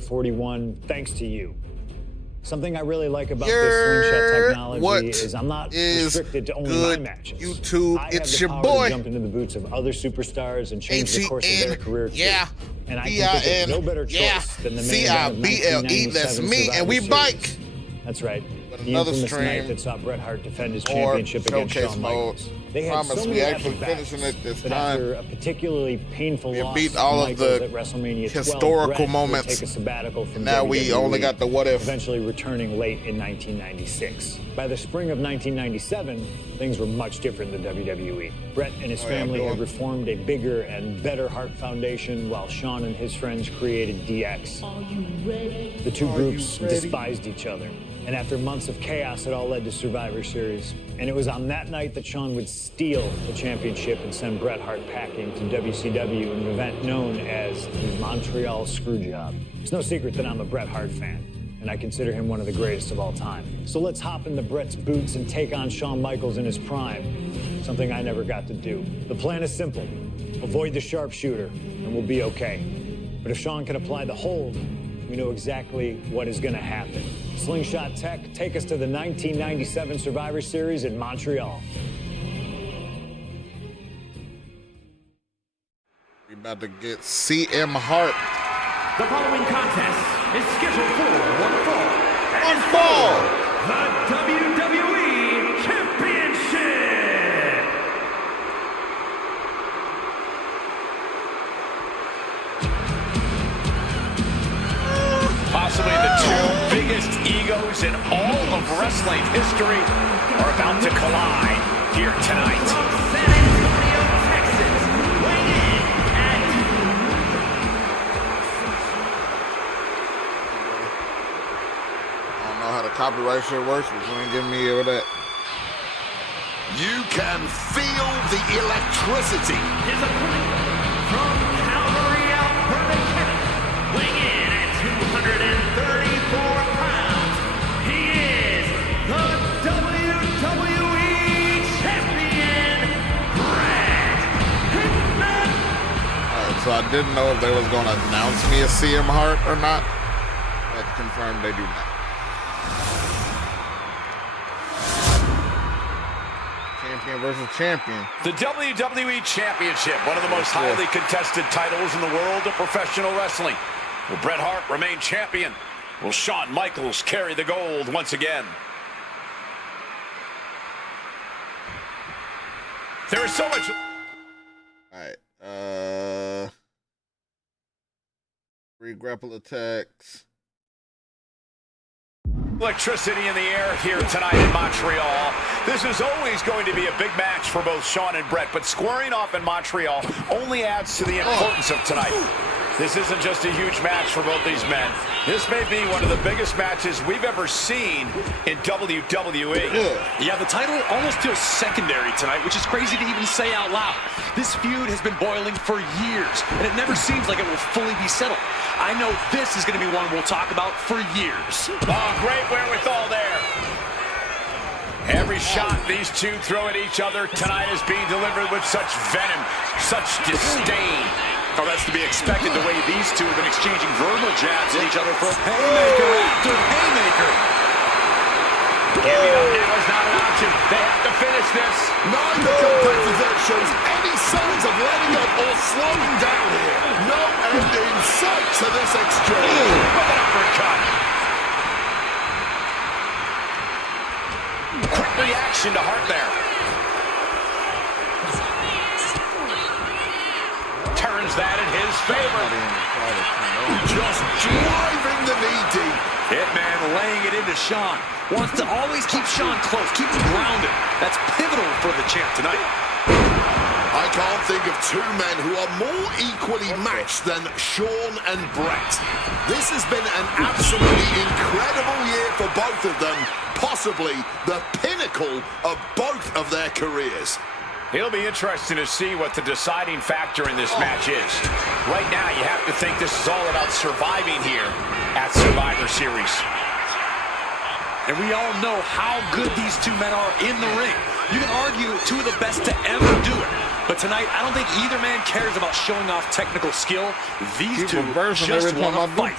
41 thanks to you. Something I really like about this slingshot technology is I'm not restricted to only my matches. YouTube, it's your boy. To jump into the boots of other superstars and change the course of their career too. And I can think of no better choice than the man of 1997 that's me, and we bike. That's right. The infamous night that saw Bret Hart defend his championship against Shawn Michaels. They had so many actually finishing it this time. After a particularly painful loss, beat all of the historical moments. Take a sabbatical from now WWE, we only got the what if. Eventually returning late in 1996. By the spring of 1997, things were much different in the WWE. Bret and his family had reformed a bigger and better Hart Foundation, while Shawn and his friends created DX. Are you ready? The two groups despised each other. And after months of chaos, it all led to Survivor Series. And it was on that night that Shawn would steal the championship and send Bret Hart packing to WCW in an event known as the Montreal Screwjob. It's no secret that I'm a Bret Hart fan, and I consider him one of the greatest of all time. So let's hop into Bret's boots and take on Shawn Michaels in his prime, something I never got to do. The plan is simple. Avoid the sharpshooter, and we'll be okay. But if Shawn can apply the hold, we know exactly what is going to happen. Slingshot Tech, take us to the 1997 Survivor Series in Montreal. We're about to get CM Hart. The following contest is scheduled for one fall. The WWE Championship. Possibly the two biggest egos in all of wrestling history are about to collide here tonight. From San Antonio, Texas, weighing in at... I don't know how the copyright shit works, but you ain't giving me with that. You can feel the electricity. His opponent from Calgary, Alberta, Canada, weighing in at 234 pounds. He is the WWE Champion, Bret Hitman. Alright, so I didn't know if they was gonna announce me as CM Hart or not. But confirmed they do not. Champion versus champion. The WWE Championship, one of the most highly contested titles in the world of professional wrestling. Will Bret Hart remain champion? Will Shawn Michaels carry the gold once again? There is so much... Alright, free grapple attacks. Electricity in the air here tonight in Montreal. This is always going to be a big match for both Shawn and Bret, but squaring off in Montreal only adds to the importance of tonight. This isn't just a huge match for both these men. This may be one of the biggest matches we've ever seen in WWE. Yeah, the title almost feels secondary tonight, which is crazy to even say out loud. This feud has been boiling for years, and it never seems like it will fully be settled. I know this is going to be one we'll talk about for years. Oh, great wherewithal there. Every shot these two throw at each other tonight is being delivered with such venom, such disdain. Oh, that's to be expected the way these two have been exchanging verbal jabs at each other for haymaker after haymaker. Giving up now is not an option. They have to finish this. Neither competitor shows any signs of letting up or slowing down here. No end in sight to this exchange. With an uppercut. Quick reaction to Hart there. Turns that in his favor. Just driving the knee deep. Hitman laying it into Shawn. Wants to always keep Shawn close, keep him grounded. That's pivotal for the champ tonight. I can't think of two men who are more equally matched than Shawn and Bret. This has been an absolutely incredible year for both of them, possibly the pinnacle of both of their careers. It'll be interesting to see what the deciding factor in this match is. Right now, you have to think this is all about surviving here at Survivor Series. And we all know how good these two men are in the ring. You can argue two of the best to ever do it. But tonight, I don't think either man cares about showing off technical skill. These two just want to fight.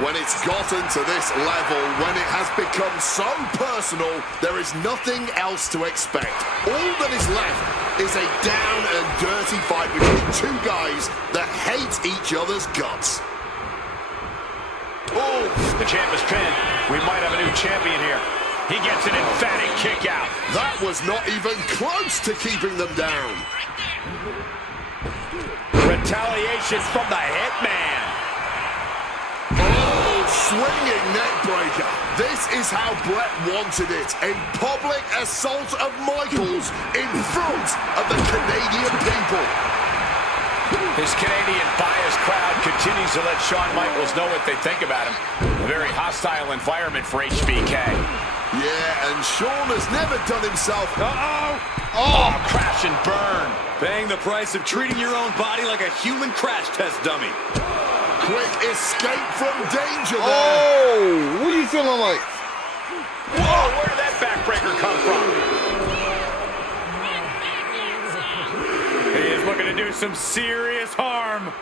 When it's gotten to this level, when it has become so personal, there is nothing else to expect. All that is left is a down and dirty fight between two guys that hate each other's guts. Oh, the champ is pinned. We might have a new champion here. He gets an emphatic kick out. That was not even close to keeping them down. Retaliation from the Hitman. Oh, swinging neck breaker. This is how Bret wanted it. A public assault of Michaels in front of the Canadian people. His Canadian biased crowd continues to let Shawn Michaels know what they think about him. A very hostile environment for HBK. Yeah, and Shawn has never done himself. Oh, crash and burn. Paying the price of treating your own body like a human crash test dummy. Quick escape from danger there. Oh, what are you feeling like? Whoa, where did that backbreaker come from? He is looking to do some serious harm.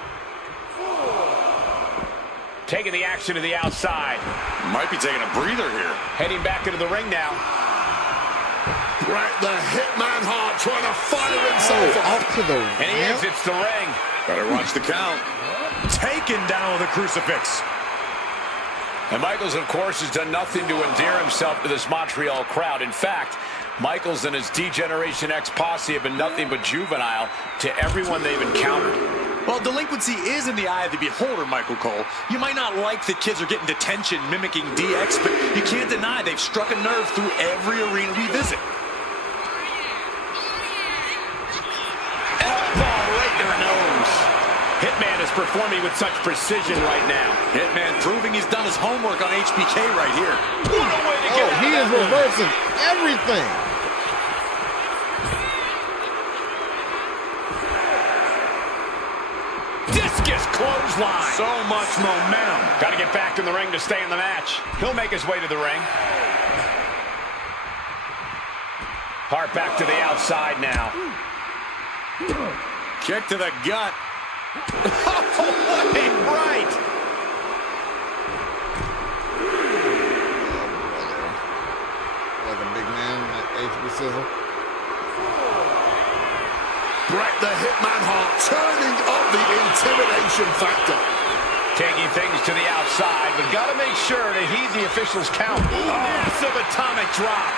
Taking the action to the outside. Might be taking a breather here. Heading back into the ring now. Bret the Hitman Hart trying to fire himself Off to the And he exits the ring. Better watch the count. Taken down with a crucifix. And Michaels, of course, has done nothing to endear himself to this Montreal crowd. In fact, Michaels and his D-Generation X posse have been nothing but juvenile to everyone they've encountered. Well, delinquency is in the eye of the beholder, Michael Cole. You might not like the kids are getting detention mimicking DX, but you can't deny they've struck a nerve through every arena we visit. Elbow right in the nose. Hitman is performing with such precision right now. Hitman proving he's done his homework on HBK right here. What a way to get out He of is that ring. reversing everything. Discus clothesline. So much momentum. Got to get back in the ring to stay in the match. He'll make his way to the ring. Hart back to the outside now. Kick to the gut. Right. Like a big man, like HB Sizzle. Bret the Hitman Hart turning up the intimidation factor. Taking things to the outside, but got to make sure to heed the officials' count. Massive atomic drop.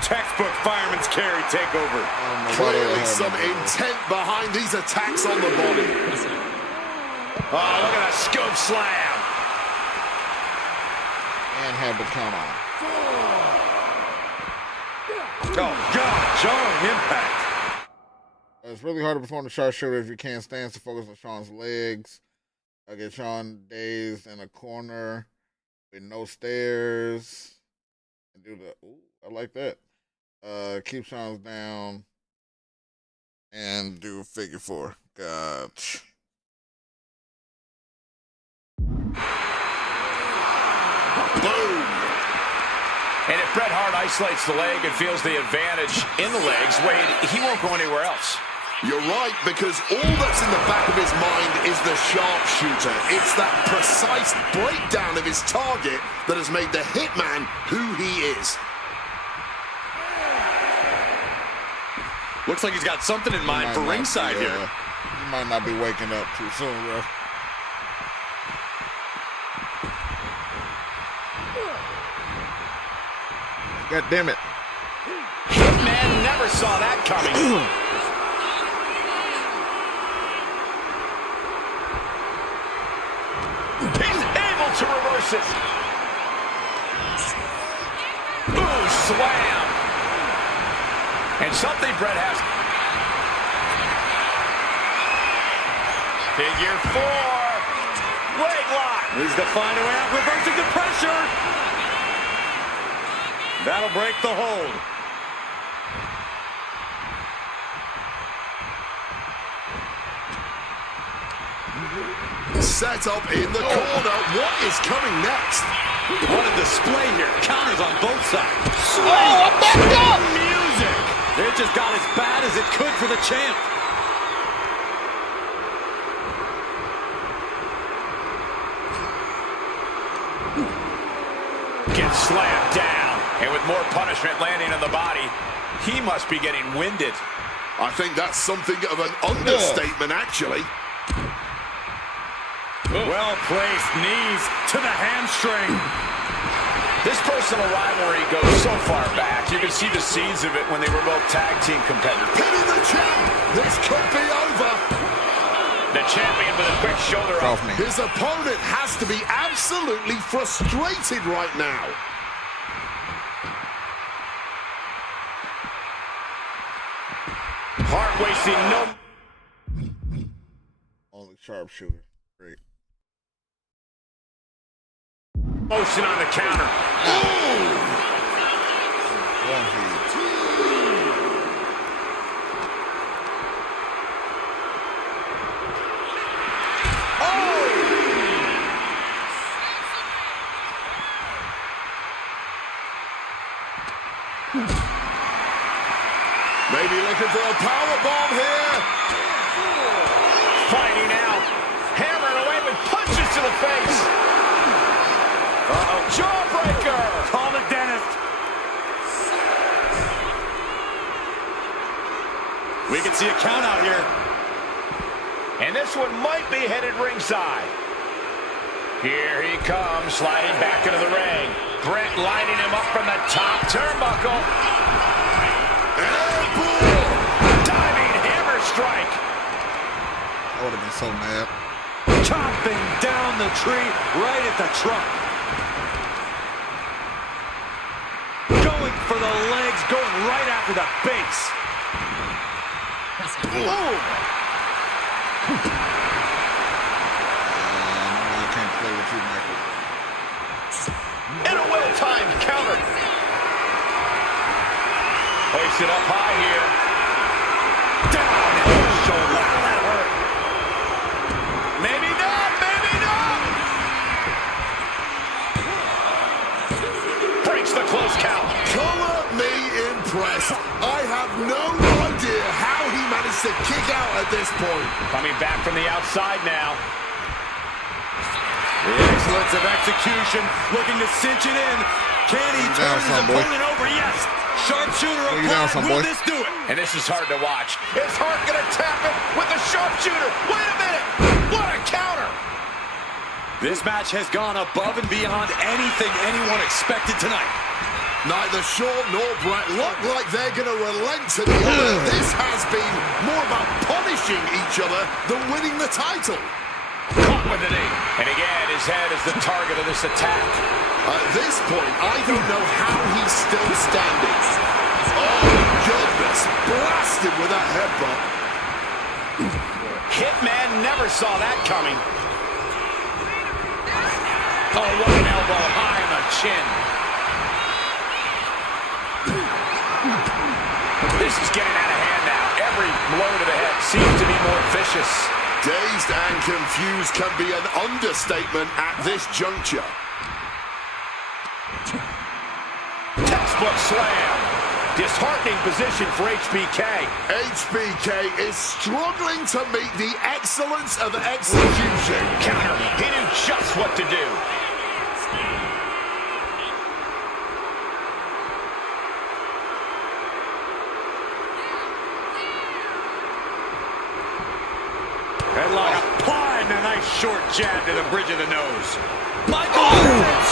Textbook fireman's carry takeover. Clearly some intent behind these attacks on the body. Oh, look at that scope slam. And had the count on. Oh, God, jarring impact. It's really hard to perform the sharpshooter if you can't stand to focus on Shawn's legs. I get Shawn dazed in a corner with no stairs. And do the, ooh, I like that. Keep Shawn's down and do figure four. Gotcha. Boom. And if Bret Hart isolates the leg and feels the advantage in the legs, Wade, he won't go anywhere else. You're right, because all that's in the back of his mind is the sharpshooter. It's that precise breakdown of his target that has made the Hitman who he is. Looks like he's got something in mind for ringside here. He might not be waking up too soon, bro. God damn it. Hitman never saw that coming. He's able to reverse it. Ooh, slam. And something Bret has. Figure four. Leg lock. Needs to find a way out, reversing the pressure. That'll break the hold. Set up in the corner. What is coming next? What a display here. Counters on both sides. Oh, backed up! Music. It just got as bad as it could for the champ. Gets slammed down. And with more punishment landing on the body, he must be getting winded. I think that's something of an understatement, actually. Well-placed knees to the hamstring. This personal rivalry goes so far back. You can see the seeds of it when they were both tag team competitors. Hitting the champ. This could be over. The champion with a quick shoulder up. His opponent has to be absolutely frustrated right now. Heart wasting no. Only sharpshooter. Great. Motion on the counter. Maybe looking for a powerbomb here. Fighting out. Hammering away with punches to the face. Uh-oh. Jawbreaker. Call the dentist. We can see a count out here. And this one might be headed ringside. Here he comes, sliding back into the ring. Brett lining him up from the top turnbuckle. Diving hammer strike. I would have been so mad. Chopping down the tree right at the trunk. Going for the legs, going right after the base. Boom! I can't play with you, Michael. And a well-timed counter. Hoisted up high here. Down in the shoulder. Wow, that hurt. Maybe not, maybe not. Breaks the close count. Color me impressed. I have no idea how he managed to kick out at this point. Coming back from the outside now. The excellence of execution, looking to cinch it in. Can he turn his opponent over? Yes. Sharpshooter applied. Will this do it? And this is hard to watch. Is Hart going to tap it with the sharpshooter? Wait a minute. What a counter. This match has gone above and beyond anything anyone expected tonight. Neither Shawn nor Brett look like they're going to relent to the other. This has been more about punishing each other than winning the title. Caught with the knee. And again, his head is the target of this attack. At this point, I don't know how he's still standing. Oh, goodness. Blasted with that headbutt. Hitman never saw that coming. Oh, what an elbow high on the chin. This is getting out of hand now. Every blow to the head seems to be more vicious. Dazed and confused can be an understatement at this juncture. Textbook slam. Disheartening position for HBK. HBK is struggling to meet the excellence of execution. Counter. He knew just what to do. Headlock applying a nice short jab to the bridge of the nose. Michael,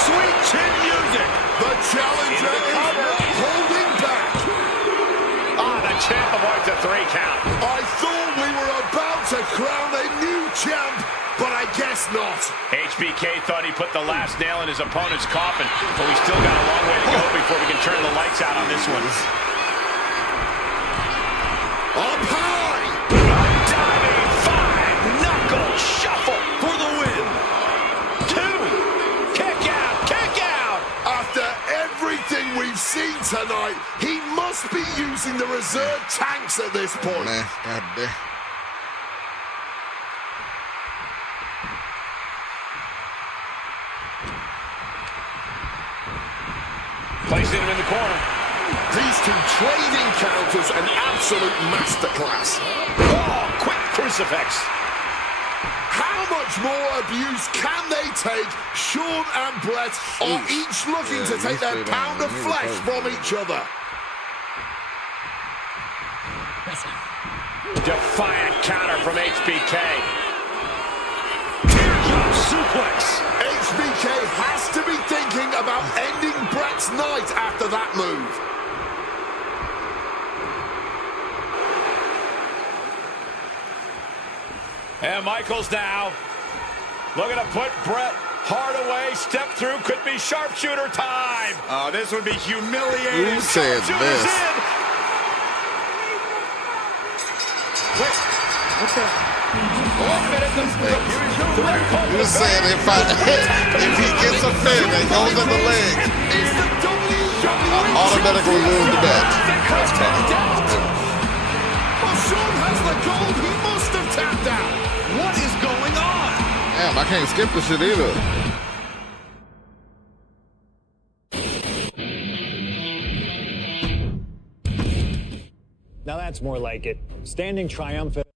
sweet chin music. The challenger is not holding back. Ah, the champ avoids a 3 count. I thought we were about to crown a new champ, but I guess not. HBK thought he put the last nail in his opponent's coffin, but we still got a long way to go before we can turn the lights out on this one. Up high. Diving 5-knuckle shuffle for the win. 2. Kick out, kick out. After everything we've we've seen tonight, he must be using the reserve tanks at this point. Man, God damn. Placing him in the corner. These two trading counters, an absolute masterclass. Oh, quick crucifix. How much more abuse can they take? Sean and Brett are each looking to take their pound of flesh from each other. Defiant counter from HBK. Teardrop suplex. HBK has to be thinking about ending Brett's night after that move. And Michaels now looking to put Brett hard away. Step through, could be sharpshooter time. Oh, this would be humiliating. Who said this? Wait, what the? 1 minute. You said if he gets a pin and goes in the leg, automatically lose the match. Well, Sean has the gold. He must have tapped out. What is going on? Damn, I can't skip this shit either. Now that's more like it. Standing triumphant.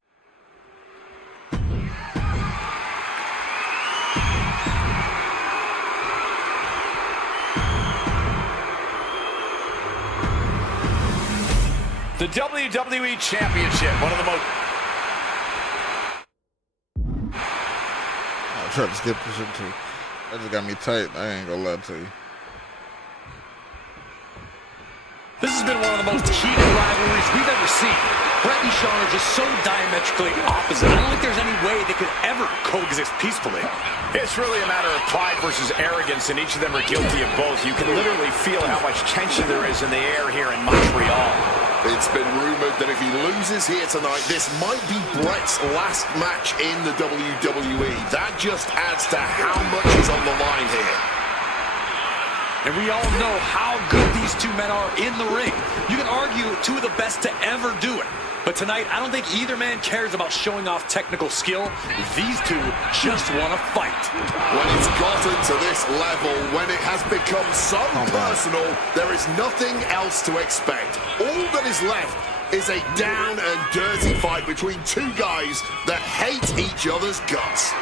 The WWE Championship, one of the most... I tried to skip this shit too. That just got me tight. I ain't gonna lie to you. This has been one of the most heated rivalries we've ever seen. Brett and Sean are just so diametrically opposite. I don't think there's any way they could ever coexist peacefully. It's really a matter of pride versus arrogance, and each of them are guilty of both. You can literally feel how much tension there is in the air here in Montreal. It's been rumored that if he loses here tonight, this might be Brett's last match in the WWE. That just adds to how much is on the line here. And we all know how good these two men are in the ring. You can argue two of the best to ever do it. But tonight, I don't think either man cares about showing off technical skill. These two just want to fight. When it's gotten to this level, when it has become so personal, there is nothing else to expect. All that is left is a down and dirty fight between two guys that hate each other's guts.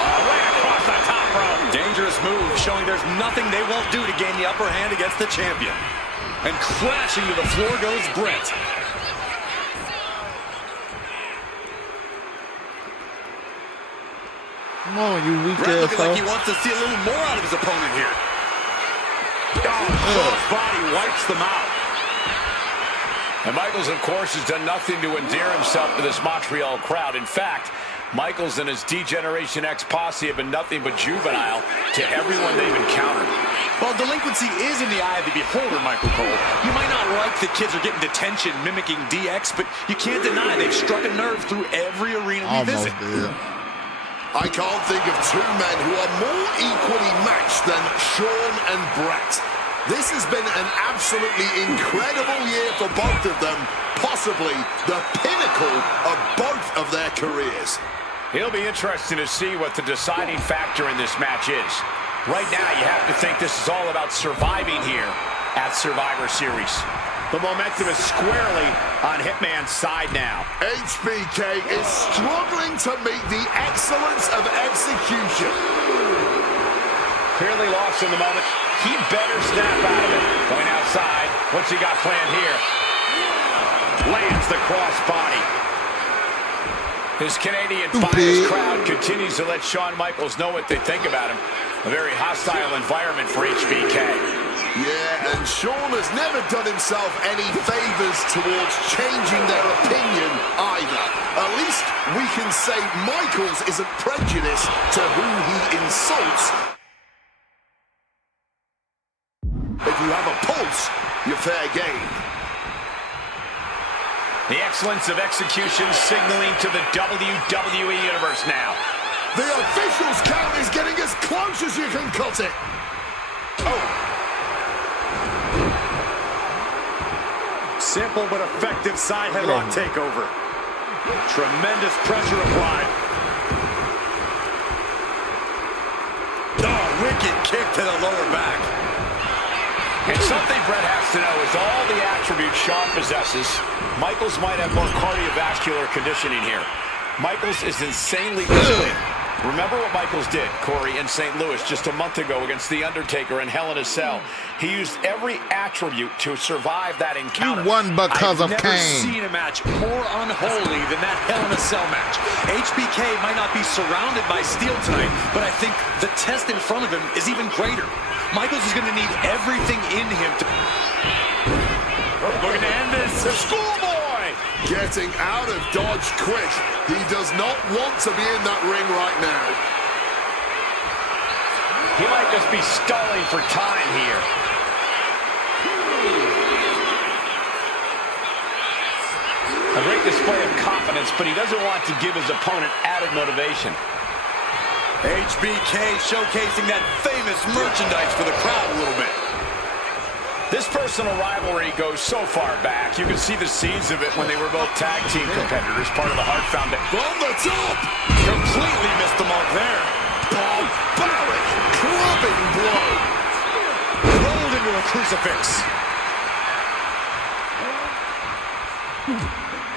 Right across the top rope. Dangerous move, showing there's nothing they won't do to gain the upper hand against the champion. And crashing to the floor goes Brett. Come on, you weak Brett ass looking like he wants to see a little more out of his opponent here. Cross body wipes them out. And Michaels, of course, has done nothing to endear himself to this Montreal crowd. In fact, Michaels and his D-Generation X posse have been nothing but juvenile to everyone they've encountered. Well, delinquency is in the eye of the beholder, Michael Cole. You might not like the kids are getting detention mimicking DX, but you can't deny they've struck a nerve through every arena we visit. I can't think of two men who are more equally matched than Sean and Brett. This has been an absolutely incredible year for both of them, possibly the pinnacle of both of their careers. It'll be interesting to see what the deciding factor in this match is. Right now, you have to think this is all about surviving here at Survivor Series. The momentum is squarely on Hitman's side now. HBK is struggling to meet the excellence of execution. Clearly lost in the moment. He better snap out of it. Going outside. What's he got planned here? Lands the crossbody. This Canadian biased crowd continues to let Shawn Michaels know what they think about him. A very hostile environment for HBK. Yeah, and Sean has never done himself any favors towards changing their opinion either. At least we can say Michaels isn't prejudiced to who he insults. If you have a pulse, you're fair game. The excellence of execution signaling to the WWE Universe now. The official's count is getting as close as you can cut it. Simple but effective side headlock takeover. Tremendous pressure applied. Oh, wicked kick to the lower back. And something Brett has to know is all the attributes Shawn possesses, Michaels might have more cardiovascular conditioning here. Michaels is insanely resilient. Remember what Michaels did, Corey, in St. Louis just a month ago against The Undertaker in Hell in a Cell. He used every attribute to survive that encounter. You won because of I've never Kane. seen a match more unholy than that Hell in a Cell match. HBK might not be surrounded by steel tonight, but I think the test in front of him is even greater. Michaels is going to need everything in him to... Looking to end this. The schoolboy! Getting out of dodge quick. He does not want to be in that ring right now. He might just be stalling for time here. A great display of confidence, but he doesn't want to give his opponent added motivation. HBK showcasing that famous merchandise for the crowd a little bit. This personal rivalry goes so far back. You can see the seeds of it when they were both tag team competitors, part of the Hart Foundation. From the top! Completely missed the mark there. Barbaric clubbing blow. Rolled into a crucifix.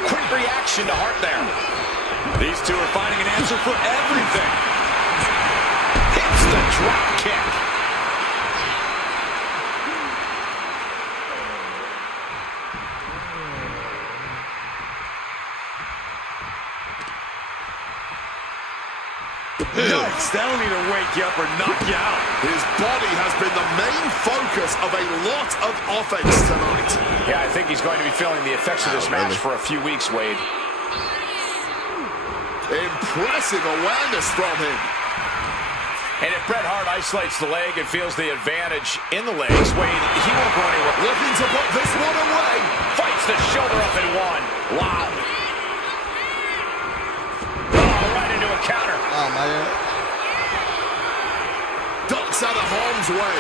Quick reaction to Hart there. These two are finding an answer for everything. Hits the drop kick. Nice. That'll either wake you up or knock you out. His body has been the main focus of a lot of offense tonight. Yeah, I think he's going to be feeling the effects of this match for a few weeks, Wade. Impressive awareness from him. And if Bret Hart isolates the leg and feels the advantage in the legs, Wade, he won't go anywhere. Looking to put this one away. Fights the shoulder up and one. Wow. Oh, right into a counter. Oh, my God. Ducks out of harm's way.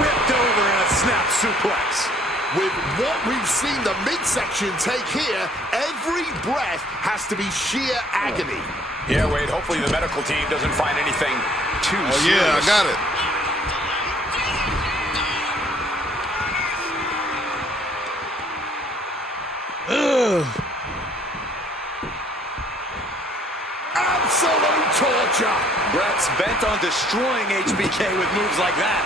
Whipped over in a snap suplex. With what we've seen the midsection take here, every breath has to be sheer agony. Yeah, Wade, hopefully the medical team doesn't find anything too serious. Yeah, I got it. Absolute torture. Brett's bent on destroying HBK with moves like that.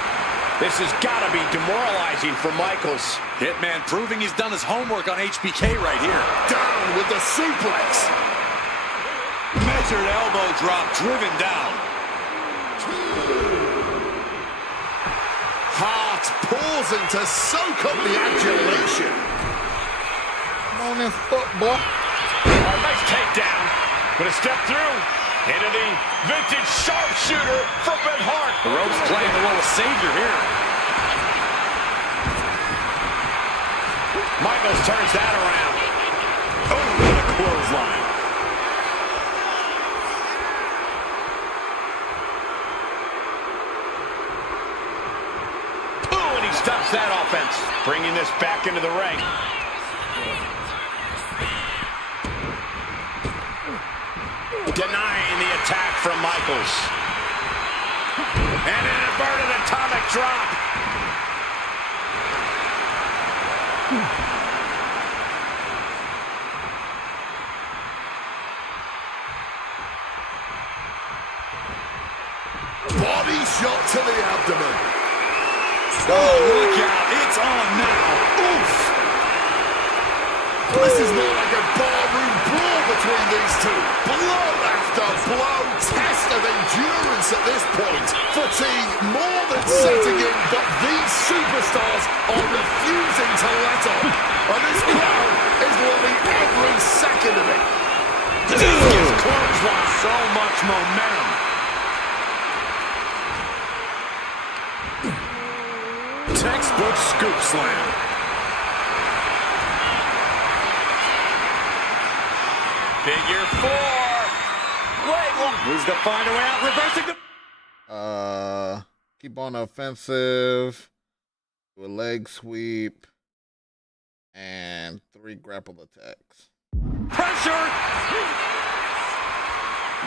This has got to be demoralizing for Michaels. Hitman proving he's done his homework on HBK right here. Down with the suplex. Measured elbow drop driven down. Hart pausing to soak up the adulation. Come on in, foot, boy. Nice takedown. Gonna step through into the vintage sharpshooter from Bret Hart. The ropes playing the role of savior here. Michaels turns that around. Oh, what a clothesline. Ooh, and he stops that offense, bringing this back into the ring. Denying the attack from Michaels. And an inverted atomic drop. Body shot to the abdomen. Oh, look out. It's on now. Oof. This is more like a barroom brawl between these two. Blow after blow. Test of endurance at this point. Fatigue more than setting in, but these superstars are refusing to let up. And this crowd is loving every second of it. This clothesline. So much momentum. Textbook scoop slam. Figure four. Wait, Needs to find a way out. Reversing the... Keep on the offensive. Do a leg sweep. And 3 grapple attacks. Pressure!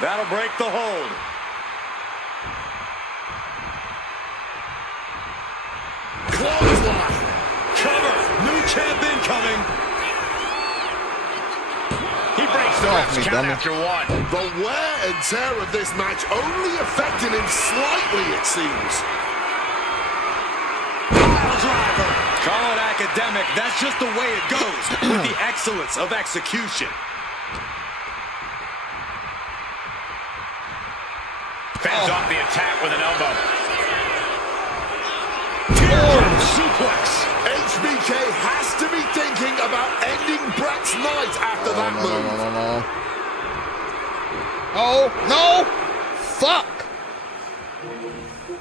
That'll break the hold. Clothesline. Cover. New champ incoming. He breaks the ref's count after 1. The wear and tear of this match only affecting him slightly, it seems. Pile driver. Call it academic. That's just the way it goes with the excellence of execution. Fends off the attack with an elbow. Suplex. HBK has to be thinking about ending Brett's night after that move. No. Fuck.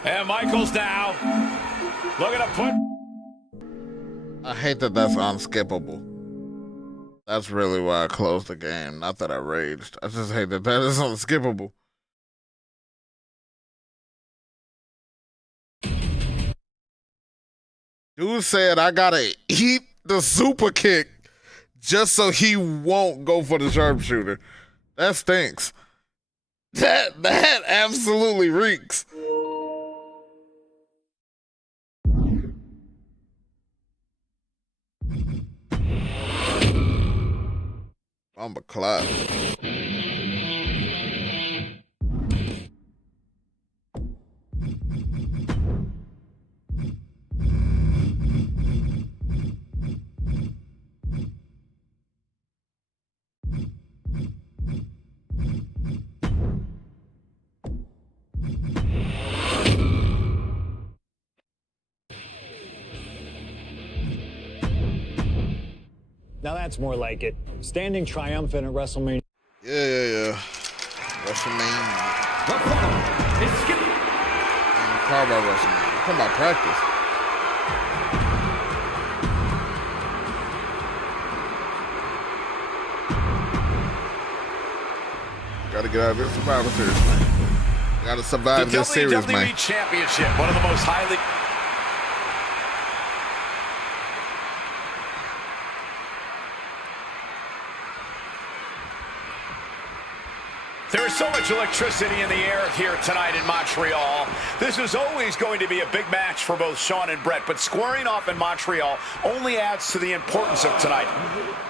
And Michaels now. Looking to put. I hate that that's unskippable. That's really why I closed the game. Not that I raged. I just hate that that is unskippable. Dude said I gotta eat the super kick just so he won't go for the sharpshooter. That stinks. That absolutely reeks. I'm a clock. Now that's more like it. Standing triumphant at WrestleMania. Yeah. WrestleMania. It's skip. Talk about WrestleMania. Talk about practice. Gotta get out of this Survivor Series, man. Gotta survive this series, man. The WWE Championship, one of the most highly... There is so much electricity in the air here tonight in Montreal. This is always going to be a big match for both Shawn and Brett, but squaring off in Montreal only adds to the importance of tonight.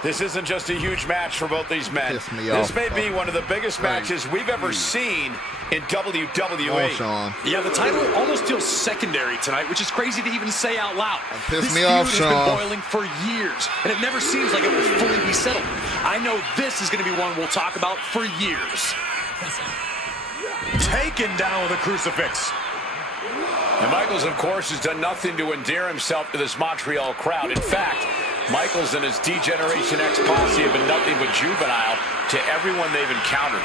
This isn't just a huge match for both these men. This may be one of the biggest matches we've ever seen in WWE. Yeah, the title almost feels secondary tonight, which is crazy to even say out loud. Piss me off, Shawn. This feud has been boiling for years, and it never seems like it will fully be settled. I know this is going to be one we'll talk about for years. Taken down with a crucifix. And Michaels, of course, has done nothing to endear himself to this Montreal crowd. In fact, Michaels and his D-Generation X posse have been nothing but juvenile to everyone they've encountered.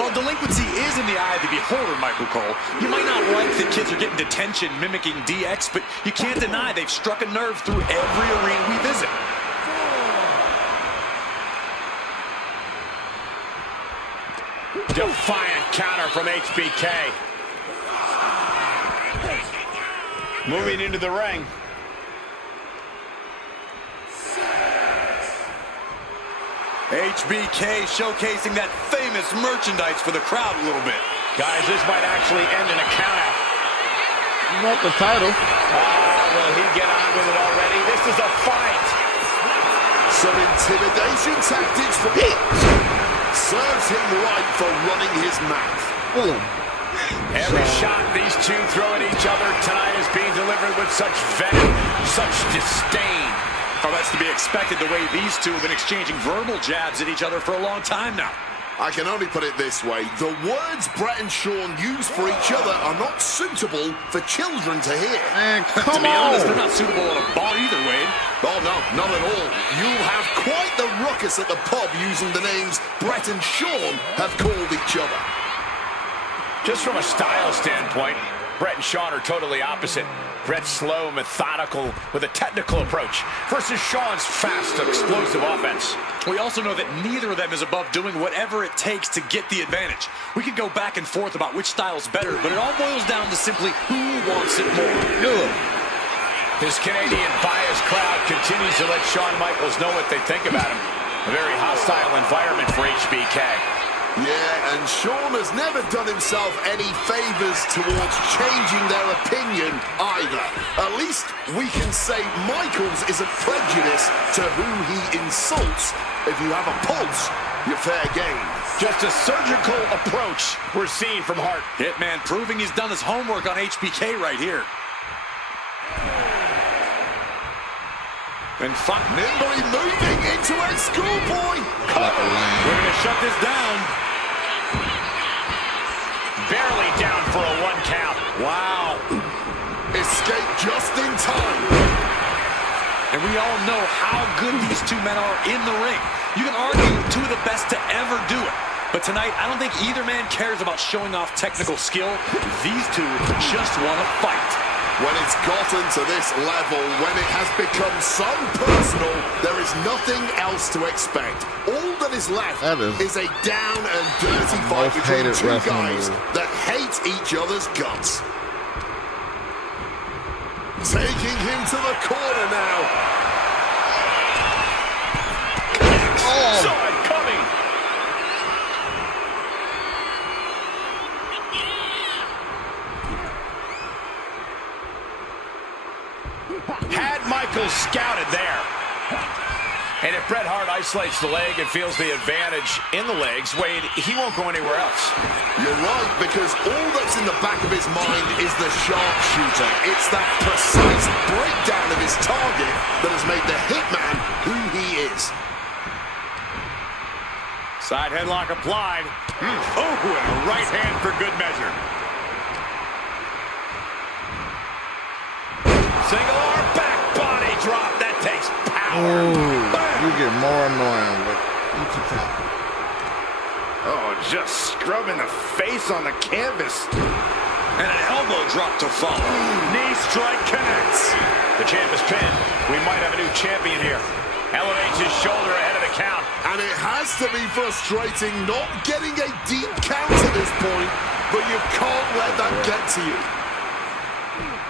Well, delinquency is in the eye of the beholder, Michael Cole. You might not like that kids are getting detention mimicking DX, but you can't deny they've struck a nerve through every arena we visit. Defiant counter from HBK. Moving into the ring. HBK showcasing that famous merchandise for the crowd a little bit. Guys, this might actually end in a countout. Not the title. Will he get on with it already? This is a fight. Some intimidation tactics from serves him right for running his mouth. Every shot these two throw at each other tonight is being delivered with such venom, such disdain. Oh, that's to be expected the way these two have been exchanging verbal jabs at each other for a long time now. I can only put it this way. The words Brett and Shawn use for each other are not suitable for children to hear. Man, To be honest, they're not suitable at a bar either, Wade. Oh, no, not at all. You'll have quite the ruckus at the pub using the names Brett and Shawn have called each other. Just from a style standpoint, Brett and Shawn are totally opposite. Brett's slow, methodical, with a technical approach versus Shawn's fast, explosive offense. We also know that neither of them is above doing whatever it takes to get the advantage. We could go back and forth about which style's better, but it all boils down to simply who wants it more. This Canadian biased crowd continues to let Shawn Michaels know what they think about him. A very hostile environment for HBK. Yeah, and Shawn has never done himself any favors towards changing their opinion either. At least we can say Michaels isn't prejudiced to who he insults. If you have a pulse, you're fair game. Just a surgical approach we're seeing from Hart. Hitman proving he's done his homework on HBK right here. And nimbly moving into a schoolboy. We're going to shut this down. Barely down for a 1 count. Wow. Escape just in time. And we all know how good these two men are in the ring. You can argue two of the best to ever do it. But tonight, I don't think either man cares about showing off technical skill. These two just want to fight. When it's gotten to this level, when it has become so personal, there is nothing else to expect. All that is left is a down and dirty fight between two guys that hate each other's guts. Taking him to the corner now. Saw it coming. Had Michaels scouted there. And if Bret Hart isolates the leg and feels the advantage in the legs, Wade, he won't go anywhere else. You're right, because all that's in the back of his mind is the sharpshooter. It's that precise breakdown of his target that has made the Hitman who he is. Side headlock applied. Oh, and a right hand for good measure. Single arm back body drop. That takes power. You get more annoying with each attack. Oh, just scrubbing the face on the canvas. And an elbow drop to follow. Knee strike connects. The champ is pinned. We might have a new champion here. Elevates his shoulder ahead of the count. And it has to be frustrating not getting a deep count at this point, but you can't let that get to you.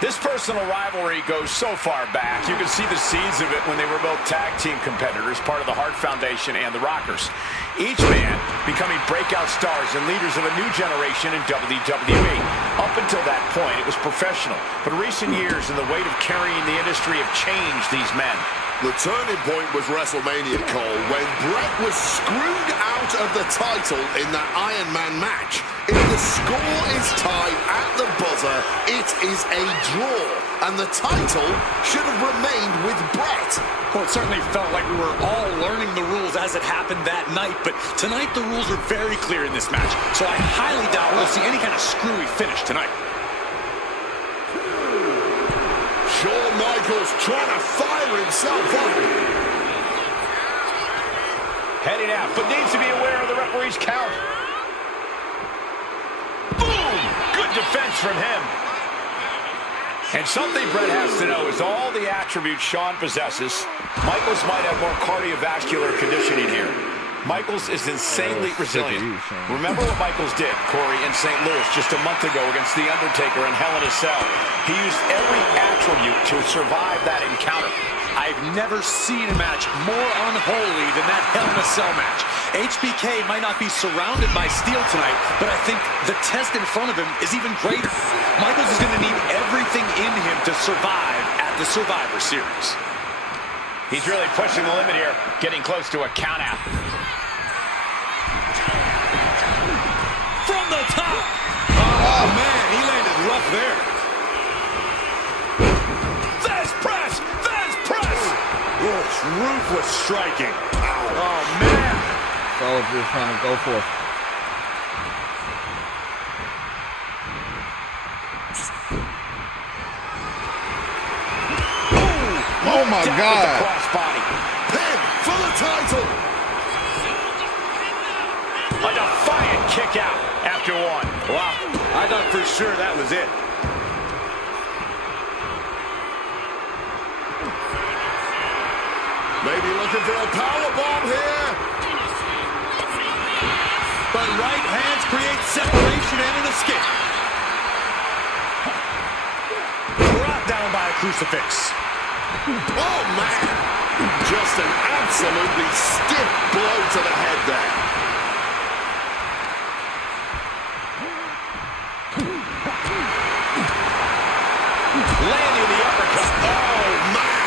This personal rivalry goes so far back, you can see the seeds of it when they were both tag team competitors, part of the Hart Foundation and the Rockers. Each man becoming breakout stars and leaders of a new generation in WWE. Up until that point, it was professional. But recent years and the weight of carrying the industry have changed these men. The turning point was WrestleMania, Cole, when Bret was screwed out of the title in that Iron Man match. If the score is tied at the buzzer, it is a draw, and the title should have remained with Bret. Well, it certainly felt like we were all learning the rules as it happened that night, but tonight the rules are very clear in this match, so I highly doubt we'll see any kind of screwy finish tonight. Shawn Michaels trying to fire himself up. Heading out, but needs to be aware of the referee's count. Boom! Good defense from him. And something Bret has to know is all the attributes Shawn possesses, Michaels might have more cardiovascular conditioning here. Michaels is insanely resilient. Remember what Michaels did, Corey, in St. Louis just a month ago against The Undertaker in Hell in a Cell. He used every attribute to survive that encounter. I've never seen a match more unholy than that Hell in a Cell match. HBK might not be surrounded by steel tonight, but I think the test in front of him is even greater. Michaels is going to need everything in him to survive at the Survivor Series. He's really pushing the limit here, getting close to a count out. From the top! Oh, man, he landed rough there. There's press! There's press! Ruthless striking. Oh, man! So just trying to go for it. Oh my God! Crossbody. Pin for the title. A defiant kick out after one. Wow, I thought for sure that was it. Maybe looking for a power bomb here. But right hands create separation and an escape. Brought down by a crucifix. Oh, man. Just an absolutely stiff blow to the head there. Landing the uppercut. Oh, man.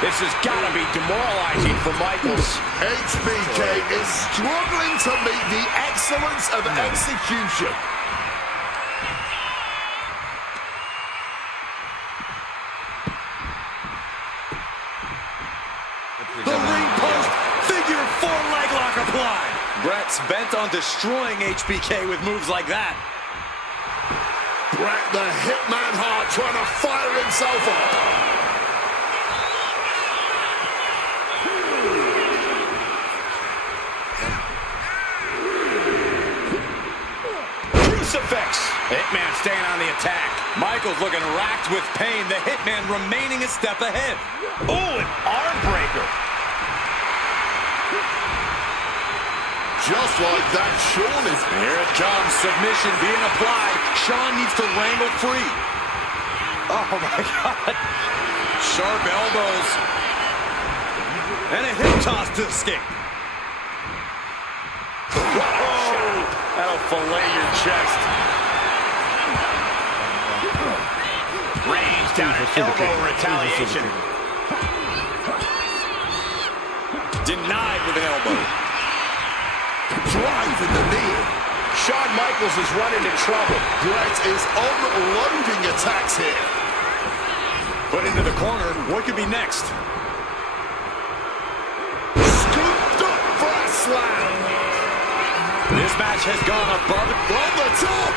This has got to be demoralizing for Michaels. HBK is struggling to meet the excellence of execution. The ring post, figure 4 leg lock applied. Brett's bent on destroying HBK with moves like that. Bret the Hitman Hart trying to fire himself up. Crucifix. Hitman staying on the attack. Michaels looking racked with pain. The Hitman remaining a step ahead. Oh, an arm breaker. Just like that, Shawn is... Here it comes, submission being applied. Shawn needs to wrangle free. Oh my God. Sharp elbows. And a hip toss to escape. Whoa. That'll fillet your chest. Range down an elbow retaliation. Denied with an elbow. Driving the knee. Shawn Michaels is running into trouble. Bret is unloading attacks here. Put into the corner. What could be next? Scooped up for a slam. This match has gone above it. On the top.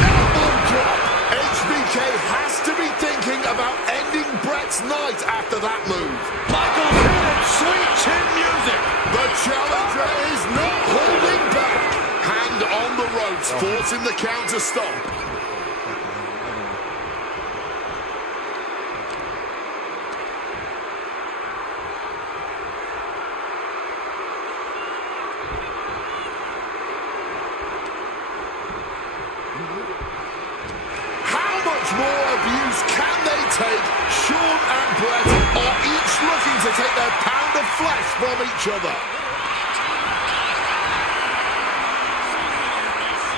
Elbow drop. HBK has to be thinking about ending Bret's night after that move. Michaels hit it. Sweet chin music. The challenger is not holding back. Hand on the ropes, forcing the counter stomp. How much more abuse can they take? Shawn and Bret are each looking to take their pound of flesh from each other.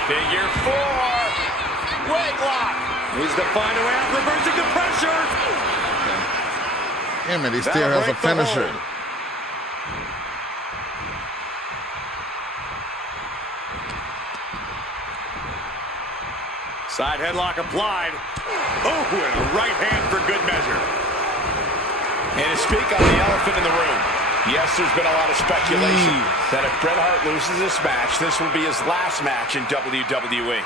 Figure 4. Leg lock. Needs to find a way out, reversing the pressure. Damn it, he still has a finisher. Side headlock applied. Oh, and a right hand for good measure. And to speak on the elephant in the room, yes, there's been a lot of speculation that if Bret Hart loses this match, this will be his last match in WWE.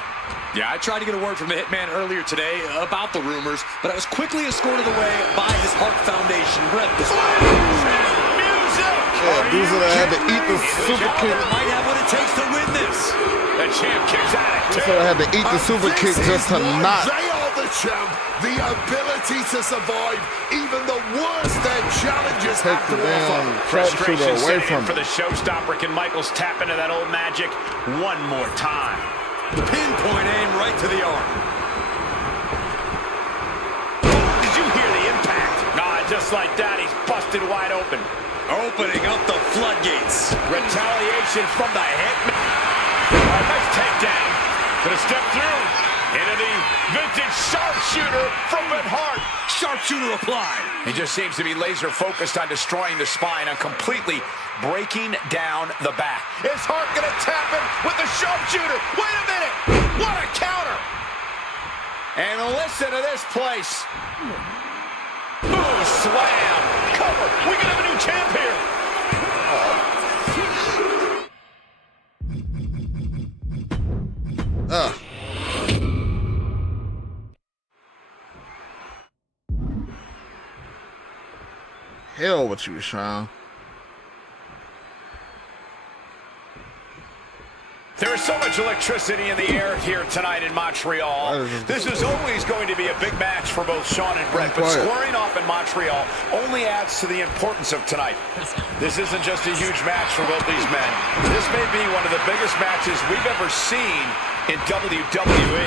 Yeah, I tried to get a word from the Hitman earlier today about the rumors, but I was quickly escorted away by his Hart Foundation. Bret was... Yeah, Diesel had to eat the super kick. Might have what it takes to win this. The champ kicks out at two. Diesel had to eat the super kick just to not. They are the champ. The ability to survive even the worst their challenges Take have the to offer. damn Frustration sharpshooter away setting from in for him. the showstopper. Can Michaels tap into that old magic one more time? Pinpoint aim right to the arm. Did you hear the impact? Nah, just like that, he's busted wide open. Opening up the floodgates. Retaliation from the Hitman. Nice takedown. Gonna step through into the vintage sharpshooter from Bret Hart. Sharpshooter applied. He just seems to be laser focused on destroying the spine and completely breaking down the back. Is Hart gonna tap him with the sharpshooter? Wait a minute! What a counter! And listen to this place. Ooh, slam! Cover! We can have a new champ here! Hell with you, Sean. There is so much electricity in the air here tonight in Montreal. This is always going to be a big match for both Shawn and Brett, but squaring off in Montreal only adds to the importance of tonight. This isn't just a huge match for both these men. This may be one of the biggest matches we've ever seen in WWE.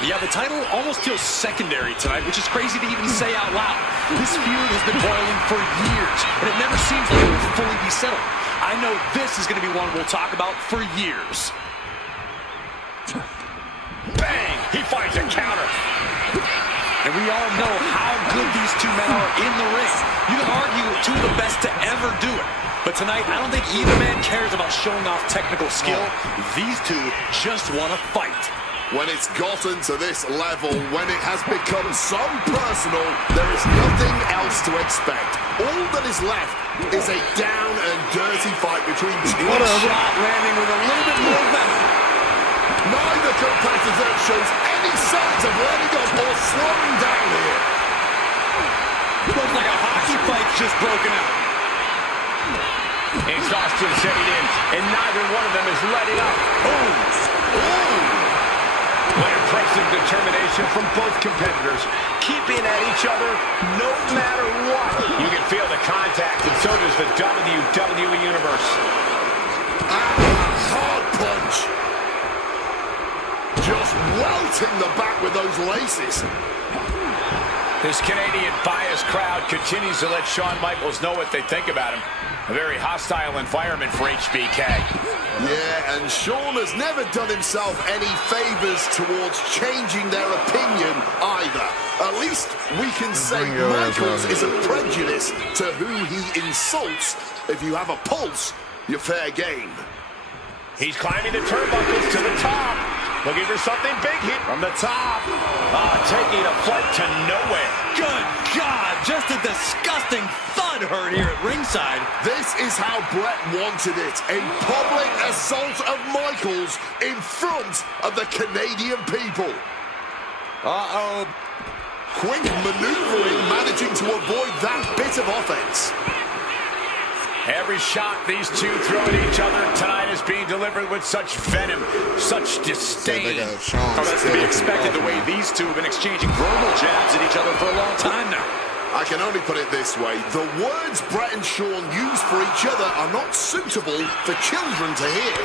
Yeah, the title almost feels secondary tonight, which is crazy to even say out loud. This feud has been boiling for years, and it never seems like it will fully be settled. I know this is going to be one we'll talk about for years. Bang! He finds a counter. And we all know how good these two men are in the ring. You can argue two of the best to ever do it. But tonight, I don't think either man cares about showing off technical skill. These two just want to fight. When it's gotten to this level, when it has become so personal, there is nothing else to expect. All that is left is a down and dirty fight between two. What a shot landing with a little bit more venom. Neither competitor shows any signs of letting up or slowing down here. Looks like a hockey fight's just broken out. Exhaustion setting in, and neither one of them is letting up. Boom! What impressive determination from both competitors, keeping at each other no matter what. You can feel the contact, and so does the WWE Universe. Hard punch. Just welting the back with those laces. This Canadian biased crowd continues to let Shawn Michaels know what they think about him. A very hostile environment for HBK. Yeah, and Shawn has never done himself any favors towards changing their opinion either. At least we can say Michaels isn't prejudiced to who he insults. If you have a pulse, you're fair game. He's climbing the turnbuckles to the top. Looking for something big here from the top. Taking a flight to nowhere. Good God, just a disgusting thud heard here at ringside. This is how Brett wanted it. A public assault of Michaels in front of the Canadian people. Uh-oh. Quick maneuvering, managing to avoid that bit of offense. Every shot these two throw at each other tonight is being delivered with such venom, such disdain. Oh, that's to be expected the way these two have been exchanging verbal jabs at each other for a long time now. I can only put it this way. The words Brett and Shawn use for each other are not suitable for children to hear.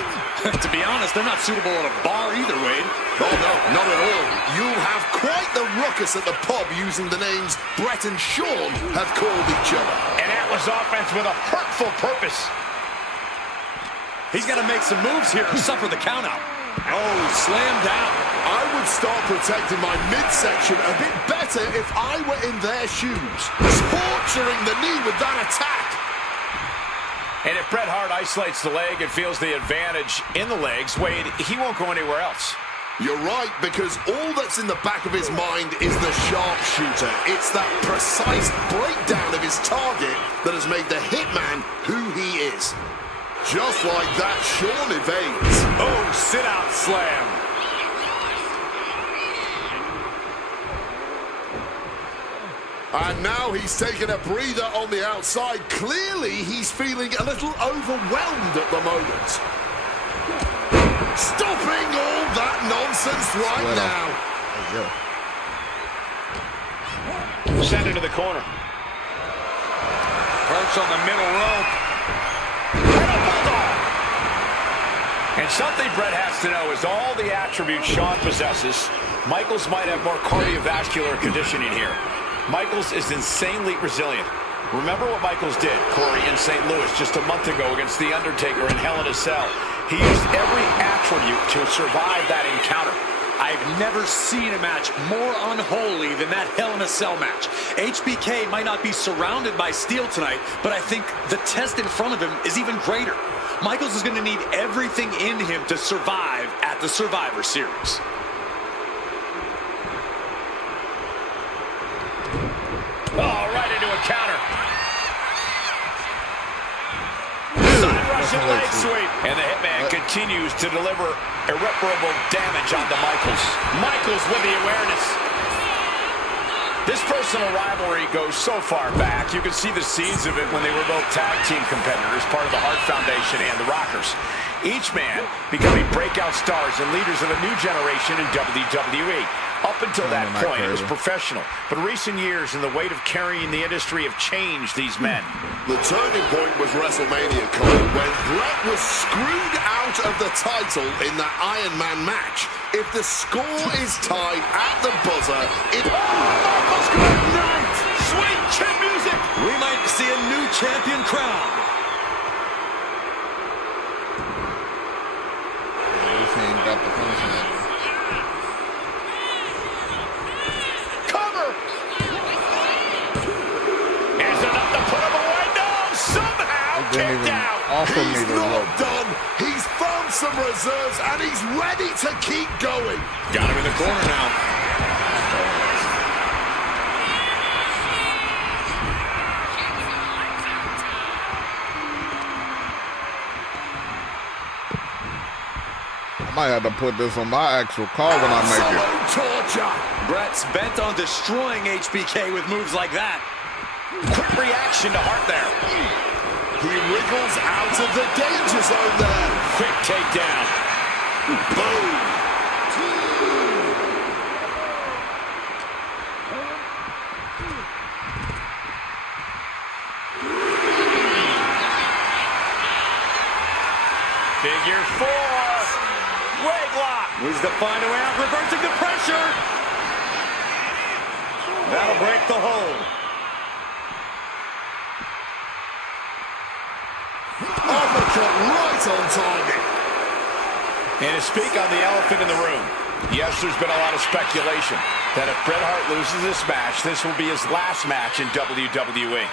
To be honest, they're not suitable at a bar either, Wade. Oh, no, not at all. You'll have quite the ruckus at the pub using the names Brett and Shawn have called each other. And that was offense with a hurtful purpose. He's got to make some moves here or suffer the countout. Oh, slammed down. I would start protecting my midsection a bit better if I were in their shoes. Torturing the knee with that attack. And if Bret Hart isolates the leg and feels the advantage in the legs, Wade, he won't go anywhere else. You're right, because all that's in the back of his mind is the sharpshooter. It's that precise breakdown of his target that has made the Hitman who he is. Just like that, Shawn evades. Oh, sit-out slam. And now he's taking a breather on the outside. Clearly, he's feeling a little overwhelmed at the moment. Stopping all that nonsense right now. Send it to the corner. Perch on the middle rope. And something Brett has to know is all the attributes Shawn possesses, Michaels might have more cardiovascular conditioning here. Michaels is insanely resilient. Remember what Michaels did, Corey, in St. Louis just a month ago against The Undertaker in Hell in a Cell. He used every attribute to survive that encounter. I've never seen a match more unholy than that Hell in a Cell match. HBK might not be surrounded by steel tonight, but I think the test in front of him is even greater. Michaels is going to need everything in him to survive at the Survivor Series. Oh, right into a counter. Side Russian leg sweep. And the Hitman continues to deliver irreparable damage onto Michaels. Michaels with the awareness. This personal rivalry goes so far back. You can see the seeds of it when they were both tag team competitors, part of the Hart Foundation and the Rockers. each man becoming breakout stars and leaders of a new generation in WWE. Up until that point, it was professional. But recent years and the weight of carrying the industry have changed these men. The turning point was WrestleMania, Cole, when Bret was screwed out of the title in that Iron Man match. If the score is tied at the buzzer, it... Michaels, good night! Sweet chin music! We might see a new champion crowned. This ain't got the finish in it. Cover! Is enough to put him away? No! Somehow kicked out! Offer me He's the not rope. done. He's found some reserves, and he's ready to keep going. Got him in the corner now. I might have to put this on my actual car when I make it. Absolute torture. Brett's bent on destroying HBK with moves like that. Quick reaction to Hart there. He wriggles out of the danger zone there. Quick takedown. Boom. Figure 4. Leg lock. Needs to find a way out, reversing the pressure. That'll break the hold. Uppercut right on target. And to speak on the elephant in the room, yes, there's been a lot of speculation that if Bret Hart loses this match, this will be his last match in WWE.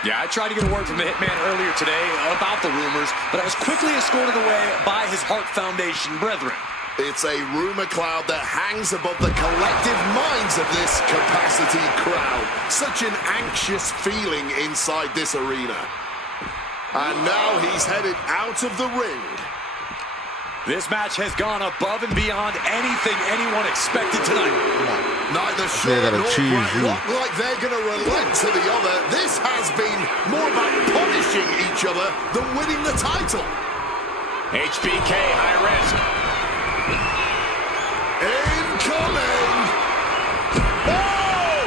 Yeah, I tried to get a word from the Hitman earlier today about the rumors, but I was quickly escorted away by his Hart Foundation brethren. It's a rumor cloud that hangs above the collective minds of this capacity crowd. Such an anxious feeling inside this arena. And now he's headed out of the ring. This match has gone above and beyond anything anyone expected tonight. Neither Shawn gotta nor choose Bret you. look like they're going to relent to the other. This has been more about punishing each other than winning the title. HBK high risk. Incoming! Oh!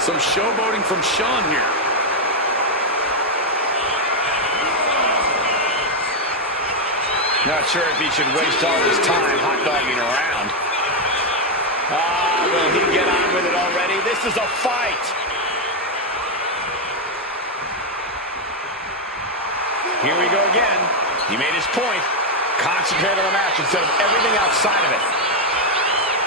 Some showboating from Shawn here. Not sure if he should waste all his time hot-dogging around. Will he get on with it already? This is a fight. Here we go again. He made his point. Concentrate on the match instead of everything outside of it.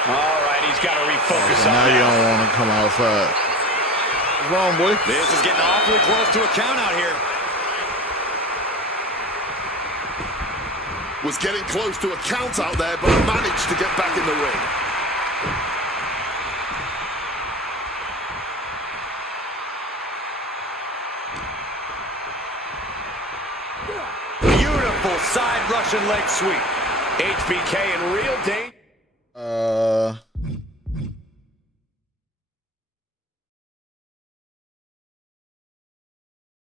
All right, he's got to refocus on Now you that. don't want to come outside. What's wrong, boy? This is getting awfully close to a count out here. Was getting close to a count out there, but managed to get back in the ring. Beautiful side Russian leg sweep. HBK in real danger.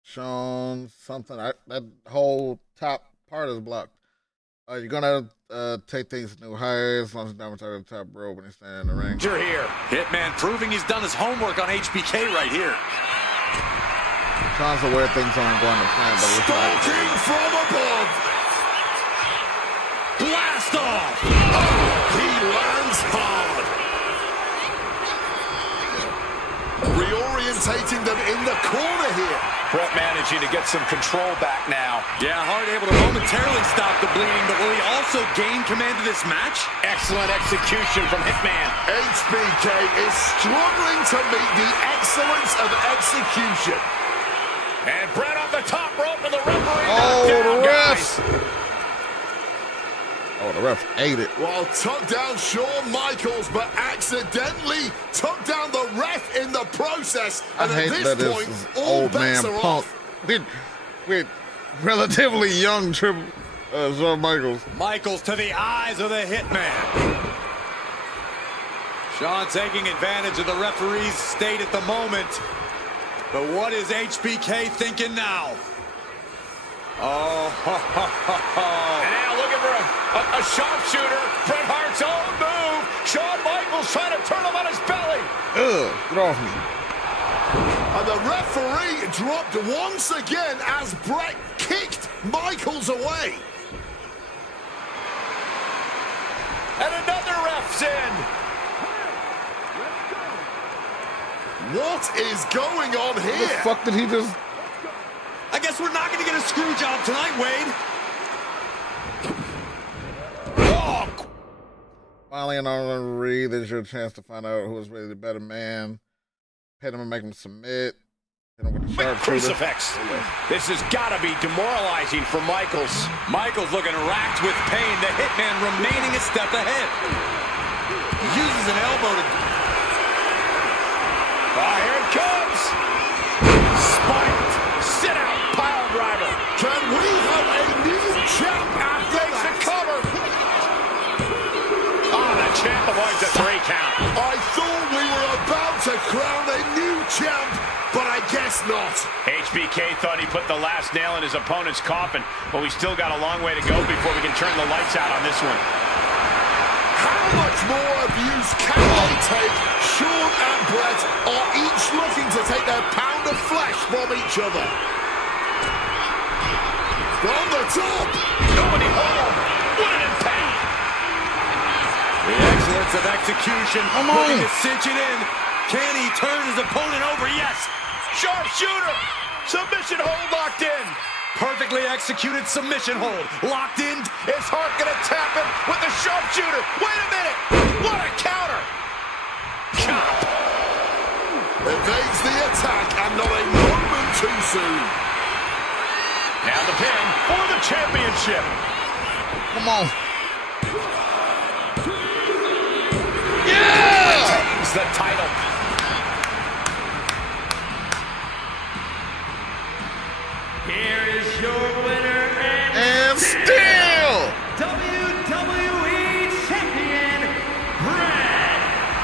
Shawn something. That whole top part is blocked. You're gonna take things to new heights. Launch down to the top rope when he's standing in the ring. You're here. Hitman proving he's done his homework on HBK right here. Shawn's aware things aren't going to plan, but it's not. Stalking from above. Blast off! He lands hard. Reorientating them in the corner here. Bret managing to get some control back now. Yeah, Hart able to momentarily stop the bleeding, but will he also gain command of this match? Excellent execution from Hitman. HBK is struggling to meet the excellence of execution. And Bret off the top rope and the referee. Oh, knocked the down, refs. guys. Oh, the ref ate it. While tucked down Shawn Michaels, but accidentally tucked down the ref in the process. I And hate at that this this point, is all old man bets are Punk off. with relatively young Shawn Michaels. Michaels to the eyes of the Hitman. Shawn taking advantage of the referee's state at the moment. But what is HBK thinking now? Oh, And now looking for a sharpshooter. Bret Hart's own move. Shawn Michaels trying to turn him on his belly. Ugh, get off me. And the referee dropped once again as Bret kicked Michaels away. And another ref's in. What is going on The here? fuck did he just... I guess we're not going to get a screw job tonight, Wade. Oh, Finally, an honorary. There's your chance to find out who is really the better man. Hit him and make him submit. Hit him with the sharpshooter. crucifix. This has got to be demoralizing for Michaels. Michaels looking racked with pain. The Hitman remaining a step ahead. He uses an elbow to... Here it comes. Spiked. Sit out. Pile driver. Can we have a new champ after Takes the that? cover. Oh, the champ avoids a 3 count. I thought we were about to crown a new champ, but I guess not. HBK thought he put the last nail in his opponent's coffin, but we still got a long way to go before we can turn the lights out on this one. How much more abuse can they take? Shawn and Bret are each looking to take their pound of flesh from each other. From the top. Nobody home. What an impact. The excellence of execution. Looking to cinch it in. Can he turn his opponent over? Yes. Sharpshooter. Submission hold locked in. Perfectly executed submission hold. Locked in. Is Hart going to tap him with the sharpshooter? Wait a minute. What a counter. Chop. Evades the attack and not a moment too soon. Now the pin for the championship. Come on. Retains the title. Here is your winner And still. WWE Champion, Bret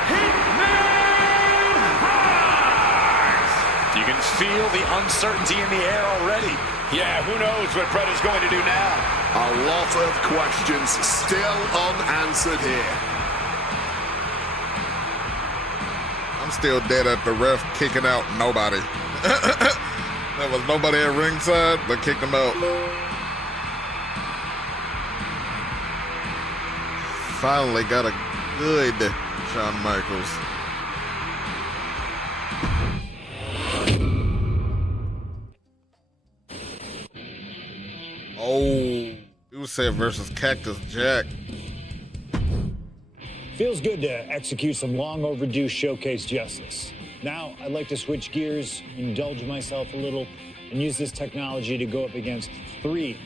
Hitman Hart. You can feel the uncertainty in the air already. Yeah, who knows what Bret is going to do now. A lot of questions still unanswered here. I'm still dead at the ref kicking out nobody. There was nobody at ringside, but kicked him out. Finally got a good Shawn Michaels. Oh, Rusev versus Cactus Jack. Feels good to execute some long overdue showcase justice. Now, I'd like to switch gears, indulge myself a little, and use this technology to go up against 3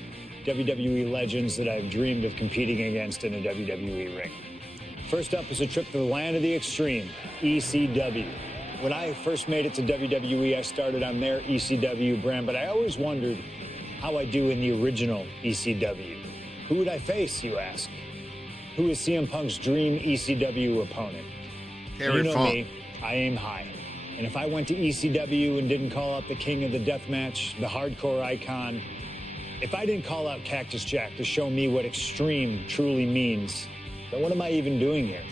WWE legends that I've dreamed of competing against in a WWE ring. First up is a trip to the land of the extreme, ECW. When I first made it to WWE, I started on their ECW brand, but I always wondered how I do in the original ECW. Who would I face, you ask? Who is CM Punk's dream ECW opponent? Terry You know Funk. me, I aim high. And if I went to ECW and didn't call out the king of the deathmatch, the hardcore icon, if I didn't call out Cactus Jack to show me what extreme truly means, then what am I even doing here?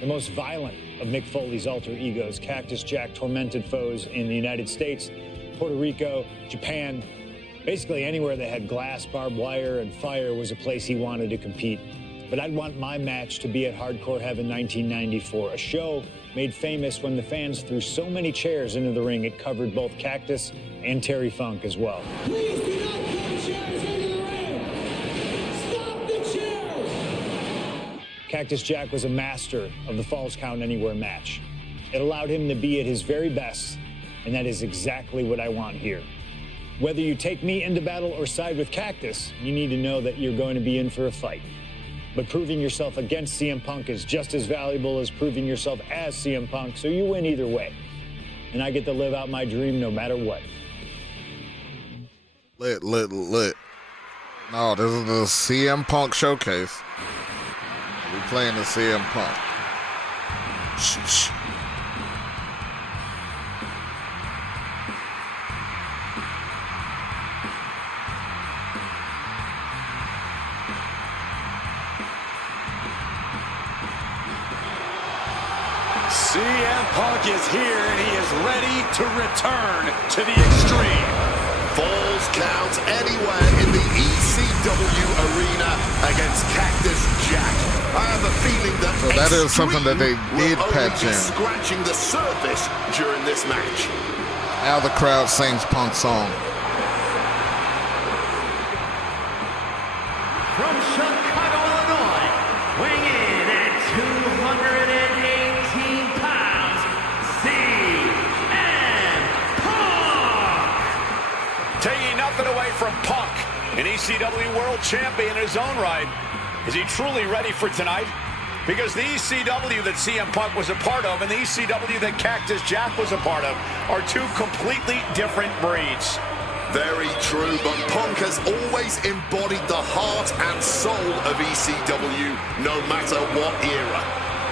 The most violent of Mick Foley's alter egos, Cactus Jack tormented foes in the United States, Puerto Rico, Japan, basically anywhere that had glass, barbed wire, and fire was a place he wanted to compete. But I'd want my match to be at Hardcore Heaven 1994, a show made famous when the fans threw so many chairs into the ring it covered both Cactus and Terry Funk as well. Please do not throw chairs into the ring. Stop the chairs. Cactus Jack was a master of the Falls Count Anywhere match. It allowed him to be at his very best, and that is exactly what I want here. Whether you take me into battle or side with Cactus, you need to know that you're going to be in for a fight. But proving yourself against CM Punk is just as valuable as proving yourself as CM Punk, so you win either way. And I get to live out my dream no matter what. Lit. No, this is the CM Punk showcase. We playing the CM Punk. Shh. CM Punk is here, and he is ready to return to the Extreme. Falls count anywhere in the ECW arena against Cactus Jack. I have a feeling that So that is something that they did will patch only be in. scratching the surface during this match. Now the crowd sings Punk's song. From Chicago, Illinois, weighing in at 218 pounds, CM Punk! Taking nothing away from Punk, an ECW World Champion in his own right. Is he truly ready for tonight? Because the ECW that CM Punk was a part of and the ECW that Cactus Jack was a part of are two completely different breeds. Very true, but Punk has always embodied the heart and soul of ECW, no matter what era.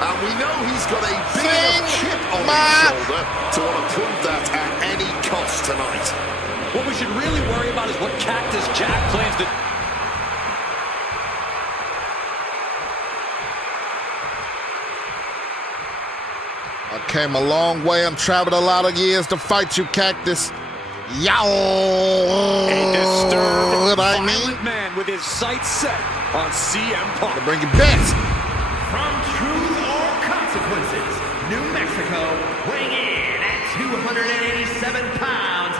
And we know he's got a big enough chip on his shoulder to want to prove that at any cost tonight. What we should really worry about is what Cactus Jack plans to... I came a long way and traveled a lot of years to fight you, Cactus. Yow! A disturbed, What I violent mean? man with his sights set on CM Punk. To bring you back. From Truth or Consequences, New Mexico, weighing in at 287 pounds,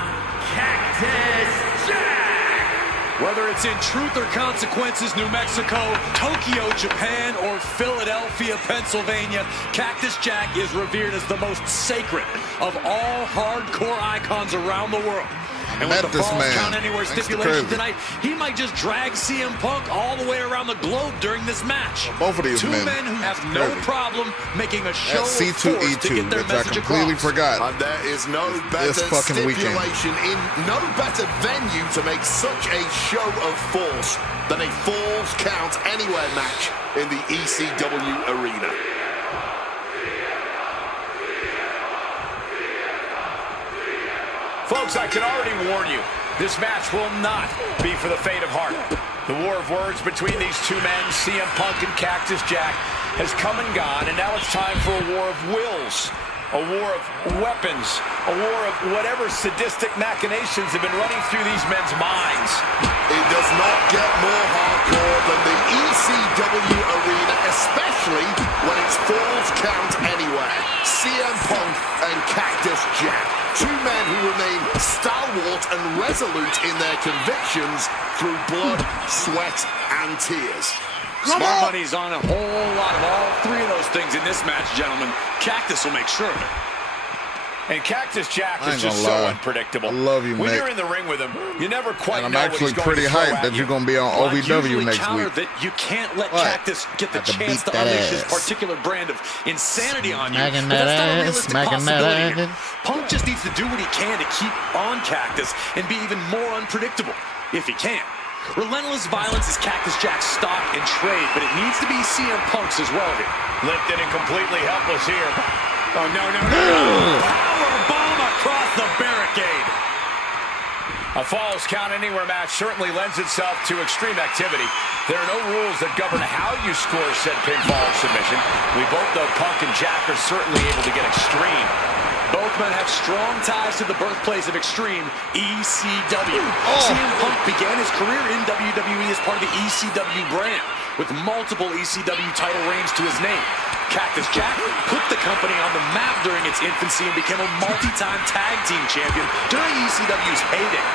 Cactus Jack! Whether it's in Truth or Consequences, New Mexico, Tokyo, Japan, or Philadelphia, Pennsylvania, Cactus Jack is revered as the most sacred of all hardcore icons around the world. And with met the this Falls man. Count Anywhere Thanks to stipulation Kirby. tonight, he might just drag CM Punk all the way around the globe during this match. Both of these Two men. men who have Thanks to no Kirby. problem making a show That's of force to C2E2, get their which I message completely across. forgot. And there is no better This fucking weekend. stipulation in no better venue to make such a show of force than a Falls Count Anywhere match in the ECW arena. Folks, I can already warn you, this match will not be for the faint of heart. The war of words between these two men, CM Punk and Cactus Jack, has come and gone, and now it's time for a war of wills, a war of weapons, a war of whatever sadistic machinations have been running through these men's minds. It does not get more hardcore than the ECW arena, especially when it's Falls Count Anywhere. CM Punk and Cactus Jack, two men who remain stalwart and resolute in their convictions through blood, sweat, and tears. Smart money's on a whole lot of all three of those things in this match, gentlemen. Cactus will make sure of it. And Cactus Jack I is ain't just gonna so lie. unpredictable. I love you, when Mick. you're in the ring with him, you never quite And I'm know what actually he's going pretty to throw hyped at that you. you're going to be on Well, I OVW usually next counter week. that you can't let What? Cactus get the Have to chance beat to that unleash his ass. particular brand of insanity on you. Smacking But that that's not a ass, realistic smacking that possibility here. ass. Punk just needs to do what he can to keep on Cactus and be even more unpredictable, if he can. Relentless violence is Cactus Jack's stock and trade, but it needs to be CM Punk's as well here. Lifted and completely helpless here. Oh, no. Powerbomb across the barricade. A Falls Count Anywhere match certainly lends itself to extreme activity. There are no rules that govern how you score said pinfall or submission. We both know Punk and Jack are certainly able to get extreme. Both men have strong ties to the birthplace of Extreme, ECW. CM Punk began his career in WWE as part of the ECW brand, with multiple ECW title reigns to his name. Cactus Jack put the company on the map during its infancy and became a multi-time tag team champion during ECW's heyday.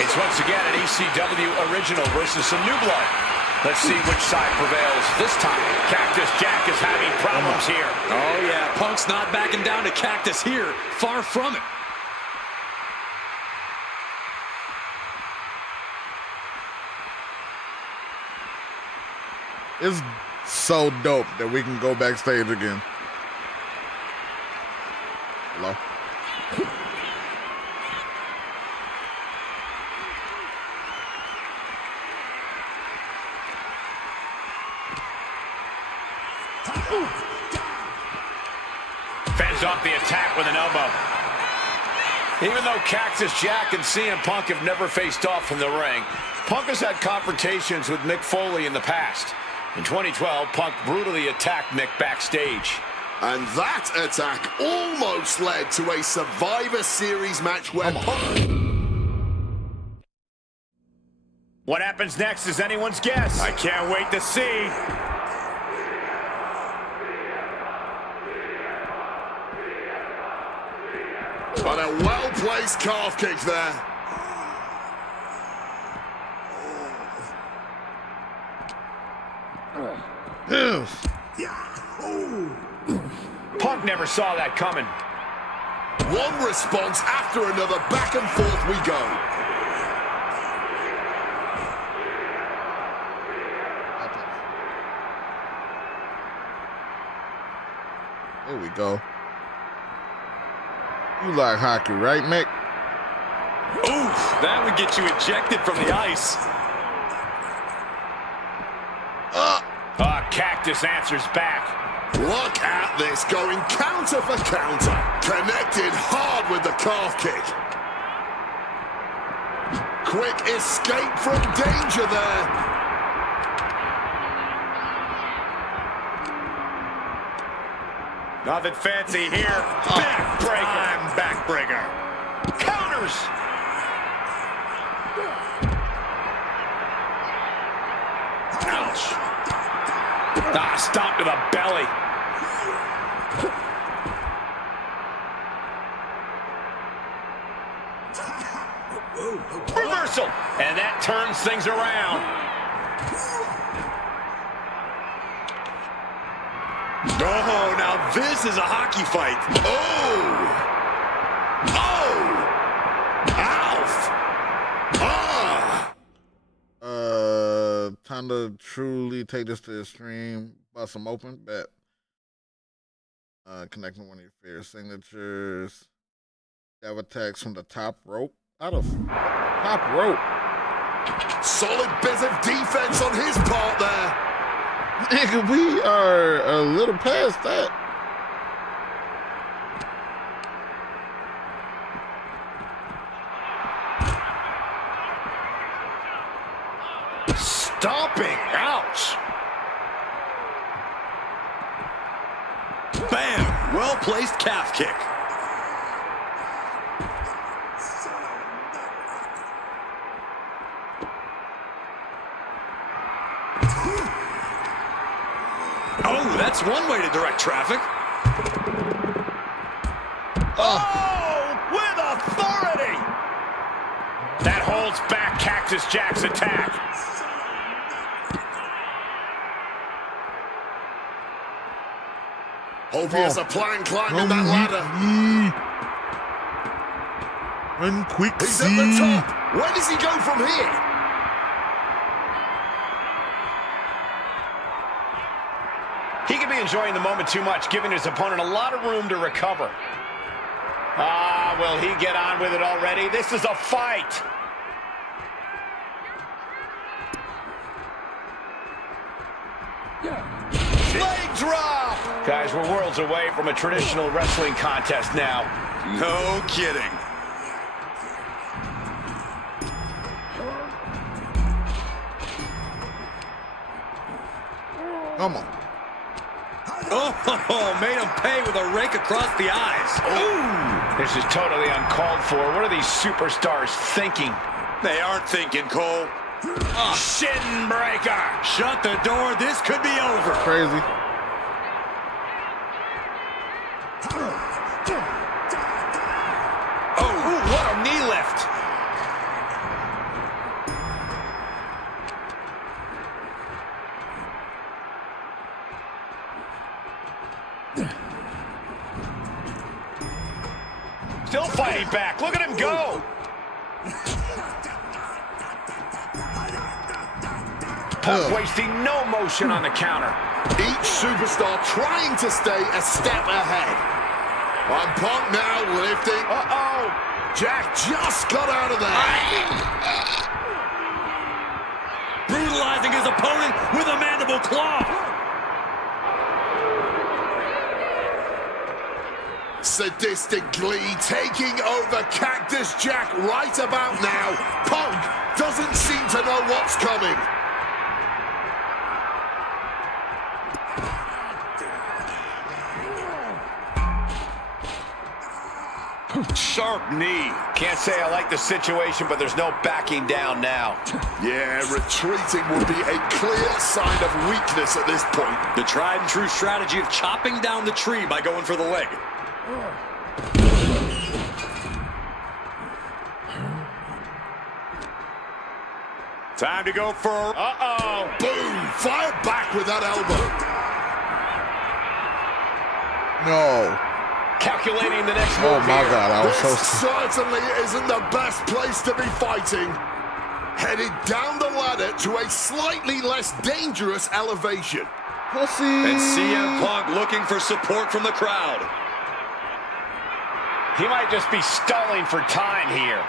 It's once again an ECW original versus some new blood. Let's see which side prevails this time. Cactus Jack is having problems here. Oh yeah, Punk's not backing down to Cactus here. Far from it. It's so dope that we can go backstage again. Hello? Fends off the attack with an elbow. Even though Cactus Jack and CM Punk have never faced off in the ring, Punk has had confrontations with Mick Foley in the past. In 2012, Punk brutally attacked Mick backstage. And that attack almost led to a Survivor Series match where What happens next is anyone's guess. I can't wait to see. on a well-placed calf kick there. Punk never saw that coming. One response after another, back and forth we go. There we go. You like hockey, right, Mick? Oof, that would get you ejected from the ice. Cactus answers back. Look at this, going counter for counter. Connected hard with the calf kick. Quick escape from danger there. Nothing fancy here. Backbreaker. Backbreaker. Counters. Ouch. Stop to the belly. Reversal. And that turns things around. Oh, now this is a hockey fight. Oh! Alf! Time to truly take this to the extreme. Bust them open. Bet. Connecting one of your favorite signatures. Have attacks from the top rope. Out of top rope. Solid bit of defense on his part there. Nigga, we are a little past that. Stomping. Ouch. Bam! Well-placed calf kick. Oh, that's one way to direct traffic. Oh, with authority. That holds back Cactus Jack's attack. Hope he has a plan climbing that ladder. Run quick, He's at the top. Where does he go from here? He could be enjoying the moment too much, giving his opponent a lot of room to recover. Will he get on with it already? This is a fight. Leg drop! Guys, we're worlds away from a traditional wrestling contest now. No kidding. Come on. Oh, made him pay with a rake across the eyes. Ooh! This is totally uncalled for. What are these superstars thinking? They aren't thinking, Cole. Shin breaker! Shut the door. This could be over. Crazy. Oh, what a knee lift! Still fighting back. Look at him go. Punk wasting no motion on the counter. Each superstar trying to stay a step ahead. On Punk now lifting. Jack just got out of there. Brutalizing his opponent with a mandible claw. Sadistic Glee taking over Cactus Jack right about now. Punk doesn't seem to know what's coming. Sharp knee. Can't say I like the situation, but there's no backing down now. Yeah, retreating would be a clear sign of weakness at this point. The tried and true strategy of chopping down the tree by going for the leg. Time to go for... Uh-oh. Boom! Fire back with that elbow. No. Calculating the next move. Oh my God, I was so This certainly isn't the best place to be fighting. Headed down the ladder to a slightly less dangerous elevation. pussy. And CM Punk looking for support from the crowd. He might just be stalling for time here.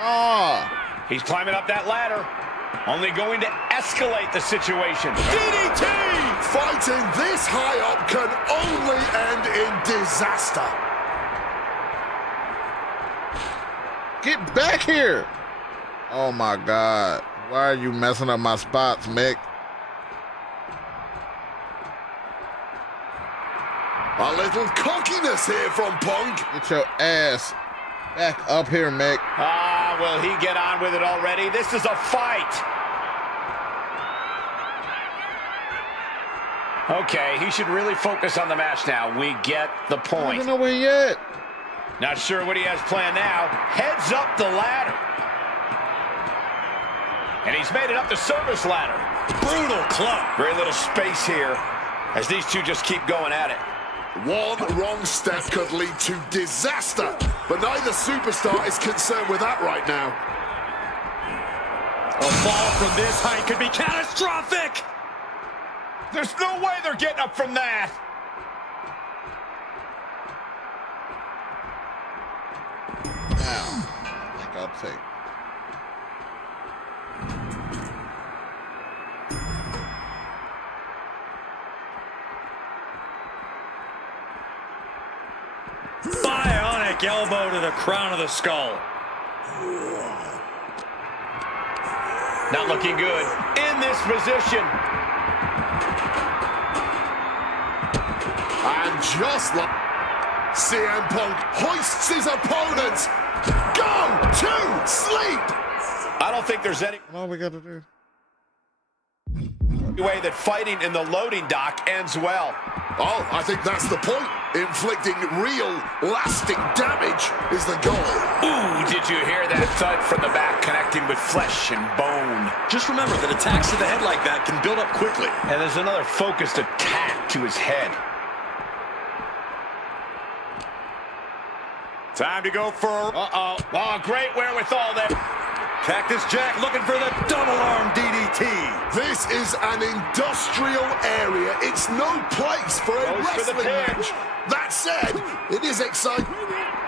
Ah. He's climbing up that ladder. Only going to escalate the situation. DDT! Fighting this high up can only end in disaster. Get back here. Oh my God. Why are you messing up my spots, Mick? A little cockiness here from Punk. Get your ass back up here, Mick. Ah, will he get on with it already? This is a fight. Okay, he should really focus on the match now. We get the I point. don't know where yet. Not sure what he has planned now. Heads up the ladder. And he's made it up the service ladder. Brutal club. Very little space here as these two just keep going at it. One wrong step could lead to disaster, but neither superstar is concerned with that right now. A fall from this height could be catastrophic. There's no way they're getting up from that. Now, I think I'll take. Bionic elbow to the crown of the skull. Not looking good in this position. And just like CM Punk hoists his opponent. Go to sleep. I don't think there's any What all we gotta do? way that fighting in the loading dock ends well. Oh, I think that's the point. Inflicting real, lasting damage is the goal. Ooh, did you hear that thud from the back connecting with flesh and bone? Just remember that attacks to the head like that can build up quickly. And there's another focused attack to his head. Time to go for... Uh-oh. Oh, great wherewithal there. Cactus Jack looking for the double arm DDT. This is an industrial area. It's no place for a Goes for the wrestling pin. match. That said, it is exciting.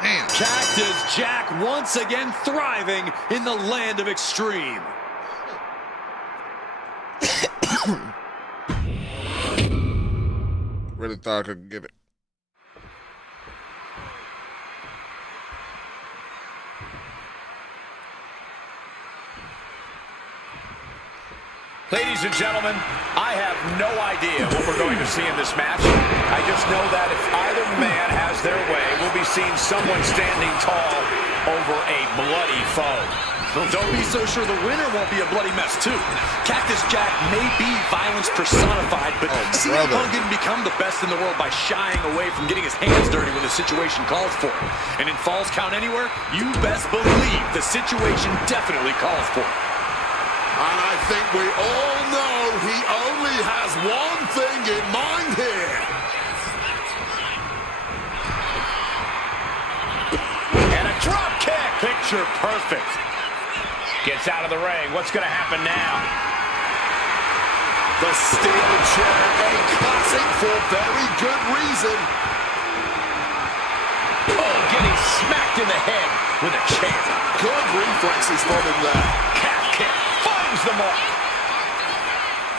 Damn. Cactus Jack once again thriving in the land of extreme. Really thought I could get it. Ladies and gentlemen, I have no idea what we're going to see in this match. I just know that if either man has their way, we'll be seeing someone standing tall over a bloody foe. Don't be so sure the winner won't be a bloody mess, too. Cactus Jack may be violence personified, but CM Punk didn't become the best in the world by shying away from getting his hands dirty when the situation calls for it. And in Falls Count Anywhere, you best believe the situation definitely calls for it. And I think we all know he only has one thing in mind here. And a drop kick. Picture perfect. Gets out of the ring. What's going to happen now? The steel chair, a classic for very good reason. Oh, getting smacked in the head with a chair. Good reflexes from him there. Calf kick. Finds the mark.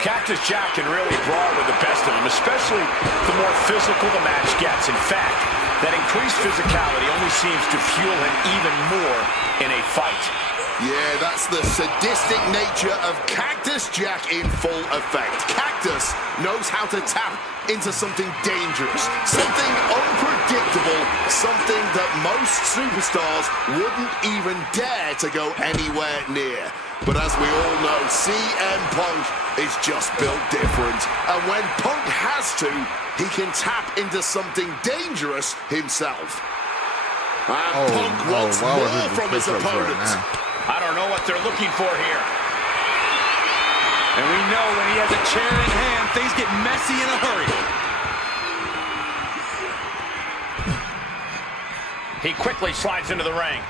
Cactus Jack can really brawl with the best of them, especially the more physical the match gets. In fact, that increased physicality only seems to fuel him even more in a fight. Yeah, that's the sadistic nature of Cactus Jack in full effect. Cactus knows how to tap into something dangerous, something unpredictable, something that most superstars wouldn't even dare to go anywhere near. But as we all know, CM Punk is just built different. And when Punk has to, he can tap into something dangerous himself. And Punk wants more from his opponent. I don't know what they're looking for here. And we know when he has a chair in hand, things get messy in a hurry. He quickly slides into the ring.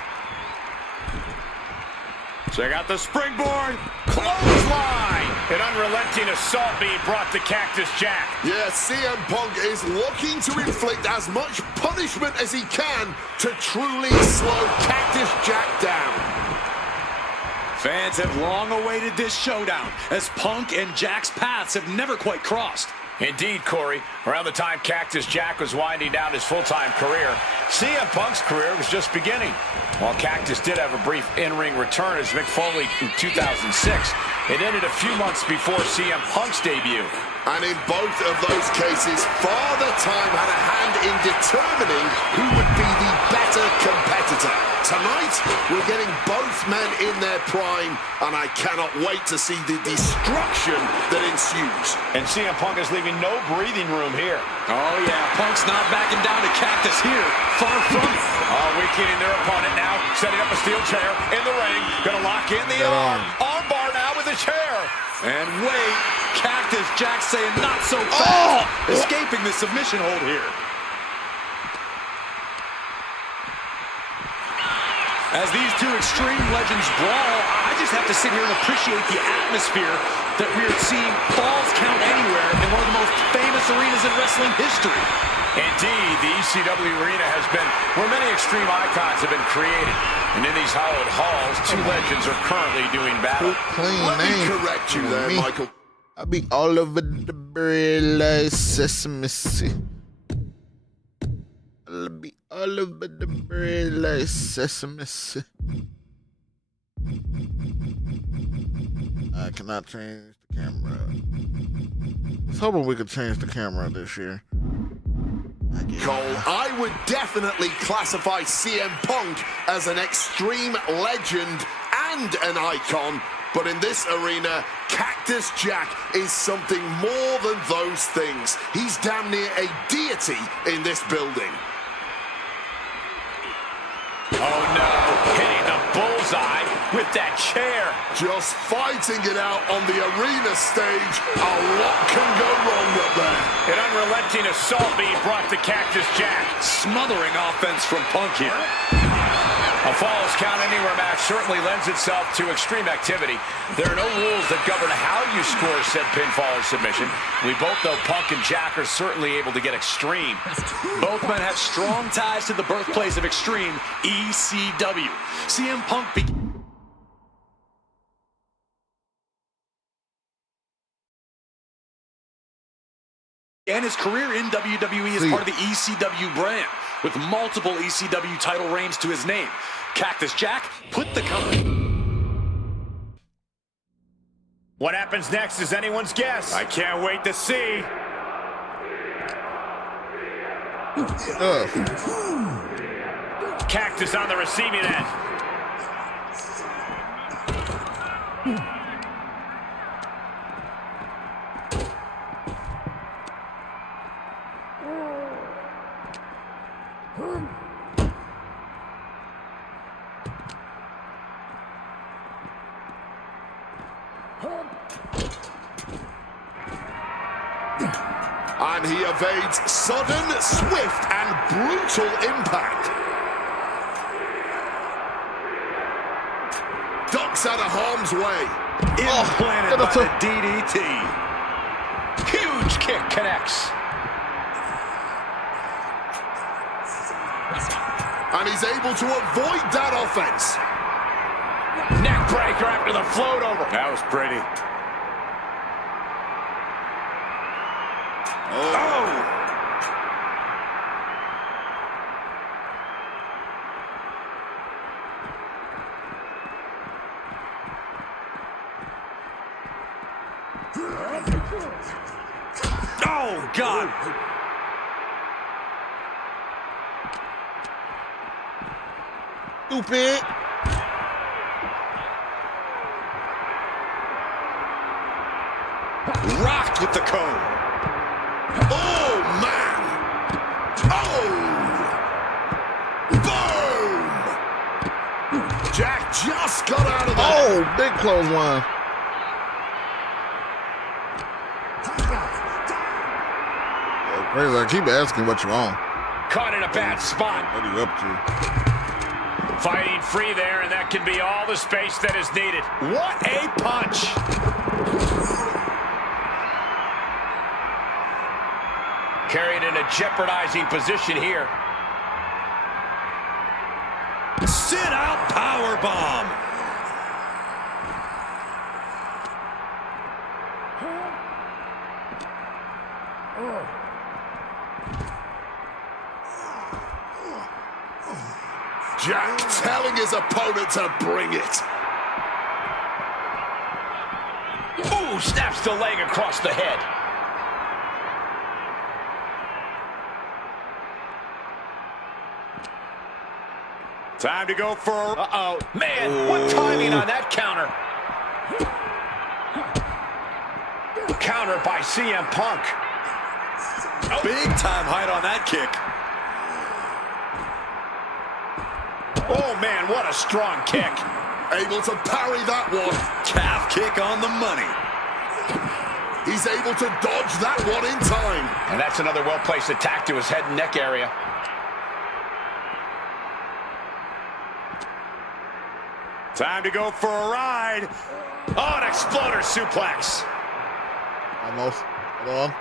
Check out the springboard. Clothesline. An unrelenting assault being brought to Cactus Jack. Yeah, CM Punk is looking to inflict as much punishment as he can to truly slow Cactus Jack down. Fans have long awaited this showdown, as Punk and Jack's paths have never quite crossed. Indeed, Corey. Around the time Cactus Jack was winding down his full-time career, CM Punk's career was just beginning. While Cactus did have a brief in-ring return as Mick Foley in 2006, it ended a few months before CM Punk's debut. And in both of those cases, Father Time had a hand in determining who would be the better competitor. Tonight, we're getting both men in their prime, and I cannot wait to see the destruction that ensues. And CM Punk is leaving no breathing room here. Oh yeah, Punk's not backing down to Cactus here. Far from it. Oh, weakening their opponent now, setting up a steel chair in the ring, gonna lock in the arm. Armbar now with the chair. And wait, Cactus Jack saying not so fast, escaping the submission hold here. As these two extreme legends brawl, I just have to sit here and appreciate the atmosphere that we're seeing Falls Count Anywhere in one of the most famous arenas in wrestling history. Indeed, the ECW arena has been where many extreme icons have been created. And in these hallowed halls, two legends are currently doing battle. Let me correct you there, Michael. I be all over the bread like sesame seed. I'll be all over the bread like sesame seed. I cannot change the camera. I was hoping we could change the camera this year. Cole, I would definitely classify CM Punk as an extreme legend and an icon, but in this arena, Cactus Jack is something more than those things. He's damn near a deity in this building. Oh no, hitting the bullseye with that chair. Just fighting it out on the arena stage. A lot can go wrong up there. An unrelenting assault being brought to Cactus Jack. Smothering offense from Punk here. A Falls Count Anywhere match certainly lends itself to extreme activity. There are no rules that govern how you score said pinfall or submission. We both know Punk and Jack are certainly able to get extreme. Both men have strong ties to the birthplace of extreme, ECW. CM Punk began his career in WWE as part of the ECW brand, with multiple ECW title reigns to his name. Cactus Jack put the company. What happens next is anyone's guess. I can't wait to see. Cactus on the receiving end. And he evades sudden, swift, and brutal impact. Ducks out of harm's way. Implanted by the DDT. Huge kick connects. And he's able to avoid that offense. Neck breaker after the float over. That was pretty. Oh, God. Stupid. Rocked with the cone. Oh, man. Oh. Boom. Jack just got out of there. Oh, big clothesline. Crazy. I keep asking what you on. Caught in a bad spot. What are you up to? Fighting free there, and that can be all the space that is needed. What a punch. Carried in a jeopardizing position here. Sit out powerbomb. Jack telling his opponent to bring it. Ooh, snaps the leg across the head. Time to go for... Uh-oh. Man, what timing on that counter. Counter by CM Punk. Big time height on that kick. Oh, man, what a strong kick. Able to parry that one. Calf kick on the money. He's able to dodge that one in time. And that's another well-placed attack to his head and neck area. Time to go for a ride. Oh, an exploder suplex. Almost. Hold on.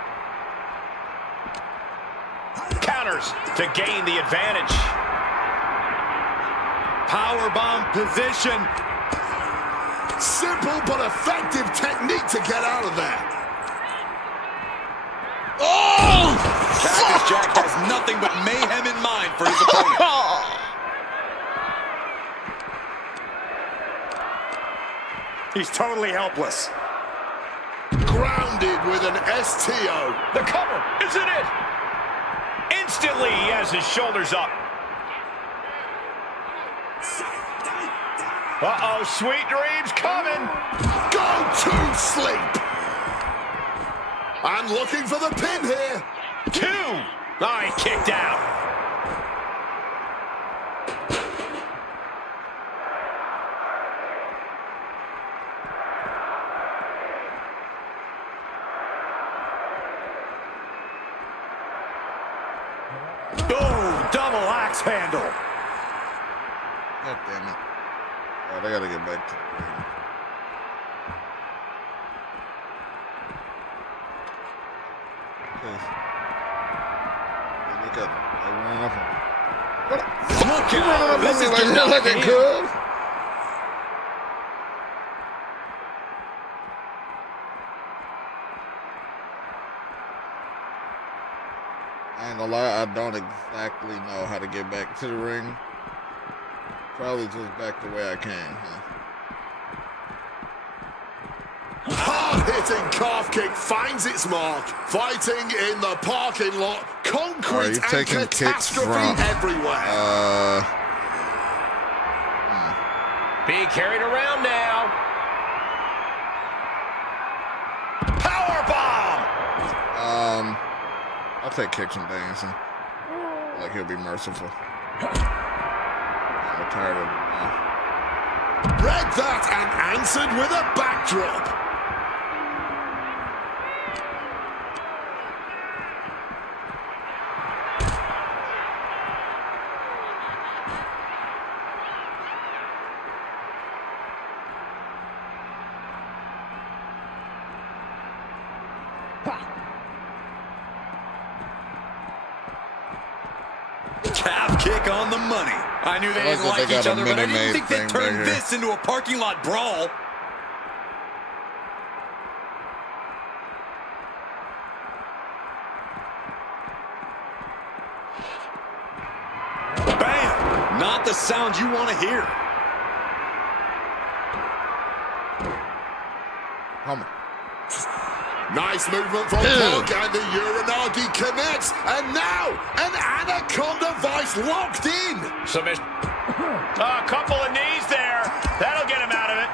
Counters to gain the advantage. Powerbomb position. Simple but effective technique to get out of there. Oh! Cactus Jack has nothing but mayhem in mind for his opponent. He's totally helpless. Grounded with an STO. The cover, isn't it? Instantly, he has his shoulders up. Uh-oh, sweet dreams coming. Go to sleep. I'm looking for the pin here. 2. Oh, he kicked out. Oh, double axe handle. God damn it. All right, I gotta get back to the ring. Look at him. They running up on me. What? Look You running out. up This on me is like getting that, out like of a hand. cub? I ain't gonna lie, I don't exactly know how to get back to the ring. Probably just back the way I came, huh? Hard-hitting calf kick finds its mark. Fighting in the parking lot. Concrete you and taking kicks catastrophe from, everywhere. Being carried around now. Powerbomb. I'll take kicks from dancing. Like he'll be merciful. I'm tired of it now. Read that and answered with a backdrop. Calf kick on the money. I knew they I didn't like that like they got each a other, but I Minute didn't Maid think they'd thing turn back here. this into a parking lot brawl. Bam! Not the sound you want to hear. Come on. Nice movement from Punk, and the Uranagi connects. And now, an Anaconda Vice locked in. Submission. A couple of knees there. That'll get him out of it.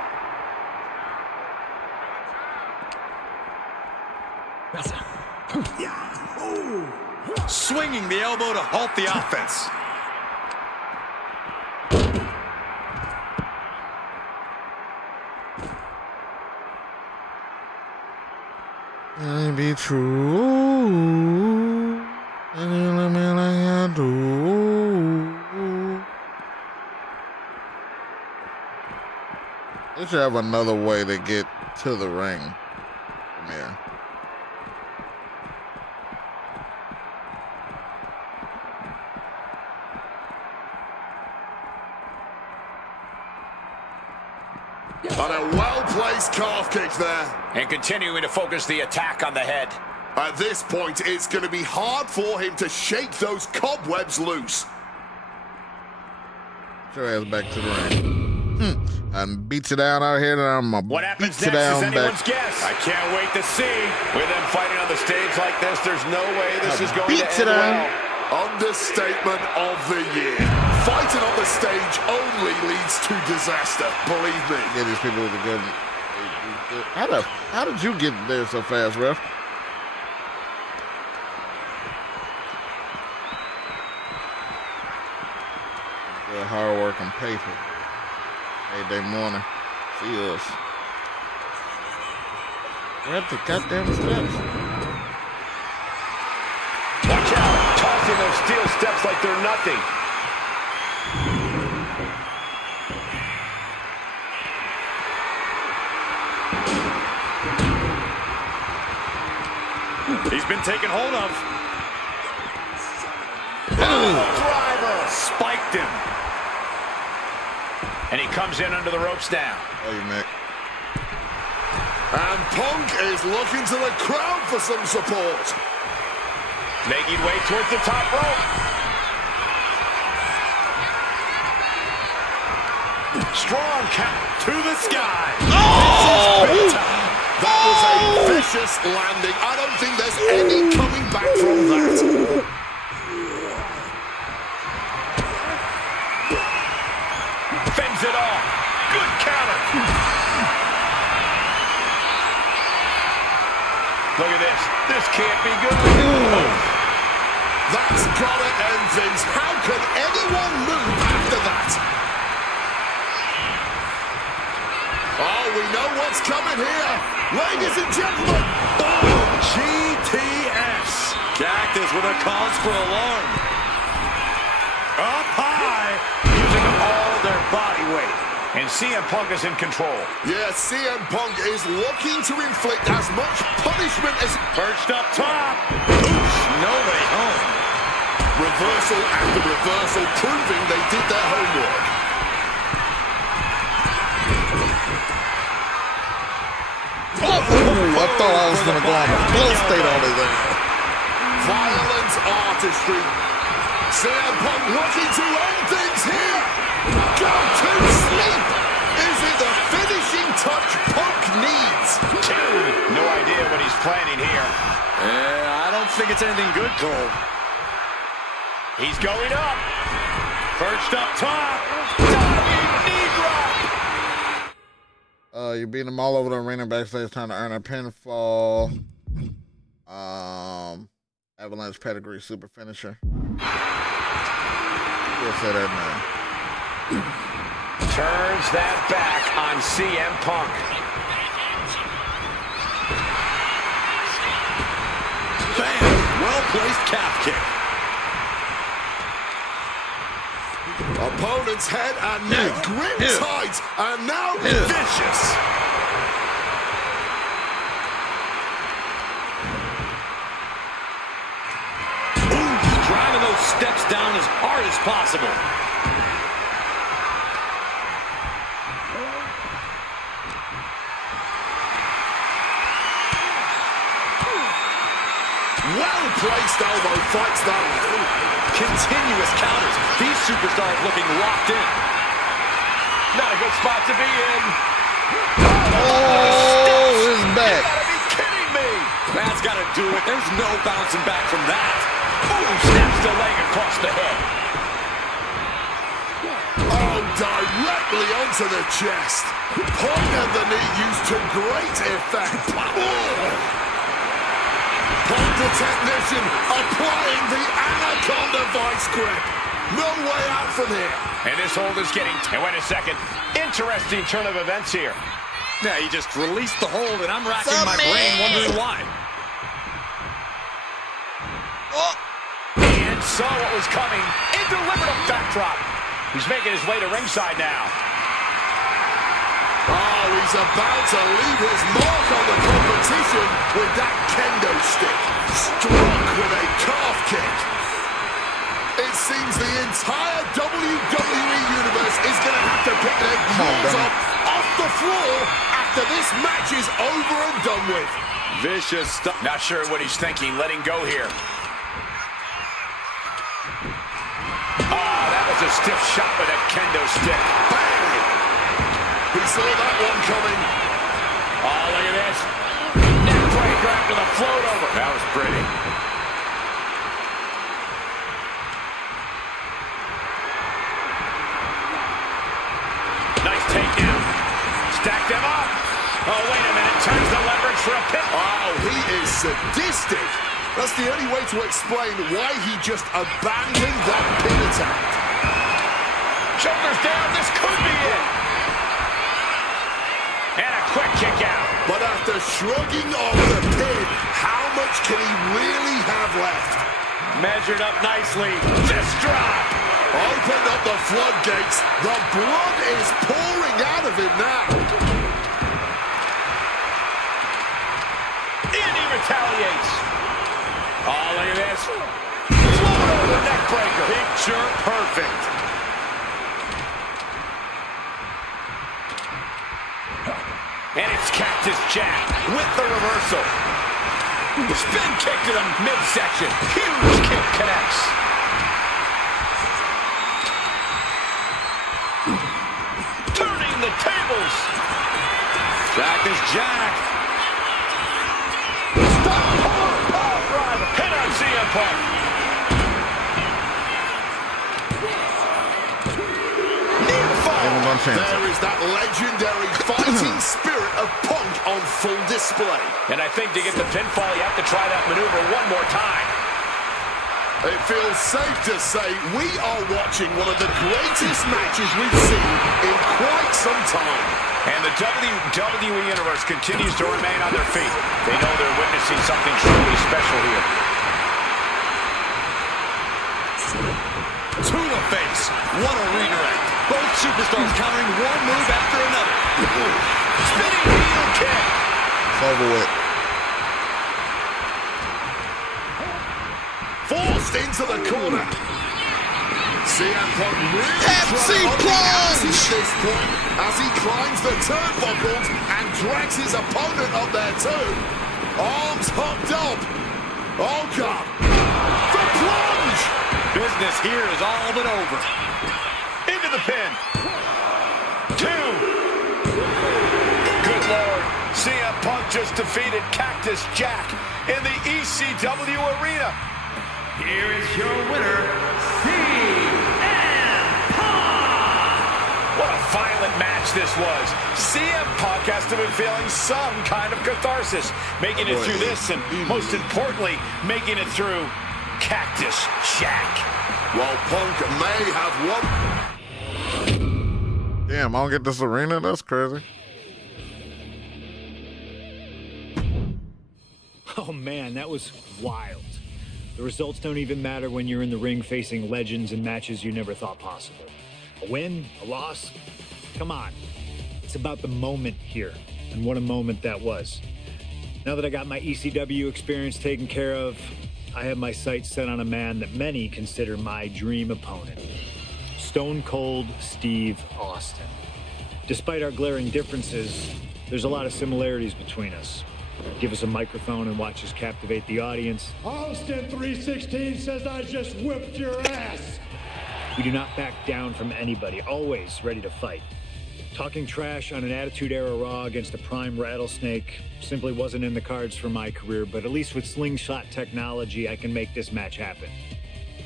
Swinging the elbow to halt the offense. Can it be true? And you let me like I do. They should have another way to get to the ring from here. On a well-placed calf kick there. And continuing to focus the attack on the head. At this point, it's going to be hard for him to shake those cobwebs loose. Show ass back to the ring. And beats it down out here, and I'm gonna What happens beat it next is down anyone's back. guess. I can't wait to see. With them fighting on the stage like this, there's no way this is going to Beats end it down. well. Understatement of the year. Fighting on the stage only leads to disaster, believe me. Yeah, these people with the good. How did you get there so fast, ref? Good hard work and paper. Day morning. See us. We're at the goddamn steps. Watch out. Tossing those steel steps like they're nothing. He's been taken hold of. Driver. Spiked him. And he comes in under the ropes now. Oh, you Mick. And Punk is looking to the crowd for some support. Making way towards the top rope. Strong count to the sky. Oh! That was a vicious landing. I don't think there's any coming back from that. Fends it off. Good counter. Look at this. This can't be good. That's gotta end things. How can anyone move after that? Oh, we know what's coming here. Ladies and gentlemen. Oh, GTS. Cactus with a cause for alarm. Up high. Using all their body weight. And CM Punk is in control. Yeah, CM Punk is looking to inflict as much punishment as... Perched up top. Oof, no way home. Reversal after reversal, proving they did their homework. I thought I was going to go on a full state on his ass. Violent artistry. CM Punk looking to end things here. Go to sleep. Is it the finishing touch Punk needs? No idea what he's planning here. I don't think it's anything good, Cole. He's going up. Perched up top. Diving knee drop. You beat them all over the arena backstage trying to earn a pinfall. Avalanche pedigree super finisher. We'll say that now. Turns that back on CM Punk. Bam! Well-placed calf kick. Opponent's head and neck gripped tight, and now vicious. Driving those steps down as hard as possible. Well-placed elbow fights that off. Continuous counters. These superstars looking locked in. Not a good spot to be in. Oh, it's back. You gotta be kidding me. That's got to do it. There's no bouncing back from that. Ooh, snaps the leg across the head. Oh, directly onto the chest. Point of the knee used to great effect. Point the technician applying the Anaconda vice grip. No way out from here. And this hold is getting... And wait a second. Interesting turn of events here. Yeah, he just released the hold, and I'm racking my brain wondering why. And saw what was coming and delivered a backdrop. He's making his way to ringside now. Oh, he's about to leave his mark on the competition with that kendo stick. Struck with a calf kick. It seems the entire WWE Universe is going to have to pick their heels up off the floor after this match is over and done with. Vicious stuff. Not sure what he's thinking. Letting go here. That was a stiff shot with a kendo stick. Bang! He saw that one coming. Oh, look at this. Neck breaker after the float over. That was pretty. Nice takedown. Stack them up. Oh, wait a minute. Turns the leverage for a pin. Oh, he is sadistic. That's the only way to explain why he just abandoned that pin attempt. Shoulders down. This could be it. And a quick kick out. But after shrugging off the pin, how much can he really have left? Measured up nicely. This drop. Opened up the floodgates. The blood is pouring out of him now. And he retaliates. Oh, look at this. Float over neck breaker. Picture perfect. And it's Cactus Jack with the reversal. Spin kick to the midsection. Huge kick connects. Turning the tables. Cactus Jack. Stop power driver. Hit on CM Punk. There is that legendary fighting spirit of Punk on full display. And I think to get the pinfall, you have to try that maneuver one more time. It feels safe to say we are watching one of the greatest matches we've seen in quite some time. And the WWE Universe continues to remain on their feet. They know they're witnessing something truly special here. To the face. What a redirect. Both superstars countering one move after another. Spinning heel kick. It's over with. Forced into the corner. CM Punk really Pepsi trying to plunge! at this point as he climbs the turnbuckles and drags his opponent up there too. Arms hooked up. Oh God. The plunge! Business here is all but over. Into the pin. 2. Good Lord. CM Punk just defeated Cactus Jack in the ECW arena. Here is your winner, CM Punk! What a violent match this was. CM Punk has to be feeling some kind of catharsis, making it through this and, most importantly, making it through Cactus Jack. Well, Punk may have won. Damn, I don't get this arena? That's crazy. Oh man, that was wild. The results don't even matter when you're in the ring facing legends in matches you never thought possible. A win, a loss, come on. It's about the moment here, and what a moment that was. Now that I got my ECW experience taken care of, I have my sights set on a man that many consider my dream opponent. Stone Cold Steve Austin. Despite our glaring differences, there's a lot of similarities between us. Give us a microphone and watch us captivate the audience. Austin 316 says I just whipped your ass. We do not back down from anybody, always ready to fight. Talking trash on an Attitude Era Raw against a prime rattlesnake simply wasn't in the cards for my career, but at least with slingshot technology, I can make this match happen.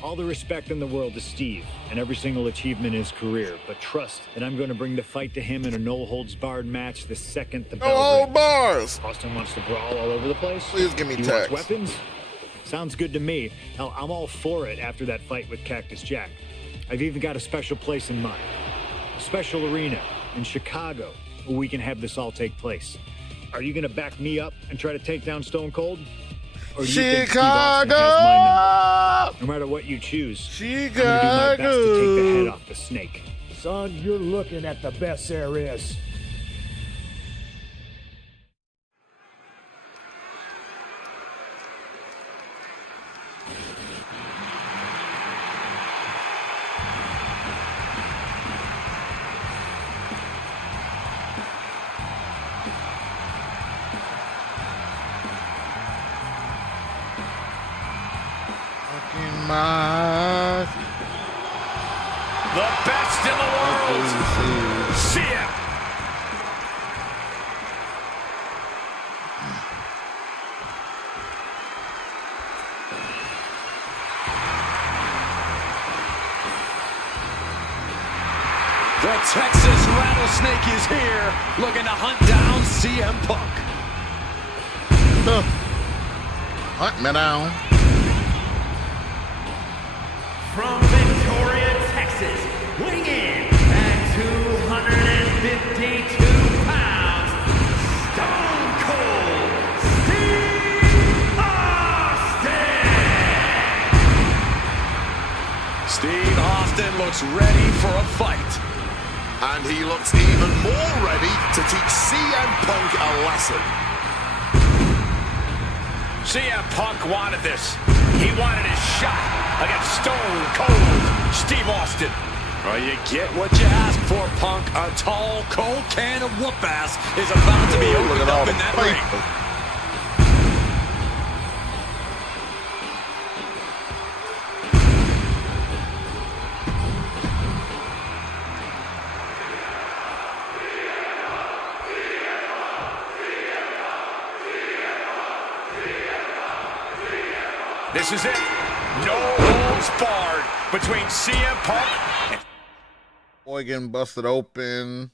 All the respect in the world to Steve and every single achievement in his career, but trust that I'm going to bring the fight to him in a no-holds-barred match the second the bell No rings. bars. Austin wants to brawl all over the place. Please give me He text. wants weapons? Sounds good to me. Hell, I'm all for it after that fight with Cactus Jack. I've even got a special place in mind. A special arena in Chicago where we can have this all take place. Are you going to back me up and try to take down Stone Cold? Or do you think Steve Austin has my number? No matter what you choose, I'm going to do my best to take the head off the snake. Son, you're looking at the best there is. The best in the world. See ya. The Texas Rattlesnake is here, looking to hunt down CM Punk. Hunt me down. From Victoria, Texas, weighing in at 252 pounds, Stone Cold Steve Austin! Steve Austin looks ready for a fight. And he looks even more ready to teach CM Punk a lesson. CM Punk wanted this. He wanted his shot against Stone Cold Steve Austin. Well, you get what you ask for, Punk. A tall, cold can of whoop ass is about to be opened up in that ring. This is it. No holds barred between CM Punk and Boy getting busted open.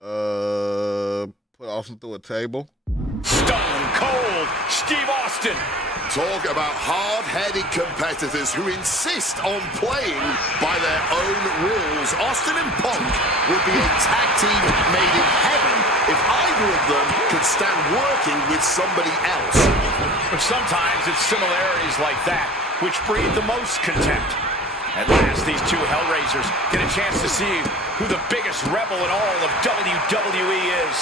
Put Austin through a table. Stone Cold Steve Austin. Talk about hard-headed competitors who insist on playing by their own rules. Austin and Punk would be a tag team made in heaven if either of them could stand working with somebody else. But sometimes it's similarities like that which breed the most contempt. At last, these two Hellraisers get a chance to see who the biggest rebel in all of WWE is.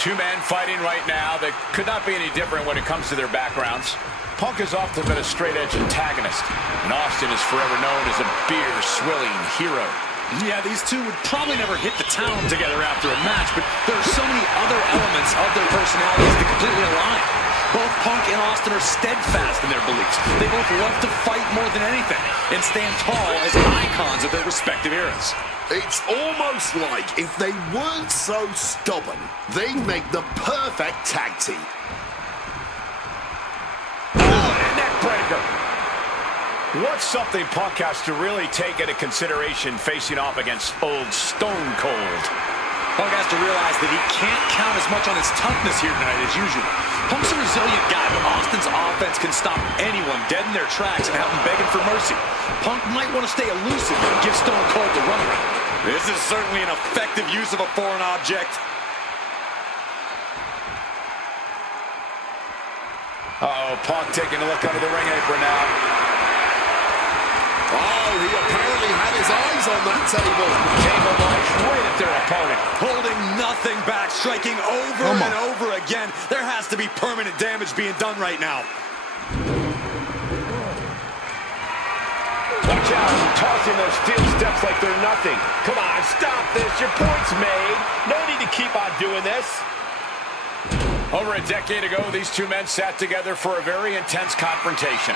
Two men fighting right now that could not be any different when it comes to their backgrounds. Punk has often been a straight-edge antagonist, and Austin is forever known as a beer-swilling hero. Yeah, these two would probably never hit the town together after a match, but there are so many other elements of their personalities that completely align. Both Punk and Austin are steadfast in their beliefs. They both love to fight more than anything and stand tall as icons of their respective eras. It's almost like if they weren't so stubborn, they'd make the perfect tag team. Oh, and a neck breaker. What's something Punk has to really take into consideration facing off against old Stone Cold? Punk has to realize that he can't count as much on his toughness here tonight as usual. Punk's a resilient guy, but Austin's offense can stop anyone dead in their tracks and have them begging for mercy. Punk might want to stay elusive and give Stone Cold the runaround. This is certainly an effective use of a foreign object. Uh-oh, Punk taking a look under the ring apron now. Oh, he apparently had his eyes on that table. Table launch right at their opponent. Holding nothing back, striking over and over again. There has to be permanent damage being done right now. Watch out, tossing those steel steps like they're nothing. Come on, stop this. Your point's made. No need to keep on doing this. Over a decade ago, these two men sat together for a very intense confrontation.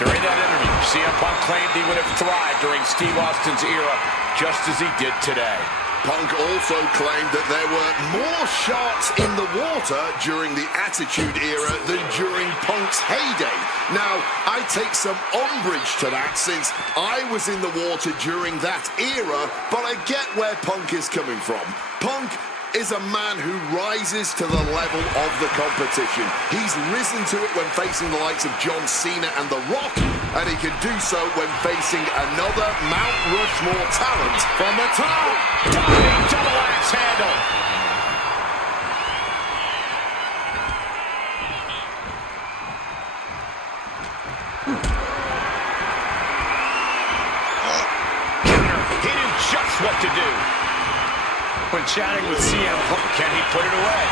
During that interview, CM Punk claimed he would have thrived during Steve Austin's era, just as he did today. Punk also claimed that there were more sharks in the water during the Attitude Era than during Punk's heyday. Now, I take some umbrage to that since I was in the water during that era, but I get where Punk is coming from. Punk is a man who rises to the level of the competition. He's risen to it when facing the likes of John Cena and The Rock, and he can do so when facing another Mount Rushmore talent from the top. Diving double axe handle. Counter. He knew just what to do. When chatting with CM Punk, can he put it away?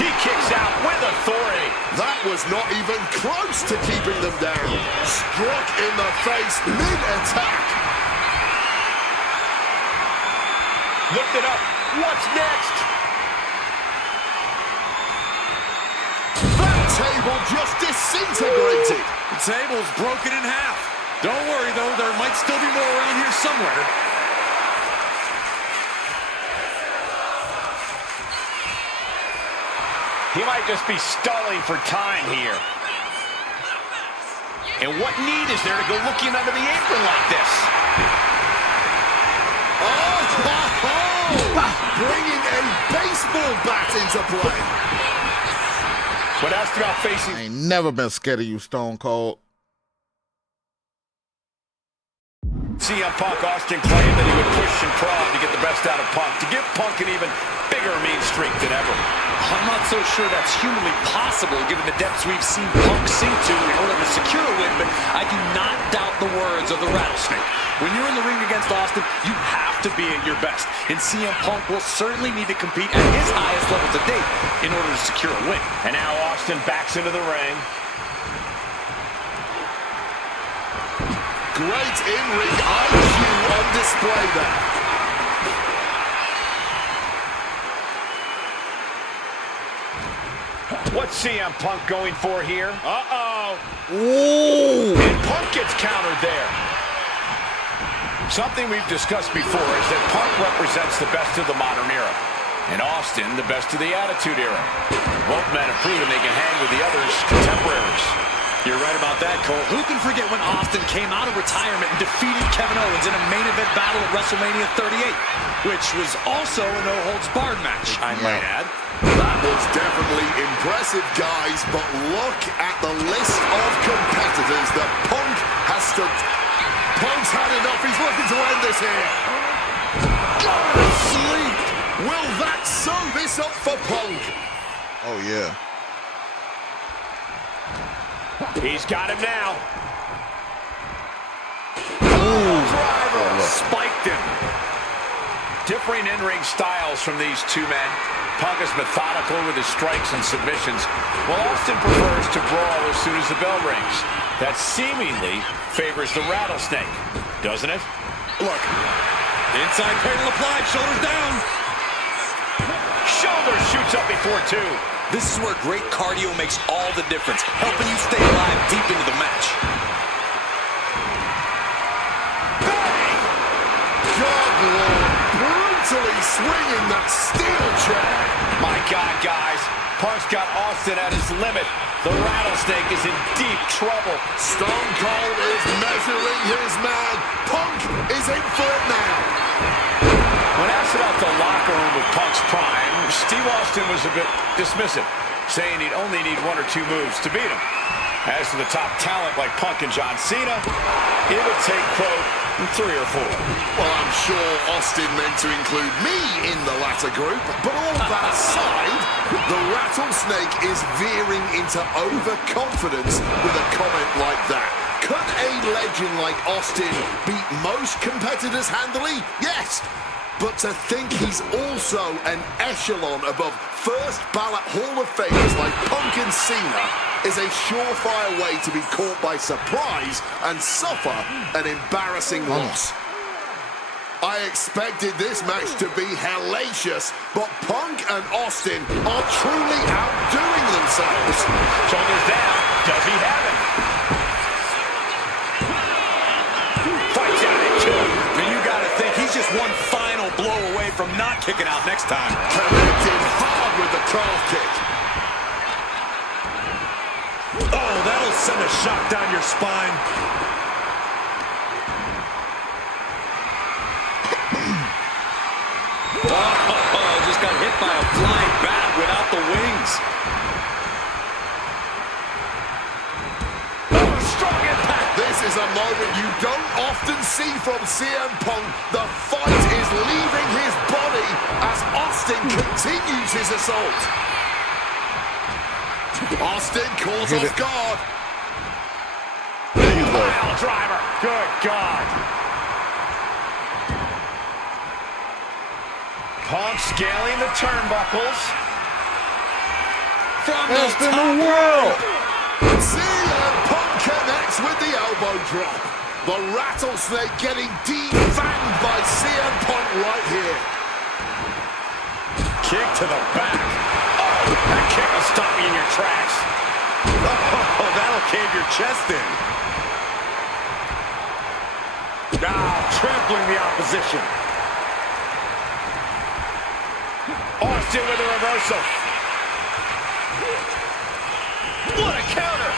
He kicks out with authority. That was not even close to keeping them down. Struck in the face mid-attack. Lift it up. What's next? That table just disintegrated. The table's broken in half. Don't worry, though. There might still be more around here somewhere. He might just be stalling for time here. And what need is there to go looking under the apron like this? Bringing a baseball bat into play. But asked about facing... I ain't never been scared of you, Stone Cold. CM Punk, Austin claimed that he would push and prod to get the best out of Punk, to give Punk an even bigger mean streak than ever. I'm not so sure that's humanly possible given the depths we've seen Punk sink to in order to secure a win, but I do not doubt the words of the Rattlesnake. When you're in the ring against Austin, you have to be at your best, and CM Punk will certainly need to compete at his highest level to date in order to secure a win. And now Austin backs into the ring. Great in-ring IQ on display there. What's CM Punk going for here? Uh-oh. Ooh. And Punk gets countered there. Something we've discussed before is that Punk represents the best of the modern era, and Austin the best of the Attitude Era. Both men have proven they can hang with the others' contemporaries. You're right about that, Cole. Who can forget when Austin came out of retirement and defeated Kevin Owens in a main event battle at WrestleMania 38, which was also a no-holds-barred match, I might add. That was definitely impressive, guys, but look at the list of competitors that Punk has stood. Punk's had enough. He's looking to end this here. Go to sleep. Will that sew this up for Punk? Oh, yeah. He's got him now. Driver spiked him. Differing in-ring styles from these two men. Punk is methodical with his strikes and submissions, while Austin prefers to brawl as soon as the bell rings. That seemingly favors the Rattlesnake, doesn't it? Look, inside cradle applied, shoulders down. Shoulder shoots up before two. This is where great cardio makes all the difference, helping you stay alive deep into the match. Bang! Dog brutally swinging that steel chair. My God, guys. Punk's got Austin at his limit. The Rattlesnake is in deep trouble. Stone Cold is measuring his man. Punk is in for it now. When asked about the locker room with Punk's prime, Steve Austin was a bit dismissive, saying he'd only need one or two moves to beat him. As to the top talent like Punk and John Cena, it would take, quote, 3 or 4. Well, I'm sure Austin meant to include me in the latter group, but all that aside, the Rattlesnake is veering into overconfidence with a comment like that. Could a legend like Austin beat most competitors handily? Yes. But to think he's also an echelon above first ballot Hall of Famers like Punk and Cena is a surefire way to be caught by surprise and suffer an embarrassing loss. I expected this match to be hellacious, but Punk and Austin are truly outdoing themselves. Shoulders down. Does he have it? Fights out at 2. time. Connected hard with the calf kick. Oh, that'll send a shock down your spine. Oh, just got hit by a flying bat without the wings. Strong impact. This is a moment you don't often see from CM Punk. The fight is leaving his body as Austin continues his assault. Austin calls off guard. Pile driver. Good God. Punk scaling the turnbuckles. From Best in the world. CM Punk connects with the elbow drop. The rattlesnake getting defanged by CM Punk right here. Kick to the back. Oh, that kick will stop you in your tracks. Oh, that'll cave your chest in. Trampling the opposition. Austin with a reversal. What a counter.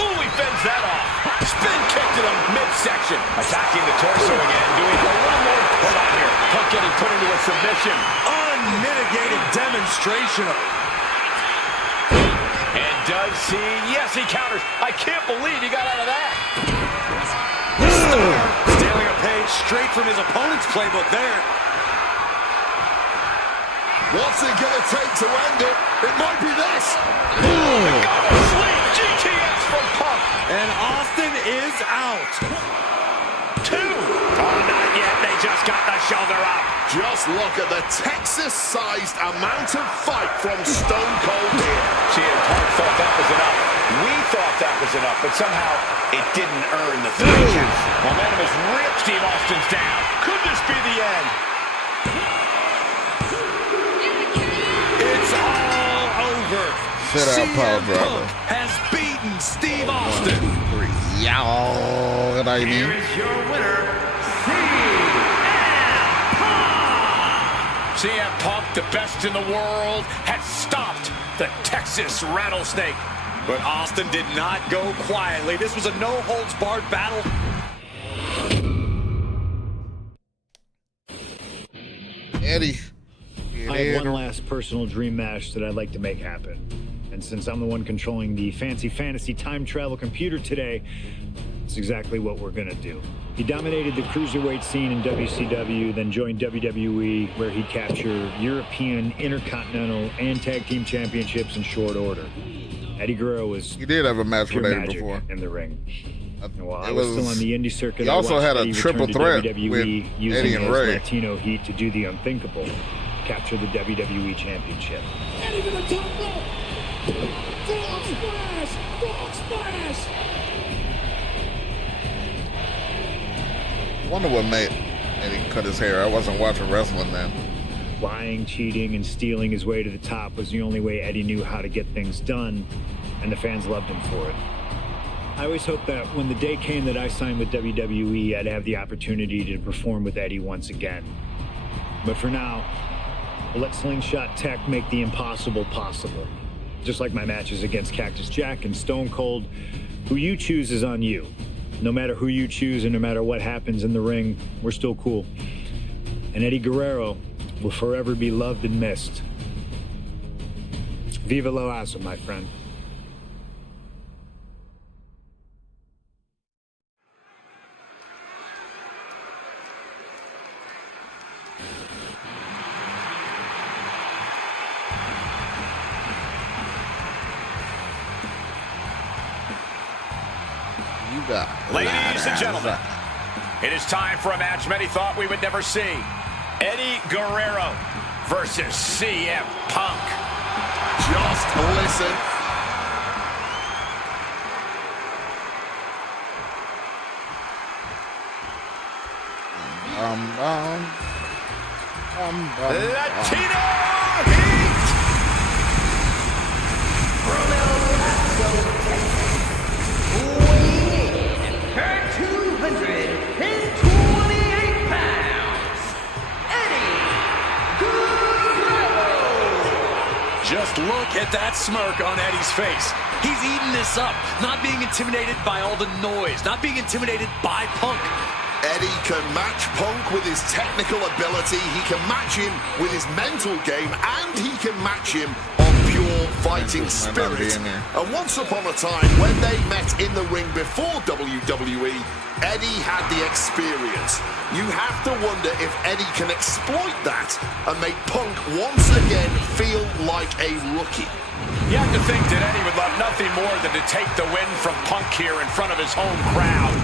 Oh, he fends that off. Spin kick to the midsection. Attacking the torso again, doing a little more pull out here. Punk getting put into a submission. Unmitigated demonstration of... And does he? Yes, he counters. I can't believe he got out of that. Stealing a page straight from his opponent's playbook there. What's it gonna take to end it? It might be this. Sleep GTS from Punk. And Austin is out. 2. Oh, not yet. They just got the shoulder up. Just look at the Texas-sized amount of fight from Stone Cold here. CM Punk thought that was enough. We thought that was enough, but somehow it didn't earn the 3 count. Momentum has ripped Steve Austin's down. Could this be the end? It's all over. Sit out, power CM driver. Punk has beaten Steve Austin. Y'all, good idea. Here is your winner, CM Punk, the best in the world, has stopped the Texas Rattlesnake. But Austin did not go quietly. This was a no-holds-barred battle. Eddie. I have one last personal dream match that I'd like to make happen. And since I'm the one controlling the fancy fantasy time travel computer today, it's exactly what we're gonna do. He dominated the cruiserweight scene in WCW, then joined WWE, where he captured European, Intercontinental, and Tag Team Championships in short order. Eddie Guerrero was You did have a match pure with Eddie magic before. in the ring. While I It was was- still on the indie circuit, he I also watched had a Eddie triple return to threat WWE with using Eddie and his Ray. Latino heat to do the unthinkable, capture the WWE Championship. Eddie to the top rope. Frog splash. Frog splash. Wonder what made Eddie cut his hair. I wasn't watching wrestling then. Lying, cheating, and stealing his way to the top was the only way Eddie knew how to get things done, and the fans loved him for it. I always hoped that when the day came that I signed with WWE, I'd have the opportunity to perform with Eddie once again. But for now, we'll let Slingshot Tech make the impossible possible. Just like my matches against Cactus Jack and Stone Cold, who you choose is on you. No matter who you choose and no matter what happens in the ring, we're still cool. And Eddie Guerrero will forever be loved and missed. Viva la raza, my friend. You got Ladies and gentlemen, it is time for a match many thought we would never see. Eddie Guerrero versus CM Punk. Just listen. Latino Heat! from El Paso, Texas, weighing in her 220 Just look at that smirk on Eddie's face. He's eating this up, not being intimidated by all the noise, not being intimidated by Punk. Eddie can match Punk with his technical ability, he can match him with his mental game, and he can match him on pure fighting spirit. And once upon a time, when they met in the ring before WWE, Eddie had the experience. You have to wonder if Eddie can exploit that and make Punk once again feel like a rookie. You have to think that Eddie would love nothing more than to take the win from Punk here in front of his home crowd.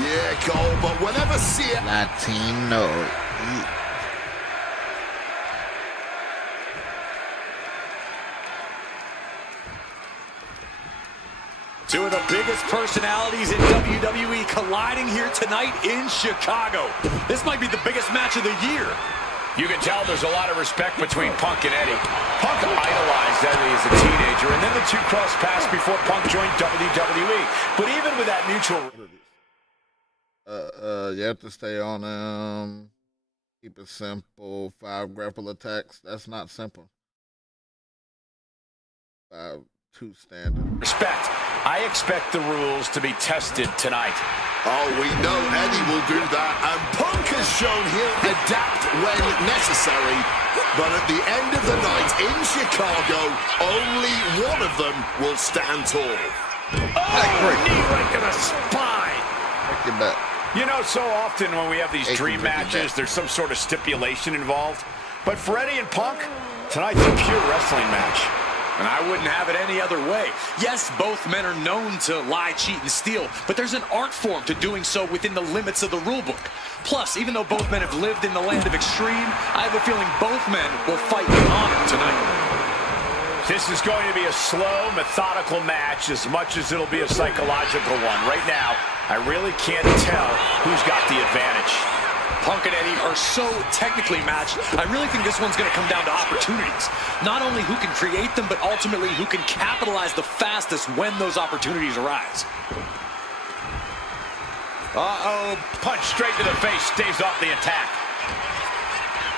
Yeah, Cole, but whenever Latino. Two of the biggest personalities in WWE colliding here tonight in Chicago. This might be the biggest match of the year. You can tell there's a lot of respect between Punk and Eddie. Punk idolized Eddie as a teenager, and then the two crossed paths before Punk joined WWE. But even with that mutual... You have to stay on them. Keep it simple. 5 grapple attacks. That's not simple. 5-2 standard. Respect. I expect the rules to be tested tonight. Oh, we know Eddie will do that, and Punk has shown he'll adapt when necessary. But at the end of the night in Chicago, only one of them will stand tall. Oh, knee right to the spine. Break your back. You know, so often when we have these dream matches, there's some sort of stipulation involved. But for Eddie and Punk, tonight's a pure wrestling match. And I wouldn't have it any other way. Yes, both men are known to lie, cheat, and steal, but there's an art form to doing so within the limits of the rulebook. Plus, even though both men have lived in the land of extreme, I have a feeling both men will fight with honor tonight. This is going to be a slow, methodical match as much as it'll be a psychological one. Right now, I really can't tell who's got the advantage. Punk and Eddie are so technically matched, I really think this one's going to come down to opportunities. Not only who can create them, but ultimately who can capitalize the fastest when those opportunities arise. Uh-oh, punch straight to the face, stays off the attack.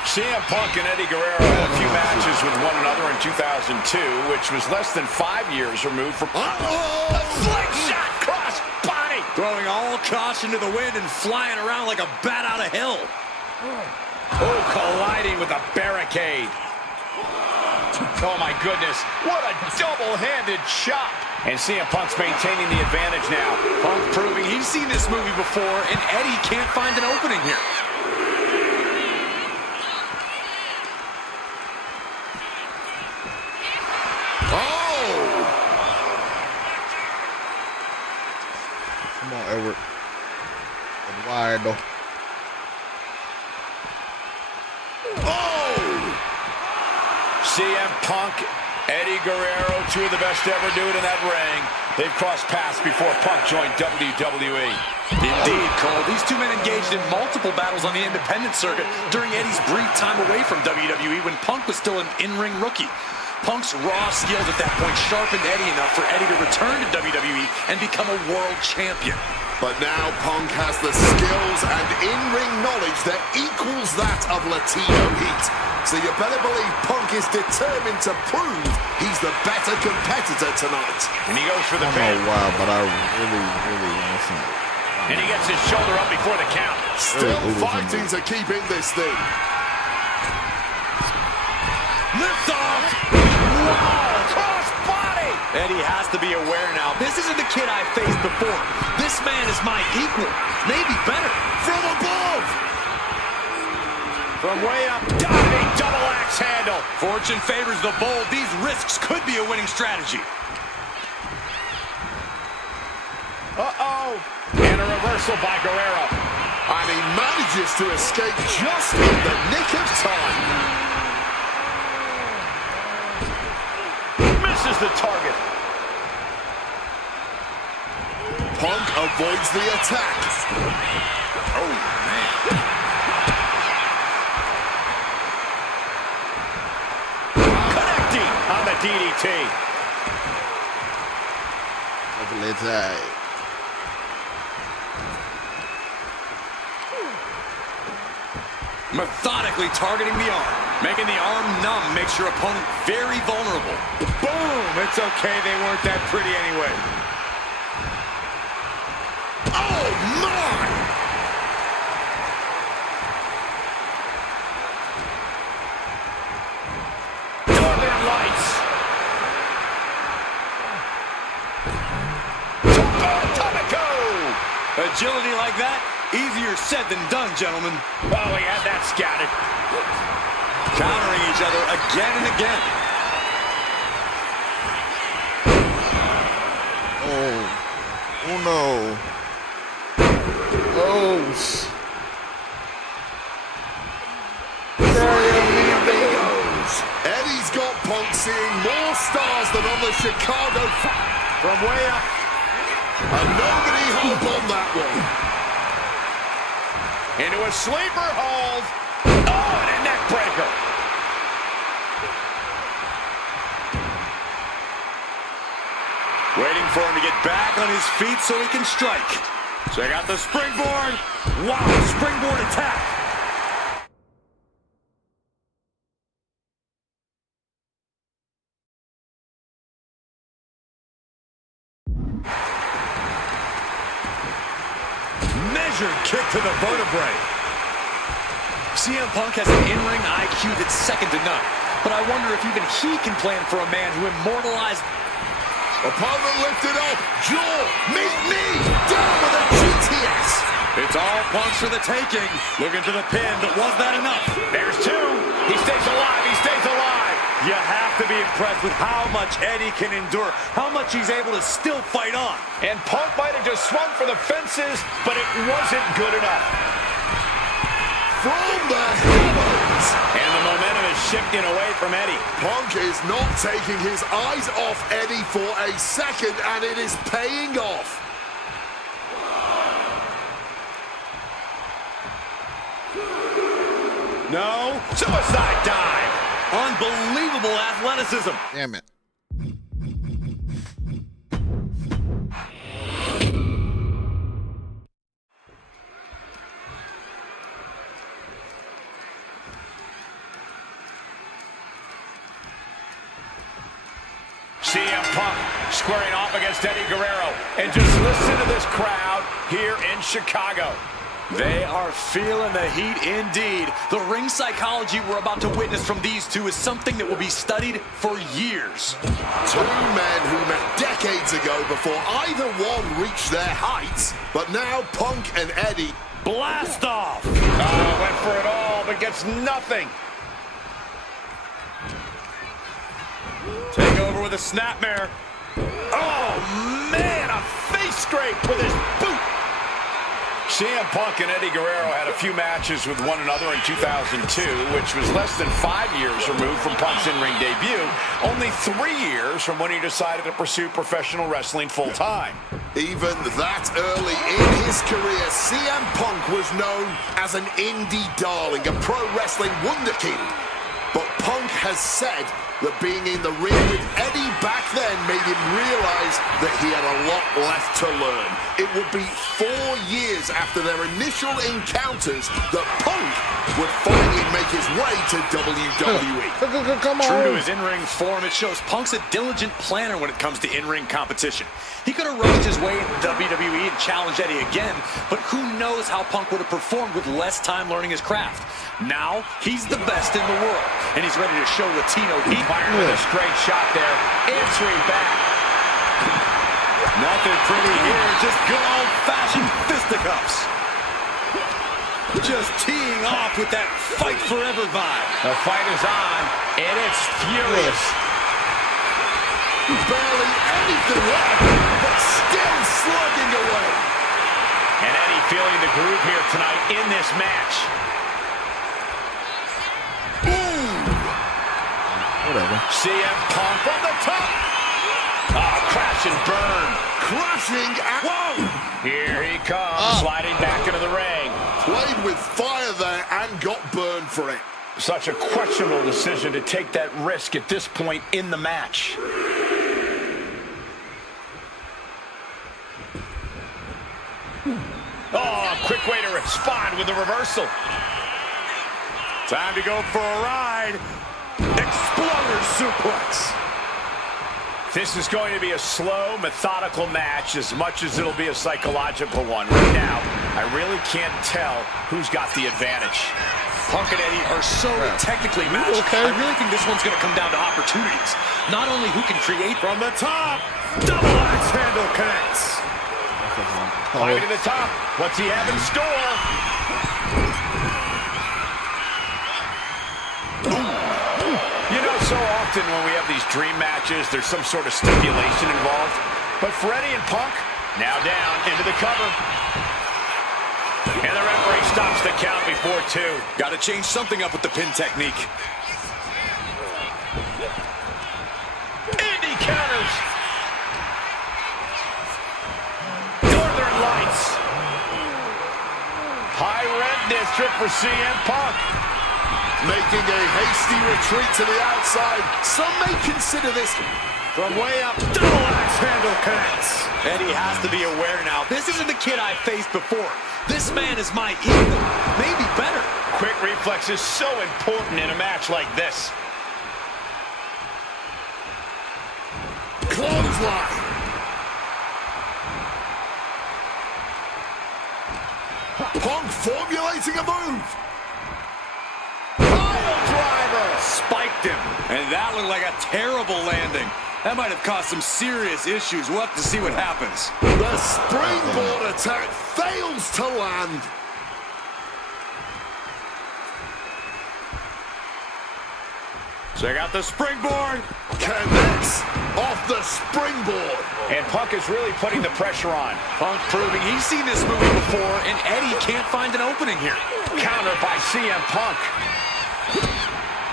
CM Punk and Eddie Guerrero had a few matches with one another in 2002, which was less than 5 years removed from... Uh-oh! A flick shot cross body! Throwing all caution to the wind and flying around like a bat out of hell. Oh, colliding with a barricade. Oh, my goodness. What a double-handed chop. And CM Punk's maintaining the advantage now. Punk proving he's seen this movie before, and Eddie can't find an opening here. Come on, Edward. And wide though. Oh! CM Punk, Eddie Guerrero, two of the best to ever do it in that ring. They've crossed paths before Punk joined WWE. Indeed, Cole. These two men engaged in multiple battles on the independent circuit during Eddie's brief time away from WWE when Punk was still an in-ring rookie. Punk's raw skills at that point sharpened Eddie enough for Eddie to return to WWE and become a world champion. But now Punk has the skills and in-ring knowledge that equals that of Latino Heat. So you better believe Punk is determined to prove he's the better competitor tonight. And he goes for the I don't pin. know why, but I really want some. And he gets his shoulder up before the count. Still fighting to keep in this thing. Lift off! Wow! Cross body! Eddie has to be aware now. This isn't the kid I faced before. This man is my equal. Maybe better. From above! From way up, diving double axe handle. Fortune favors the bold. These risks could be a winning strategy. Uh-oh. And a reversal by Guerrero. And he manages to escape just in the nick of time. Misses the target. Punk avoids the attack. Oh, man. Connecting on the DDT. Let's hide. Methodically targeting the arm. Making the arm numb makes your opponent very vulnerable. Boom! It's okay, they weren't that pretty anyway. Oh, my! Northern Lights. Atomico! Agility like that, easier said than done, gentlemen. Oh, he had that scouted. Countering each other again and again. Oh no. Oh. Eddie's got Punk seeing more stars than on the Chicago From way up. and nobody held on that one. Into a sleeper hold. Oh, and a neck breaker. Waiting for him to get back on his feet so he can strike. Check out the springboard. Wow, springboard attack. Measured kick to the vertebrae. CM Punk has an in-ring IQ that's second to none. But I wonder if even he can plan for a man who immortalized... Opponent lifted up. Jaw. Meet me. Down with a GTS. It's all Punk's for the taking. Looking for the pin, but was that enough? There's two. He stays alive. He stays alive. You have to be impressed with how much Eddie can endure, how much he's able to still fight on. And Punk might have just swung for the fences, but it wasn't good enough. From the heavens. And the momentum is shifting away from Eddie. Punk is not taking his eyes off Eddie for a second, and it is paying off. No. Suicide dive. Unbelievable athleticism. Damn it. CM Punk squaring off against Eddie Guerrero. And just listen to this crowd here in Chicago. They are feeling the heat indeed. The ring psychology we're about to witness from these two is something that will be studied for years. Two men who met decades ago before either one reached their heights, but now Punk and Eddie Blast off! Went for it all, but gets nothing. Take over with a snapmare. Oh, man, a face scrape with his boot. CM Punk and Eddie Guerrero had a few matches with one another in 2002, which was less than 5 years removed from Punk's in-ring debut, only 3 years from when he decided to pursue professional wrestling full-time. Even that early in his career, CM Punk was known as an indie darling, a pro wrestling wunderkind. But Punk has said that being in the ring with Eddie back then made him realize that he had a lot left to learn. It would be 4 years after their initial encounters that Punk would finally make his way to WWE. Come on. True to his in-ring form, it shows Punk's a diligent planner when it comes to in-ring competition. He could have rushed his way into WWE and challenged Eddie again, but who knows how Punk would have performed with less time learning his craft. Now, he's the best in the world, and he's ready to show Latino heat. Fired with a straight shot there. Answering back. Nothing pretty here, just good old-fashioned fisticuffs. Just teeing off with that fight forever vibe. The fight is on, and it's furious. Barely anything left, but still slugging away. And Eddie feeling the groove here tonight in this match. Whatever. CM Punk from the top. Oh, crash and burn. Crashing at... Whoa! Here he comes, sliding back into the ring. Played with fire there and got burned for it. Such a questionable decision to take that risk at this point in the match. Oh, quick way to respond with the reversal. Time to go for a ride. Exploder suplex. This is going to be a slow, methodical match as much as it'll be a psychological one. Right now, I really can't tell who's got the advantage. Punk and Eddie are so technically matched. I really think this one's going to come down to opportunities. Not only who can create from the top. Double axe handle connects. Climbing to the top. What's he have in store? You know, so often when we have these dream matches, there's some sort of stipulation involved. But for Eddie and Punk, now down into the cover. And the referee stops the count before 2. Got to change something up with the pin technique. Indy counters. Northern Lights. High rent district for CM Punk. Making a hasty retreat to the outside. Some may consider this From way up, double axe handle connects. Eddie has to be aware now. This isn't the kid I faced before. This man is my equal, maybe better. Quick reflex is so important in a match like this. clothesline. Punk formulating a move. Pile driver. Spiked him, and that looked like a terrible landing. That might have caused some serious issues. We'll have to see what happens. The springboard attack fails to land. Check out the springboard. Connects off the springboard. And Punk is really putting the pressure on. Punk proving he's seen this movie before, and Eddie can't find an opening here. Counter by CM Punk.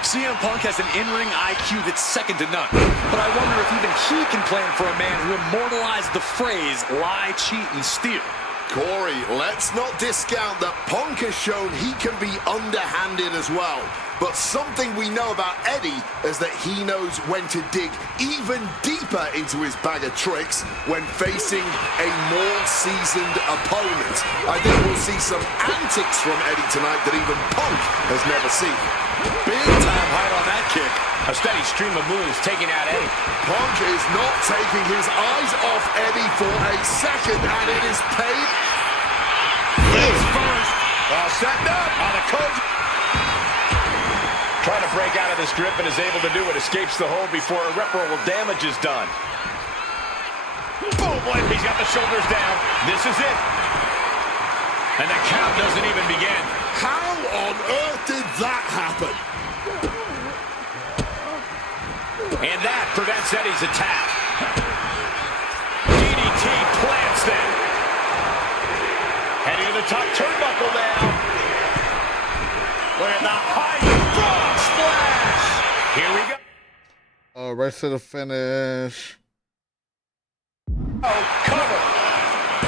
CM Punk has an in-ring IQ that's second to none. But I wonder if even he can plan for a man who immortalized the phrase, lie, cheat, and steal. Corey, let's not discount that Punk has shown he can be underhanded as well. But something we know about Eddie is that he knows when to dig even deeper into his bag of tricks when facing a more seasoned opponent. I think we'll see some antics from Eddie tonight that even Punk has never seen. Big time height on that kick. A steady stream of moves taking out Eddie. Punk is not taking his eyes off Eddie for a second, and it is paid. Face first. All set up on the coach. Trying to break out of this grip and is able to do it. Escapes the hold before irreparable damage is done. Boom! He's got the shoulders down. This is it. And the count doesn't even begin. How on earth did that happen? And that prevents Eddie's attack. DDT plants them. Heading to the top turnbuckle now. Look at the high frog splash. Here we go. Right to the finish. Oh, cover.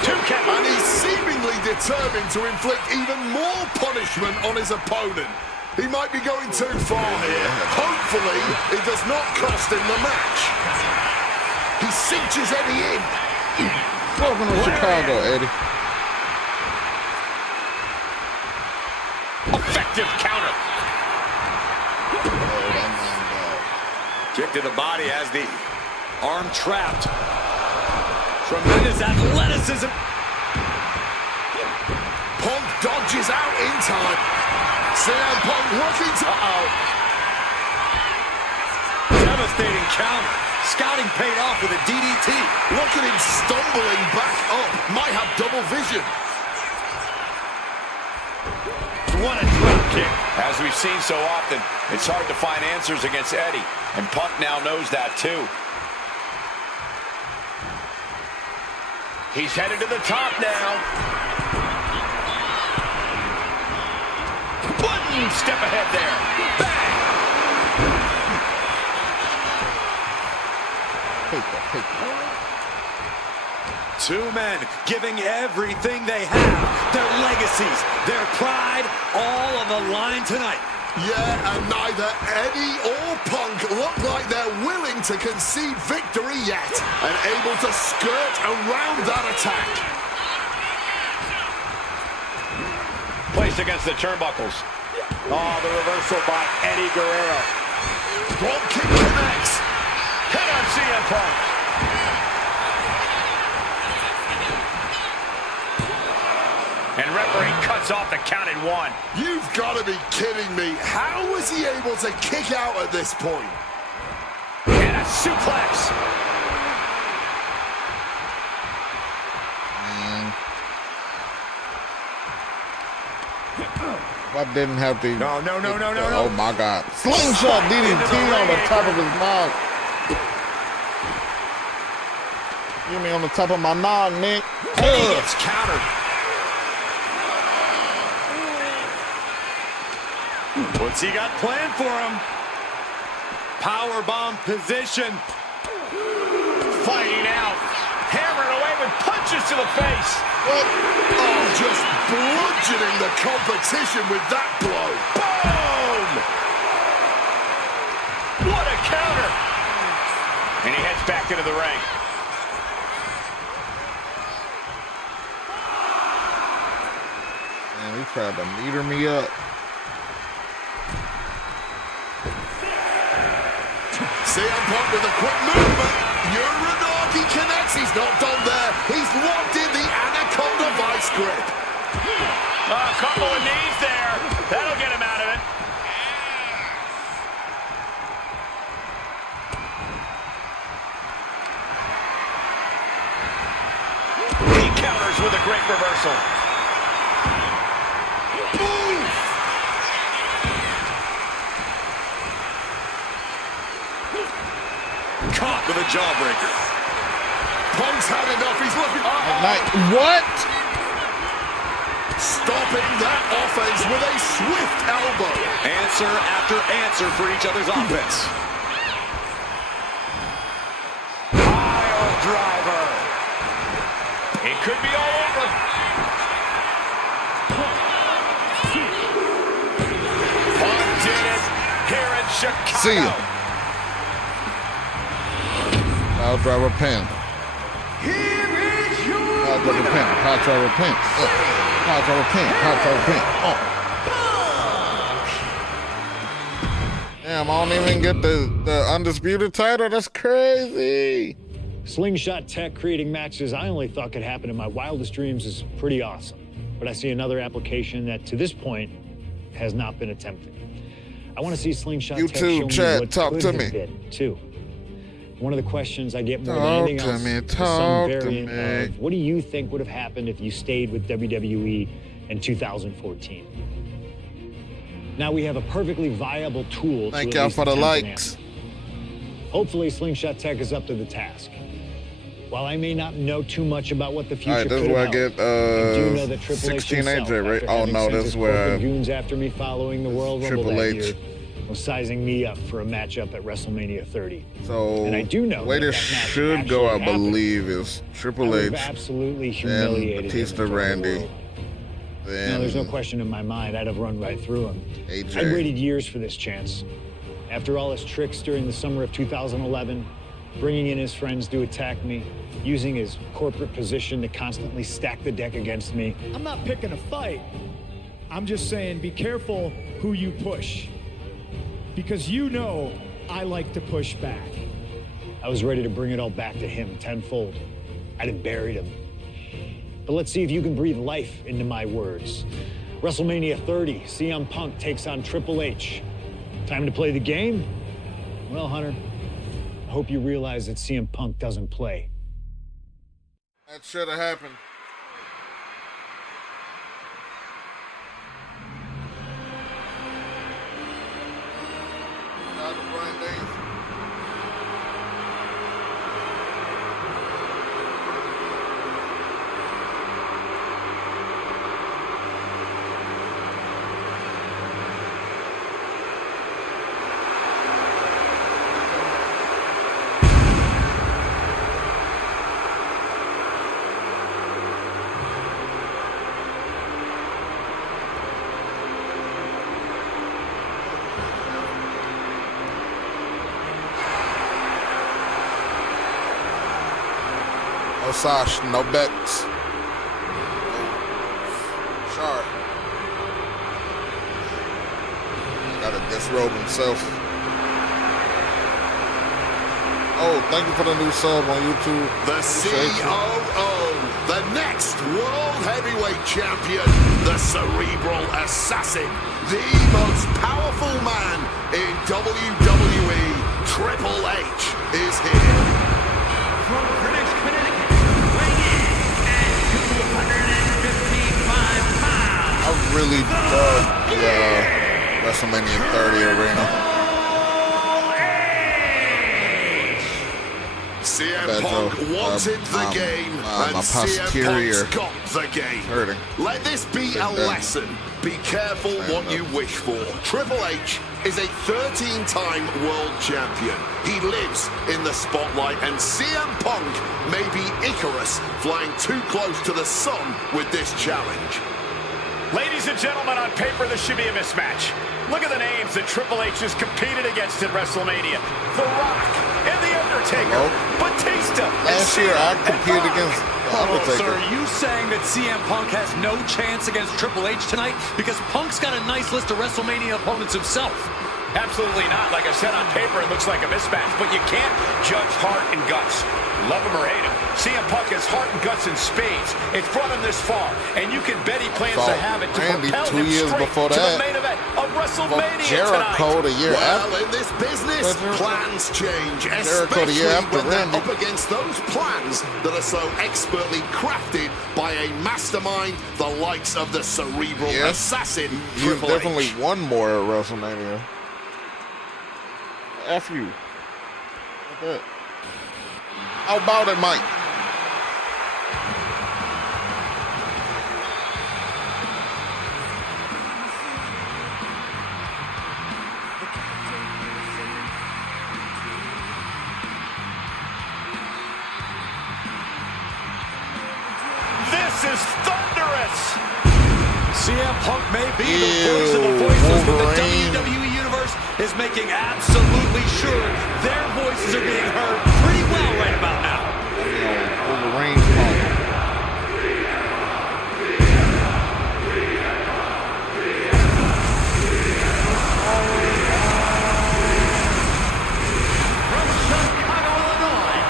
2 count. And he's seemingly determined to inflict even more punishment on his opponent. He might be going too far here. Hopefully, it does not cost him the match. He cinches Eddie in. Welcome to Chicago, Eddie. Effective counter. Kick to the body has the arm trapped. Tremendous athleticism. Punk dodges out in time. CM Punk looking to... Devastating counter. Scouting paid off with a DDT. Look at him stumbling back up. Might have double vision. What a drop kick. As we've seen so often, it's hard to find answers against Eddie. And Punk now knows that too. He's headed to the top now. One step ahead there. Bang! Two men giving everything they have. Their legacies, their pride, all on the line tonight. Yeah, and neither Eddie or Punk look like they're willing to concede victory yet, and able to skirt around that attack. Placed against the turnbuckles. Oh, the reversal by Eddie Guerrero. Drop kick connects. Hit on CM Punk. And referee cuts off the count at 1. You've got to be kidding me. How was he able to kick out at this point? And a suplex. If I didn't have to... No. Oh, my God. Slingshot DDT on the top of his mouth. Give me on the top of my nog, Nick. And he gets countered. What's he got planned for him? Powerbomb position. Fighting out. Hammering away with punches to the face. Oh, just bludgeoning the competition with that blow. Boom! What a counter. And he heads back into the ring. Man, he tried to meter me up. CM Punk with a quick movement. Uranagi connects. He's not done there. He's locked in the Anaconda vice grip. A couple of knees there. That'll get him out of it. He counters with a great reversal. Caught with a jawbreaker. Punk's had enough. He's looking. What? Stopping that offense with a swift elbow. Answer after answer for each other's offense. Pile driver. It could be all over. Punk did it here in Chicago. See ya. I'll drive a pin. I'll drive a pin. I'll drive a pin. I'll drive a pin. I'll drive a pin. Damn, I don't even get the undisputed title. That's crazy. Slingshot tech creating matches I only thought could happen in my wildest dreams is pretty awesome. But I see another application that to this point has not been attempted. I want to see Slingshot tech show YouTube me chat, what talk could to have me. been, too. One of the questions I get more Talk than anything to else me, is talk some to variant me. of what do you think would have happened if you stayed with WWE in 2014? Now we have a perfectly viable tool. Thank to at y'all least for the attempt an likes. answer. Hopefully, Slingshot Tech is up to the task. While I may not know too much about what the future All right, this could is where I have get held, I do know that Triple H 16 himself, AJ, right? after Oh having no, sent this his is where corporate goons after me following the World Rumble Triple that H. year, was sizing me up for a matchup at WrestleMania 30. So And I do know the way that this that match should go, I actually happened. believe, is I Triple would have H, absolutely then humiliated him Batista, in front of the Randy, world. then No, there's no question in my mind. I'd have run right through him. AJ. I'd waited years for this chance. After all his tricks during the summer of 2011, bringing in his friends to attack me, using his corporate position to constantly stack the deck against me. I'm not picking a fight. I'm just saying be careful who you push. Because you know I like to push back. I was ready to bring it all back to him tenfold. I'd have buried him. But let's see if you can breathe life into my words. WrestleMania 30, CM Punk takes on Triple H. Time to play the game? Well, Hunter, I hope you realize that CM Punk doesn't play. That should have happened. Shout out to Brian Davis. No Sash, no bets. Sorry. guess Robe himself. Oh, thank you for the new sub on YouTube. The COO, the next World Heavyweight Champion, the Cerebral Assassin, the most powerful man in WWE, Triple H, is here. From Greenwich, Connecticut, weighing in at 255 pounds. I really love the WrestleMania 30 arena. CM Punk wanted the game, and CM Punk's got the game. Hurting. Let this be a lesson. Be careful what you wish for. Triple H is a 13-time world champion. He lives in the spotlight, and CM Punk may be Icarus flying too close to the sun with this challenge. Ladies and gentlemen, on paper, this should be a mismatch. Look at the names that Triple H has competed against at WrestleMania. The Rock and The Undertaker, Batista, Last year I competed against The So Undertaker. are you saying that CM Punk has no chance against Triple H tonight? Because Punk's got a nice list of WrestleMania opponents himself. Absolutely not. Like I said, on paper, it looks like a mismatch, but you can't judge heart and guts. Love him or hate him, CM Punk has heart and guts in spades. It's brought him this far, and you can bet he plans to have it to Randy propel 2 him years straight before to that. the main event of WrestleMania Jericho tonight. the year Well, after. in this business, plans change, Jericho the especially year after when they're Randy. up against those plans that are so expertly crafted by a mastermind, the likes of the Cerebral Assassin, You've Triple definitely H. won more at WrestleMania. F you. Like that. How about it, Mike? This is thunderous. CM Punk may be the Ew, voice of the voiceless, but the Wolverine. WWE Universe is making absolutely sure their voices are being heard pretty well right about now. Wolverine Punk. From Chicago, Illinois,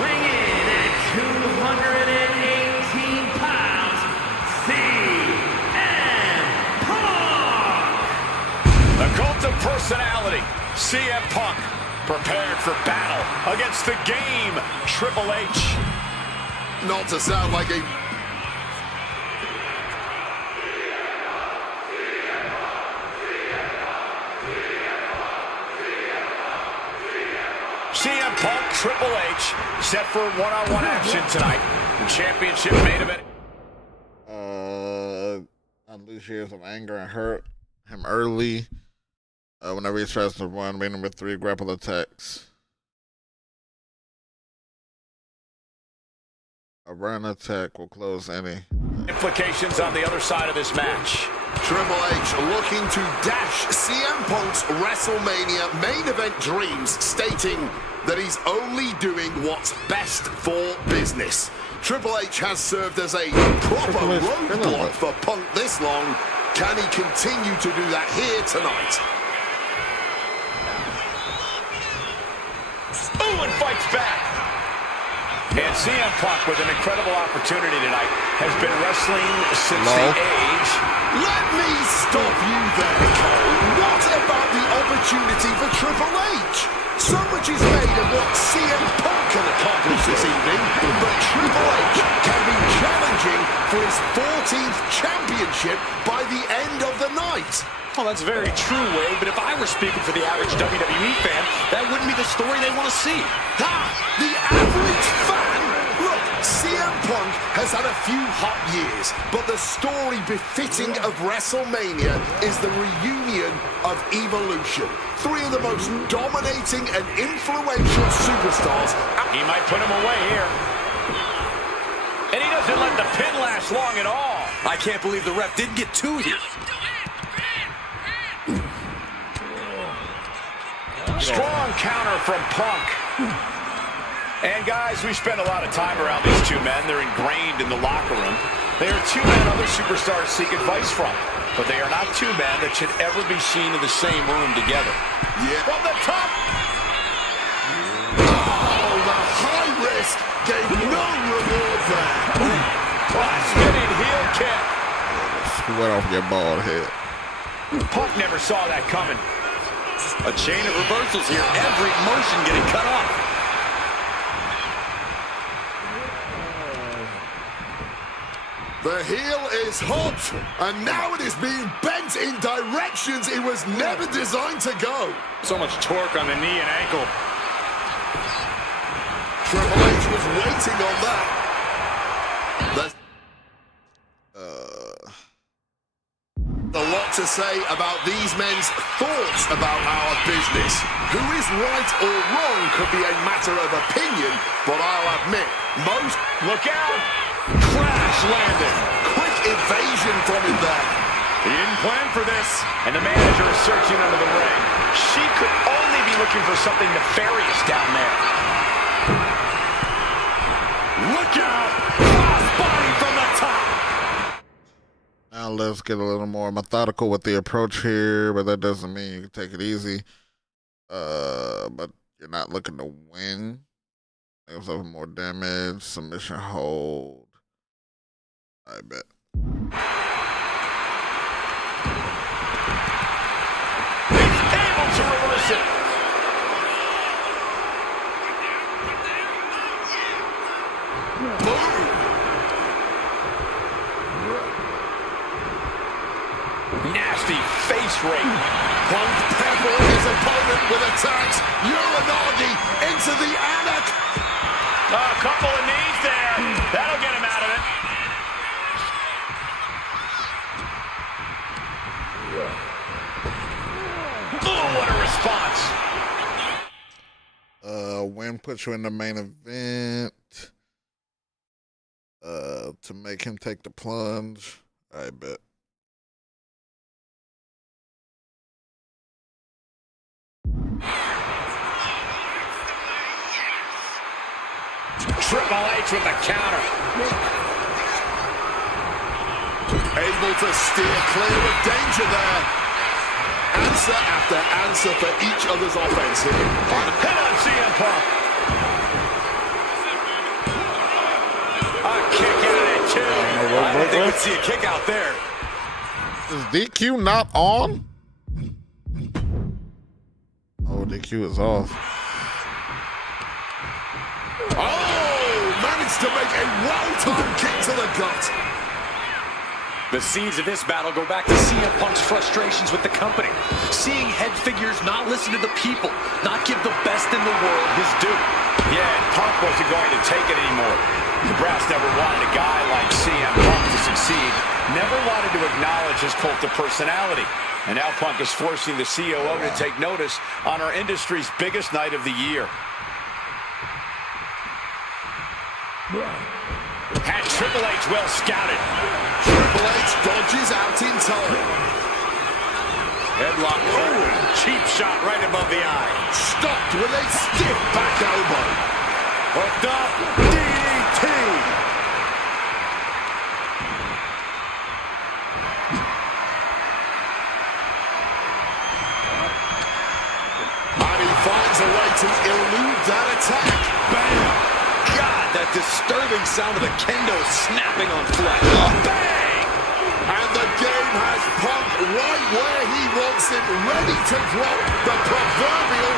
weighing in at 218 pounds, CM Punk. The cult of personality, CM Punk, prepared for battle against the game, Triple H. Not to sound like a CM Punk, Triple H, set for one-on-one action tonight. The championship main event. Unleash years of anger and hurt him early. Whenever he tries to run, main number 3 grapple attacks. A run attack will close any. Implications on the other side of this match. Triple H looking to dash CM Punk's WrestleMania main event dreams, stating that he's only doing what's best for business. Triple H has served as a proper Triple H, roadblock for Punk this long. Can he continue to do that here tonight? Ooh, and fights back. And CM Punk, with an incredible opportunity tonight, has been wrestling since the age. Let me stop you there, Cole. What about the opportunity for Triple H? So much is made of what CM Punk can accomplish this evening, but Triple H can be challenging for his 14th championship by the end of the night. Well, that's very true, Wade, but if I were speaking for the average WWE fan, that wouldn't be the story they want to see. The average fan? Look, CM Punk has had a few hot years, but the story befitting of WrestleMania is the reunion of Evolution. 3 of the most dominating and influential superstars. He might put him away here. And he doesn't let the pin last long at all. I can't believe the ref didn't get 2 here. Strong counter from Punk. And guys, we spend a lot of time around these two men. They're ingrained in the locker room. They are two men other superstars seek advice from, but they are not two men that should ever be seen in the same room together. Yeah. From the top. Oh, the high risk gave no reward there. Spinning heel kick. Sweat off your bald head. Punk never saw that coming. A chain of reversals here. Every motion getting cut off. The heel is hot, and now it is being bent in directions it was never designed to go. So much torque on the knee and ankle. Triple H was waiting on that. A lot to say about these men's thoughts about our business. Who is right or wrong could be a matter of opinion, but I'll admit, most... Look out! Crash landing. Quick evasion from him there. He didn't plan for this. And the manager is searching under the ring. She could only be looking for something nefarious down there. Look out! Crossbody from the top! Now let's get a little more methodical with the approach here, but that doesn't mean you can take it easy. But you're not looking to win. There's more damage, submission hold. I bet. He's able to reverse it. Nasty face rape. Punk peppering his opponent with attacks. Uranagi into the annex. A couple of knees there. That'll get him out of it. Oh, what a response. Win puts you in the main event. To make him take the plunge. I bet. Triple H with the counter. Able to steer clear of danger there. Answer after answer for each other's offense here. Hit on CM Punk. A kick out at two. I don't think we'd see a kick out there. Is DQ not on? Oh, DQ is off. Oh, managed to make a well-timed kick to the gut. The seeds of this battle go back to CM Punk's frustrations with the company. Seeing head figures not listen to the people, not give the best in the world his due. Yeah, Punk wasn't going to take it anymore. The brass never wanted a guy like CM Punk to succeed, never wanted to acknowledge his cult of personality. And now Punk is forcing the COO to take notice on our industry's biggest night of the year. Had Triple H well scouted. Triple H dodges out in time. Headlock. Oh, cheap shot right above the eye. Stopped with a stiff back elbow. Hooked up. DDT. And he finds a way to elude that attack. Bam! God, that disturbing sound of the kendo snapping on flesh. Bang! And the game has Punk right where he wants it, ready to drop the proverbial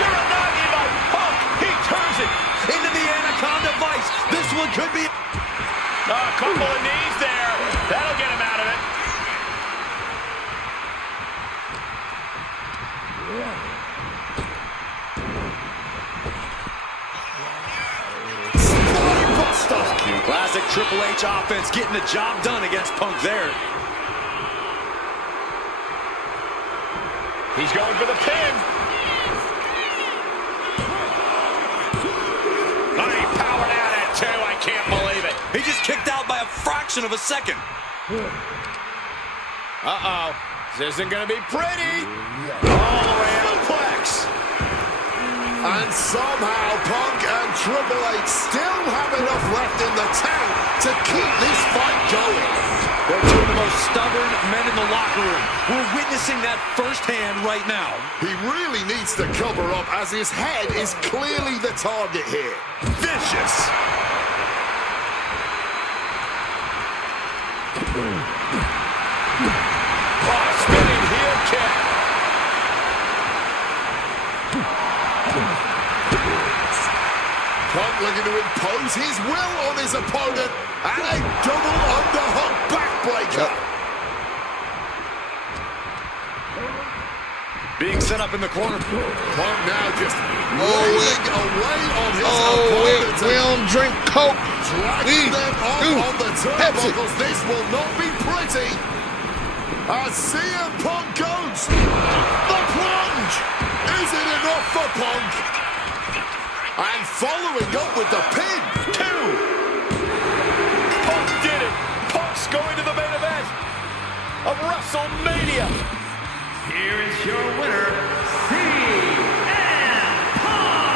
Uranagi by Punk. He turns it into the Anaconda Vice. This one could be a couple of knees there. That'll get him out of it. Classic Triple H offense getting the job done against Punk there. He's going for the pin. Oh, he powered out at two. I can't believe it. He just kicked out by a fraction of a second. Uh-oh. This isn't going to be pretty. All the way out. Plex. And somehow Punk and Triple H still have enough left in the tank to keep this fight going. They're two of the most stubborn men in the locker room. We're witnessing that firsthand right now. He really needs to cover up as his head is clearly the target here. Vicious. Oh, spinning heel kick. Punk looking to impose his will on his opponent, and a double underhook backbreaker. Being set up in the corner. Punk now just rolling away on his opponent. We don't drink Coke. Dragging them on the turnbuckles. This will not be pretty. As CM Punk goes. The plunge. Is it enough for Punk? And following up with the pin. 2. Punk did it. Punk's going to the main event of WrestleMania. Here is your winner, CM Punk.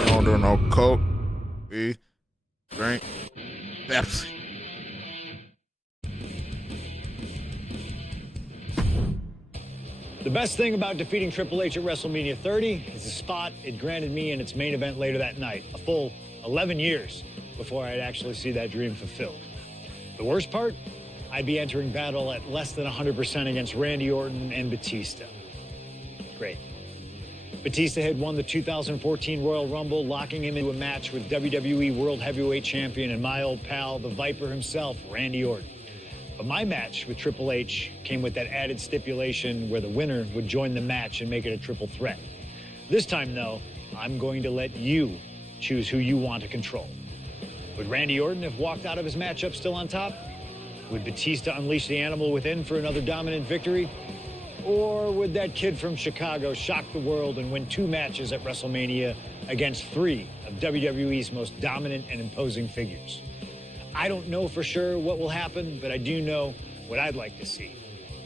We don't do no Coke. We drink Pepsi. The best thing about defeating Triple H at WrestleMania 30 is the spot it granted me in its main event later that night, a full 11 years before I'd actually see that dream fulfilled. The worst part? I'd be entering battle at less than 100% against Randy Orton and Batista. Great. Batista had won the 2014 Royal Rumble, locking him into a match with WWE World Heavyweight Champion and my old pal, the Viper himself, Randy Orton. But my match with Triple H came with that added stipulation where the winner would join the match and make it a triple threat. This time, though, I'm going to let you choose who you want to control. Would Randy Orton have walked out of his matchup still on top? Would Batista unleash the animal within for another dominant victory? Or would that kid from Chicago shock the world and win 2 matches at WrestleMania against 3 of WWE's most dominant and imposing figures? I don't know for sure what will happen, but I do know what I'd like to see.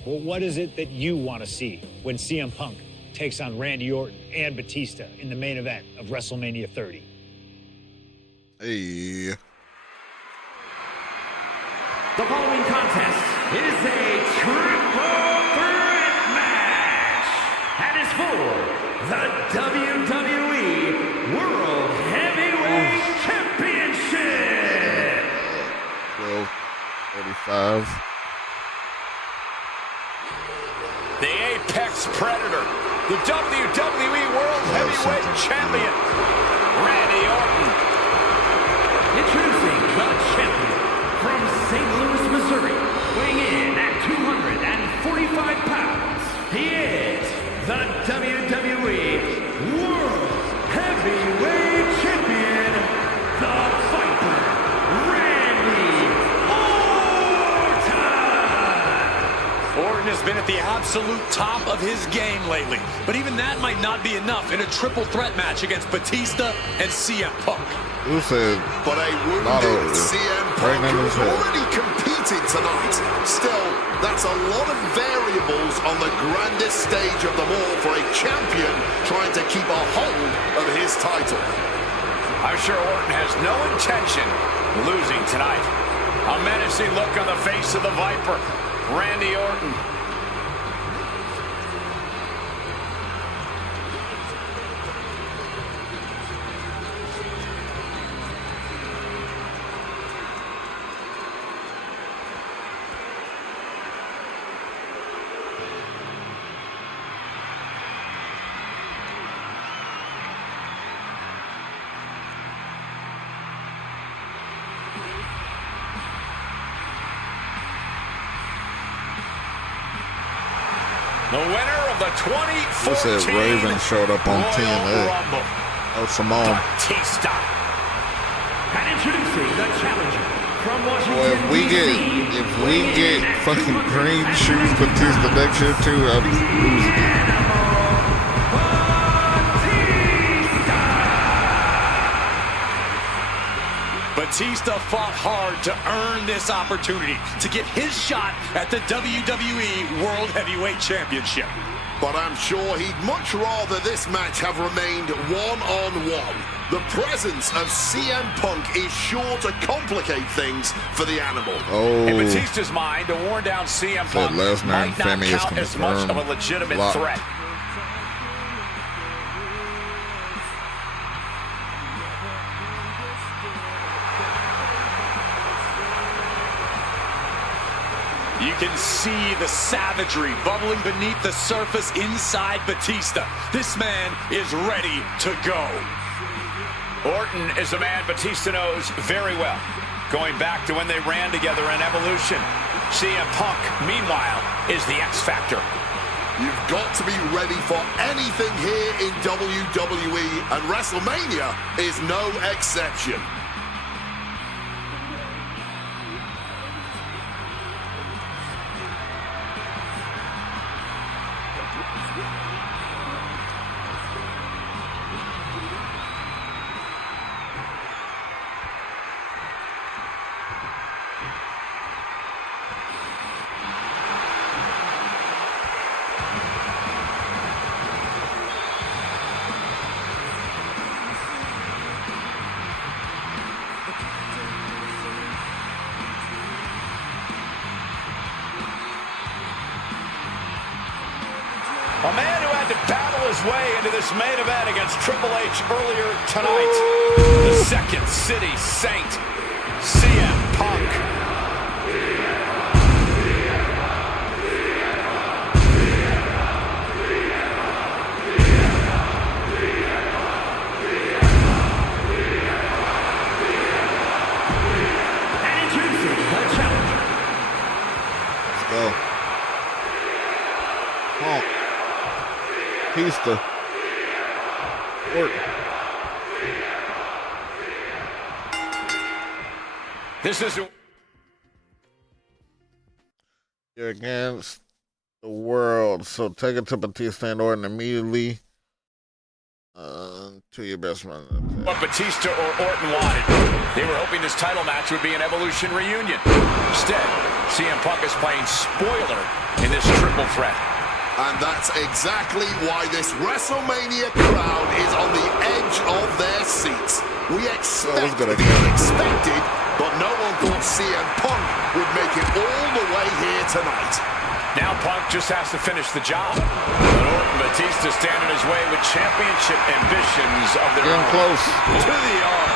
Well, what is it that you want to see when CM Punk takes on Randy Orton and Batista in the main event of WrestleMania 30? Hey. The following contest is a triple threat match and is for the WWE World Heavyweight Championship. 12:45. The Apex Predator, the WWE World Heavyweight Champion, Randy Orton. Introducing the champion from St. Louis, Missouri, weighing in at 245 pounds. He is the WWE World Heavyweight Champion, the Viper, Randy Orton. Orton has been at the absolute top of his game lately, but even that might not be enough in a triple threat match against Batista and CM Punk. Who said? But a wounded CM Punk who's already competed tonight. Still, that's a lot of variables on the grandest stage of them all for a champion trying to keep a hold of his title. I'm sure Orton has no intention of losing tonight. A menacing look on the face of the Viper, Randy Orton. The winner of the 2014 Who said Raven showed up on Royal TNA? Rumble, Oh, Simone. Batista. And introducing the challenger from Boy, Washington, if we get fucking green shoes Batista next year too, I'm losing it. Batista fought hard to earn this opportunity to get his shot at the WWE World Heavyweight Championship. but I'm sure he'd much rather this match have remained one-on-one. The presence of CM Punk is sure to complicate things for the animal. Oh, In Batista's mind, a worn-down CM Punk might not count as much of a legitimate threat. You can see the savagery bubbling beneath the surface inside Batista. This man is ready to go. Orton is a man Batista knows very well, going back to when they ran together in Evolution. CM Punk, meanwhile, is the X Factor. You've got to be ready for anything here in WWE, and WrestleMania is no exception. A man who had to battle his way into this main event against Triple H earlier tonight. The Second City Saint, CM Punk. And introducing the challenger. let's go. Punk. Batista. Orton. This is You're against the world, so take it to Batista and Orton immediately. To your best man. what Batista or Orton wanted. They were hoping this title match would be an Evolution reunion. Instead, CM Punk is playing spoiler in this triple threat. And that's exactly why this WrestleMania crowd is on the edge of their seats. We expected the unexpected, but no one thought CM Punk would make it all the way here tonight. Now Punk just has to finish the job. But Orton Batista stand in his way with championship ambitions of their own. Close. To the arm.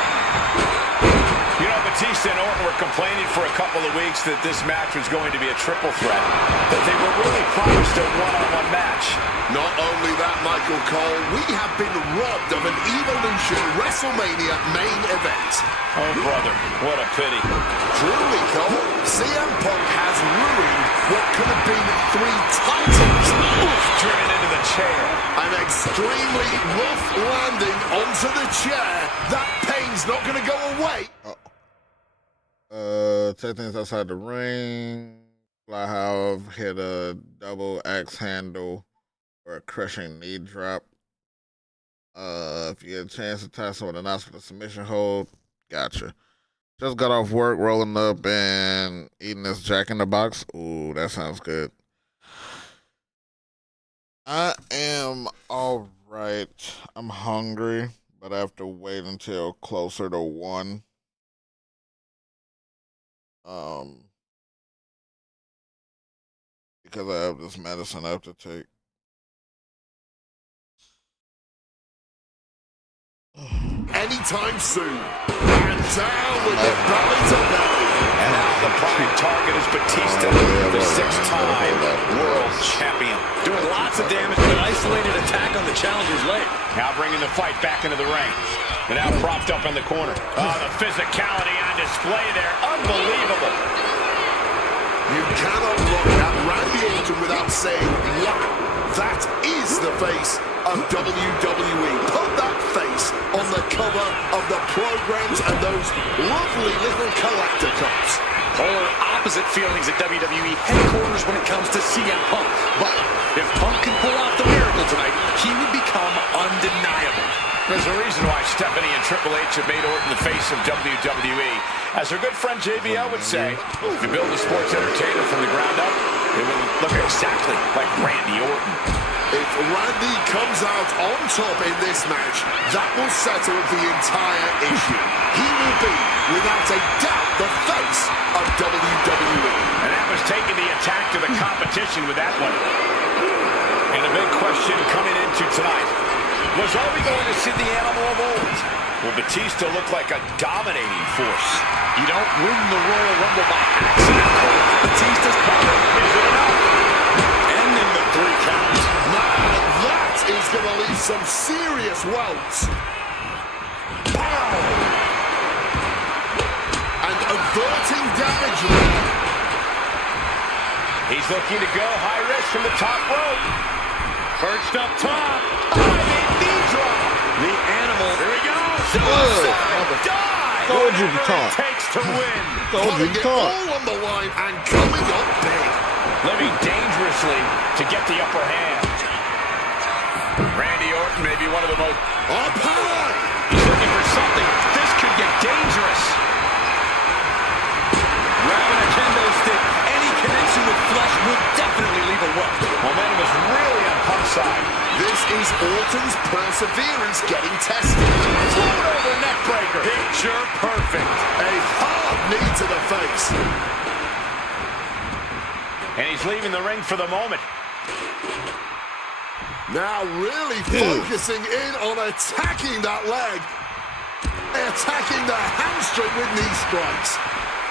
You know, Batista and Orton were complaining for a couple of weeks that this match was going to be a triple threat, that they were really promised a one-on-one match. Not only that, Michael Cole, we have been robbed of an Evolution WrestleMania main event. Oh, brother, what a pity. Truly, Cole, CM Punk has ruined what could have been 3 titles. Oof, driven into the chair. An extremely rough landing onto the chair. That pain's not going to go away. Take things outside the ring. Fly half, hit a double axe handle or a crushing knee drop. If you get a chance to tie someone else with a submission hold, gotcha. Just got off work, rolling up and eating this Jack in the Box. Ooh, that sounds good. I am all right. I'm hungry, but I have to wait until closer to 1. Because I have this medicine I have to take. Anytime soon. And down with the belly to belly. And now the prime target is Batista, the 6-time world champion. Doing lots of damage with an isolated attack on the challenger's leg. Now bringing the fight back into the ring. And now propped up in the corner. Oh, the physicality on display there. Unbelievable. You cannot look at Randy Orton without saying, wow, that is the face of WWE. Put that face on the cover of the programs and those lovely little collector cups. Polar opposite feelings at WWE headquarters when it comes to CM Punk. But if Punk can pull off the miracle tonight, he would become undeniable. There's a reason why Stephanie and Triple H have made Orton the face of WWE. As her good friend JBL would say, if you build a sports entertainer from the ground up, It would look exactly like Randy Orton. If Randy comes out on top in this match, that will settle the entire issue. He will be, without a doubt, the face of WWE. And that was taking the attack to the competition with that one. And a big question coming into tonight. Was are we going to see the animal of old? Will Batista look like a dominating force? You don't win the Royal Rumble by accident, Cole. Batista's power. Is it enough? Ending the 3 count. Man, that is going to leave some serious welts. Pow! And averting damage there. He's looking to go high risk from the top rope. Perched up top. Knee drop. The animal. Here we go. Good. Dive. Told you to Whatever talk. it takes to win. Told you Putting to it talk. all on the line and coming up big. Living dangerously to get the upper hand. Randy Orton may be one of the most... Up high. He's looking for something. This could get dangerous. Grabbing a kendo stick. Any connection with flesh will definitely leave a welt. Momentum is really on Punk's side. This is Orton's perseverance getting tested. Float over neck breaker. Picture perfect. A hard knee to the face. And he's leaving the ring for the moment. Now really focusing in on attacking that leg. Attacking the hamstring with knee strikes.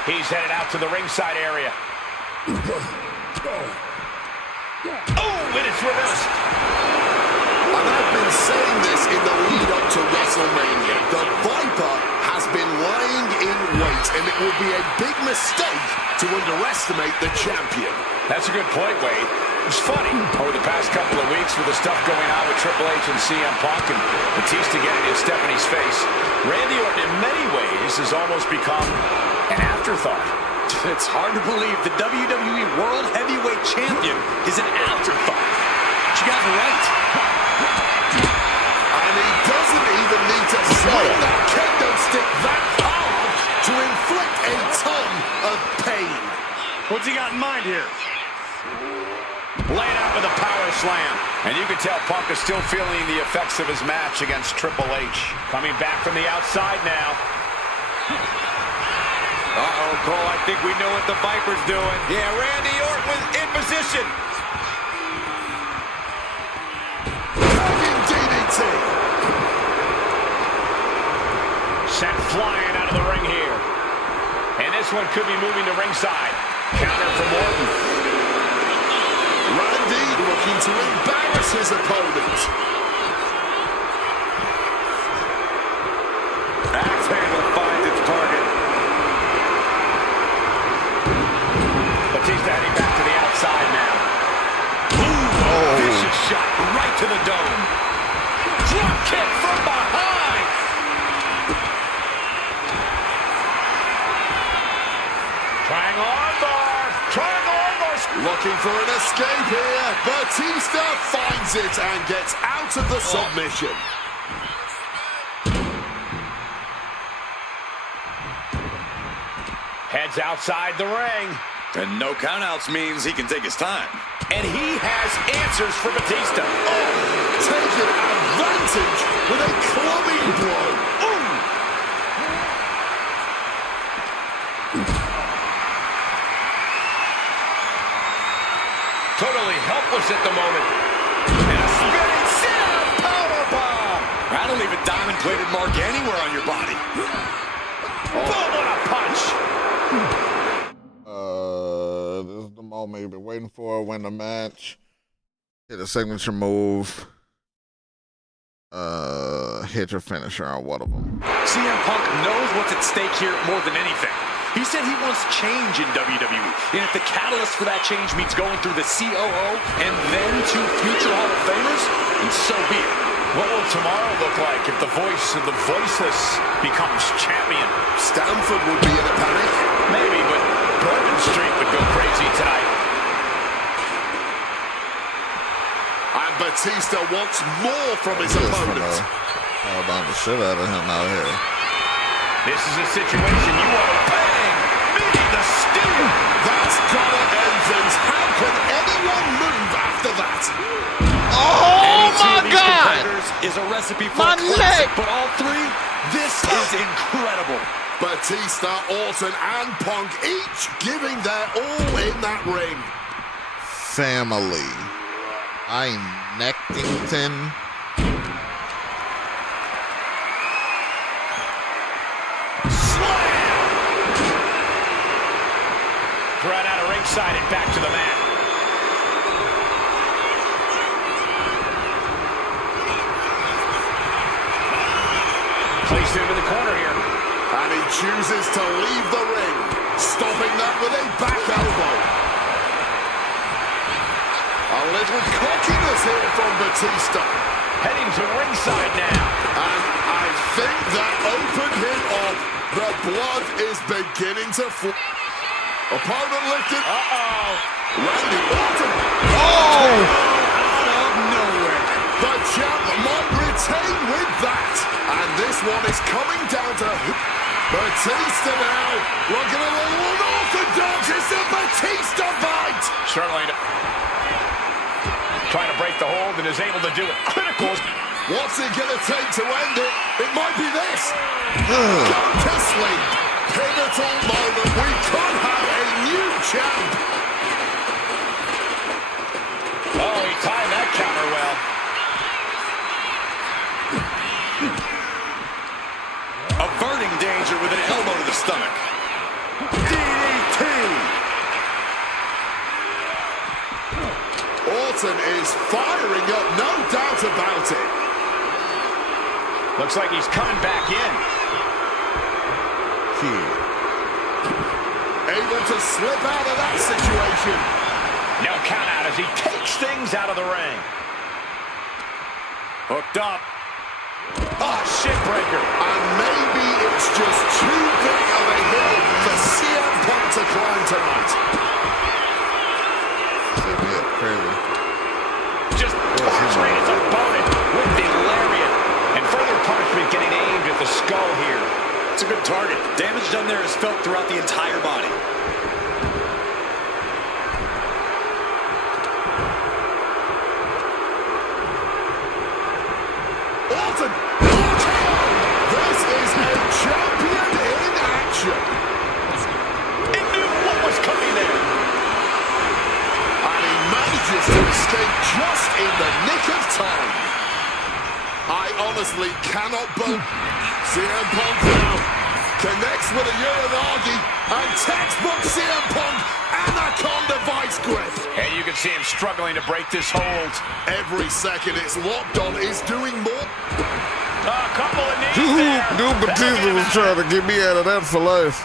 He's headed out to the ringside area. Oh, and it's reversed. And I've been saying this in the lead up to WrestleMania. The Viper has been lying in wait, and it will be a big mistake to underestimate the champion. That's a good point, Wade. It's funny, over the past couple of weeks with the stuff going on with Triple H and CM Punk and Batista getting in Stephanie's face, Randy Orton in many ways has almost become an afterthought. It's hard to believe the WWE World Heavyweight Champion is an afterthought. But you guys are right. And he doesn't even need to swing that kendo stick that hard to inflict a ton of pain. What's he got in mind here? Laid out with a power slam. And you can tell Punk is still feeling the effects of his match against Triple H. Coming back from the outside now. Uh-oh, Cole, I think we know what the Viper's doing. Yeah, Randy Orton was in position. Dragging DDT. Sent flying out of the ring here. And this one could be moving to ringside. Counter from Orton. Randy looking to embarrass his opponent. Axe handle finds its target. Batista heading back to the outside now. Ooh, vicious shot right to the dome. Drop kick from behind. Trying armbar. Trying armbar. Looking for an escape here. Batista finds it and gets out of the submission. Heads outside the ring. And no countouts means he can take his time. And he has answers for Batista. Taking advantage with a clubbing blow. Ooh. Totally helpless at the moment. And a spinning sit-out powerbomb. That'll leave a diamond-plated mark anywhere on your body. Boom, what a punch. This is the moment you've been waiting for. Win the match. Hit a signature move. Hit your finisher on one of them. CM Punk knows what's at stake here more than anything. He said he wants change in WWE, and if the catalyst for that change means going through the COO and then to future Hall of Famers, then so be it. What will tomorrow look like if the voice of the voiceless becomes champion? Stanford would be in a panic. Maybe, but Bourbon Street would go crazy tonight. And Batista wants more from his opponent. How about the shit out of him out here? This is a situation you want to bang. Meeting the steel. That's gotta end heavens, how can anyone move after that? Any two my of these God! competitors is a recipe for My a classic, neck! but all three, this is incredible. Batista, Orton, and Punk each giving their all in that ring. Family. I'm Neckington. Thrown out of ringside and back to the mat. Placed him in the corner here. And he chooses to leave the ring, stopping that with a back elbow. A little cockiness here from Batista. Heading to ringside now. And I think that opened him up. The blood is beginning to flow. Opponent lifted. Uh-oh. Randy Orton. Oh! Out of nowhere. The champ might retain with that. And this one is coming down to Batista now. Looking a little unorthodox. It's a Batista bite. Certainly trying to break the hold and is able to do it. Critical. What's it going to take to end it? It might be this. Go to sleep. Pivotal moment. We could have a new champ. Oh, he timed that counter well. Averting danger with an elbow to the stomach. DDT. Orton is firing up, no doubt about it. Looks like he's coming back in. Here. Able to slip out of that situation. No count out as he takes things out of the ring. Hooked up. Oh, shit breaker. And maybe it's just too big of a hill for CM Punk to climb tonight. Crazy. Just torturing his opponent with the lariat. And further punishment getting aimed at the skull here. It's a good target. Damage done there is felt throughout the entire body. Orton! This is a champion in action. He knew what was coming there. And he manages to escape just in the nick of time. I honestly cannot believe CM Punk now connects with a Uranagi and textbook CM Punk Anaconda vice grip. And you can see him struggling to break this hold. Every second it's locked on is doing more. A couple of knees there. Dude, Batista was trying to get me out of that for life.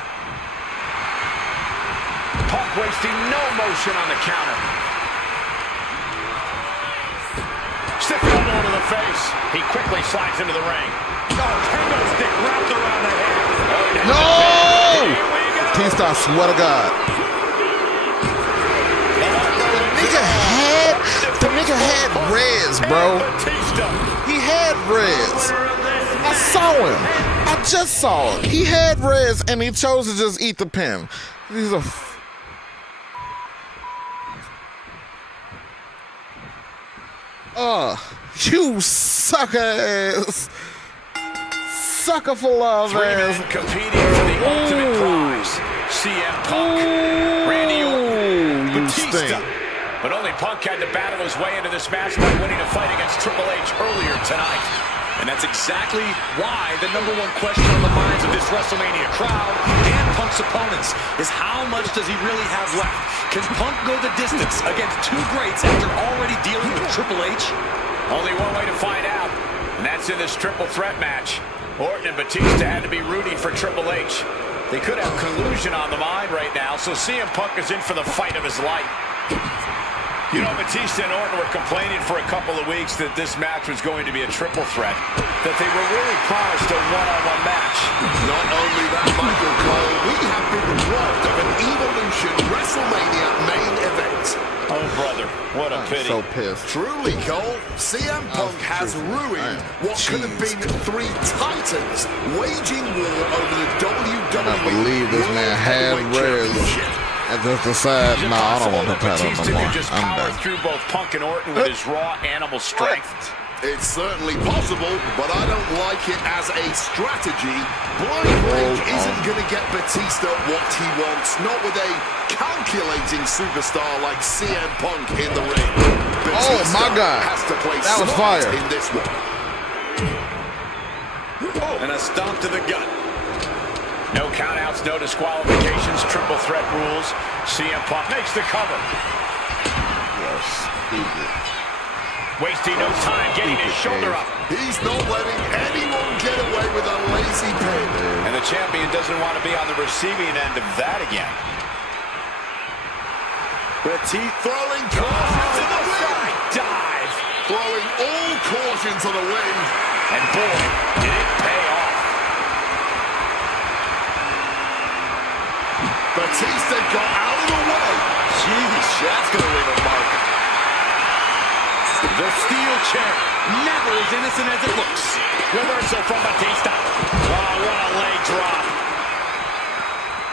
Punk wasting no motion on the counter. Stiff elbow to the face. He quickly slides into the ring. Oh, kendo stick wrapped around the head. No! Here we go. Batista, I swear to God. The nigga had Rez, bro. Batista. He had Rez. I saw him. I just saw him. He had Rez and he chose to just eat the pin. He's a you sucker ass. Sucker for love Three ass. men competing for the ultimate prize. CM Punk, Randy Orton, You Batista. stink. But only Punk had to battle his way into this match by winning a fight against Triple H earlier tonight. And that's exactly why the number one question on the minds of this WrestleMania crowd and Punk's opponents is how much does he really have left? Can Punk go the distance against two greats after already dealing with Triple H? Only one way to find out, and that's in this triple threat match. Orton and Batista had to be rooting for Triple H. They could have collusion on the mind right now, so CM Punk is in for the fight of his life. You know, Batista and Orton were complaining for a couple of weeks that this match was going to be a triple threat, that they were really promised a one-on-one match. Not only that, Michael Cole, we have been robbed of an Evolution WrestleMania main event. Oh, brother, what a pity. So pissed. Truly, Cole, CM Punk has ruined what could have been three titans waging war over the WWE I believe this man had World Heavyweight Rez. Championship. And just decide, Is it no, I don't possible want to that title Batista no more. could just I'm power done. through both Punk and Orton with his raw animal strength? It's certainly possible, but I don't like it as a strategy. Blind Rage isn't going to get Batista what he wants, not with a calculating superstar like CM Punk in the ring. Batista my God. has to play That was smart fire. in this one. And a stomp to the gut. No countouts, no disqualifications, triple threat rules. CM Punk makes the cover. Yes, stupid. Wasting no time getting his shoulder up. He's not letting anyone get away with a lazy pin. And the champion doesn't want to be on the receiving end of that again. Batista throwing caution to the wind. Side dive. Throwing all caution to the wind. And boy, did it pay off. Batista got out of the way. Jeez, that's going to leave a mark. The steel chair, never as innocent as it looks. Reversal from Batista. Oh, what a leg drop.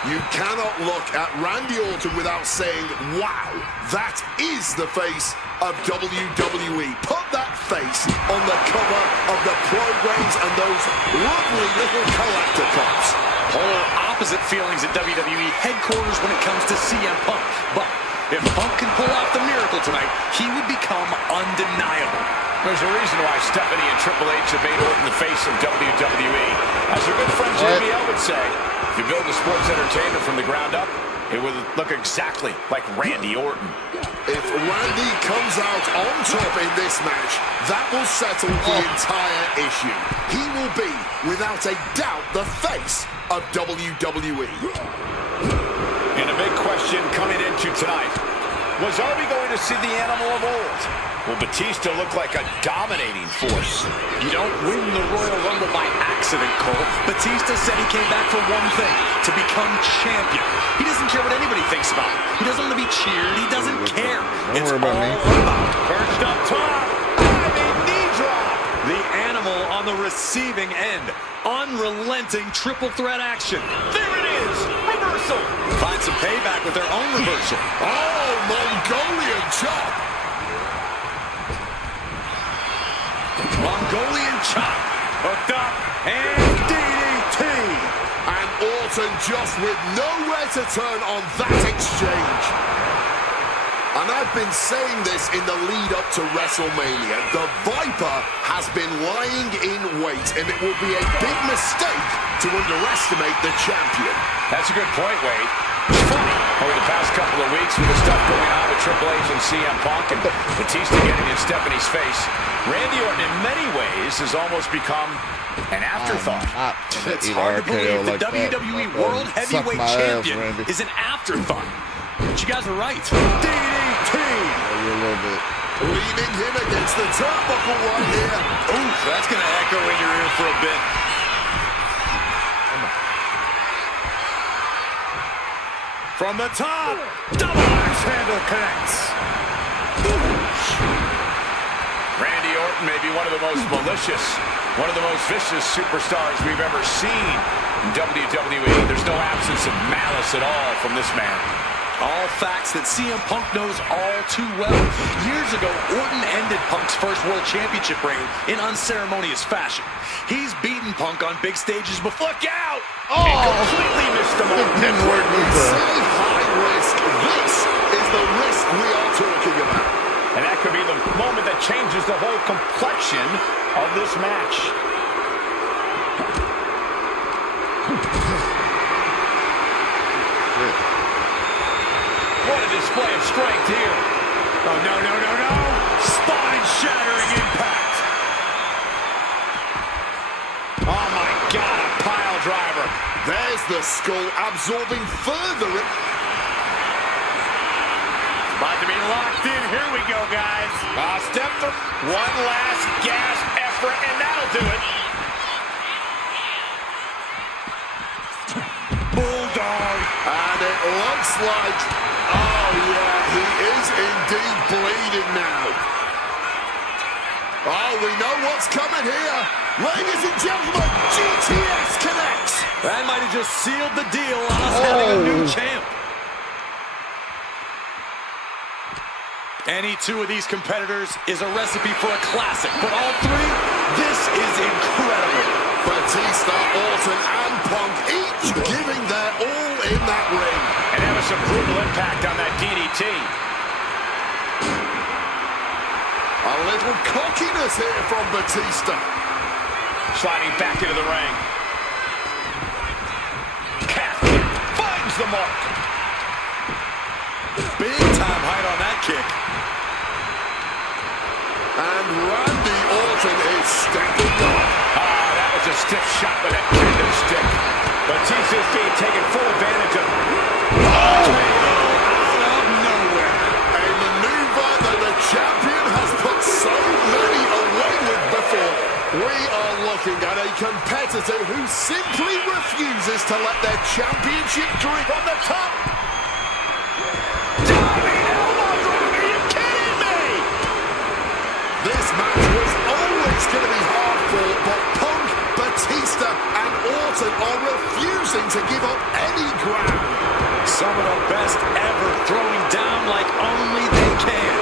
You cannot look at Randy Orton without saying, wow, that is the face of WWE. Put that face on the cover of the programs and those lovely little collector cups. Polar opposite feelings at WWE headquarters when it comes to CM Punk. But if Punk can pull off the miracle tonight, he would become undeniable. There's a reason why Stephanie and Triple H have made Orton the face of WWE. As our good friend JBL would say, if you build a sports entertainer from the ground up, it would look exactly like Randy Orton. If Randy comes out on top in this match, that will settle the entire issue. He will be, without a doubt, the face of WWE. And a big question coming into tonight was, are we going to see the animal of old? Will Batista look like a dominating force? You don't win the Royal Rumble by accident, Cole. Batista said he came back for one thing, to become champion. He doesn't care what anybody thinks about him. He doesn't want to be cheered. He doesn't care. It's worry about me. all about Perched up top. Diving knee drop. the animal on the receiving end. Unrelenting triple threat action. There it is. Reversal. Find some payback with their own reversal. Oh, Mongolian chop. Mongolian chop. Hooked up. And DDT. And Orton just with nowhere to turn on that exchange. And I've been saying this in the lead up to WrestleMania. The Viper has been lying in wait, and it will be a big mistake to underestimate the champion. That's a good point, Wade. It's funny, over the past couple of weeks with the stuff going on with Triple H and CM Punk and Batista getting in Stephanie's face, Randy Orton in many ways has almost become an afterthought. It's hard to believe the WWE World Heavyweight Champion is an afterthought. But you guys are right. DDT! A little bit. Leaning him against the turnbuckle right here. Oof, that's going to echo in your ear for a bit. From the top, double axe handle connects. Randy Orton may be one of the most malicious, one of the most vicious superstars we've ever seen in WWE. There's no absence of malice at all from this man. All facts that CM Punk knows all too well. Years ago, Orton ended Punk's first World Championship reign in unceremonious fashion. He's beaten Punk on big stages before. Look out! Oh! He completely missed the mark. Didn't work Say either. high risk. This is the risk we are talking about. And that could be the moment that changes the whole complexion of this match. What a display of strength here. Oh, no, no, no, no! Spine-shattering impact! Oh, my God, a pile driver. There's the skull absorbing further. About to be locked in. Here we go, guys. Step through. One last gasp effort, and that'll do it. Bulldog! And it looks like, oh yeah, he is indeed bleeding now. Oh, we know what's coming here. Ladies and gentlemen, GTS connects. That might have just sealed the deal on us having a new champ. Any two of these competitors is a recipe for a classic, but all three, this is incredible. Batista, Orton, and Punk each giving their all in that ring. And having some brutal impact on that DDT. A little cockiness here from Batista. Sliding back into the ring. Calf kick finds the mark. Big time height on that kick. And Randy Orton is stepping up. Ah, that was a stiff shot with that kendo stick. Batista's being taken full advantage of. Out of nowhere. A maneuver that the champion has put so many away with before. We are looking at a competitor who simply refuses to let their championship dream From the top. Diving elbow drop. Are you kidding me? This match was always going to be hard fought, but Punk, Batista, and Orton are refusing to give up any ground. Some of the best ever, throwing down like only they can.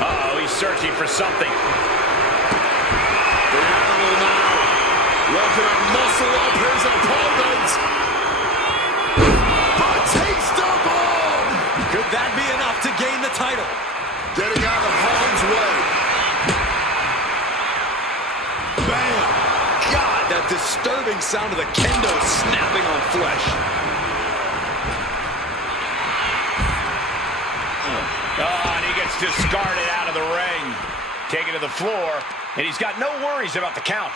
Uh-oh, he's searching for something. The animal now looking to muscle up his opponent. Batista bomb! Could that be enough to gain the title? Getting out of harm's way. Bam! God, that disturbing sound of the kendo snapping on flesh. Oh, and he gets discarded out of the ring. Taken to the floor, and he's got no worries about the count.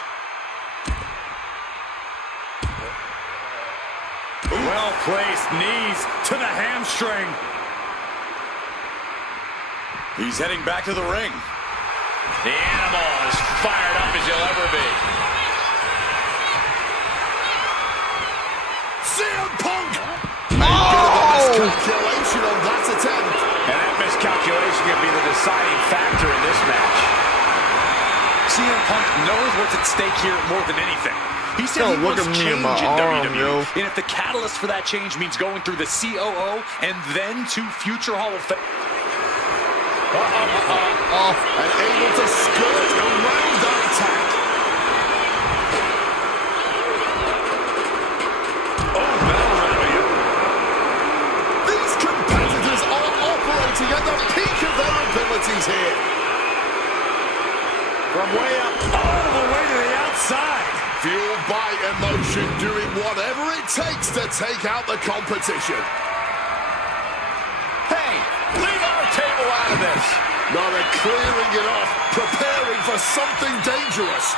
Well-placed knees to the hamstring. He's heading back to the ring. The animal is fired up as he'll ever be. CM Punk! A bit of a miscalculation on that attempt. And that miscalculation could be the deciding factor in this match. CM Punk knows what's at stake here more than anything. He said Yo, he look wants at me change and my in arm, WWE. yo. And if the catalyst for that change means going through the COO and then to future Hall of Fame. And able to skirt around that attack. Oh, Battle. These competitors are operating at the peak of their abilities here. From way up all the way to the outside. Fueled by emotion, doing whatever it takes to take out the competition. Hey, leave our table out of this. Now they're clearing it off, preparing for something dangerous.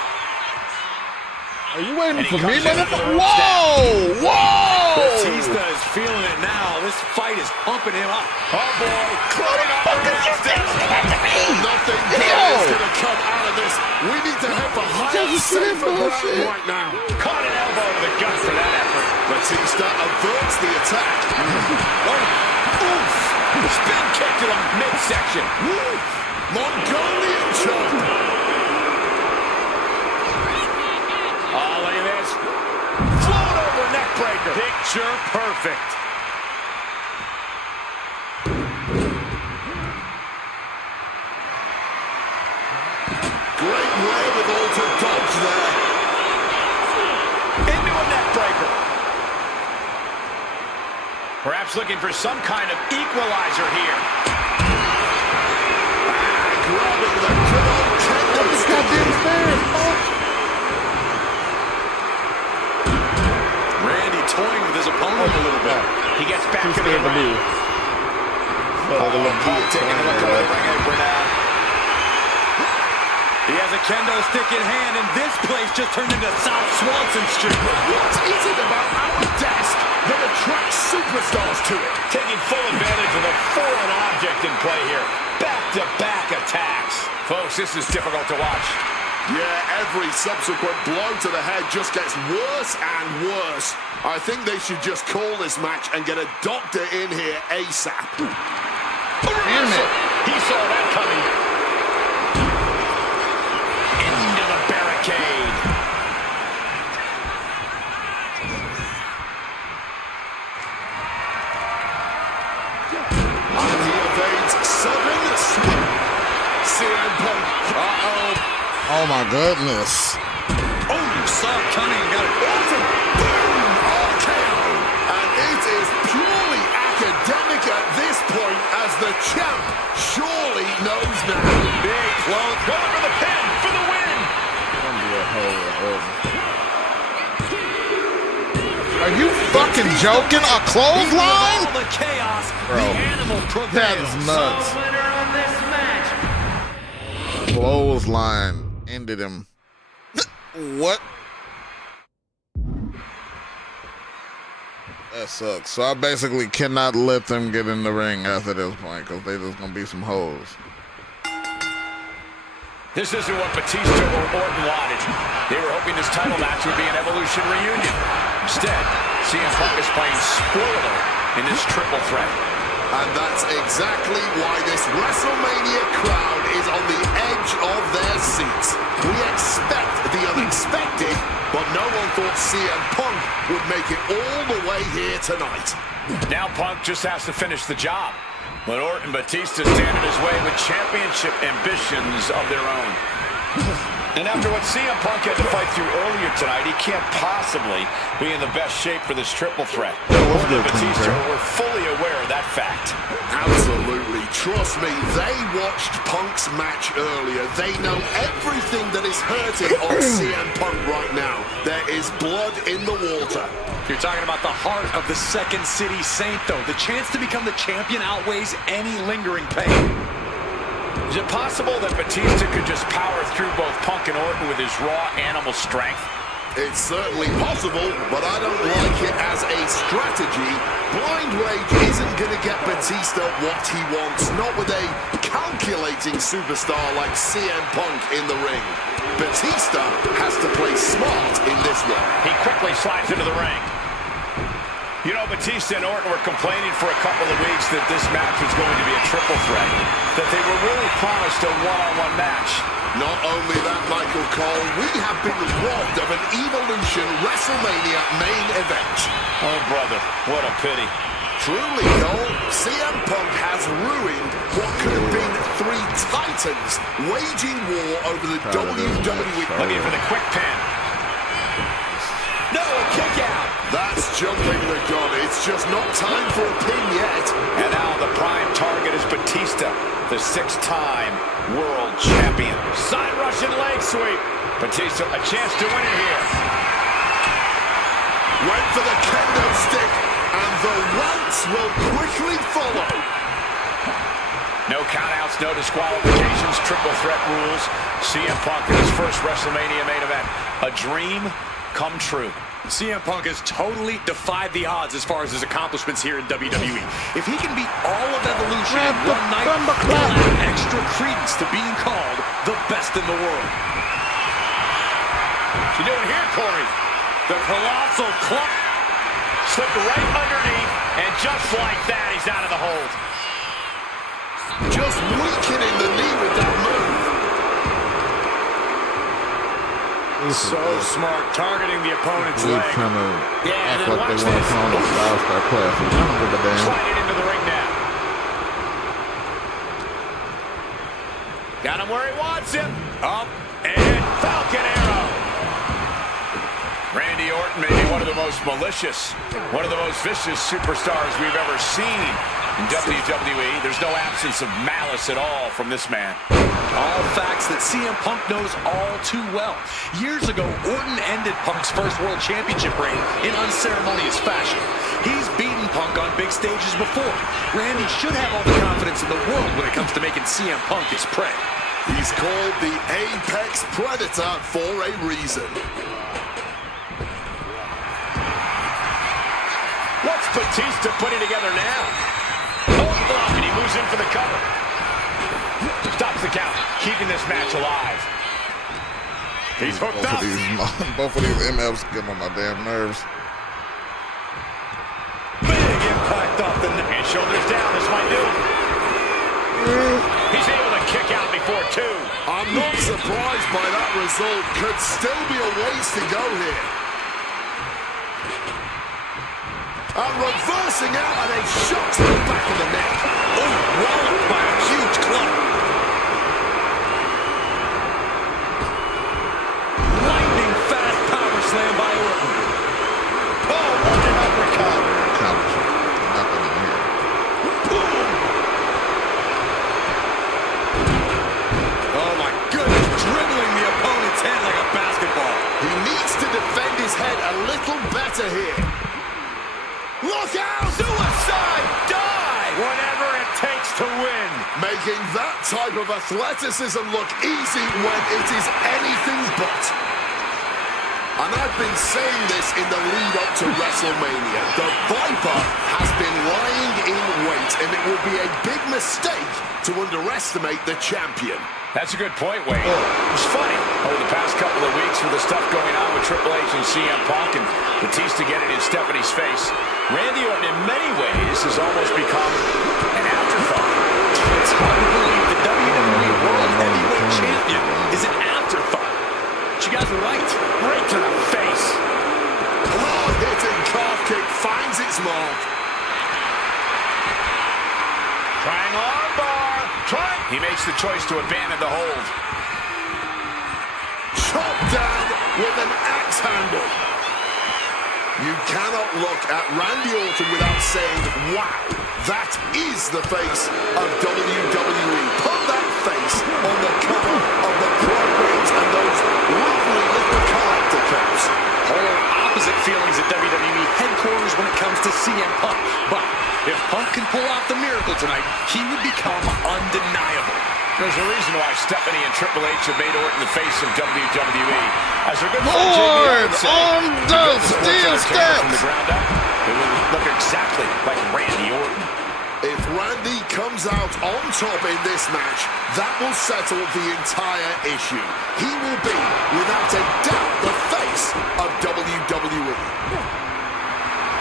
Are you waiting And he for me, comes in motherfucker? under the Whoa! Whoa! Batista is feeling it now. This fight is pumping him up. Oh, boy. Climbing up and down steps. Nothing good is going to come out of this. We need to head for higher, safer ground right now. Caught an elbow to the gut for that effort. Batista averts the attack. Oof. Spin kick to the midsection. Mongolian choke. Oh, look at this. Float over neck breaker. Picture perfect. Great wherewithal to dodge there. Into a neck breaker. Perhaps looking for some kind of equalizer here. Grabbing the good old kendo stick. Randy toying with his opponent a little bit. He gets back into the ring. Taking a look over the ring apron now. He has a kendo stick in hand, and this place just turned into South Swanson Street. What is it about our desk that attracts superstars to it? Taking full advantage of the foreign object in play here. Back-to-back attacks. Folks, this is difficult to watch. Yeah, every subsequent blow to the head just gets worse and worse. I think they should just call this match and get a doctor in here ASAP. Damn it. He saw that coming. Into the barricade. CM Punk. Oh my goodness. Oh, you saw it coming and got it. Awesome. Boom. RKO. And it is purely academic at this point as the champ surely knows now. Big close. Going for the pin for the win. Are you fucking joking? A clothesline? All the chaos, Bro, the animal prevails. that is nuts. The winner of this match. Clothesline ended him. What? That sucks. So I basically cannot let them get in the ring after this point because they just gonna be some hoes. This isn't what Batista or Orton wanted. They were hoping this title match would be an Evolution reunion. Instead, CM Punk is playing spoiler in this triple threat. And that's exactly why this WrestleMania crowd is on the edge of their seats. We expect the unexpected, but no one thought CM Punk would make it all the way here tonight. Now Punk just has to finish the job. But Orton and Batista stand in his way with championship ambitions of their own. And after what CM Punk had to fight through earlier tonight, he can't possibly be in the best shape for this triple threat. Orton and Batista were fully aware of that fact. Absolutely. Trust me, they watched Punk's match earlier. They know everything that is hurting on CM Punk right now. There is blood in the water. You're talking about the heart of the Second City Saint, though. The chance to become the champion outweighs any lingering pain. Is it possible that Batista could just power through both Punk and Orton with his raw animal strength? It's certainly possible, but I don't like it as a strategy. Blind Rage isn't going to get Batista what he wants, not with a calculating superstar like CM Punk in the ring. Batista has to play smart in this one. He quickly slides into the ring. You know, Batista and Orton were complaining for a couple of weeks that this match was going to be a triple threat, that they were really promised a one-on-one match. Not only that, Michael Cole, we have been robbed of an Evolution WrestleMania main event. Oh, brother, what a pity. Truly, Cole, CM Punk has ruined what could have been three titans waging war over the WWE. Looking for the quick pin. No, a kick out. That's jumping the gun. It's just not time for a pin yet. And now the prime target is Batista, the six-time world champion. Side Russian leg sweep. Batista, a chance to win it here. Went for the kendo stick, and the welts will quickly follow. No countouts, no disqualifications, triple threat rules. CM Punk in his first WrestleMania main event. A dream come true. CM Punk has totally defied the odds as far as his accomplishments here in WWE. If he can beat all of Evolution in one night, he'll add extra credence to being called the best in the world. What you doing here, Corey? The colossal club slipped right underneath, and just like that, he's out of the hold. Just weakening the knee with that move. So smart, targeting the opponent's leg. Trying to Yeah, act and then like they watch want to this. call the Style Star Classic. I don't give a damn. Sliding into the ring now. Got him where he wants him. Up and Falcon Arrow. Randy Orton may be one of the most malicious, one of the most vicious superstars we've ever seen in WWE. There's no absence of malice at all from this man. All facts that CM Punk knows all too well. Years ago, Orton ended Punk's first World Championship reign in unceremonious fashion. He's beaten Punk on big stages before. Randy should have all the confidence in the world when it comes to making CM Punk his prey. He's called the Apex Predator for a reason. What's Batista putting together now? Oh, block, and he moves in for the cover. Stops the count, keeping this match alive. He's hooked up. Both of these MFs get on my damn nerves. Big impact off the neck. And shoulders down, this might do it. He's able to kick out before two. I'm not surprised by that result. Could still be a ways to go here. And reversing out and a shot to the back of the neck. Oh, walloped by a huge club. better here. Look out! Suicide dive! Whatever it takes to win. Making that type of athleticism look easy when it is anything but. And I've been saying this in the lead up to WrestleMania. The Viper has been lying in wait, and it will be a big mistake to underestimate the champion. That's a good point, Wade. It's funny, over the past couple of weeks with the stuff going on with Triple H and CM Punk and Batista getting in Stephanie's face, Randy Orton in many ways has almost become an afterthought. It's hard to believe the WWE World Heavyweight Champion is an afterthought. But you guys were right. Right to the face. Hard-hitting calf kick finds its mark. Trying armbar. He makes the choice to abandon the hold. Chopped down with an axe handle. You cannot look at Randy Orton without saying, wow, that is the face of WWE. Put that face on the cover of the programs and those lovely little collector cups. Polar opposite feelings at WWE headquarters when it comes to CM Punk. But if Punk can pull off the miracle tonight, he would become undeniable. There's a reason why Stephanie and Triple H have made Orton the face of WWE. As their good Lord, on the steel steps. From the ground up, it will look exactly like Randy Orton. If Randy comes out on top in this match, that will settle the entire issue. He will be, without a doubt, the face of WWE.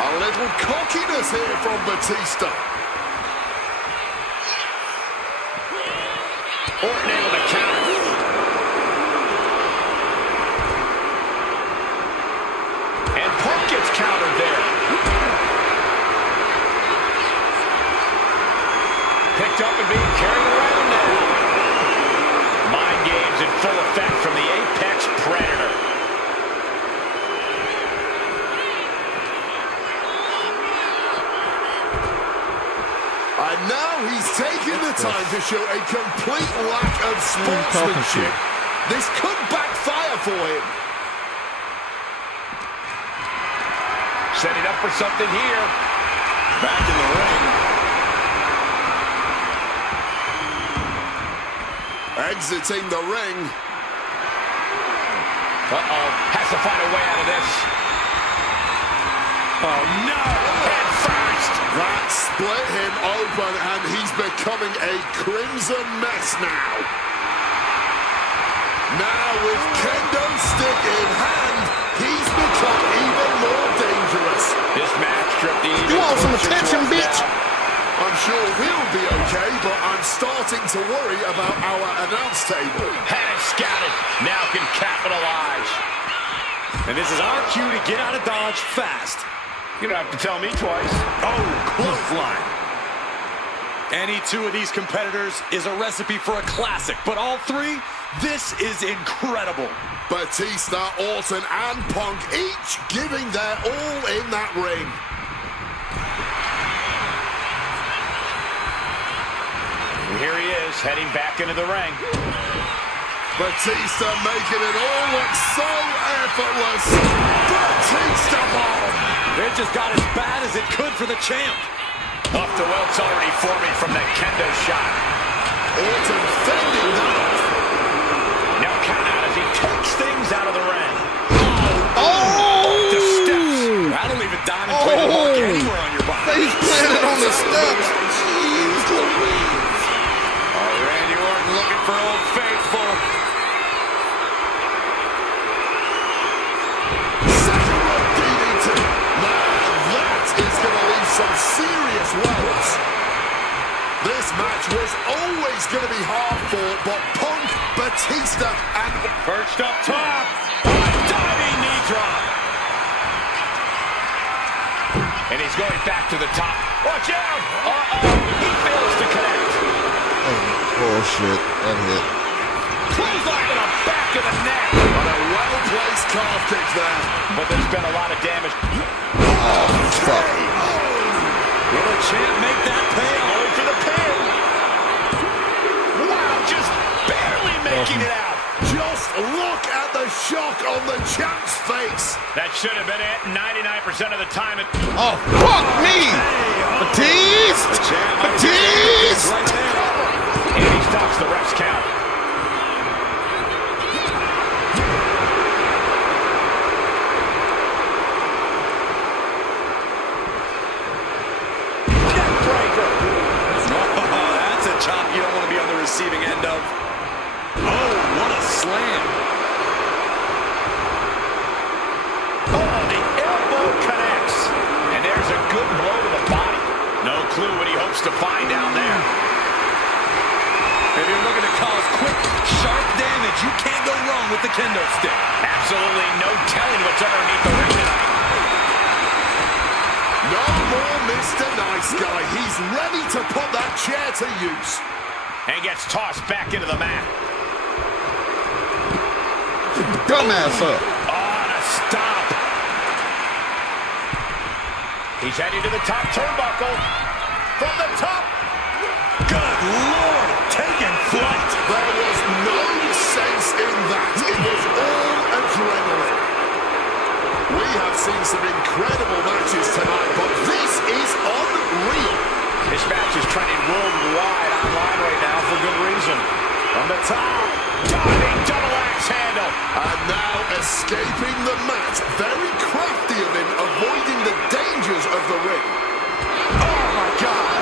A little cockiness here from Batista. Orton able to counter. And Punk gets countered there. Picked up and being carried around now. Mind games in full effect from the Apex Predator. And now he's taking the time to show a complete lack of sportsmanship. This could backfire for him. Setting up for something here. Back in the ring. Exiting the ring. Uh-oh. Has to find a way out of this. Oh, no. Head first. That split him open, and he's becoming a crimson mess now. Now with kendo stick in hand, he's become even more dangerous. This match drifting even You want some closer attention, to us bitch? now. I'm sure we'll be okay, but I'm starting to worry about our announce table. Had it scouted. Now can capitalize. And this is our cue to get out of Dodge fast. You don't have to tell me twice. Oh, clothesline. Any two of these competitors is a recipe for a classic, but all three, this is incredible. Batista, Orton, and Punk each giving their all in that ring. And here he is, heading back into the ring. Batista making it all look so effortless. Batista bomb. It just got as bad as it could for the champ. Off the welts already forming from that kendo shot. Orton fending that off. Now count out as he takes things out of the ring. Oh! The steps. That'll leave a diamond plated mark anywhere on your body. Face planted on the steps. Jeez Louise. Randy Orton looking for Old Faithful. Second rope DDT. Man, that is going to leave some serious welts. This match was always going to be hard fought, but Punk, Batista, and Perched up top. Diving knee drop. And he's going back to the top. Watch out! Uh-oh. He fails to connect. Bullshit. That hit. Clothesline to the back of the neck. on a well-placed calf kick there. But there's been a lot of damage. Oh, fuck. Will the champ make that pay? Going for the pin. Wow, just barely making it out. Just look at the shock on the champ's face. That should have been it 99% of the time. Oh, fuck me! Batiste! Batiste! Right there. And he stops the ref's count. Chop you don't want to be on the receiving end of. Oh, what a slam. Oh, the elbow connects. And there's a good blow to the body. No clue what he hopes to find down there. If you're looking to cause quick, sharp damage, you can't go wrong with the kendo stick. Absolutely no telling what's underneath the ring tonight. No more Mr. Nice Guy. He's ready to put that chair to use. And gets tossed back into the mat. Dumbass up. On a stop. He's heading to the top turnbuckle. From the top. Good Lord, taking flight. There was no sense in that. It was all adrenaline. We have seen some incredible matches tonight, but this is unreal. This match is trending worldwide online right now for good reason. From the top, diving double axe handle. And now escaping the mat. Very crafty of him, avoiding the dangers of the ring. Oh, my God.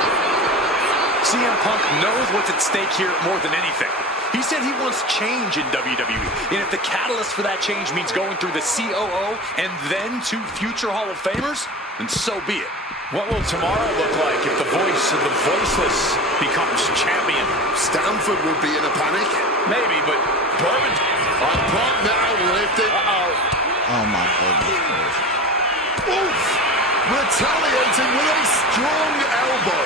CM Punk knows what's at stake here more than anything. He said he wants change in WWE, and if the catalyst for that change means going through the COO and then to future Hall of Famers, then so be it. What will tomorrow look like if the voice of the voiceless becomes champion? Stanford would be in a panic. Maybe, but Bourbon... On Punk now lifted. Oh my goodness. Oof! Retaliating with a strong elbow.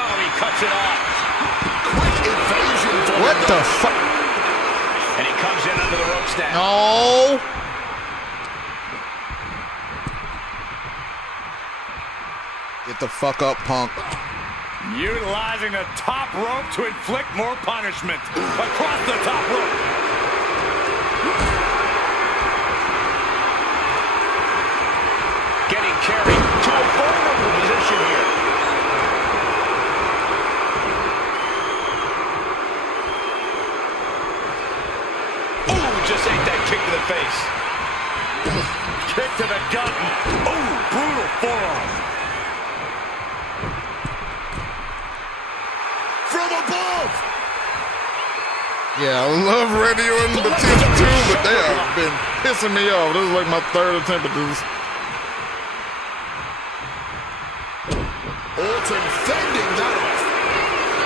Oh, he cuts it off. Quick evasion for What him, the though. fuck? And he comes in under the ropes now. No. Get the fuck up, Punk. Utilizing the top rope to inflict more punishment. Across the top rope. Getting carried to a vulnerable position here. Ooh, just ate that kick to the face. Kick to the gut. Ooh, brutal forearm. From above. Yeah, I love Radio and Batista too, but they have been pissing me off. This is like my third attempt at this. Orton fending that off.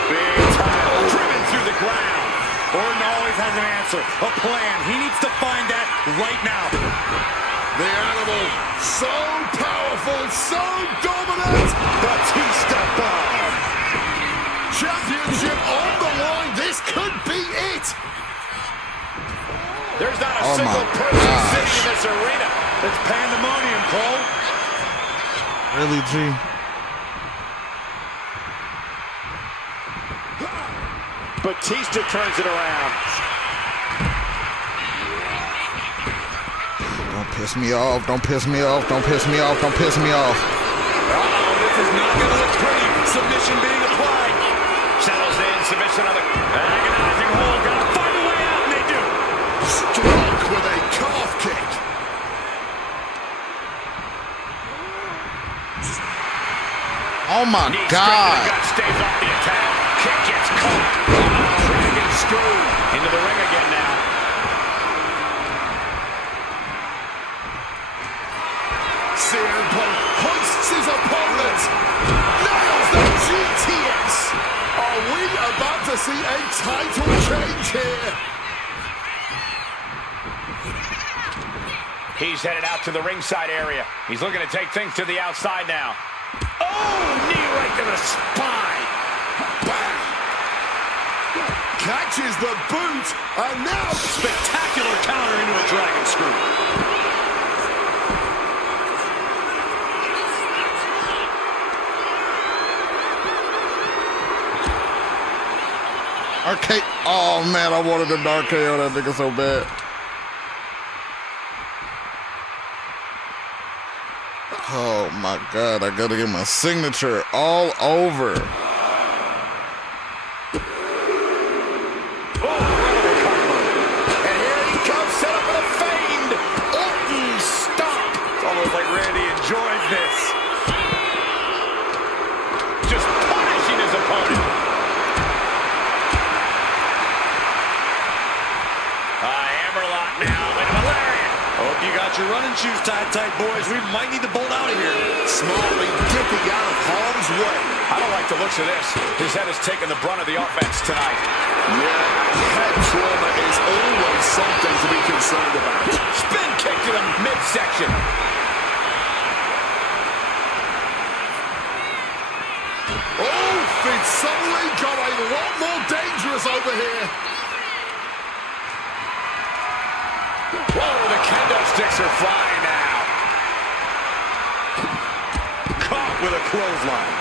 Big time. Driven through the ground. Orton always has an answer, a plan. He needs to find that right now. The animal, so powerful, so dominant. Batista bomb. Championship on the line. This could be it. There's not a Oh single my person gosh. sitting in this arena. It's pandemonium, Cole. Really, G? Batista turns it around. Don't piss me off. Don't piss me off. Don't piss me off. Don't piss me off. Uh-oh, this is not going to look pretty. Submission being applied. Settles in, submission on the agonizing hold. Gotta find a way out, and they do. Struck with a calf kick. Oh my Knee straight to the God. gut, stays off the attack. Kick gets caught. Dragon screw. Into the ring again now. CM Punk hoists his opponent. Nails the GTS. Are we about to see a title change here? He's headed out to the ringside area. He's looking to take things to the outside now. Oh, knee right to the spine. Bang. Catches the boot, and now Spectacular counter into a dragon screw. Dark KO. Oh, man, I wanted the Dark KO that nigga so bad. Oh, my God. I got to get my signature all over. Like Randy enjoys this. Just punishing his opponent. Hammerlock now. Wait a minute. Hope you got your running shoes tied tight, boys. We might need to bolt out of here. Smartly dipping out of harm's way. I don't like the looks of this. His head has taken the brunt of the offense tonight. Yeah, head trauma is always something to be concerned about. Spin kick to the midsection. Oh, it's suddenly got a lot more dangerous over here. Whoa, the kendo sticks are flying now. Caught with a clothesline.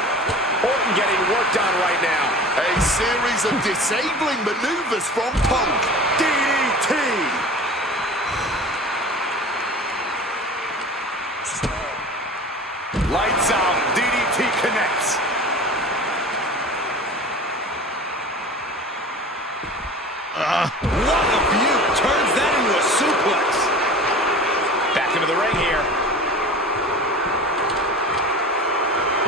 Orton getting worked on right now. A series of disabling maneuvers from Punk. DDT. Lights out. DDT connects. What a view. Turns that into a suplex. Back into the ring here.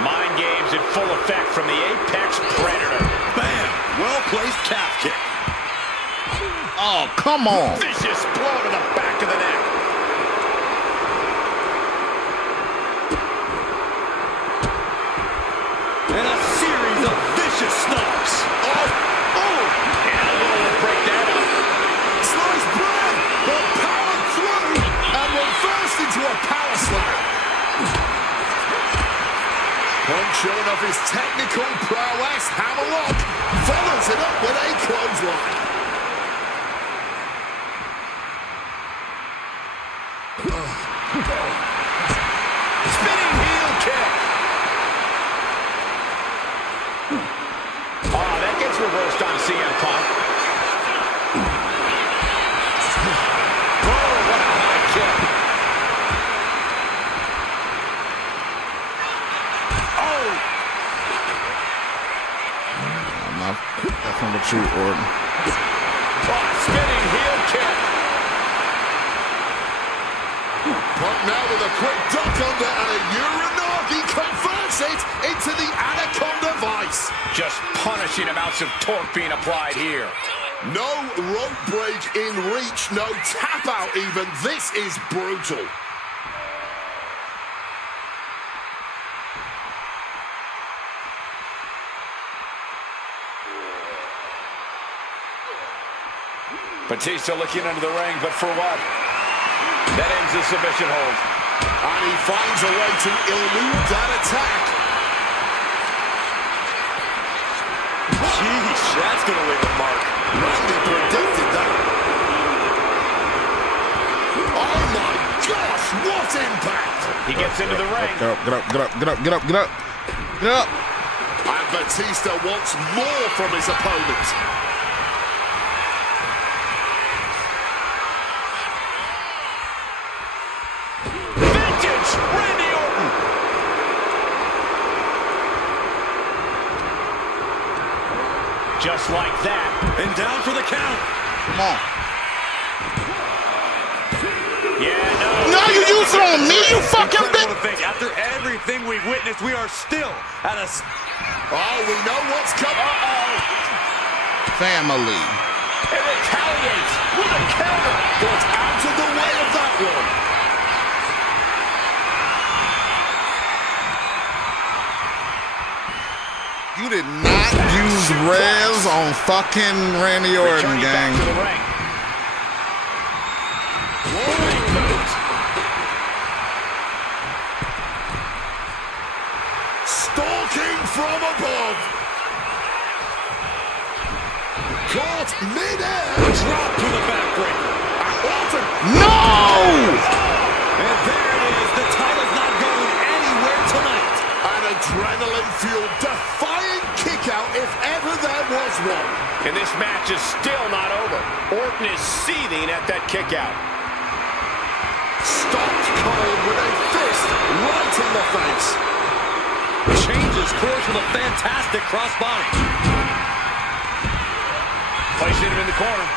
Mind games in full effect from the Apex Predator. Bam! Well-placed calf kick. Oh, come on. Vicious blow to the back of the neck. And a series of vicious stomps. Elbow will break that up. Sliced bread, but powered through and reversed into a power slam. Punk showing off his technical prowess. Hammerlock follows it up with a clothesline. Spinning heel kick. Oh, that gets reversed on CM Punk. Whoa, what a high kick. Oh! I'm not definitely with you, Orton. Oh, spinning heel kick. Punk now with a quick duck under and a Uranagi converts it into the Anaconda Vice. Just punishing amounts of torque being applied here. No rope break in reach, no tap out even. This is brutal. Batista looking under the ring, but for what? That ends the submission hold. And he finds a way to elude that attack. Sheesh, that's going to leave a mark. Randy predicted that. Oh my gosh, what impact! He gets into the ring. Get up, get up, get up, get up, get up, get up. Get up. And Batista wants more from his opponent. Vintage Randy Orton. Just like that. And down for the count. Come on. Yeah, no. No, you use it on me, you fucking Incredible bitch. to think, after everything we've witnessed, we are still at a... Oh, we know what's coming. Family. It retaliates with a counter. Got out of the way of that one. You did not use Rez on fucking Randy Orton, Returning gang. back to the ring. Big moves. Stalking from above. Caught mid-air. Drop to the backbreaker. Orton. No! And there it is. The title's not going anywhere tonight. And a adrenaline-fueled, defying kick-out if ever there was one. And this match is still not over. Orton is seething at that kick-out. Stopped cold with a fist right in the face. Changes course with a fantastic crossbody. Placing him in the corner.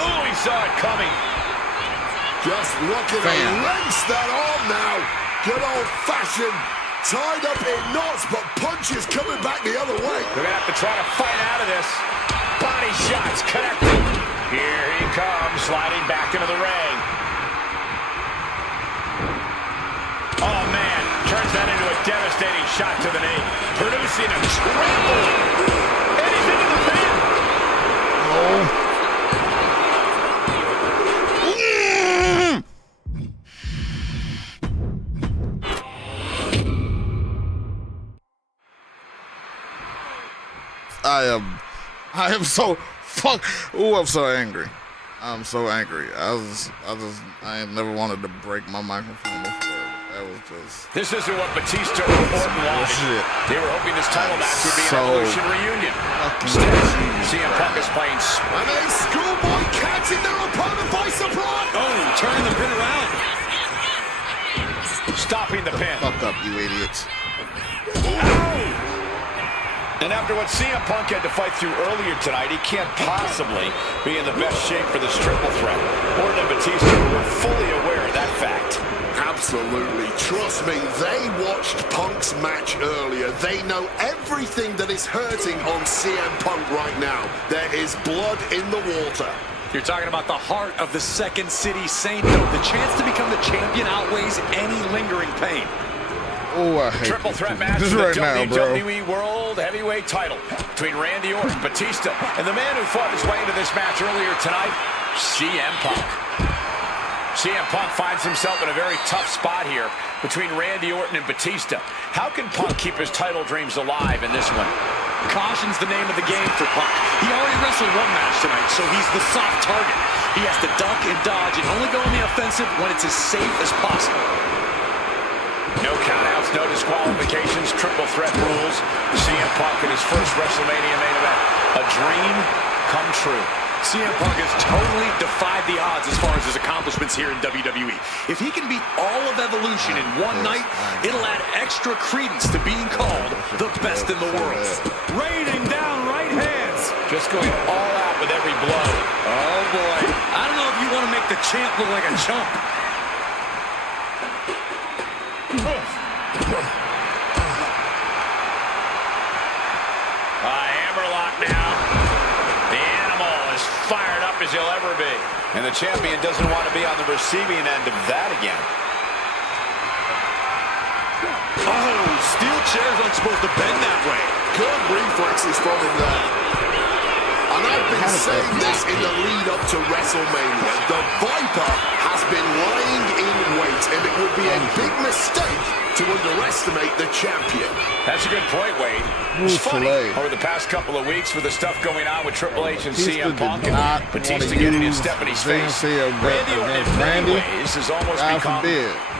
Oh, he saw it coming. Just looking to wrench that arm now. Good old-fashioned, tied up in knots, but punches coming back the other way. They're going to have to try to fight out of this. Body shots connected. Here he comes, sliding back into the ring. Oh, man. Turns that into a devastating shot to the knee. Producing a trample. And he's into the pin. Oh. I am so I'm so angry. I'm so angry. I ain't never wanted to break my microphone before. That was just. This isn't what Batista or Orton wanted. Shit. They were hoping this title match would be an So Evolution reunion. Instead, CM Punk is playing. And a schoolboy catching their opponent by surprise. Oh, turning the pin around. Stopping the pin. Fuck up, you idiots. And after what CM Punk had to fight through earlier tonight, he can't possibly be in the best shape for this triple threat. Orton and Batista were fully aware of that fact. Absolutely. Trust me, they watched Punk's match earlier. They know everything that is hurting on CM Punk right now. There is blood in the water. You're talking about the heart of the Second City Saint, though. The chance to become the champion outweighs any lingering pain. Oh, I hate Triple threat match this for right the now, bro. WWE World Heavyweight title between Randy Orton, Batista, and the man who fought his way into this match earlier tonight, CM Punk. CM Punk finds himself in a very tough spot here between Randy Orton and Batista. How can Punk keep his title dreams alive in this one? Caution's the name of the game for Punk. He already wrestled one match tonight, so he's the soft target. He has to duck and dodge and only go on the offensive when it's as safe as possible. No countouts, no disqualifications, triple threat rules. CM Punk in his first WrestleMania main event. A dream come true. CM Punk has totally defied the odds as far as his accomplishments here in WWE. If he can beat all of Evolution in one night, it'll add extra credence to being called the best in the world. Raining down right hands. Just going all out with every blow. Oh, boy. I don't know if you want to make the champ look like a chump. Hammerlock now. The animal is fired up as he'll ever be. And the champion doesn't want to be on the receiving end of that again. Oh, steel chairs aren't supposed to bend that way. Good reflexes from him there. And I've been saying this in the lead up to WrestleMania. The Viper has been lying in wait, and it would be a big mistake to underestimate the champion. That's a good point, Wade. It's funny, over the past couple of weeks with the stuff going on with Triple H and CM Punk and Batista getting in Stephanie's face, Randy Orton in many ways has almost become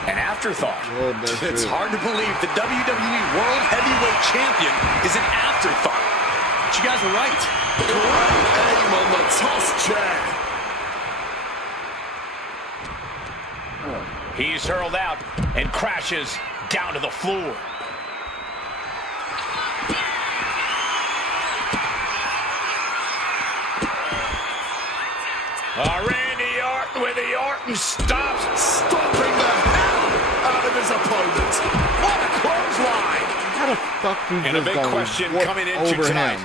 an afterthought. It's hard to believe the WWE World Heavyweight Champion is an afterthought. But you guys are right. Great aim on the toss chair. He's hurled out and crashes down to the floor. Randy Orton with the Orton stops. Stomping the hell out of his opponent. What a clothesline. How the fuck you And a big question coming into tonight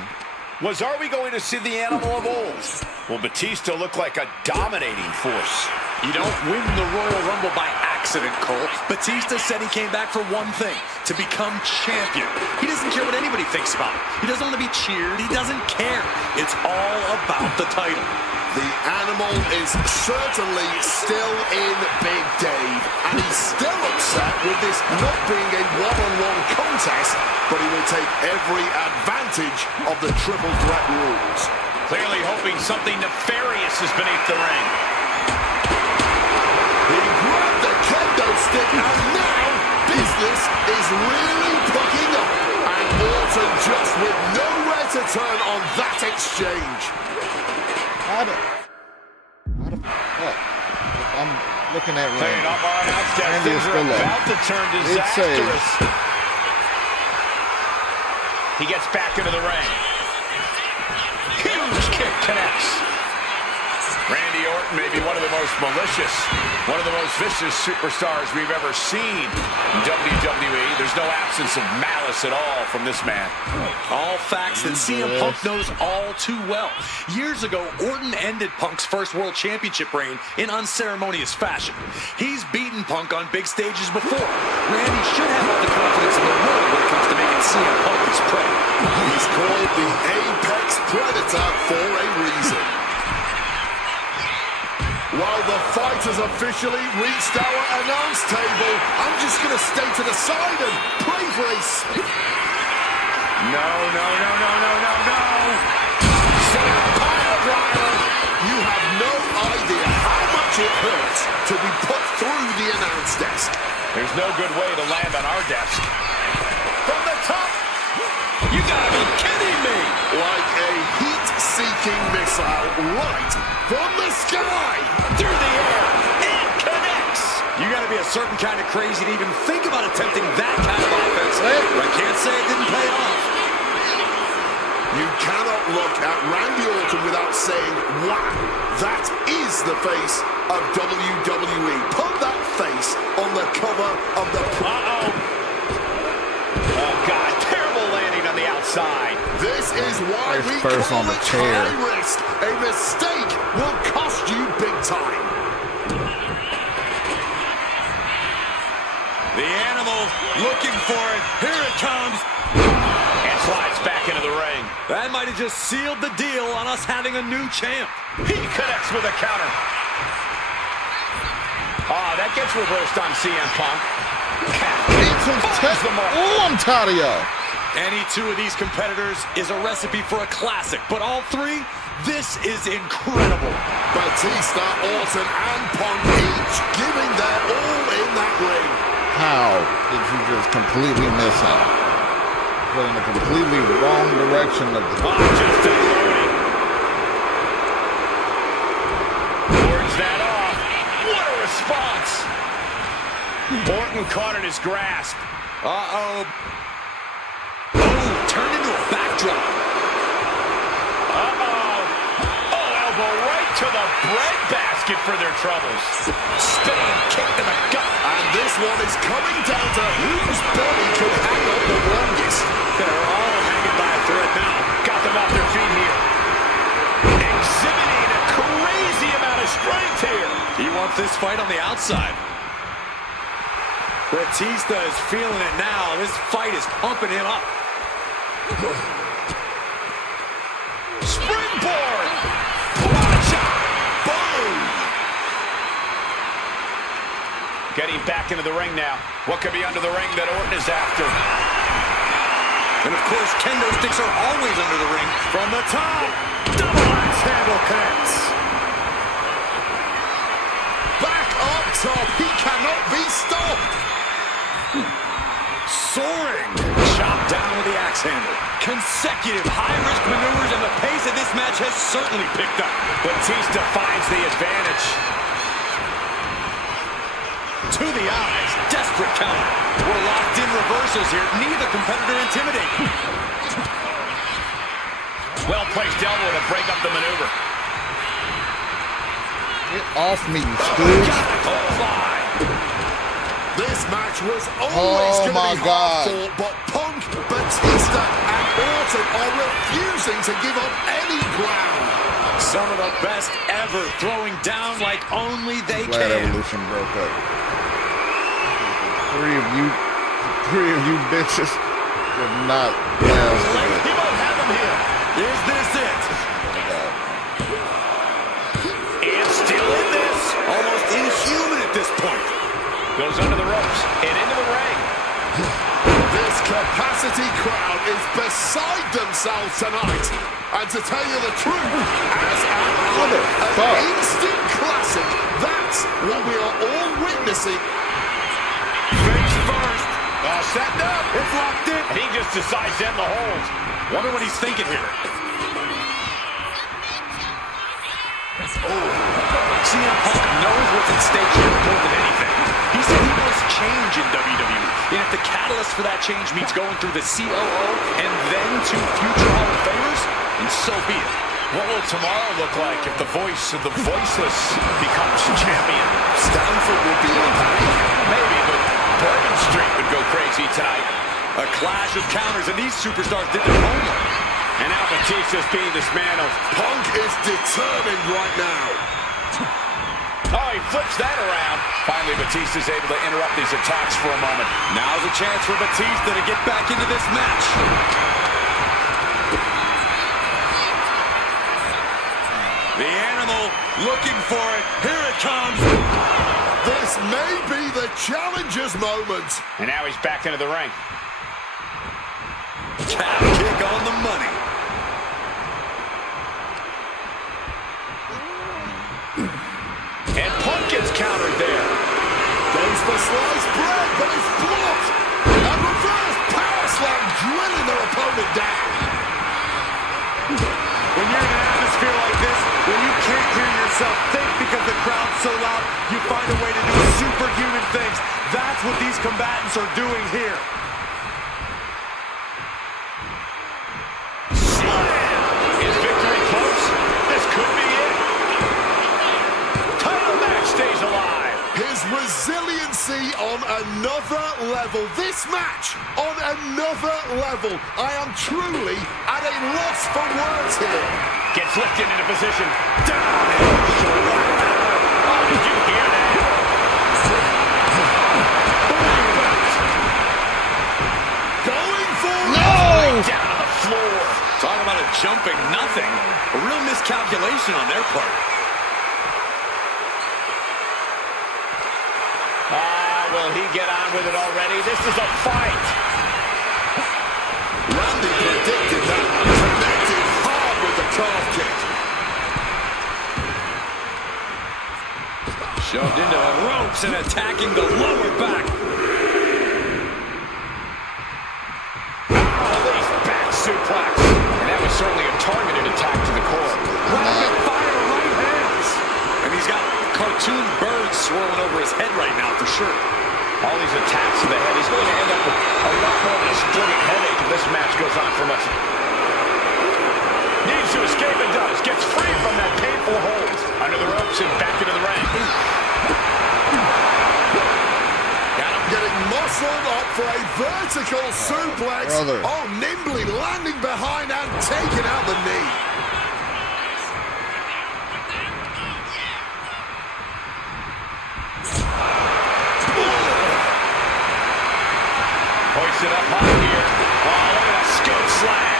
was, are we going to see the animal of old? Will Batista look like a dominating force? You don't win the Royal Rumble by accident, Cole. Batista said he came back for one thing, to become champion. He doesn't care what anybody thinks about him. He doesn't want to be cheered. He doesn't care. It's all about the title. The animal is certainly still in Big Dave, and he's still upset with this not being a one-on-one contest, but he will take every advantage of the triple threat rules. Clearly hoping something nefarious is beneath the ring. He grabbed the kendo And now, business is really picking up. And Orton just with nowhere to turn on that exchange. How the fuck? I'm looking at Playing Randy. up our announce desk. Randy is Things are still up. about to turn disastrous. He gets back into the ring. Huge kick connects. Randy Orton may be one of the most malicious, one of the most vicious superstars we've ever seen in WWE. There's no absence of malice at all from this man. All facts that CM Punk knows all too well. Years ago, Orton ended Punk's first World Championship reign in unceremonious fashion. He's beaten Punk on big stages before. Randy should have all the confidence in the world when it comes to making CM Punk his prey. He's called the Apex Predator for a reason. While the fight has officially reached our announce table, I'm just going to stay to the side and pray for a... No. Pile driver. You have no idea how much it hurts to be put through the announce desk. There's no good way to land on our desk. From the top. You gotta be kidding me. Like a heat-seeking missile right from the sky. Through the air. It connects. You gotta be a certain kind of crazy to even think about attempting that kind of offense. But I can't say it didn't pay off. You cannot look at Randy Orton without saying, wow, that is the face of WWE. Put that face on the cover of the... Oh, God. Terrible landing on the outside. This is why we call First on the it chair. high risk. A mistake will cost you big time. The animal looking for it. Here it comes. And slides back into the ring. That might have just sealed the deal on us having a new champ. He connects with a counter. That gets reversed on CM Punk. I'm tired of y'all. Any two of these competitors is a recipe for a classic, but all three, this is incredible. Batista, Orton, and Punk each giving their all in that ring. How did you just completely miss him? Went in a completely wrong direction of the... Just unloading. Wards that off. What a response. Orton caught in his grasp. Uh-oh. Turned into a backdrop. Elbow right to the breadbasket for their troubles. Spinning kick to the gut. And this one is coming down to whose body can hang on the longest. They're all hanging by a thread now. Got them off their feet here. Exhibiting a crazy amount of strength here. He wants this fight on the outside. Batista is feeling it now. This fight is pumping him up. Springboard! Punch-up! Boom! Getting back into the ring now. What could be under the ring that Orton is after? And of course, kendo sticks are always under the ring. From the top, double axe handle connects. Back up top, he cannot be stopped. Soaring. Chopped down with the axe handle. Consecutive high-risk maneuvers, and the pace of this match has certainly picked up. Batista finds the advantage. To the eyes, desperate counter. We're locked in reversals here. Neither competitor intimidating. Well-placed elbow to break up the maneuver. Get off me, you stooge. This match was always going to be hard fought, but Punk, Batista, and Orton are refusing to give up any ground. Some of the best ever, throwing down like only they Glad can. Evolution broke up. Three of you bitches would not last. He won't have him here. Is this it? And still in this. Almost inhuman at this point. Goes under the ropes and into the ring. This capacity crowd is beside themselves tonight. And to tell you the truth, as an instant classic, that's what we are all witnessing. setting up. It's locked in. And he just decides to end the hold. Wonder what he's thinking here. CM Punk knows what's at stake here more than anything. He said he wants change in WWE. And if the catalyst for that change means going through the COO and then to future Hall of Famers, then so be it. What will tomorrow look like if the voice of the voiceless becomes champion? Stanford would be on panic. Maybe, but Bourbon Street would go crazy tonight. A clash of counters, and these superstars did their homework. And now Batista's being dismantled. Punk is determined right now. Oh, he flips that around. Finally, Batista's able to interrupt these attacks for a moment. Now's a chance for Batista to get back into this match. The Animal looking for it. Here it comes. This may be the challenger's moment. And now he's back into the ring. Calf kick on the money. And Punk gets countered there. Goes for sliced bread, but it's blocked. And reverse power slam, drilling their opponent down. When you're in an atmosphere like this, where you can't hear yourself think because the crowd's so loud, you find a way to do superhuman things. That's what these combatants are doing here. Is victory close? This could be it. Title match stays alive. His resiliency on another level. This match on another level. I am truly at a loss for words here. Gets lifted into position. Down and shoulder. Oh, did you hear that? Going for Right down on the floor. Talk about a jumping nothing. A real miscalculation on their part. Will he get on with it already? This is a fight. Randy predicted that. Connected hard with the calf kick. Shoved into the ropes and attacking the lower back. Release back suplex. And that was certainly a targeted attack to the core. Rapid fire right hands. And he's got cartoon birds swirling over his head right now for sure. All these attacks to the head. He's going to end up with a lot more than a splitting headache if this match goes on for much. Needs to escape and does. Gets free from that painful hold. Under the ropes and back into the ring. Got him getting muscled up for a vertical suplex. Brother. Oh, nimbly landing behind and taking out the knee. Hoisted up high here. Oh, look at that scoop slam.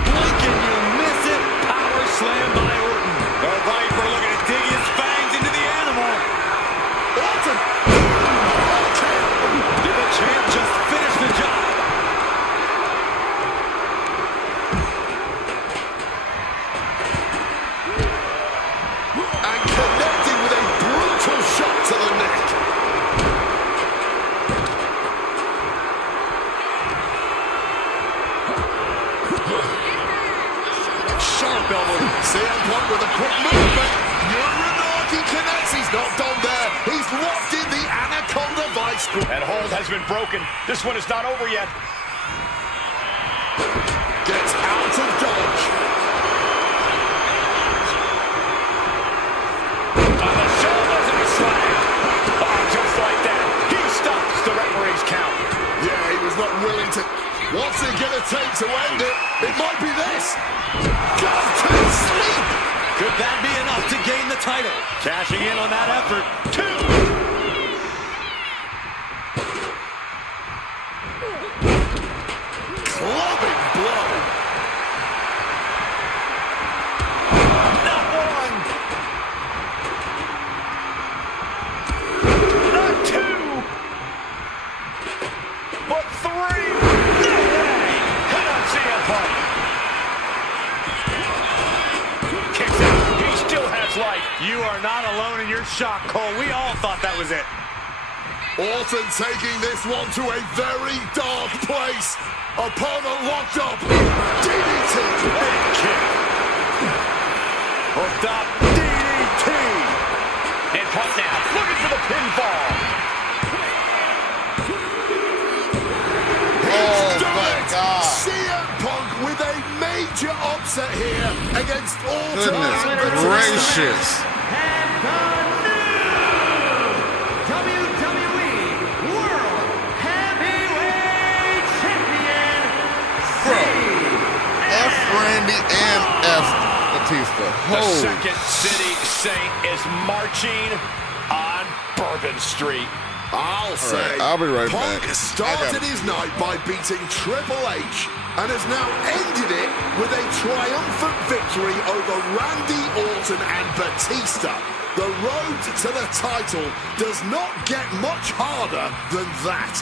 Blink and you miss it. Power slam by Orton. The Viper looking to dig his fangs into the animal. Orton. Did the champ just finish the job? And connecting with a brutal shot to the neck. Sharp elbow. CM Punk with a quick movement. Uranagi connects. He's not done there. He's locked in the Anaconda Vice grip. That hold has been broken. This one is not over yet. Gets out of dodge. On the shoulders and a slam. Oh, just like that. He stops the referee's count. Yeah, he was not willing to. What's it gonna take to end it? It might be this. Go to sleep. Could that be enough to gain the title? Cashing in on that effort. 2. Clubbing blow. Not 1. Not 2. But 3. No way. Hit on CM Punk. Kicks out. He still has life. You are not alone in your shock, Cole. We all thought that was it. Orton taking this one to a very dark place. Opponent locked up. DDT. Big kick. Hooked up. DDT. And Punk now looking for the pinfall. Oh my God. CM Punk with a major upset here against Orton. Goodness gracious. And the new WWE World Heavyweight Champion, F Randy and F Batista. The Holy Second City Saint is marching on Bourbon Street. I'll say, I'll be right Punk back. started his night by beating Triple H and has now ended it with a triumphant victory over Randy Orton and Batista. The road to the title does not get much harder than that.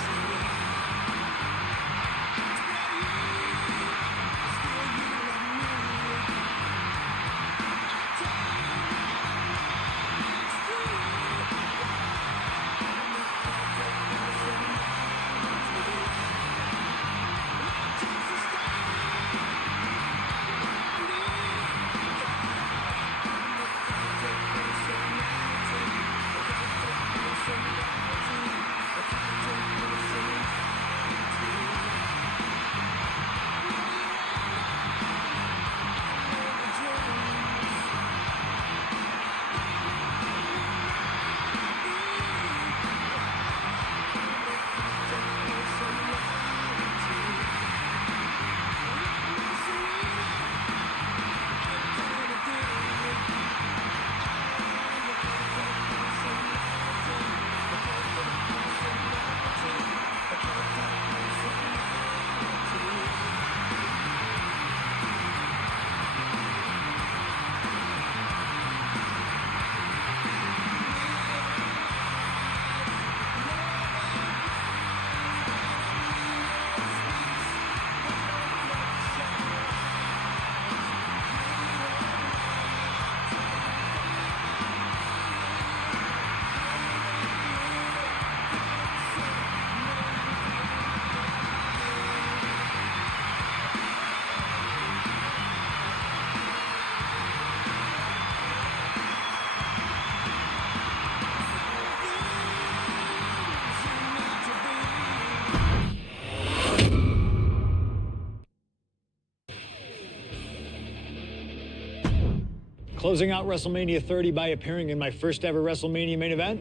Closing out WrestleMania 30 by appearing in my first ever WrestleMania main event.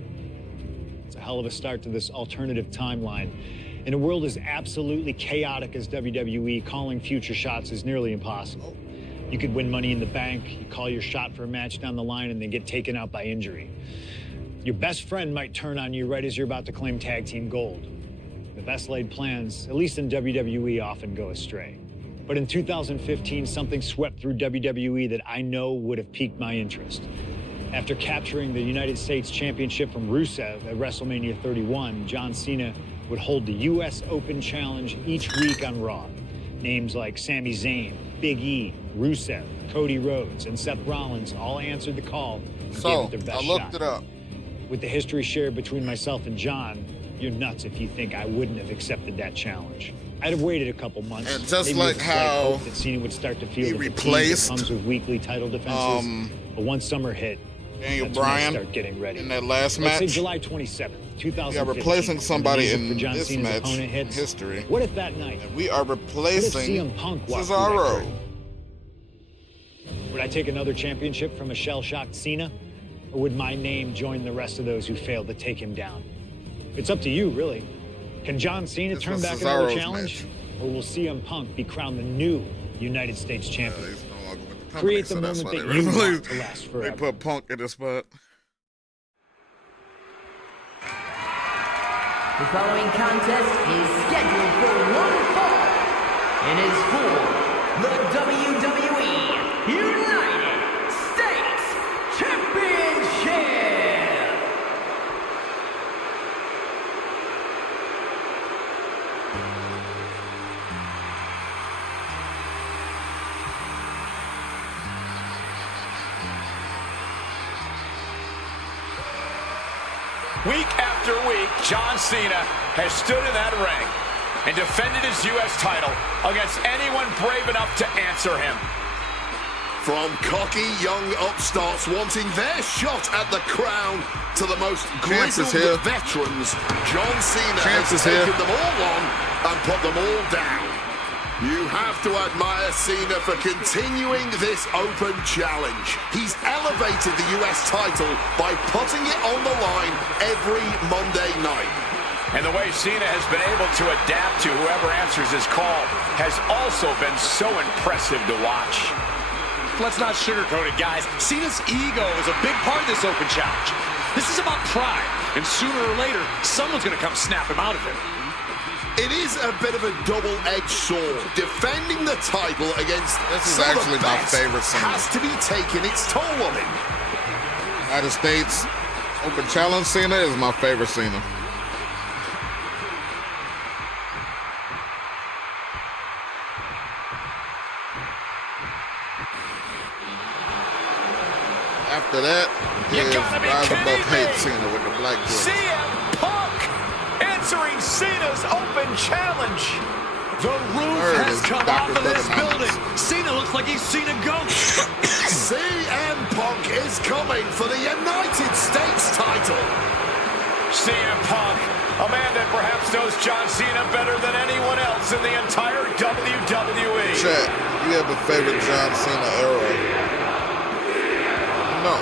It's a hell of a start to this alternative timeline. In a world as absolutely chaotic as WWE, calling future shots is nearly impossible. You could win Money in the Bank, you call your shot for a match down the line, and then get taken out by injury. Your best friend might turn on you right as you're about to claim tag team gold. The best laid plans, at least in WWE, often go astray. But in 2015, something swept through WWE that I know would have piqued my interest. After capturing the United States Championship from Rusev at WrestleMania 31, John Cena would hold the U.S. Open Challenge each week on Raw. Names like Sami Zayn, Big E, Rusev, Cody Rhodes, and Seth Rollins all answered the call and gave So, it their best I looked shot. it up. With the history shared between myself and John, you're nuts if you think I wouldn't have accepted that challenge. I'd have waited a couple months. And just maybe like with a slight how hope that Cena would start to feel he the fatigue that replaced, comes with weekly title defenses. But once summer hit, Daniel that's when I Bryan start getting ready. in that last Let's say match. July 27th, 2015. We are replacing somebody when the in music for John this Cena's match opponent in hits. history. What if that night? And we are replacing CM Punk walked through that Cesaro. curtain? Would I take another championship from a shell-shocked Cena? Or would my name join the rest of those who failed to take him down? It's up to you, really. Can John Cena This turn was back another Cesaro's challenge? match. Or will CM Punk be crowned the new United States champion? He's no longer with the company, Create the so that's moment why that they you want released- to last They forever. put Punk in the spot. The following contest is scheduled for one fall and is for the WWE United States Championship. Week after week, John Cena has stood in that ring and defended his U.S. title against anyone brave enough to answer him. From cocky young upstarts wanting their shot at the crown to the most grizzled veterans, John Cena has taken them all on and put them all down. You have to admire Cena for continuing this open challenge. He's elevated the US title by putting it on the line every Monday night. And the way Cena has been able to adapt to whoever answers his call has also been so impressive to watch. Let's not sugarcoat it, guys. Cena's ego is a big part of this open challenge. This is about pride, and sooner or later, someone's going to come snap him out of it. It is a bit of a double-edged sword. Defending the title against some of the best my favorite Cena. Has to be taking its toll on him. United States Open Challenge Cena is my favorite Cena. After that is Rise Above Hate Cena with the black dress. CM Punk answering Cena's open challenge. The roof has come off of this building. Cena looks like he's seen a ghost. CM Punk is coming for the United States title. CM Punk, a man that perhaps knows John Cena better than anyone else in the entire WWE. Chat, you have a favorite John Cena era? No.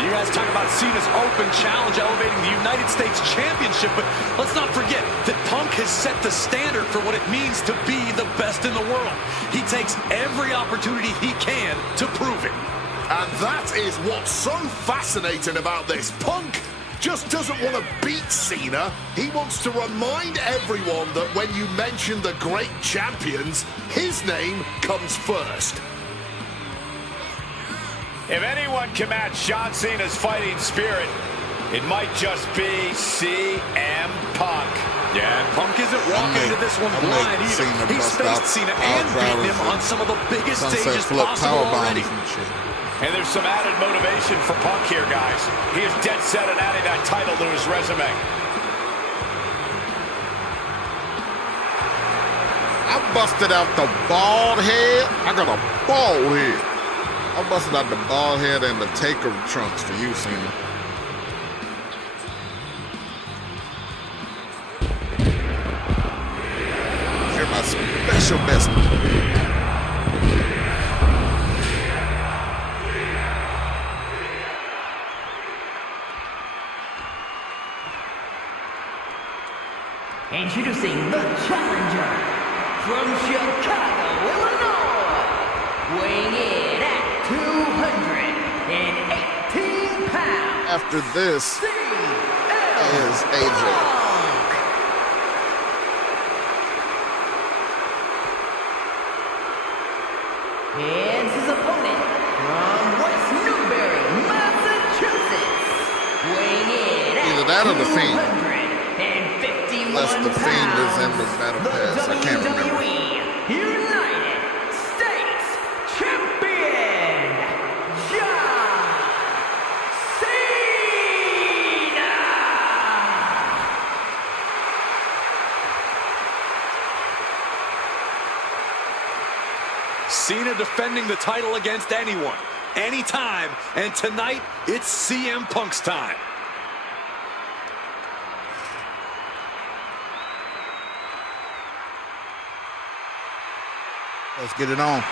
You guys talk about Cena's open challenge elevating the United States Championship, but let's not forget that Punk has set the standard for what it means to be the best in the world. He takes every opportunity he can to prove it. And that is what's so fascinating about this. Punk just doesn't want to beat Cena. He wants to remind everyone that when you mention the great champions, his name comes first. If anyone can match John Cena's fighting spirit, it might just be CM Punk. Yeah, and Punk isn't walking into this one blind either. He's faced Cena and beaten him on some of the biggest stages possible already. And there's some added motivation for Punk here, guys. He is dead set on adding that title to his resume. I busted out the bald head. I got a bald head. I busted out the bald head and the taker trunks for you, Cena. You're my special best. Introducing the challenger from Chicago, Illinois, weighing in at 218 pounds. After this is AJ. And his opponent from West Newbury, Massachusetts, weighing in at Either that or the Fiend. 251 Unless the Fiend is in the Battle Pass. I can't remember. WWE United States Champion, John Cena! Cena defending the title against anyone, anytime, and tonight it's CM Punk's time. Let's get it on.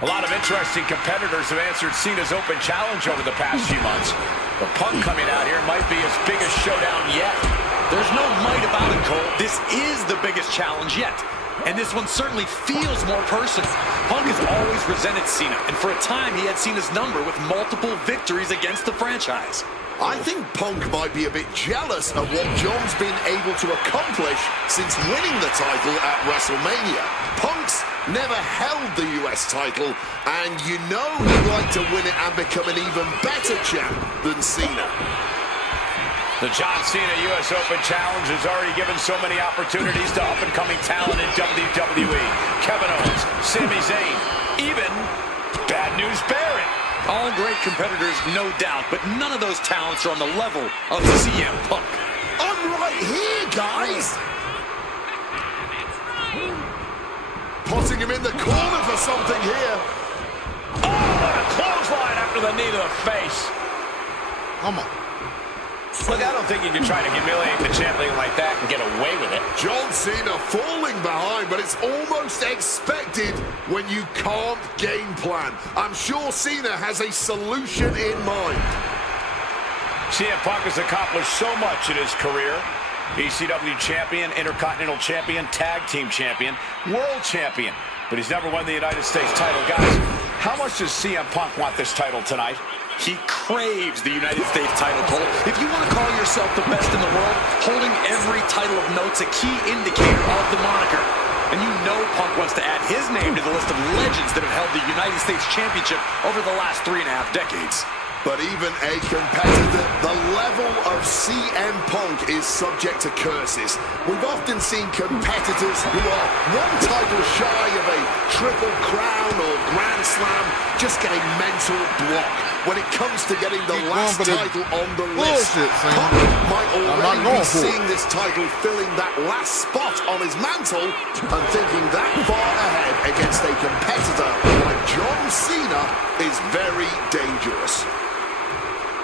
A lot of interesting competitors have answered Cena's open challenge over the past few months. But Punk coming out here might be his biggest showdown yet. There's no might about it, Cole. This is the biggest challenge yet. And this one certainly feels more personal. Punk has always resented Cena, and for a time he had Cena's number with multiple victories against the franchise. I think Punk might be a bit jealous of what John's been able to accomplish since winning the title at WrestleMania. Punk's never held the US title, and you know he'd like to win it and become an even better champ than Cena. The John Cena US Open Challenge has already given so many opportunities to up-and-coming talent in WWE. Kevin Owens, Sami Zayn, even Bad News Barrett. All great competitors, no doubt, but none of those talents are on the level of CM Punk. I'm right here, guys! Potting him in the corner for something here. Oh, what a clothesline after the knee to the face. Come on. Look, I don't think you can try to humiliate the champion like that and get away with it. John Cena falling behind, but it's almost expected when you can't game plan. I'm sure Cena has a solution in mind. CM Punk has accomplished so much in his career. ECW champion, Intercontinental champion, Tag Team champion, World champion. But he's never won the United States title. Guys, how much does CM Punk want this title tonight? He craves the United States title, Cole. If you want to call yourself the best in the world, holding every title of note's a key indicator of the moniker. And you know Punk wants to add his name to the list of legends that have held the United States Championship over the last 3.5 decades. But even a competitor, the level of CM Punk is subject to curses. We've often seen competitors who are one title shy of a triple crown or grand slam just get a mental block when it comes to getting the last title on the list. Punk might already be seeing this title filling that last spot on his mantle and thinking that far ahead against a competitor like John Cena is very dangerous.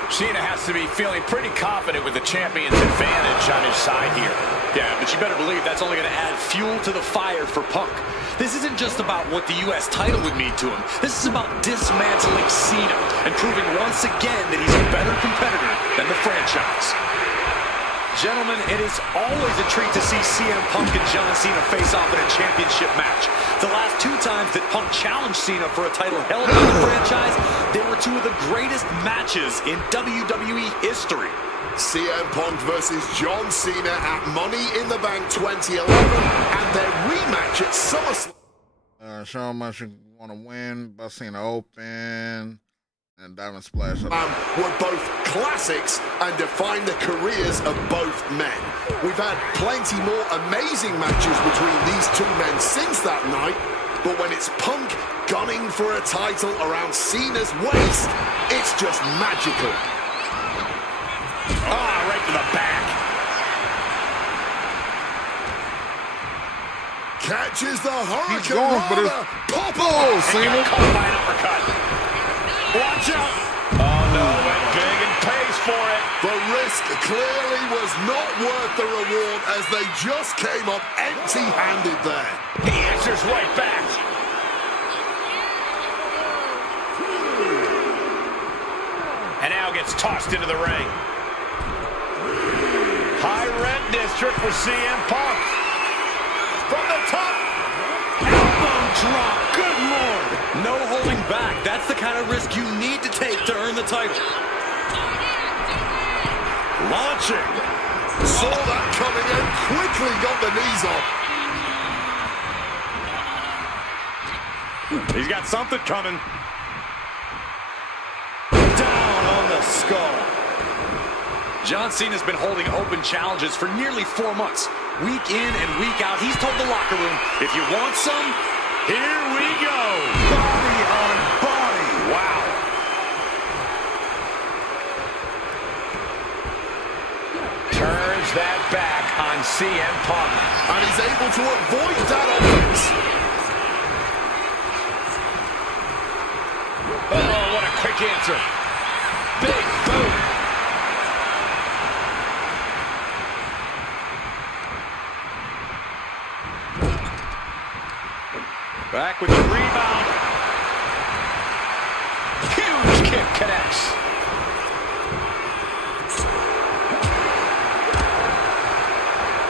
Cena has to be feeling pretty confident with the champion's advantage on his side here. Yeah, but you better believe that's only going to add fuel to the fire for Punk. This isn't just about what the U.S. title would mean to him. This is about dismantling Cena and proving once again that he's a better competitor than the franchise. Gentlemen, it is always a treat to see CM Punk and John Cena face off in a championship match. The last 2 times that Punk challenged Cena for a title held by the franchise, they were 2 of the greatest matches in WWE history. CM Punk versus John Cena at Money in the Bank 2011 and their rematch at SummerSlam. Show how much you want to win by Cena Open and Diamond Splash. Were both classics and define the careers of both men. We've had plenty more amazing matches between these 2 men since that night, but when it's Punk gunning for a title around Cena's waist, it's just magical. Right to the back. Catches the Hurricane. He's going for this. Oh, Cena. Caught by an uppercut. Watch out. Oh, no, went big and pays for it. The risk clearly was not worth the reward as they just came up empty-handed there. He answers right back. And now gets tossed into the ring. High rent district for CM Punk. From the top. Elbow drop. Good Lord. No holding back. That's the kind of risk you need to take to earn the title. Launching. Saw that coming and quickly got the knees up. He's got something coming. Down on the skull. John Cena's been holding open challenges for nearly 4 months. Week in and week out, he's told the locker room, if you want some, here we go. Body on body. Wow. Turns that back on CM Punk. And he's able to avoid that offense. Oh, what a quick answer. Big boot. Back with the rebound. Huge kick connects.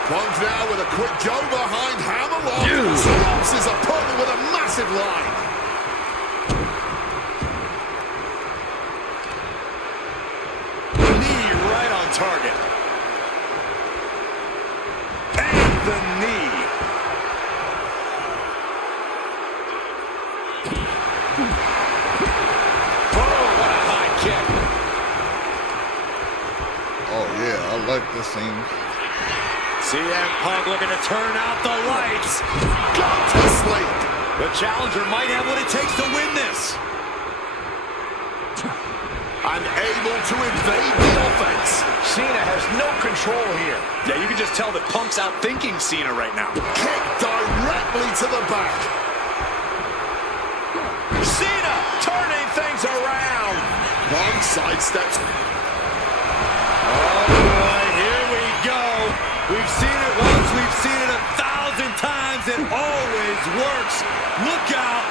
Punk now with a quick go behind hammerlock. Stops his opponent with a massive line. Knee right on target. And the knee. What a high kick. Oh, yeah, I like this scene. CM Punk looking to turn out the lights. Got to sleep. The challenger might have what it takes to win this. Unable to evade the offense. Cena has no control here. Yeah, you can just tell that Punk's outthinking Cena right now. Kick directly to the back. Cena turning things around. Punk sidesteps. Oh boy, here we go. We've seen it once, we've seen it 1,000 times. It always works. Look out.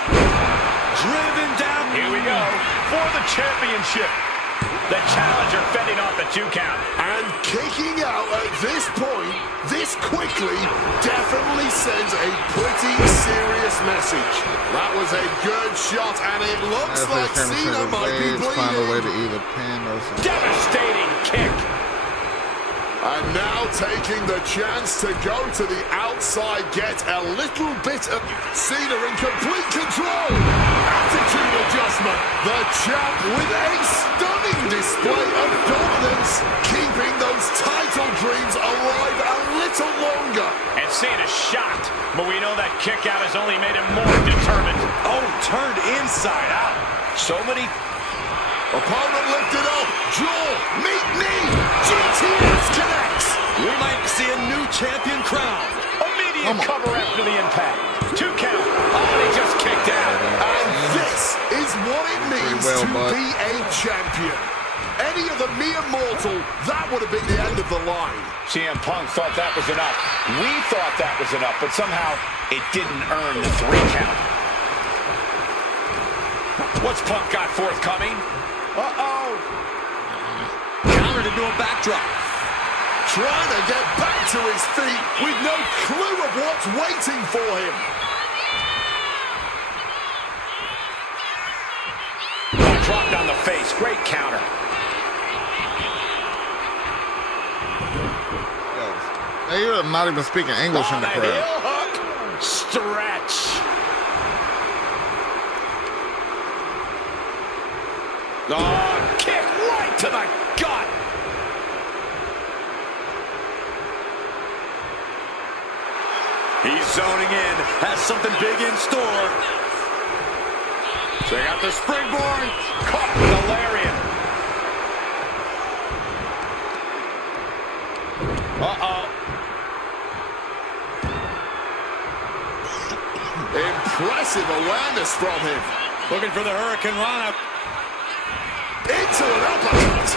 Driven down. Here we go for the championship. The challenger fending off the 2 count. And kicking out at this point, this quickly, definitely sends a pretty serious message. That was a good shot, and it looks like Cena might be Find a way to bleeding. either pin or something. Devastating kick. And now taking the chance to go to the outside, get a little bit of Cena in complete control. Attitude adjustment. The champ with a stunning display of dominance, keeping those title dreams alive a little longer. And Cena's shocked, but we know that kick out has only made him more determined. Oh, turned inside out. So many. Opponent lifted up. Jaw, meet knee. GTS connects. We might see a new champion crown. Immediate cover after the impact. 2 count. Oh, and he just kicked out. And this is what it means to be a champion. Any other mere mortal, that would have been the end of the line. CM Punk thought that was enough. We thought that was enough, but somehow it didn't earn the 3 count. What's Punk got forthcoming? Uh-oh. Countered into a backdrop. Trying to get back to his feet with no clue of what's waiting for him. Dropped on the face. Great counter. Hey, you're not even speaking English in the crowd. Heel hook. Stretch. Oh, kick right to the gut. He's zoning in, has something big in store. Check out the springboard. Caught with a lariat. Uh-oh. Impressive awareness from him. Looking for the Hurricane Rana. Into an uppercut.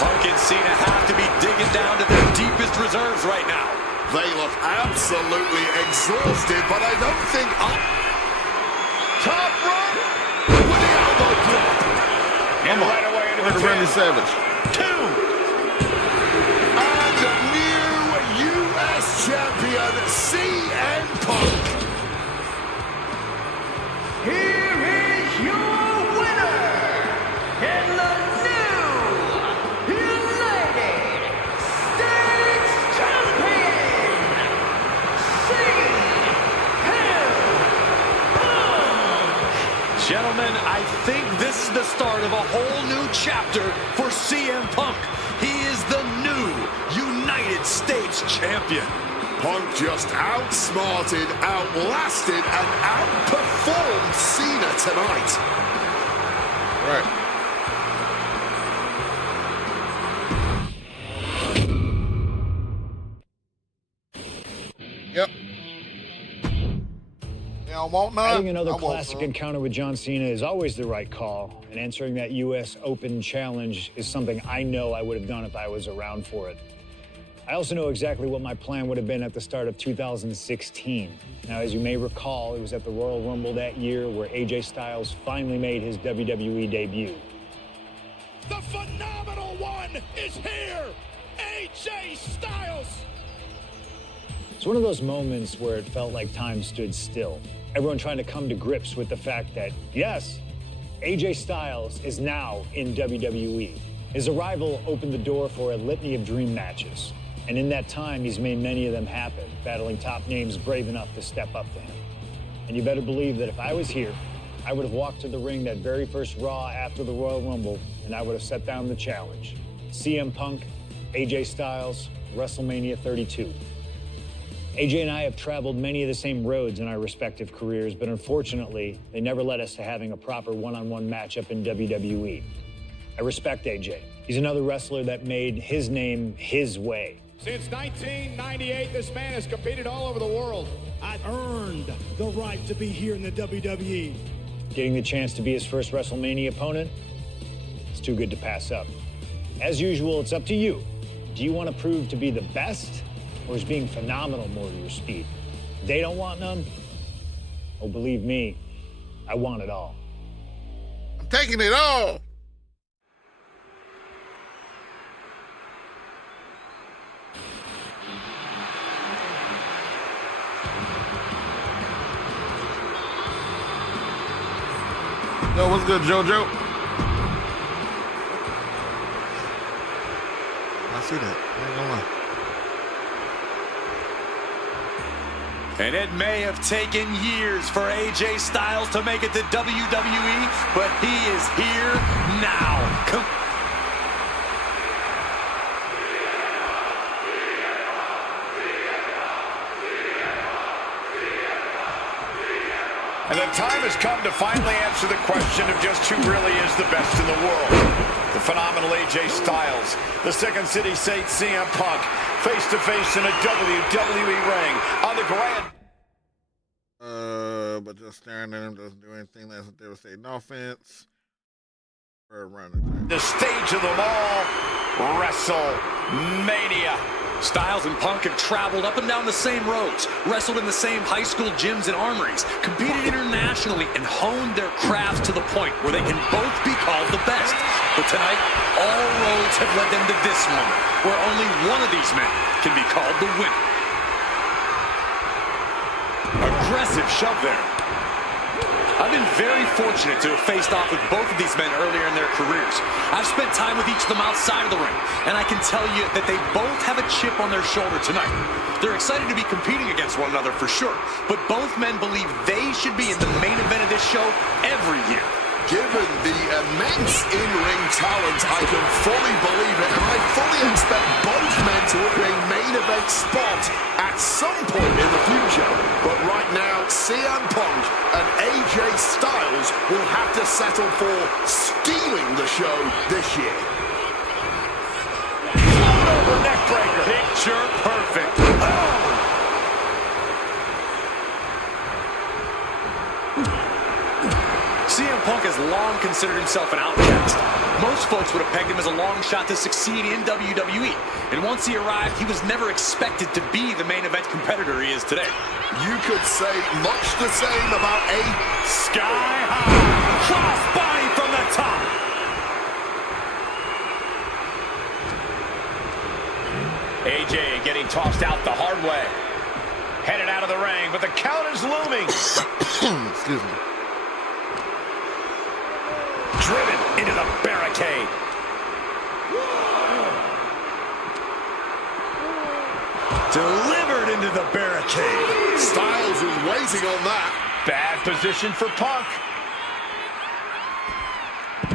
Punk and Cena have to be digging down to their deepest reserves right now. They look absolutely exhausted, but I don't think top rope with the elbow drop. And right away into the Randy Savage. 2. And the new U.S. champion, CM Punk. Here is your winner, and the new United States Champion, CM Punk. Gentlemen, I think this is the start of a whole new chapter for CM Punk. He is the new United States Champion. Punk just outsmarted, outlasted, and outperformed Cena tonight. Right. Yep. You don't want none? Having another I want classic some. encounter with John Cena is always the right call, and answering that U.S. Open challenge is something I know I would have done if I was around for it. I also know exactly what my plan would have been at the start of 2016. Now, as you may recall, it was at the Royal Rumble that year where AJ Styles finally made his WWE debut. The phenomenal one is here, AJ Styles. It's one of those moments where it felt like time stood still. Everyone trying to come to grips with the fact that, yes, AJ Styles is now in WWE. His arrival opened the door for a litany of dream matches. And in that time, he's made many of them happen, battling top names brave enough to step up to him. And you better believe that if I was here, I would have walked to the ring that very first Raw after the Royal Rumble, and I would have set down the challenge. CM Punk, AJ Styles, WrestleMania 32. AJ and I have traveled many of the same roads in our respective careers, but unfortunately, they never led us to having a proper one-on-one matchup in WWE. I respect AJ. He's another wrestler that made his name his way. Since 1998, this man has competed all over the world. I've earned the right to be here in the WWE. Getting the chance to be his first WrestleMania opponent, it's too good to pass up. As usual, it's up to you. Do you want to prove to be the best, or is being phenomenal more to your speed? They don't want none? Oh, believe me, I want it all. I'm taking it all. Yo, what's good, JoJo? I see that. I ain't gonna lie. And it may have taken years for AJ Styles to make it to WWE, but he is here now. And the time has come to finally answer the question of just who really is the best in the world. The phenomenal AJ Styles, the Second City Saint CM Punk, face-to-face in a WWE ring on the grand... But just staring at him doesn't do anything. That's what they would say. No offense. Third round attack. The stage of them all, WrestleMania. Styles and Punk have traveled up and down the same roads, wrestled in the same high school gyms and armories, competed internationally, and honed their crafts to the point where they can both be called the best. But tonight, all roads have led them to this moment, where only one of these men can be called the winner. Aggressive shove there. I've been very fortunate to have faced off with both of these men earlier in their careers. I've spent time with each of them outside of the ring, and I can tell you that they both have a chip on their shoulder tonight. They're excited to be competing against one another for sure, but both men believe they should be in the main event of this show every year. Given the immense in-ring talent, I can fully believe it, and I fully expect both men to win a main event spot at some point in the future. But right now, CM Punk and AJ Styles will have to settle for stealing the show this year. Float over neckbreaker. Picture perfect. CM Punk has long considered himself an outcast. Most folks would have pegged him as a long shot to succeed in WWE. And once he arrived, he was never expected to be the main event competitor he is today. You could say much the same about a Sky high, cross body from the top. AJ getting tossed out the hard way. Headed out of the ring, but the count is looming. Excuse me. Driven into the barricade. Delivered into the barricade. Styles was waiting on that. Bad position for Punk.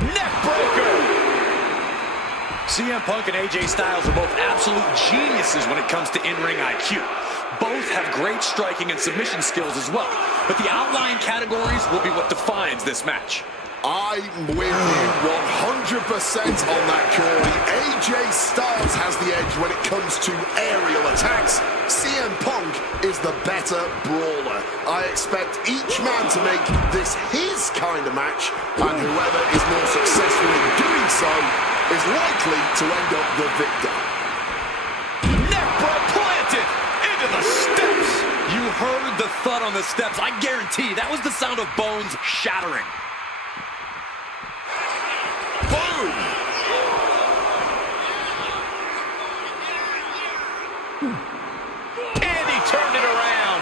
Neckbreaker. CM Punk and AJ Styles are both absolute geniuses when it comes to in-ring IQ. Both have great striking and submission skills as well. But the outlying categories will be what defines this match. I'm with you 100% on that, Corey. AJ Styles has the edge when it comes to aerial attacks. CM Punk is the better brawler. I expect each man to make this his kind of match, and whoever is more successful in doing so is likely to end up the victor. Neckbreaker planted into the steps. You heard the thud on the steps. I guarantee that was the sound of bones shattering. Boom! And he turned it around.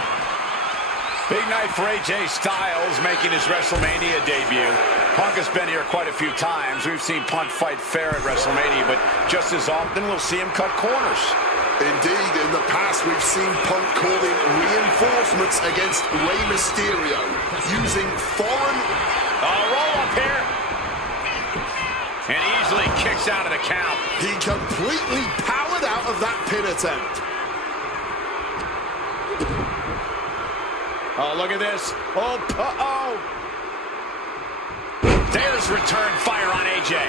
Big night for AJ Styles making his WrestleMania debut. Punk has been here quite a few times. We've seen Punk fight fair at WrestleMania, but just as often we'll see him cut corners. Indeed, in the past we've seen Punk calling reinforcements against Rey Mysterio using foreign... Roll up here. And easily kicks out of the count. He completely powered out of that pin attempt. Oh, look at this. Oh. There's return fire on AJ.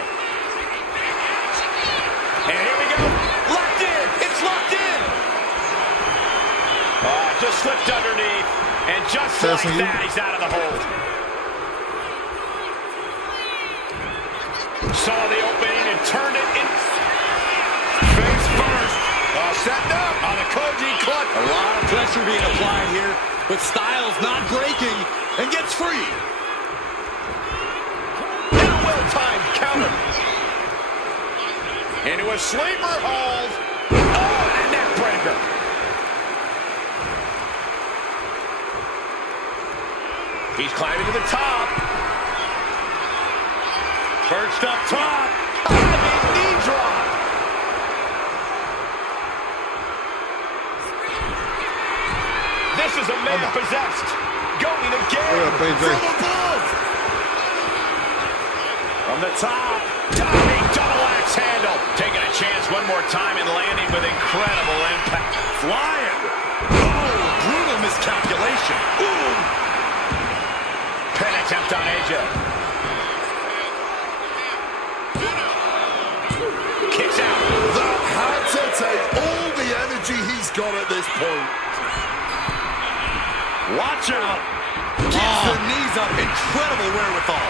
And here we go. Locked in. It's locked in. Just slipped underneath. And just like that, he's out of the hold. Saw the opening and turned it in. Face first. Setting up on the Koji clutch. A lot of pressure being applied here, but Styles not breaking and gets free. And a well-timed counter. Into a sleeper hold. Oh, and a neck breaker. He's climbing to the top. Perched up top. Knee drop. This is a man possessed. Going again from above. From the top. Diving double axe handle. Taking a chance one more time and landing with incredible impact. Flying. Oh, brutal miscalculation. Boom. Pin attempt on AJ. Kicks out. That had to take all the energy he's got at this point. Watch out. Keeps the knees up. Incredible wherewithal.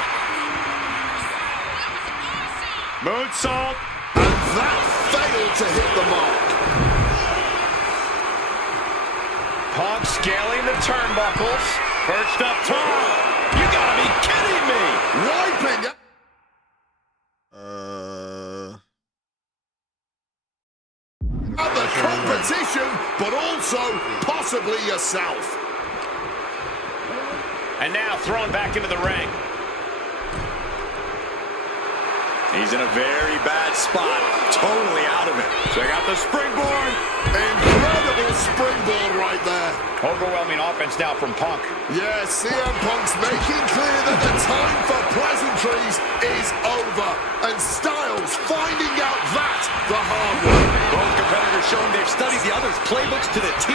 Moonsault. And that failed to hit the mark. Punk scaling the turnbuckles. Perched up top. You gotta be kidding me. Wiping it. At the competition, but also possibly yourself. And now thrown back into the ring. He's in a very bad spot. Totally out of it. Check out the springboard. Incredible springboard right there. Overwhelming offense now from Punk. Yeah, CM Punk's making clear that the time for pleasantries is over. And Styles finding out that the hard way. Both competitors showing they've studied the other's playbooks to the T.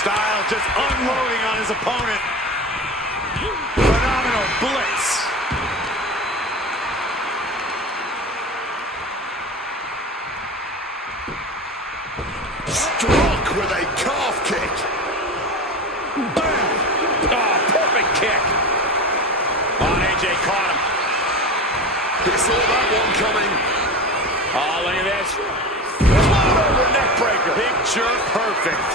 Styles just unloading on his opponent. Phenomenal blitz. Struck with a calf kick. Bam! Oh, perfect kick. Oh, AJ caught him. He saw that one coming. Oh, look at this. Float over neck breaker. Picture perfect.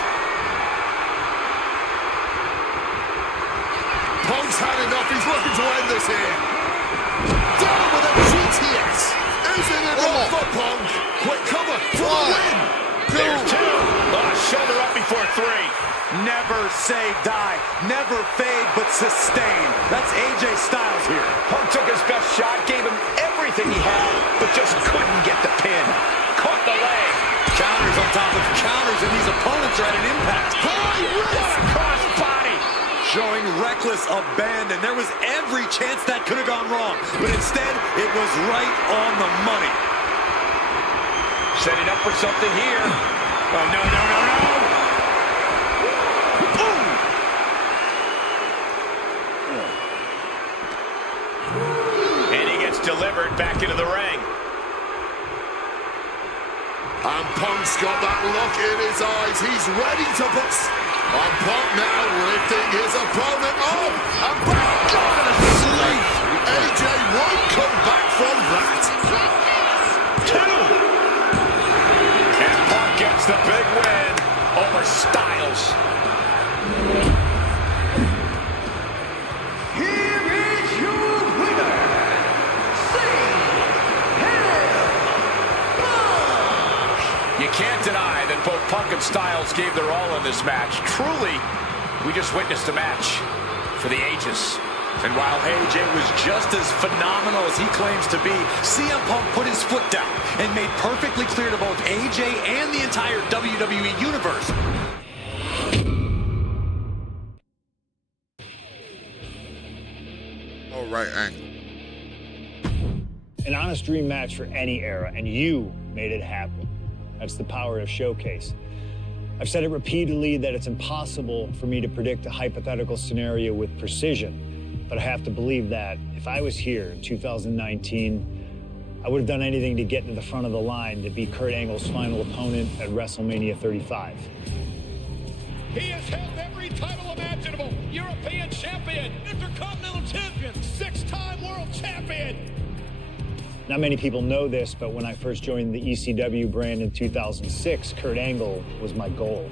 Punk's had enough. He's looking to end this here. Down with a GTS. Is it enough for Punk? Quick cover for the win. There's two. Oh, shoulder up before three. Never say die. Never fade, but sustain. That's AJ Styles here. Punk took his best shot, gave him everything he had, but just couldn't get the pin. Caught the leg. Counters on top of counters, and these opponents are at an impact. High What risk. a cross body. Showing reckless abandon. There was every chance that could have gone wrong, but instead, it was right on the money. Setting up for something here. Oh, no. Ooh. And he gets delivered back into the ring. And Punk's got that look in his eyes. He's ready to put... And Punk now lifting his opponent up. And back on a sleep. AJ won't come back from that. Two. And Punk gets the big win over Styles. Here is your winner, You can't deny that both Punk and Styles gave their all in this match. Truly, we just witnessed a match for the ages. And while AJ was just as phenomenal as he claims to be, CM Punk put his foot down and made perfectly clear to both AJ and the entire WWE Universe. Oh, right angle. An honest dream match for any era, and you made it happen. That's the power of Showcase. I've said it repeatedly that it's impossible for me to predict a hypothetical scenario with precision. But I have to believe that if I was here in 2019, I would have done anything to get to the front of the line to be Kurt Angle's final opponent at WrestleMania 35. He has held every title imaginable. European champion, Intercontinental champion, 6-time world champion. Not many people know this, but when I first joined the ECW brand in 2006, Kurt Angle was my goal.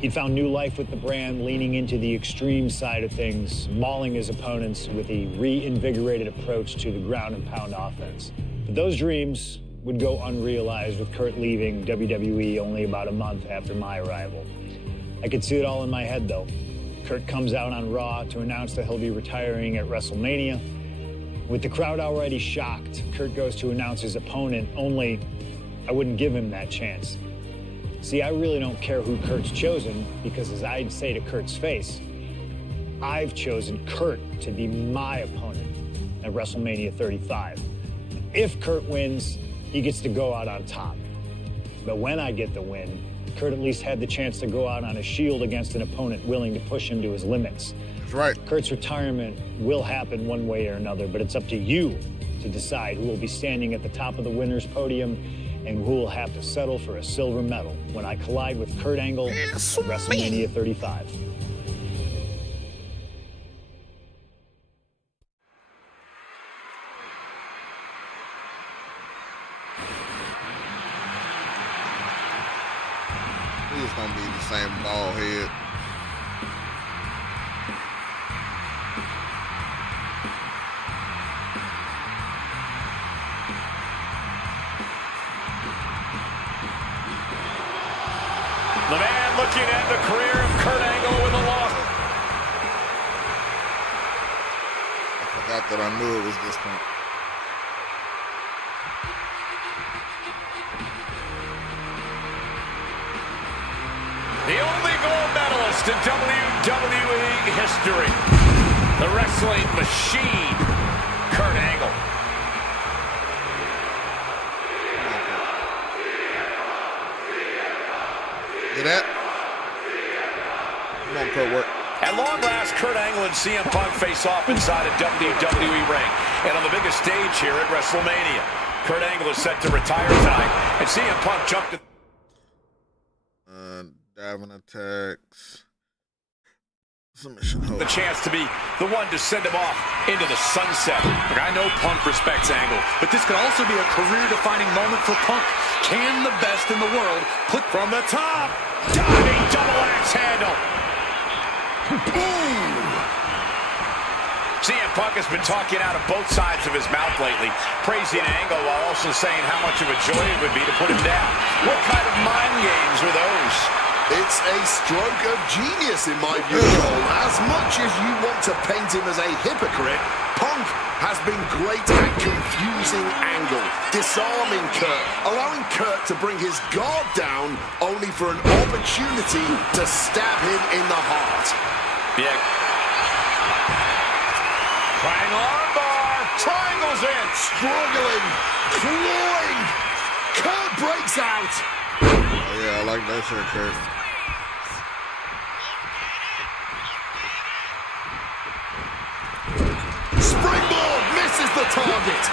He'd found new life with the brand, leaning into the extreme side of things, mauling his opponents with a reinvigorated approach to the ground and pound offense. But those dreams would go unrealized with Kurt leaving WWE only about a month after my arrival. I could see it all in my head, though. Kurt comes out on Raw to announce that he'll be retiring at WrestleMania. With the crowd already shocked, Kurt goes to announce his opponent, only I wouldn't give him that chance. See, I really don't care who Kurt's chosen, because as I'd say to Kurt's face, I've chosen Kurt to be my opponent at WrestleMania 35. If Kurt wins, he gets to go out on top. But when I get the win, Kurt at least had the chance to go out on a shield against an opponent willing to push him to his limits. That's right. Kurt's retirement will happen one way or another, but it's up to you to decide who will be standing at the top of the winner's podium and who will have to settle for a silver medal when I collide with Kurt Angle at WrestleMania 35. He's gonna be the same bald head. The man looking at the career of Kurt Angle with a loss. I forgot that I knew it was this one. The only gold medalist in WWE history. The wrestling machine, Kurt Angle. Hear that? Come on, Kurt, work. At long last, Kurt Angle and CM Punk face off inside a WWE ring. And on the biggest stage here at WrestleMania, Kurt Angle is set to retire tonight. And CM Punk jumped to... Diving attacks. Submission hold. The chance to be the one to send him off into the sunset. Look, I know Punk respects Angle, but this could also be a career-defining moment for Punk. Can the best in the world put From the top, diving double axe handle. Boom! CM Punk has been talking out of both sides of his mouth lately, praising Angle while also saying how much of a joy it would be to put him down. What kind of mind games are those? It's a stroke of genius in my view, Cole. As much as you want to paint him as a hypocrite, Punk has been great at confusing Angle, disarming Kurt, allowing Kurt to bring his guard down, only for an opportunity to stab him in the heart. Yeah. Trying armbar. Triangles in. Struggling, clawing. Kurt breaks out. Oh, yeah, I like that shit, Kurt. Springboard misses the target.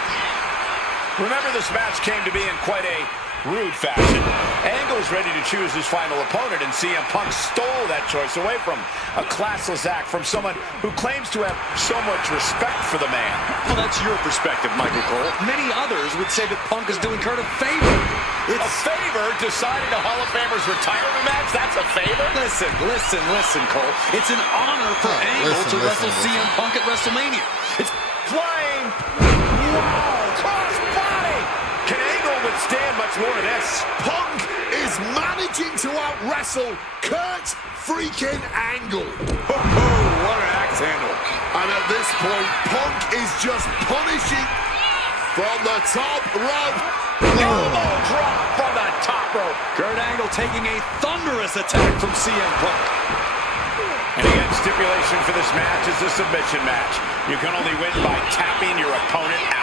Remember, this match came to be in quite a rude fashion. Angle's ready to choose his final opponent, and CM Punk stole that choice away from him. A classless act from someone who claims to have so much respect for the man. Well, that's your perspective, Michael Cole. Many others would say that Punk is doing Kurt a favor. A favor? Deciding a Hall of Famer's retirement match? That's a favor? Listen, Cole. It's an honor for Angle to wrestle CM Punk at WrestleMania. It's flying. Wow! Cross body! Can Angle withstand much more of this? Punk is manic managing to out-wrestle Kurt freaking Angle. What an axe handle. And at this point, Punk is just punishing from the top rope. Elbow drop from the top rope. Kurt Angle taking a thunderous attack from CM Punk. And again, stipulation for this match is a submission match. You can only win by tapping your opponent out.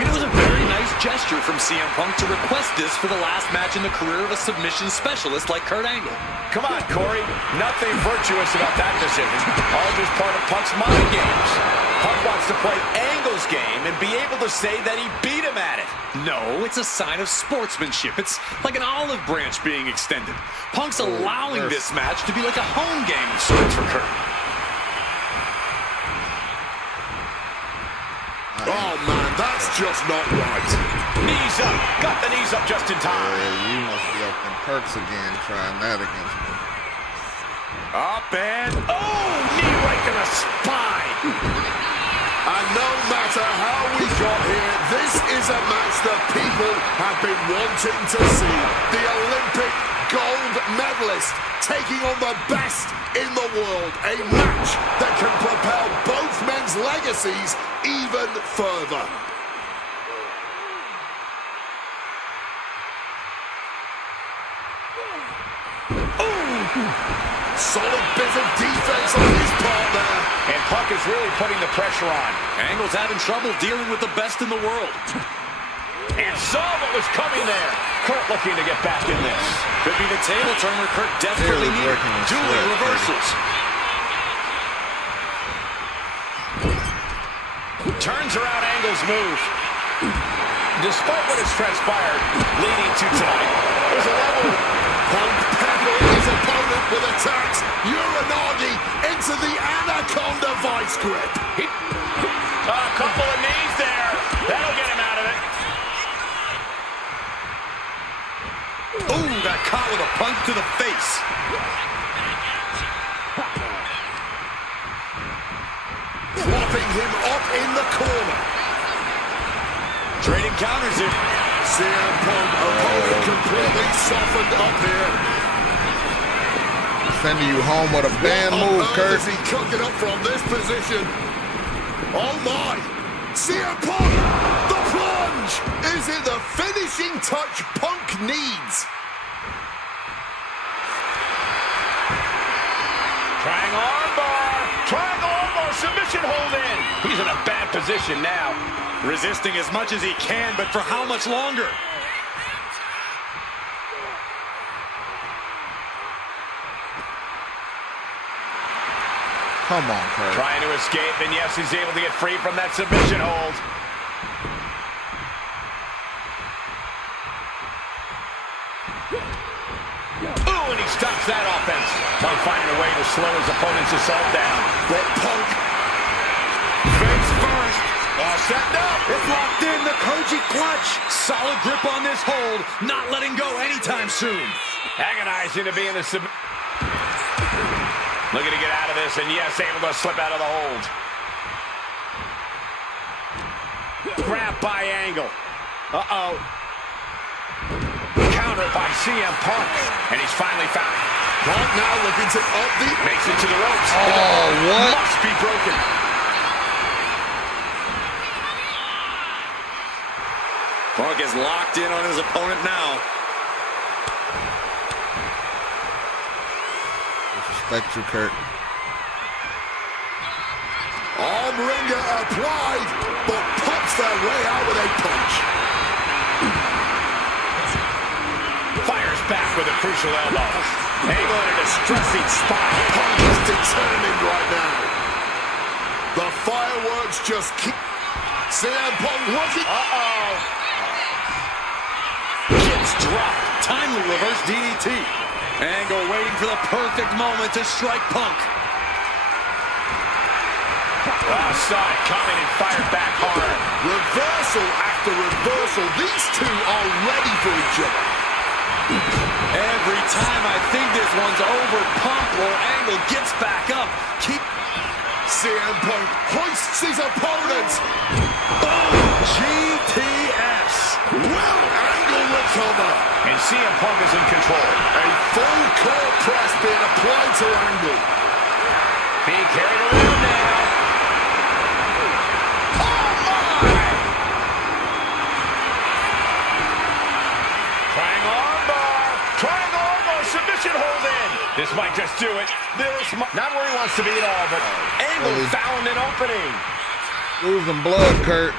It was a very nice gesture from CM Punk to request this for the last match in the career of a submission specialist like Kurt Angle. Come on, Corey. Nothing virtuous about that decision. All just part of Punk's mind games. Punk wants to play Angle's game and be able to say that he beat him at it. No, it's a sign of sportsmanship. It's like an olive branch being extended. Punk's allowing this match to be like a home game of sorts for Kurt. Oh man, that's just not right. Knees up. Got the knees up just in time. Yeah, you must be up in perks again trying that against me. Up and... Oh! Knee right to the spine. And no matter how we got here, this is a match that people have been wanting to see. The Olympic gold medalist taking on the best in the world. A match that can propel both men's legacies even further. Solid bit of defense on his part there. And Punk is really putting the pressure on. Angle's having trouble dealing with the best in the world. And saw what was coming there. Kurt looking to get back in this. Could be the table turner Kurt desperately needed. Dueling reversals. Turns around Angle's move. Despite what has transpired leading to tonight, there's a level. Punk peppered his opponent with attacks. Uranagi into the Anaconda vice grip. A couple of knees there. That'll get him out of it. Ooh, got caught with a punch to the face. Flopping him up in the corner. Trading counters it. CM Punk opponent completely softened up here. Sending you home with a band What move, on Kurt. earth is he cooking up from this position? Oh my! CM Punk! The plunge! Is it the finishing touch Punk needs? Triangle armbar. Triangle armbar. Submission hold in. He's in a bad position now. Resisting as much as he can, but for how much longer? Come on, Kurt. Trying to escape, and yes, he's able to get free from that submission hold. Ooh, and he stops that offense. Punk finding a way to slow his opponent's assault down. But Punk Face first. Set up. It's locked in, the Koji clutch. Solid grip on this hold, not letting go anytime soon. Agonizing to be in the looking to get out of this, and yes, able to slip out of the hold. Grab by Angle. Uh-oh. Counter by CM Punk. And he's finally found it. Punk now looking to up the... Makes it to the ropes. Oh, what? Must be broken. Punk is locked in on his opponent now. Respect you, Kurt. Arm wringer applied, but pops their way out with a punch. Fires back with a crucial elbow. Angle in a distressing spot. Punk is determined right now. The fireworks just keep... CM Punk looking... Uh-oh. Gets dropped. Timely reverse DDT. Angle waiting for the perfect moment to strike Punk. Saw it coming and fired back hard. Reversal after reversal. These two are ready for each other. Every time I think this one's over, Punk or Angle gets back up. Keep... CM Punk hoists his opponent. Boom! GTS. Will Angle recover? And CM Punk is in control. A full court press being applied to Angle. Being carried around now. Oh, my! Trying armbar, submission hold in. This might just do it. Not where he wants to be at all, but Angle found an opening. Losing blood, Kurt.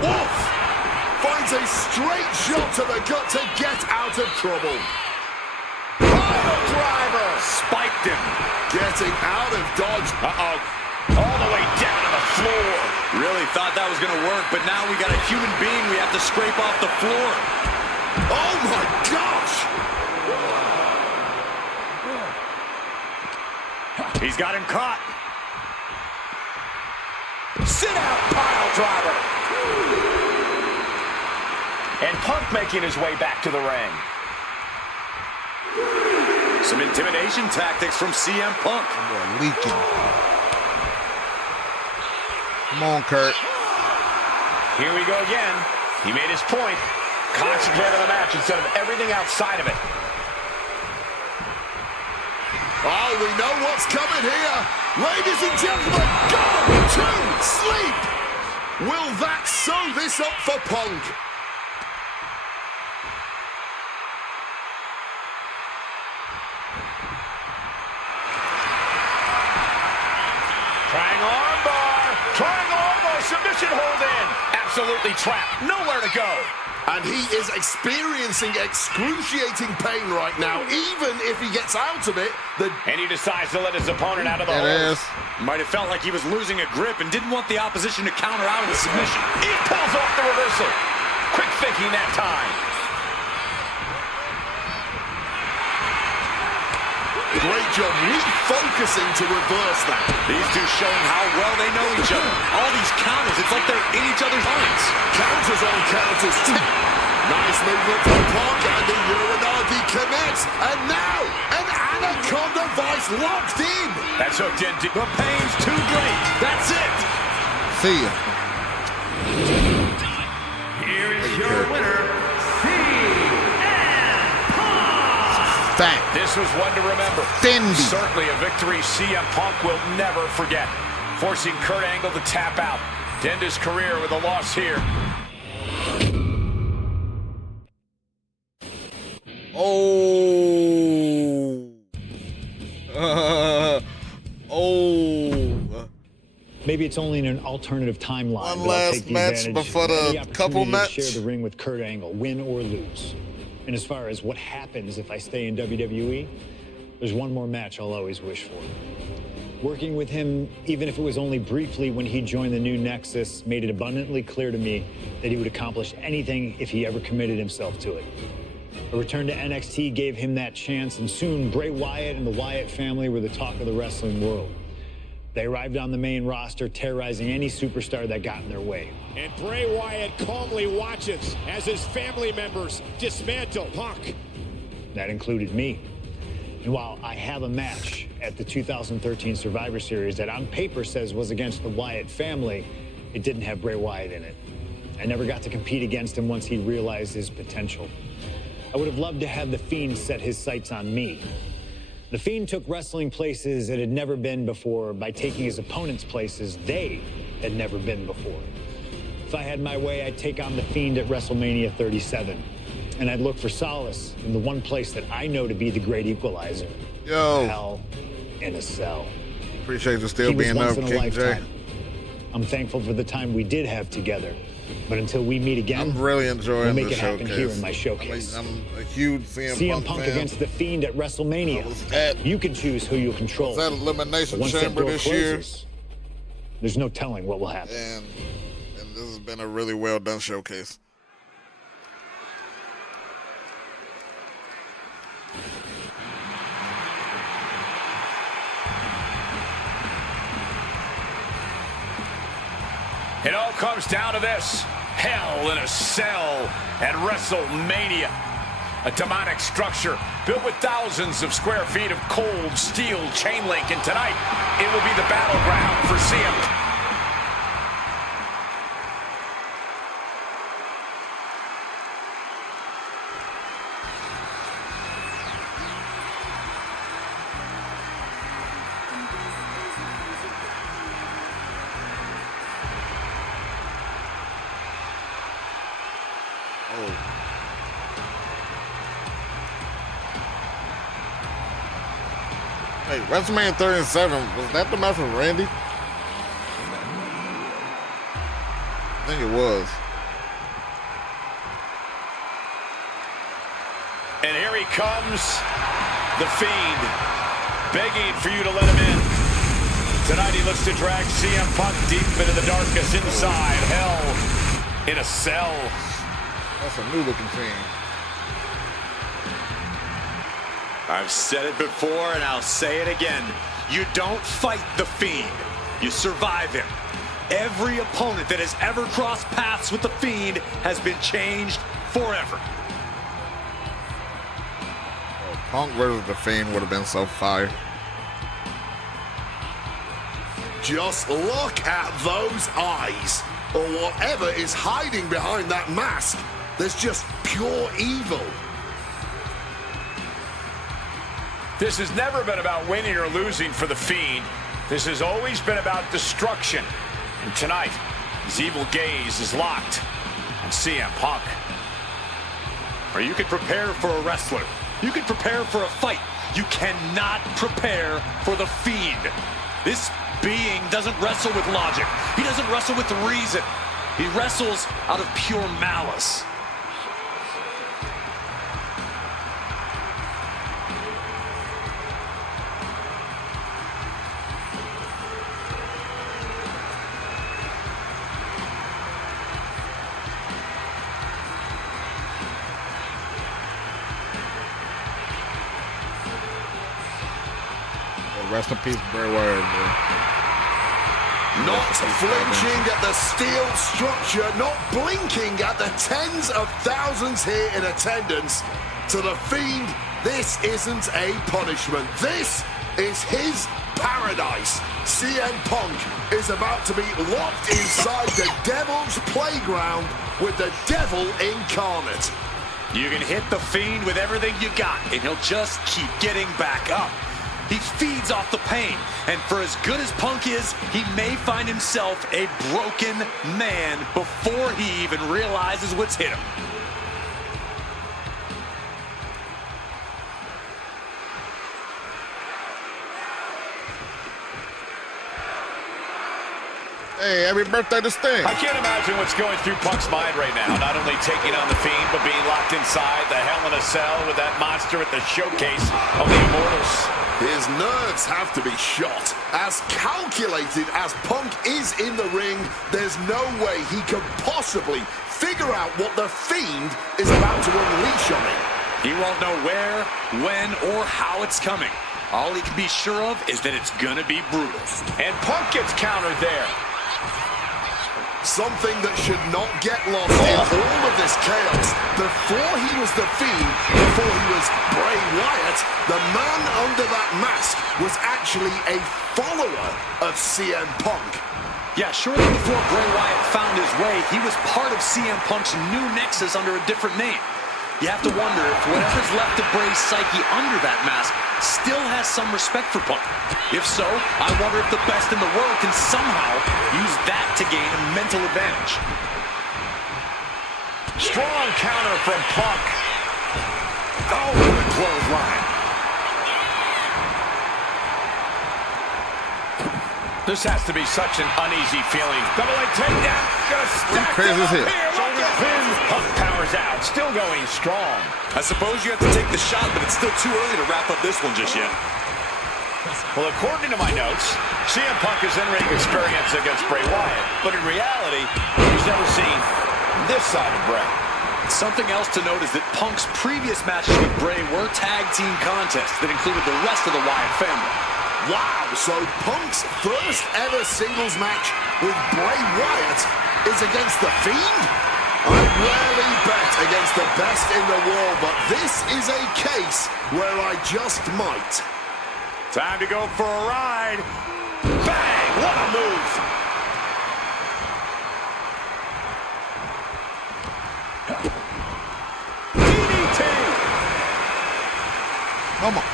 Wolf finds a straight shot to the gut to get out of trouble. Pile driver. Spiked him. Getting out of dodge. Uh-oh. All the way down to the floor. Really thought that was going to work, but now we got a human being we have to scrape off the floor. Oh, my gosh. He's got him caught. Sit out pile driver. And Punk making his way back to the ring. Some intimidation tactics from CM Punk. Boy, leaking. Come on, Kurt. Here we go again. He made his point. Concentrate on the match instead of everything outside of it. Oh, we know what's coming here. Ladies and gentlemen, go to sleep. Will that sew this up for Punk? Trying armbar, submission hold in. Absolutely trapped, nowhere to go. And he is experiencing excruciating pain right now. Even if he gets out of it, and he decides to let his opponent out of the It hold. is. Might have felt like he was losing a grip and didn't want the opposition to counter out of the submission. He pulls off the reversal. Quick thinking that time. great job refocusing to reverse that. These two showing how well they know each other. All these counters, it's like they're in each other's minds. Counters on counters. Nice movement from Punk, and the Uranagi connects. And now, an Anaconda Vice locked in. That's hooked in. The pain's too great. That's it. See ya. Here is your winner, CM Punk. Fact. This was one to remember. Fendi. Certainly a victory CM Punk will never forget. Forcing Kurt Angle to tap out. To end his career with a loss here. Oh. Maybe it's only in an alternative timeline. One but I'll last take the match advantage before of any the couple opportunity match. to share the ring with Kurt Angle, win or lose. And as far as what happens if I stay in WWE, there's one more match I'll always wish for. Working with him, even if it was only briefly when he joined the new Nexus, made it abundantly clear to me that he would accomplish anything if he ever committed himself to it. A return to NXT gave him that chance, and soon Bray Wyatt and the Wyatt family were the talk of the wrestling world. They arrived on the main roster, terrorizing any superstar that got in their way. And Bray Wyatt calmly watches as his family members dismantle Punk. That included me. And while I have a match at the 2013 Survivor Series that on paper says was against the Wyatt family, it didn't have Bray Wyatt in it. I never got to compete against him once he realized his potential. I would have loved to have The Fiend set his sights on me. The Fiend took wrestling places it had never been before by taking his opponents places they had never been before. If I had my way, I'd take on The Fiend at WrestleMania 37. And I'd look for solace in the one place that I know to be the great equalizer. Yo. Hell in a cell. Appreciate you still He was being once up, in a King J. lifetime. I'm thankful for the time we did have together. But until we meet again, I'm really enjoying we'll make the it happen showcase. here in my showcase. I'm a huge CM CM Punk Punk fan. against The Fiend at WrestleMania. I was at- You can choose who you'll control. was at Elimination Once that Chamber door this year. closes, there's no telling what will happen. And this has been a really well done showcase. It all comes down to this. Hell in a Cell at WrestleMania. A demonic structure built with thousands of square feet of cold steel chain link. And tonight, it will be the battleground for CM. Oh. Hey, WrestleMania 37, was that the match with Randy? I think it was. And here he comes, the Fiend, begging for you to let him in. Tonight he looks to drag CM Punk deep into the darkness inside hell in a cell. That's a new looking Fiend. I've said it before and I'll say it again. You don't fight the Fiend, you survive him. Every opponent that has ever crossed paths with the Fiend has been changed forever. Oh, Punk versus the Fiend would have been so fire. Just look at those eyes, or whatever is hiding behind that mask. There's just pure evil. This has never been about winning or losing for the Fiend. This has always been about destruction. And tonight, his evil gaze is locked on CM Punk. Or you can prepare for a wrestler. You can prepare for a fight. You cannot prepare for the Fiend. This being doesn't wrestle with logic. He doesn't wrestle with reason. He wrestles out of pure malice. Rest in peace, Bray Wyatt, bro. Not flinching at the steel structure, not blinking at the tens of thousands here in attendance. To the Fiend, this isn't a punishment. This is his paradise. CM Punk is about to be locked inside the Devil's Playground with the Devil incarnate. You can hit the Fiend with everything you got, and he'll just keep getting back up. He feeds off the pain, and for as good as Punk is, he may find himself a broken man before he even realizes what's hit him. Hey, happy birthday to Sting. I can't imagine what's going through Punk's mind right now. Not only taking on the Fiend, but being locked inside the Hell in a Cell with that monster at the showcase of the Immortals. His nerves have to be shot. As calculated as Punk is in the ring, there's no way he could possibly figure out what the Fiend is about to unleash on him. He won't know where, when, or how it's coming. All he can be sure of is that it's gonna be brutal. And Punk gets countered there. Something that should not get lost in all of this chaos. Before he was the Fiend, before he was Bray Wyatt, the man under that mask was actually a follower of CM Punk. Yeah, shortly before Bray Wyatt found his way, he was part of CM Punk's new nexus under a different name. You have to wonder if whatever's left of Bray's psyche under that mask still has some respect for Punk. If so, I wonder if the best in the world can somehow use that to gain a mental advantage. Strong counter from Punk. Oh, what a clothesline. This has to be such an uneasy feeling. Double leg takedown. Gonna stack crazy them is up here? here. Shoulder pin. Punk powers out. Still going strong. I suppose you have to take the shot, but it's still too early to wrap up this one just yet. Well, according to my notes, CM Punk has in-ring experience against Bray Wyatt, but in reality, he's never seen this side of Bray. Something else to note is that Punk's previous matches with Bray were tag team contests that included the rest of the Wyatt family. Wow, so Punk's first ever singles match with Bray Wyatt is against the Fiend? I rarely bet against the best in the world, but this is a case where I just might. Time to go for a ride. Bang! What a move! DDT! Come on.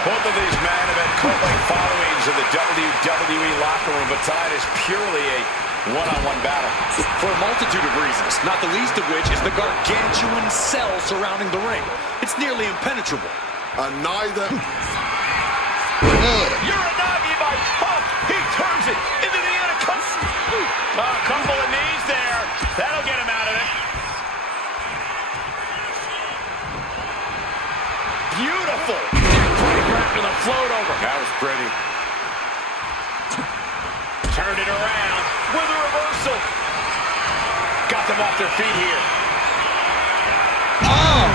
Both of these men have had cult-like followings in the WWE locker room, but tonight is purely a One-on-one battle. For a multitude of reasons, not the least of which is the gargantuan cell surrounding the ring. It's nearly impenetrable. And neither... Uranagi by Punk. He turns it into the anaconda. A couple of knees there. That'll get him out of it. Beautiful. Break after the float over. That was pretty. Turned it around with a reversal. Got them off their feet here. Oh!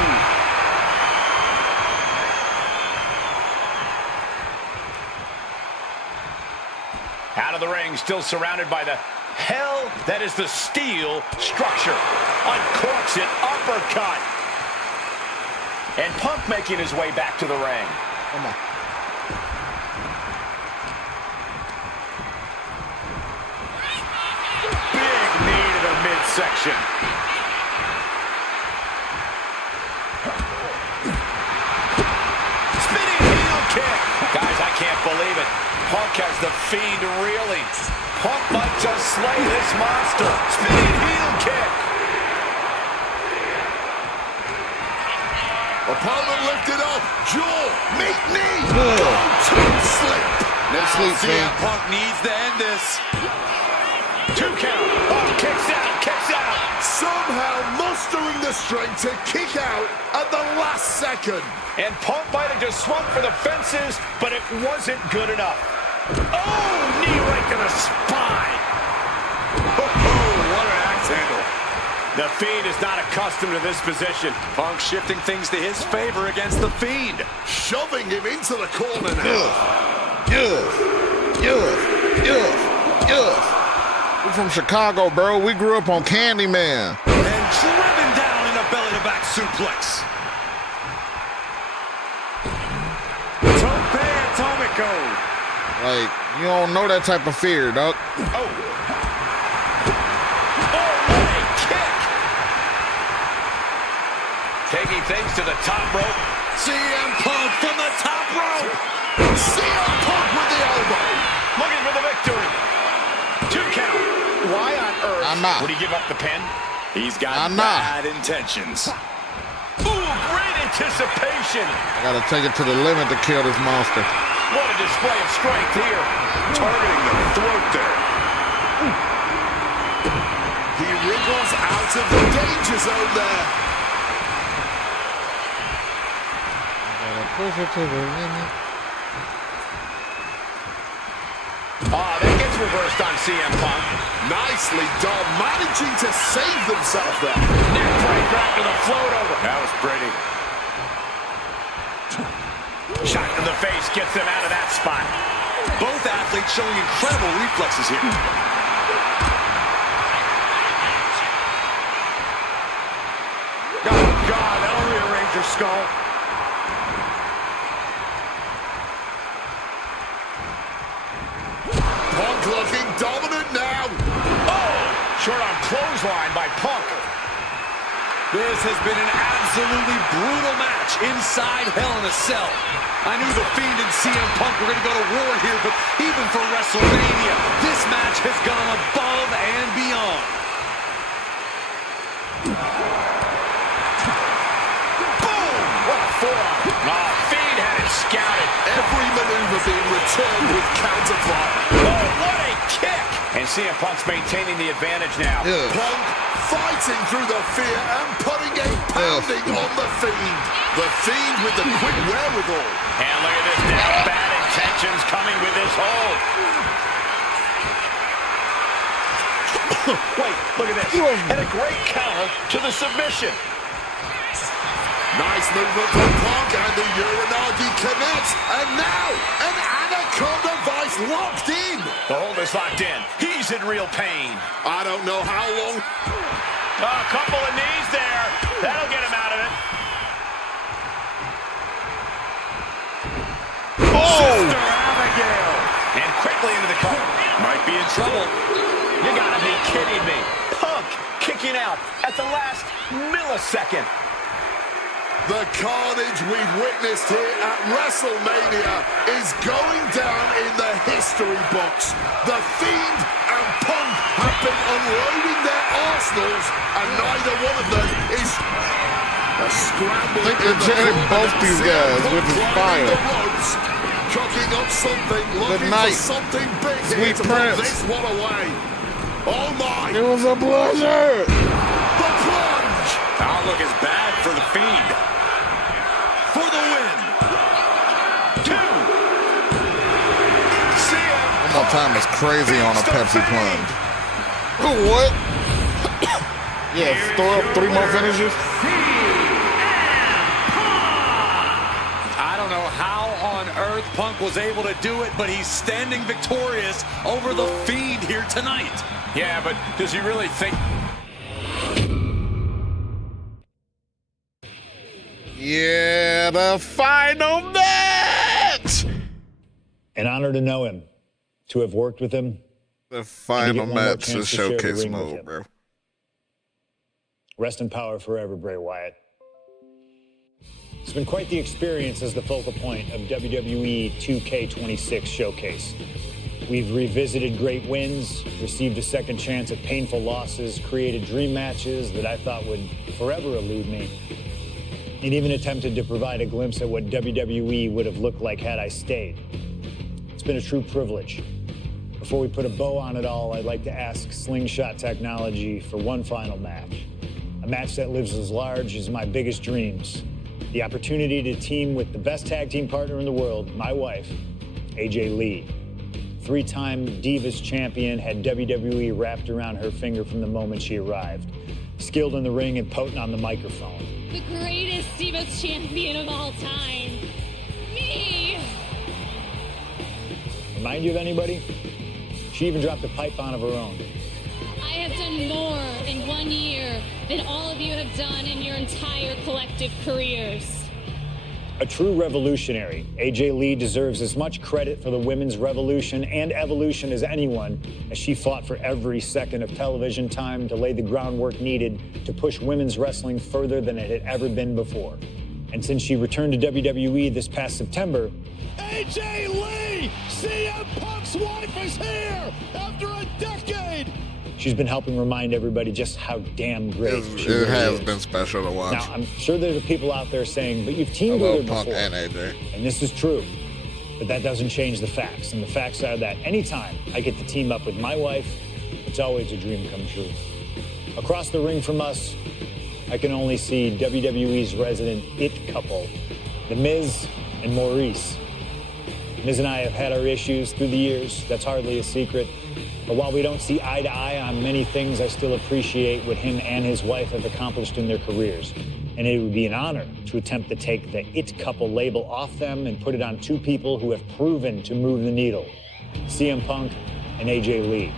Out of the ring, still surrounded by the hell that is the steel structure. Uncorks it, uppercut. And Punk making his way back to the ring. Come on. Big knee to the midsection. Spinning heel kick. Guys, I can't believe it. Punk has the Fiend reeling. Punk might just slay this monster. Spinning heel kick. Opponent lifted up. Jaw. Meet knee. Toe slip. Now CM Punk needs to end this. 2 count. Oh, kicks out. Kicks out. Somehow mustering the strength to kick out at the last second. And Punk might have just swung for the fences, but it wasn't good enough. Oh, knee right to the spine. Oh, what an axe handle. The Fiend is not accustomed to this position. Punk shifting things to his favor against the Fiend. Shoving him into the corner now. We're from Chicago, bro. We grew up on Candyman. And driven down in a belly-to-back suplex. Tope Atomico. Like, you don't know that type of fear, dog. Oh. Oh, what a kick. Taking things to the top rope. CM Punk from the top rope. CM Punk with the elbow. Looking for the victory. 2 count. Why on earth would he give up the pin? He's got bad intentions. Ooh, great anticipation. I gotta take it to the limit to kill this monster. What a display of strength here. Targeting the throat there. He wriggles out of the danger zone there. Gotta push it to the limit. Ah, that gets reversed on CM Punk. Nicely done, managing to save themselves there. Neck breaker after the float over. That was pretty. Shot to the face gets them out of that spot. Both athletes showing incredible reflexes here. Oh, God, that'll rearrange your skull. Punk looking dominant now. Oh, short arm clothesline by Punk. This has been an absolutely brutal match inside Hell in a Cell. I knew the Fiend and CM Punk were going to go to war here, but even for WrestleMania, this match has gone above and beyond. Boom! What a forearm. Oh, Fiend had it scouted. Every maneuver being returned with counterfire. Oh, what a kick! And CM Punk's maintaining the advantage now. Punk fighting through the fear and putting a pounding on the Fiend. The Fiend with the quick wherewithal. And look at this now. Bad intentions coming with this hold. Wait, look at this. And a great counter to the submission. Nice movement from Punk, and the Uranagi connects. And now, an Anaconda Vice locked in. The hold is locked in. He's in real pain. I don't know how long. A couple of knees there. That'll get him out of it. Sister Abigail. And quickly into the cover. Might be in trouble. You gotta be kidding me. Punk kicking out at the last millisecond. The carnage we've witnessed here at WrestleMania is going down in the history books. The Fiend and Punk have been unloading their arsenals, and neither one of them is a scramble. I think they're chanting both these guys, which is fire. Chucking up something, Good looking night, for something big here Sweet to put Prince. this one away. Oh my! It was a pleasure. The plunge! Outlook is bad for the Fiend. For the win. 2. See ya. One more time is crazy on a Pepsi plunge. What? Yes, throw up 3 more finishes. I don't know how on earth Punk was able to do it, but he's standing victorious over the Fiend here tonight. Yeah, but does he really think? Yeah, the final match. An honor to know him, to have worked with him. The final one more match chance is to share the showcase ring with mode, him. bro. Rest in power forever, Bray Wyatt. It's been quite the experience as the focal point of WWE 2K26 Showcase. We've revisited great wins, received a second chance at painful losses, created dream matches that I thought would forever elude me, and even attempted to provide a glimpse at what WWE would have looked like had I stayed. It's been a true privilege. Before we put a bow on it all, I'd like to ask Slingshot Technology for one final match. A match that lives as large as my biggest dreams. The opportunity to team with the best tag team partner in the world, my wife, AJ Lee. 3-time Divas champion, had WWE wrapped around her finger from the moment she arrived. Skilled in the ring and potent on the microphone. The greatest Divas champion of all time. Me! Remind you of anybody? She even dropped a pipe on of her own. I have done more in 1 year than all of you have done in your entire collective careers. A true revolutionary, AJ Lee deserves as much credit for the women's revolution and evolution as anyone, as she fought for every second of television time to lay the groundwork needed to push women's wrestling further than it had ever been before. And since she returned to WWE this past September, AJ Lee! CM Punk's wife is here after a decade! she's been helping remind everybody just how damn great she It really has is. been special to watch. Now, I'm sure there's people out there saying, but you've I teamed with her love Punk before. and AJ. And this is true, but that doesn't change the facts. And the facts are that anytime I get to team up with my wife, it's always a dream come true. Across the ring from us, I can only see WWE's resident it couple, The Miz and Maurice. Miz and I have had our issues through the years. That's hardly a secret. But while we don't see eye to eye on many things, I still appreciate what him and his wife have accomplished in their careers. And it would be an honor to attempt to take the it couple label off them and put it on 2 people who have proven to move the needle, CM Punk and AJ Lee.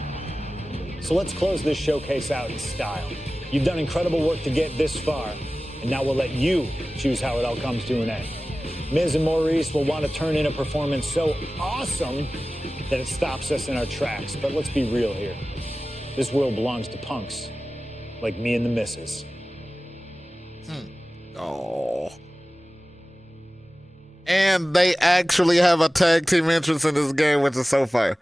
So let's close this showcase out in style. You've done incredible work to get this far, and now we'll let you choose how it all comes to an end. Miz and Maurice will want to turn in a performance so awesome that it stops us in our tracks. But let's be real here. This world belongs to punks like me and the missus. Oh. And they actually have a tag team entrance in this game, which is so fire.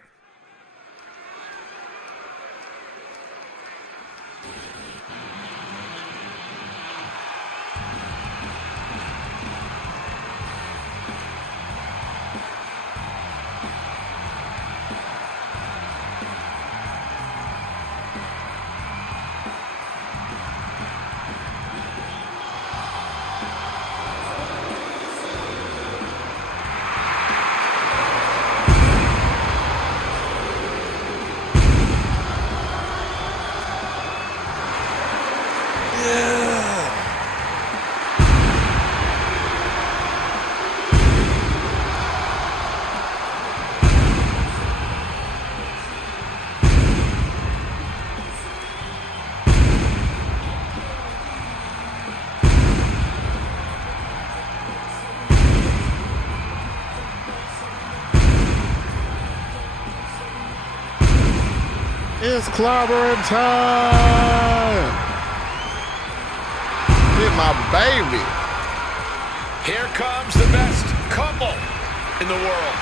It's clobbering time. Get my baby. Here comes the best couple in the world.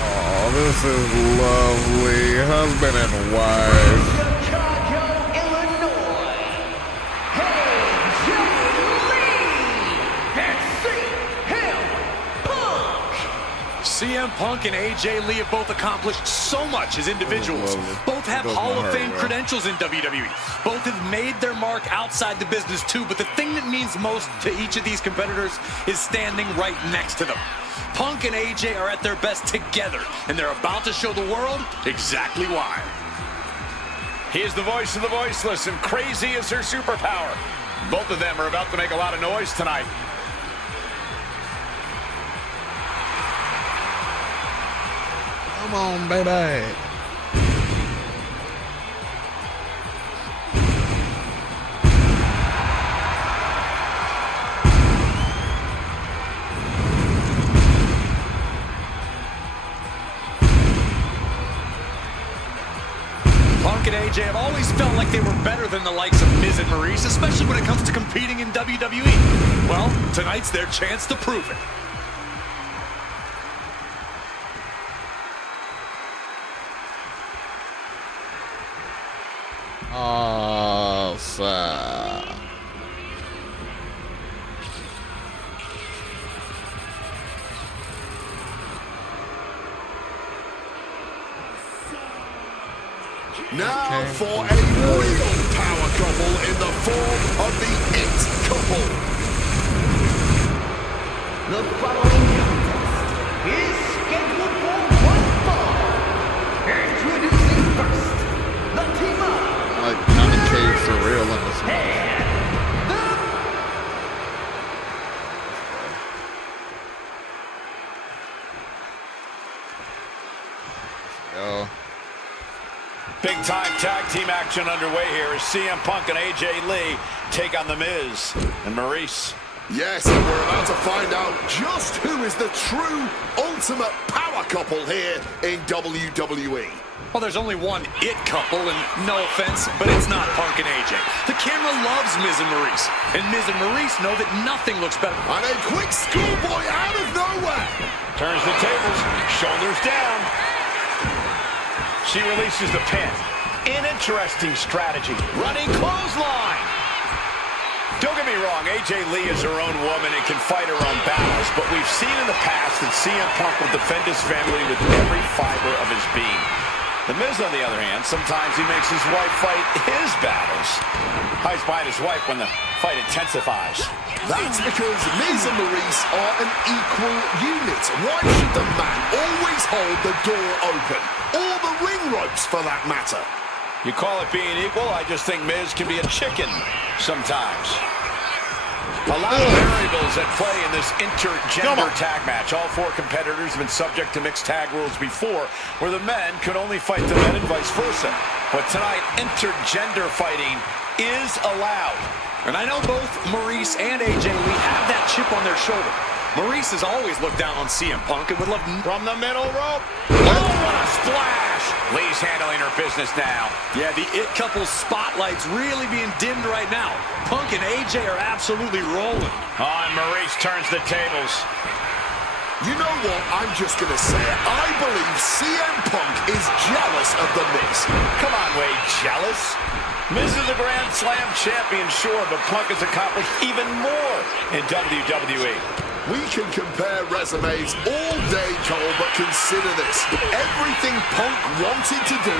Oh, this is lovely. Husband and wife. Chicago, Illinois, AJ Lee and CM Punk and AJ Lee have both accomplished so much as individuals. Both have Hall of Fame credentials in WWE. Both have made their mark outside the business too, but the thing that means most to each of these competitors is standing right next to them. Punk and AJ are at their best together, and they're about to show the world exactly why. He is the voice of the voiceless, and crazy is her superpower. Both of them are about to make a lot of noise tonight. Come on, baby. Punk and AJ have always felt like they were better than the likes of Miz and Maurice, especially when it comes to competing in WWE. Well, tonight's their chance to prove it. Awesome. Now for a real power couple in the form of the It Couple. The following contest is scheduled for one fall. Introducing first, the team up. Like Johnny Cage for real in this one. Yo. Big time tag team action underway here as CM Punk and AJ Lee take on The Miz and Maurice. Yes, and we're about to find out just who is the true ultimate power couple here in WWE. Well, there's only one It Couple, and no offense, but it's not Punk and AJ. The camera loves Miz and Maurice, and Miz and Maurice know that nothing looks better. And a quick schoolboy out of nowhere. Turns the tables, shoulders down. She releases the pin. An interesting strategy. Running clothesline. Don't get me wrong, AJ Lee is her own woman and can fight her own battles, but we've seen in the past that CM Punk will defend his family with every fiber of his being. The Miz, on the other hand, sometimes he makes his wife fight his battles. Hides behind his wife when the fight intensifies. That's because Miz and Maurice are an equal unit. Why should the man always hold the door open? Or the ring ropes, for that matter. You call it being equal, I just think Miz can be a chicken sometimes. A lot of variables at play in this intergender tag match. All four competitors have been subject to mixed tag rules before, where the men could only fight the men and vice versa. But tonight, intergender fighting is allowed. And I know both Maurice and AJ Lee have that chip on their shoulder. Maurice has always looked down on CM Punk and would love... From the middle rope. Oh, what a splash! Lee's handling her business now. Yeah, the It Couple's spotlight's really being dimmed right now. Punk and AJ are absolutely rolling. Oh, and Maurice turns the tables. You know what? I'm just going to say it. I believe CM Punk is jealous of The Miz. Come on, Wade, jealous? Miz is a Grand Slam champion, sure, but Punk has accomplished even more in WWE. We can compare resumes all day, Cole, but consider this. Everything Punk wanted to do,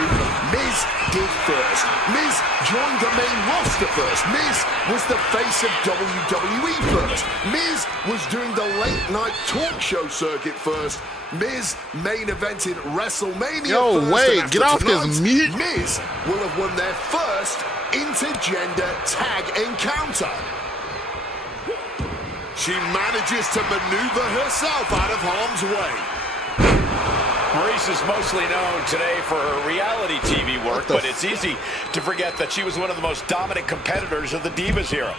Miz did first. Miz joined the main roster first. Miz was the face of WWE first. Miz was doing the late-night talk show circuit first. Miz main evented WrestleMania first. Wait, get off his meat. Miz will have won their first intergender tag encounter. She manages to maneuver herself out of harm's way. Maurice is mostly known today for her reality TV work, but it's easy to forget that she was one of the most dominant competitors of the Divas era.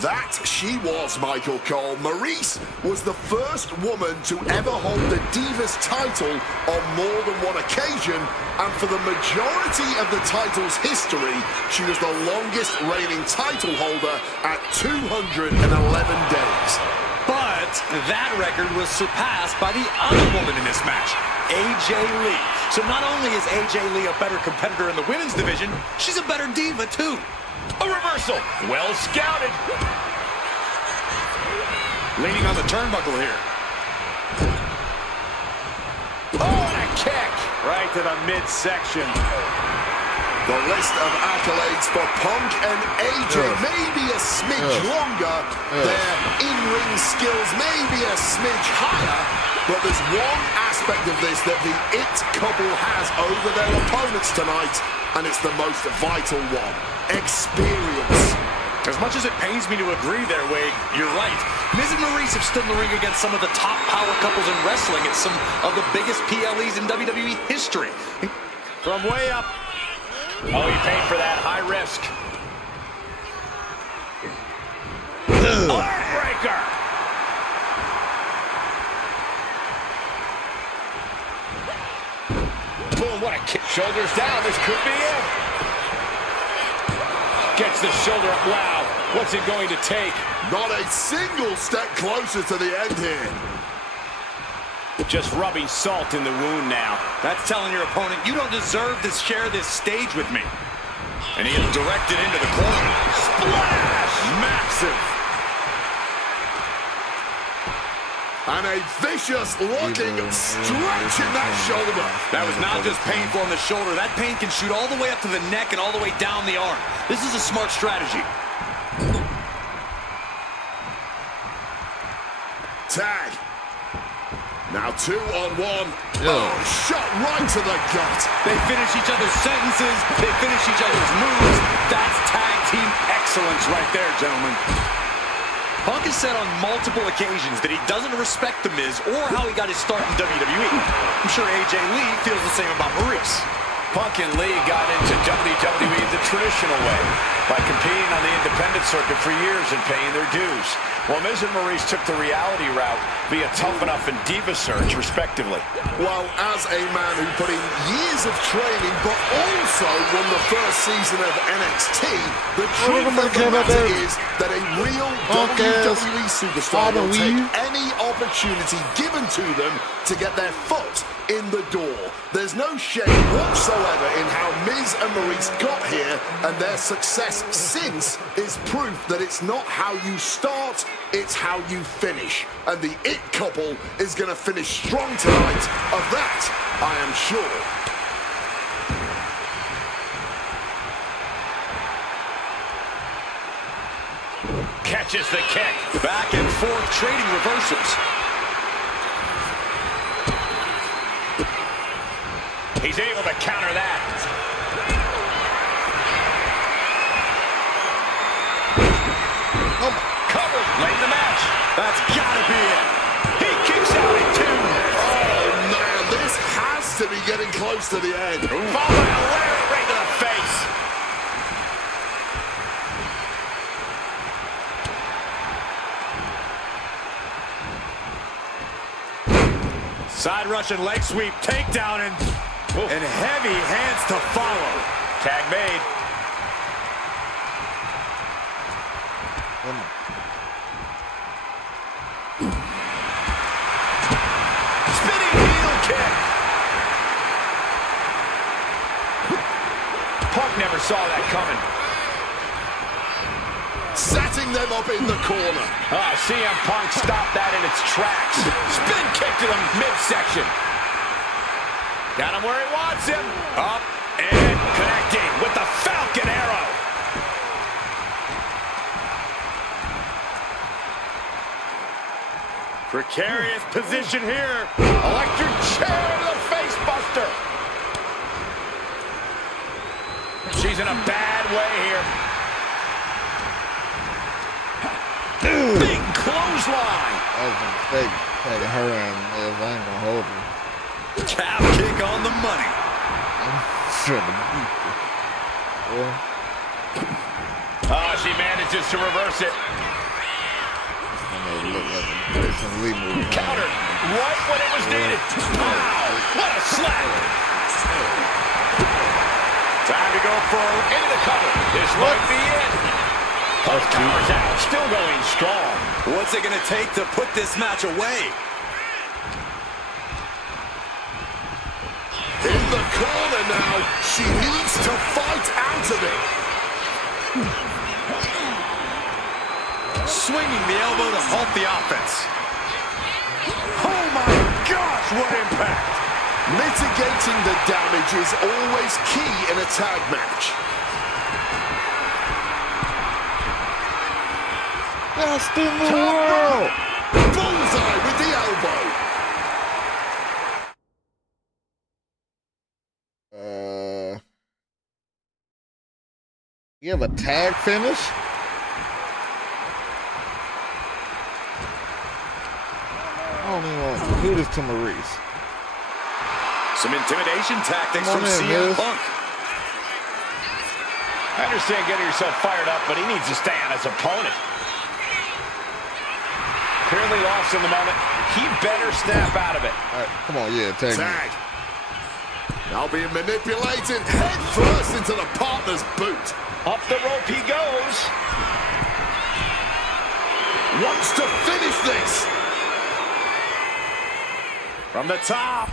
That she was, Michael Cole. Maurice was the first woman to ever hold the Divas title on more than one occasion, and for the majority of the title's history, she was the longest reigning title holder at 211 days. But that record was surpassed by the other woman in this match. AJ Lee. So not only is AJ Lee a better competitor in the women's division, she's a better diva too. A reversal. Well scouted. Leaning on the turnbuckle here. Oh, and a kick. Right to the midsection. The list of accolades for Punk and AJ may be a smidge longer. Their in-ring skills may be a smidge higher. But there's one aspect of this that the It couple has over their opponents tonight, and it's the most vital one. Experience. As much as it pains me to agree there, Wade, you're right. Miz and Maurice have stood in the ring against some of the top power couples in wrestling and some of the biggest PLEs in WWE history. From way up. Oh, he paid for that. High risk. Heartbreaker. Boom, what a kick. Shoulders down. This could be it. Gets the shoulder up. Wow. What's it going to take? Not a single step closer to the end here. Just rubbing salt in the wound now. That's telling your opponent, you don't deserve to share this stage with me. And he is directed into the corner. Splash! Massive. And a vicious-looking stretch in that shoulder. That was not just painful on the shoulder. That pain can shoot all the way up to the neck and all the way down the arm. This is a smart strategy. Tag. Now 2-on-1. Oh, shot right to the gut. They finish each other's sentences. They finish each other's moves. That's tag team excellence right there, gentlemen. Punk has said on multiple occasions that he doesn't respect The Miz or how he got his start in WWE. I'm sure AJ Lee feels the same about Maurice. Punk and Lee got into WWE the traditional way by competing on the independent circuit for years and paying their dues, while Miz and Maurice took the reality route via Tough Enough and Diva Search, respectively. Well, as a man who put in years of training, but also won the first season of NXT, the truth of the matter is that a real WWE superstar will take any opportunity given to them to get their foot in the door. There's no shame whatsoever in how Miz and Maurice got here, and their success since is proof that it's not how you start, it's how you finish. And the It couple is going to finish strong tonight. Of that, I am sure. Catches the kick. Back and forth trading reversals. He's able to counter that. Oh my. Covered. Late in the match. That's gotta be it. He kicks out at 2. Oh, man, this has to be getting close to the end. Followed by a lariat right to the face. Side Russian leg sweep, takedown, and heavy hands to follow. Tag made. Spinning heel kick. Punk never saw that coming. Setting them up in the corner. CM Punk stopped that in its tracks. Spin kick to the midsection. Got him where he wants him. Up and connecting with the Falcon Arrow. Precarious position here. Electric chair to the face buster. She's in a bad way here. Big clothesline. That was a mistake. Taking her and Miz. I ain't gonna hold her. Calf kick on the money. I'm trying to beat her. Boy. Oh, she manages to reverse it. Look like a Jason Lee movie. Countered right when it was needed. Wow, what a slap. Time to go for into the cover. This might be it. Punk powers out, still going strong. What's it going to take to put this match away? In the corner now. She needs to fight out of it. Swinging the elbow to halt the offense. Oh my gosh, what impact! Mitigating the damage is always key in a tag match. Best in the world. Bullseye with the elbow. You have a tag finish? I don't even want to do this to Maurice. Some intimidation tactics Come on from in, CM Miz. Punk. I understand getting yourself fired up, but he needs to stay on his opponent. Clearly lost in the moment. He better snap out of it. All right, come on, yeah, tag. Tag. Now being manipulated head first into the partner's boot. Up the rope he goes. Wants to finish this. From the top.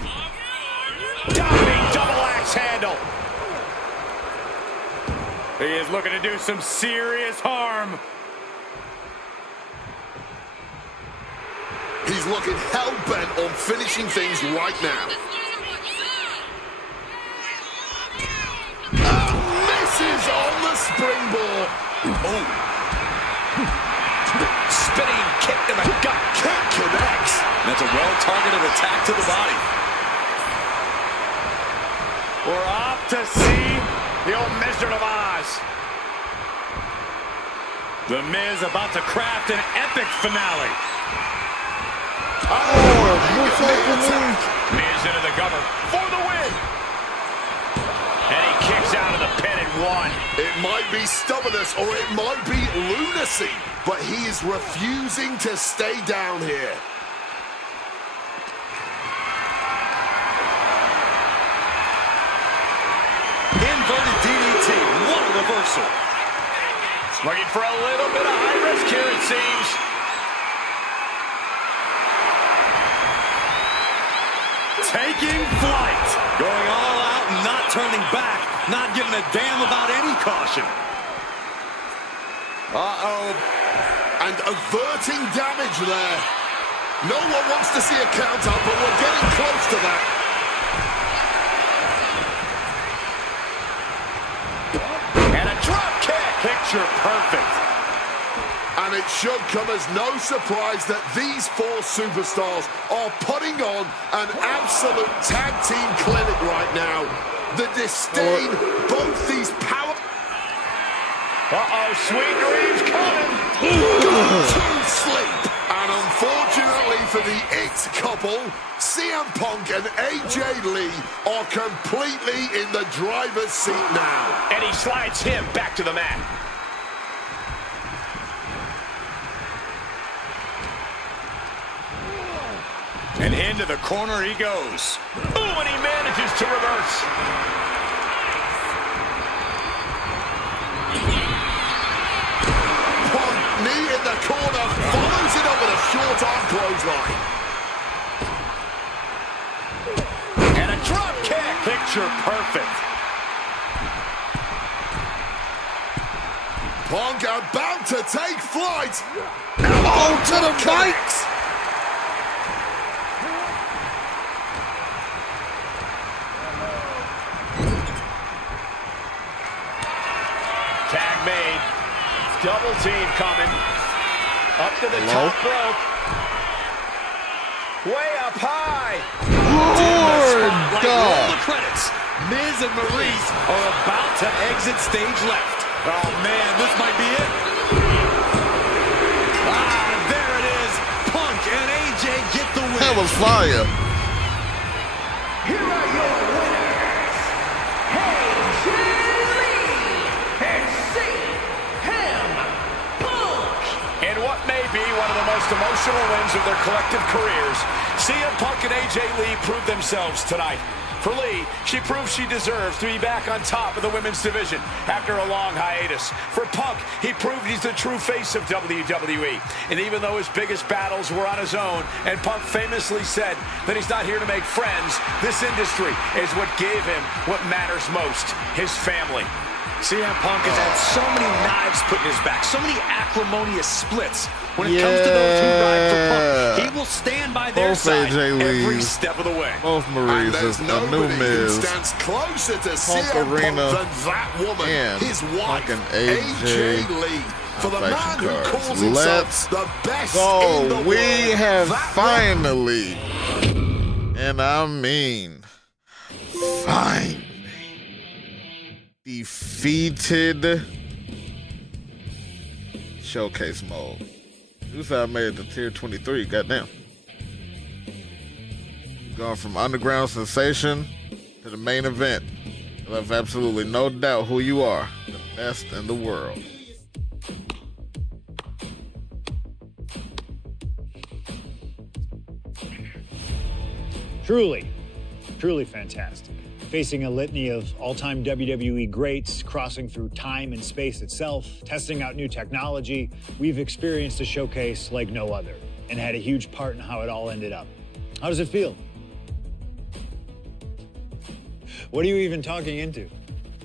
Diving double axe handle. He is looking to do some serious harm. He's looking hell-bent on finishing things right now. Misses on the springboard. Oh. Spinning kick to the gut. Kick connects. That's a well-targeted attack to the body. We're off to see the old Wizard of Oz. The Miz about to craft an epic finale. Miz into the cover for the win. And he kicks out of the pin and one. It might be stubbornness or it might be lunacy, but he is refusing to stay down here. Inverted DDT. What a reversal. Looking for a little bit of high risk here, it seems. Taking flight. Going all out and not turning back. Not giving a damn about any caution. Uh-oh. And averting damage there. No one wants to see a count up, but we're getting close to that. And a drop kick. Picture perfect. And it should come as no surprise that these four superstars are putting on an absolute tag team clinic right now. The disdain, both these power... Uh-oh, sweet dreams coming. to sleep. And unfortunately for the It couple, CM Punk and AJ Lee are completely in the driver's seat now. And he slides him back to the mat. And into the corner he goes. Ooh, and he manages to reverse. Punk, knee in the corner, follows it up with a short arm clothesline. And a drop kick. Picture perfect. Punk about to take flight. Oh, to the bikes. Tag made. Double team coming. Up to the top rope. Way up high. Lord Roll God. the credits. Miz and Maurice are about to exit stage left. Oh, man, this might be it. Ah, there it is. Punk and AJ get the win. That was fire. Here are your winners, AJ Lee and CM Punk. In what may be one of the most emotional wins of their collective careers, CM Punk and AJ Lee proved themselves tonight. For Lee, she proves she deserves to be back on top of the women's division after a long hiatus. For Punk, he proved he's the true face of WWE. And even though his biggest battles were on his own, and Punk famously said that he's not here to make friends, this industry is what gave him what matters most, his family. CM Punk has had so many knives put in his back, so many acrimonious splits. When it comes to those who ride for Punk, he will stand by their side every step of the way. Both Maurice is the new Miz. Stands closer to Punk CM Arena Punk than that woman, and his wife, AJ Lee. For the man who cards. calls Let's himself the best go. in the We world. have That finally, and I mean finally, defeated Showcase Mode. This I made it to tier 23, goddamn. Going from underground sensation to the main event. I have absolutely no doubt who you are. The best in the world. Truly, truly fantastic. Facing a litany of all-time WWE greats, crossing through time and space itself, testing out new technology, we've experienced a showcase like no other and had a huge part in how it all ended up. How does it feel? What are you even talking into?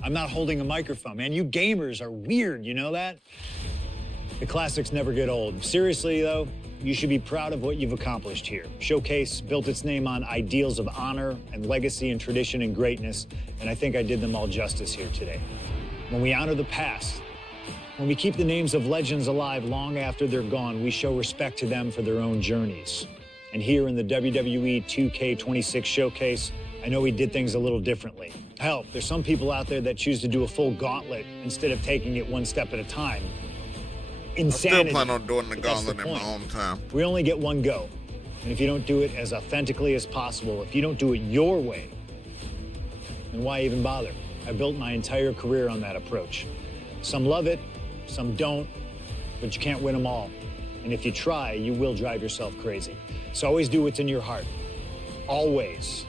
I'm not holding a microphone, man. You gamers are weird, you know that? The classics never get old. Seriously, though, you should be proud of what you've accomplished here. Showcase built its name on ideals of honor and legacy and tradition and greatness, and I think I did them all justice here today. When we honor the past, when we keep the names of legends alive long after they're gone, we show respect to them for their own journeys. And here in the WWE 2K26 Showcase, I know we did things a little differently. Hell, there's some people out there that choose to do a full gauntlet instead of taking it one step at a time. Insanity. I still plan on doing the gauntlet in my own time. We only get one go. And if you don't do it as authentically as possible, if you don't do it your way, then why even bother? I built my entire career on that approach. Some love it, some don't, but you can't win them all. And if you try, you will drive yourself crazy. So always do what's in your heart. Always.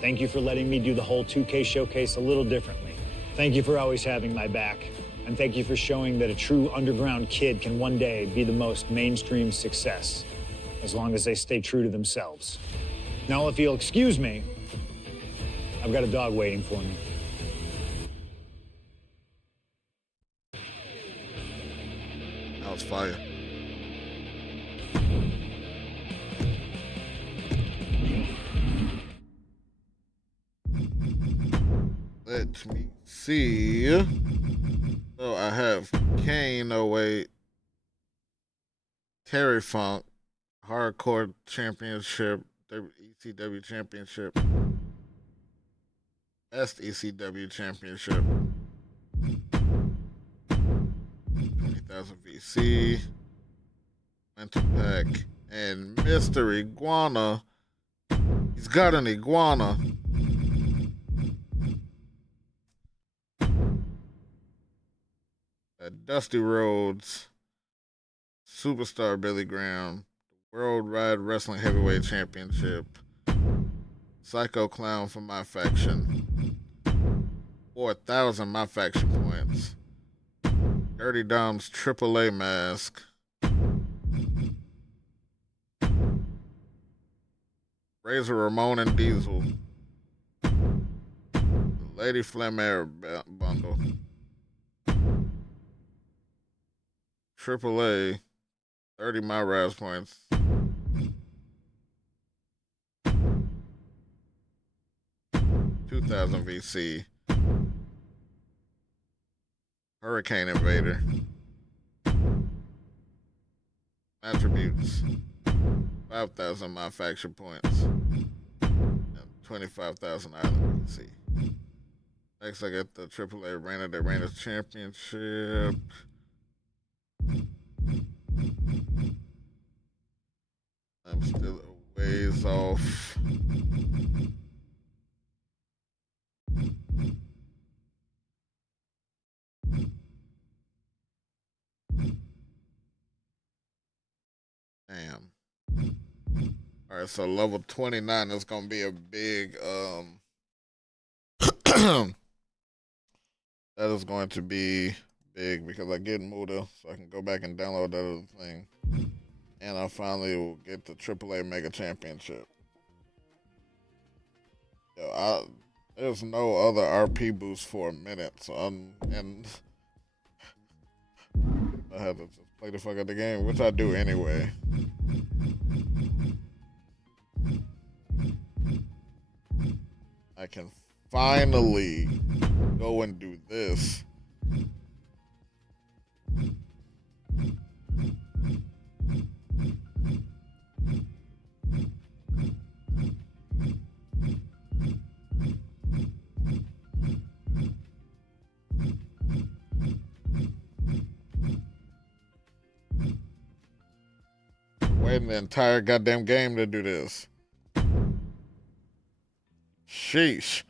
Thank you for letting me do the whole 2K showcase a little differently. Thank you for always having my back. And thank you for showing that a true underground kid can one day be the most mainstream success, as long as they stay true to themselves. Now, if you'll excuse me, I've got a dog waiting for me. That was fire. Let me see. So I have Kane, oh wait, Terry Funk, Hardcore Championship, ECW Championship, Best ECW Championship, 20,000 VC, Mental Pack, and Mr. Iguana. He's got an iguana. Dusty Rhodes, Superstar Billy Graham, World Wide Wrestling Heavyweight Championship, Psycho Clown for my faction, 4,000 my faction points, Dirty Dom's AAA mask, Razor Ramon and Diesel, Lady Flamer bundle, AAA, 30 my Raz points. $2,000 VC. Hurricane Invader. Attributes. 5,000 my faction points. And 25,000 Island VC. Next I get the AAA Reina de Reinas Championship. I'm still a ways off. Damn. Alright, so level 29 is gonna be a big That is going to be big because I get Muda, so I can go back and download that other thing. And I finally will get the AAA Mega Championship. There's no other RP boost for a minute, so I have to just play the fuck out the game, which I do anyway. I can finally go and do this. Waiting the entire goddamn game to do this. Sheesh.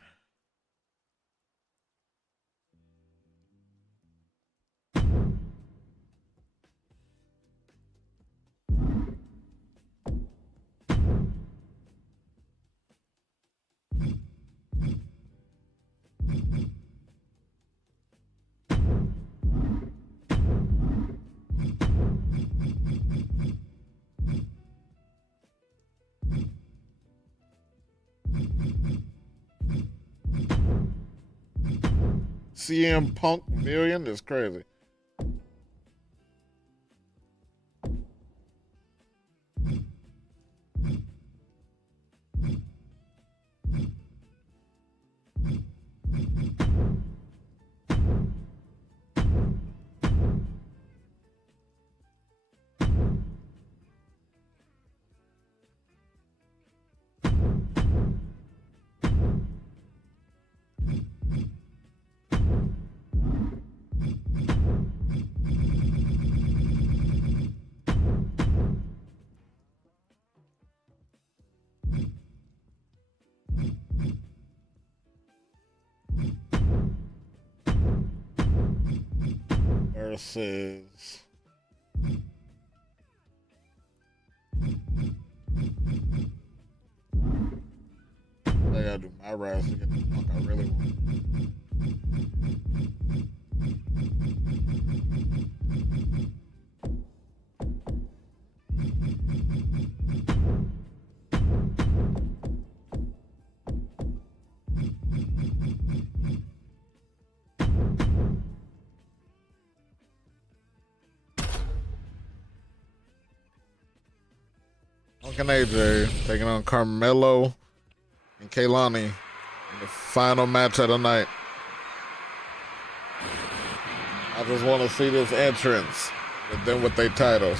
CM Punk million is crazy. Versus I gotta do my rise to get the Punk I really want. Punk and AJ taking on Carmelo and Kaylani in the final match of the night. I just want to see this entrance with them with their titles.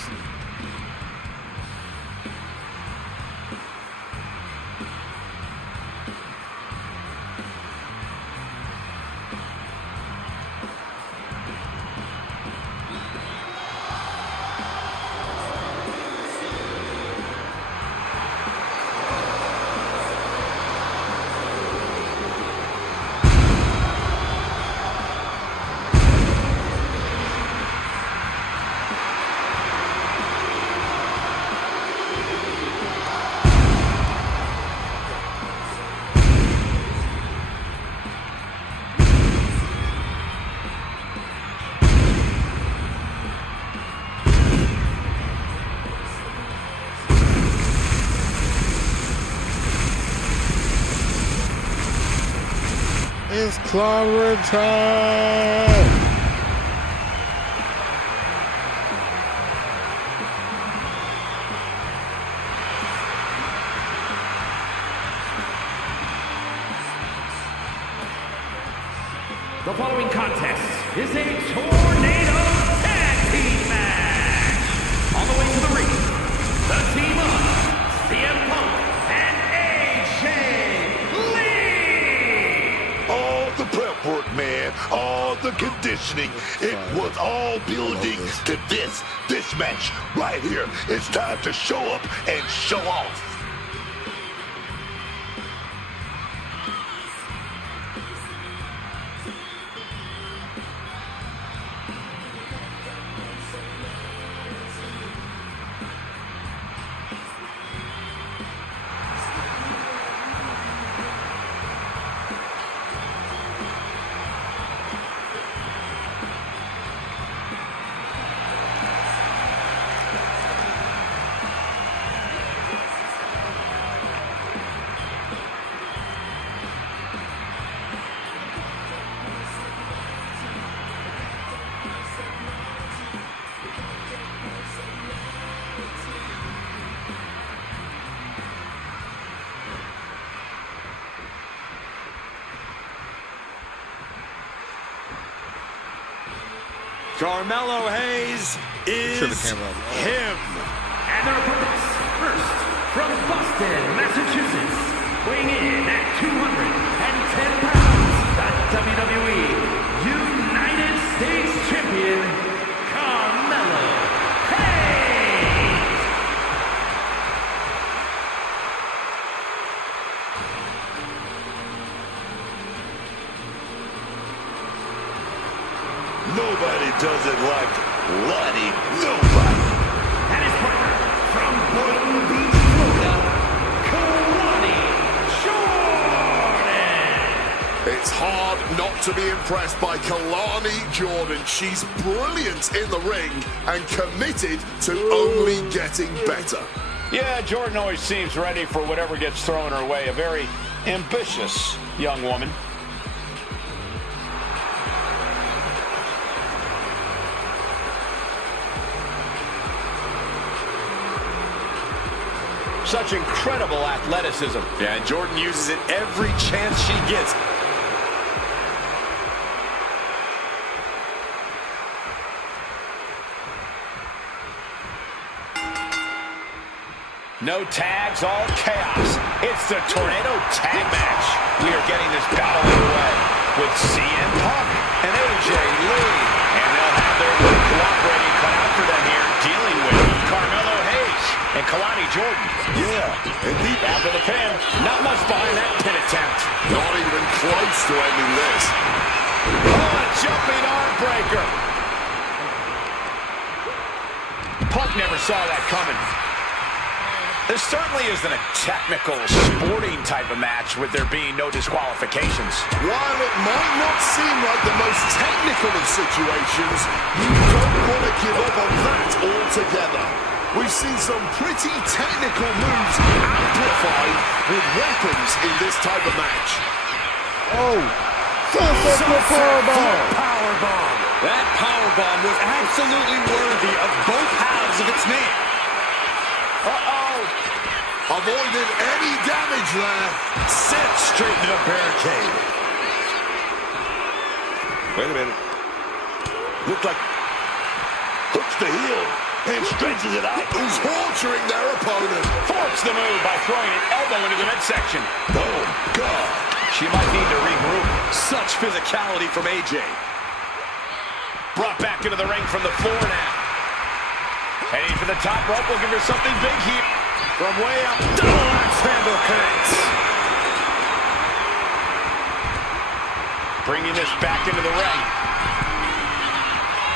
It's clobber time! The following contest is a tornado tag team match. On the way to the ring, the team of CM Punk and AJ Lee. All the prep work, man. All the conditioning. It was all building to this match right here. It's time to show up and show off. Carmelo Hayes is him. And their opponents, first, from Boston, Massachusetts, weighing in at 210 pounds, the WWE United States Champion, Carmelo Hayes. Nobody does it like Lonnie Nobody. And his partner, from Boynton Beach, Florida, Kalani Jordan. It's hard not to be impressed by Kalani Jordan. She's brilliant in the ring and committed to only getting better. Yeah, Jordan always seems ready for whatever gets thrown her way. A very ambitious young woman. Such incredible athleticism. Yeah, and Jordan uses it every chance she gets. No tags, all chaos. It's the Tornado Tag Match. We are getting this battle underway with CM Punk and AJ Lee. And they'll have their work cooperating cut out for them here, dealing with Carmelo Hayes and Kalani Jordan. Yeah, indeed. After the pin, not much behind that pin attempt. Not even close to ending this. Oh, a jumping arm breaker. Punk never saw that coming. This certainly isn't a technical, sporting type of match with there being no disqualifications. While it might not seem like the most technical of situations, you don't want to give up on that altogether. We've seen some pretty technical moves amplified with weapons in this type of match. Oh, sunset powerbomb. That powerbomb was absolutely worthy of both halves of its name. Avoided any damage there. Sent straight to the barricade. Wait a minute. Looked like hooks the heel and stretches it out. Who's torturing their opponent. Forks the move by throwing an elbow into the midsection. Oh, God. She might need to regroup. Such physicality from AJ. Brought back into the ring from the floor now. Heading for the top rope, looking for something big here. From way up, double axe handle connects. Bringing this back into the ring.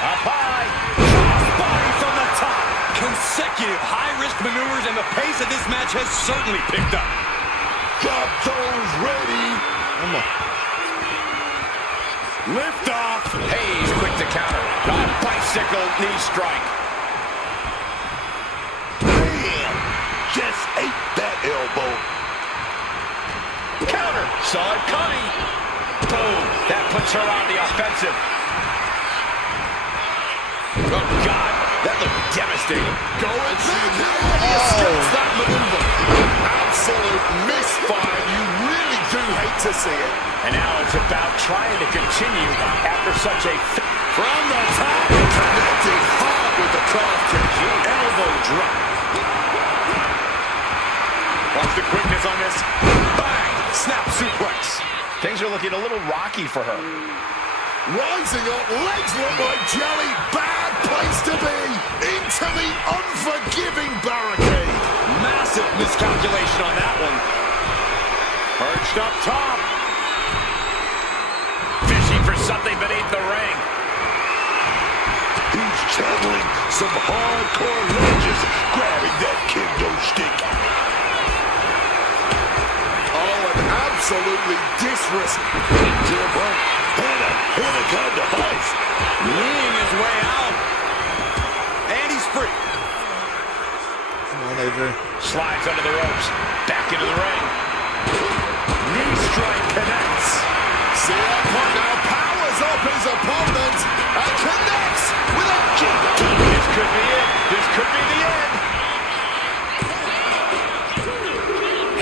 Up high, crossbody from the top. Consecutive high-risk maneuvers, and the pace of this match has certainly picked up. Got those ready. Lift off. Hayes quick to counter. A bicycle knee strike. Just ate that elbow. Counter. Saw it coming. Boom. That puts her on the offensive. Oh, God. That looked devastating. Going back. He escapes that maneuver. Absolute misfire. You really do hate to see it. And now it's about trying to continue after such a... From the top. Connecting hard with the cross kick. Elbow drop. Watch the quickness on this. Bang! Snap suplex. Things are looking a little rocky for her. Rising up, legs look like jelly. Bad place to be. Into the unforgiving barricade. Massive miscalculation on that one. Perched up top. Fishing for something beneath the ring. He's channeling some hardcore lunges, grabbing that kendo stick. Absolutely disrespectful. Hit a kind of ice. Kneeing his way out. And he's free. Come on, AJ. Slides under the ropes. Back into the ring. Knee strike connects. CM Punk now powers up his opponent and connects with a kick. This could be it. This could be the end.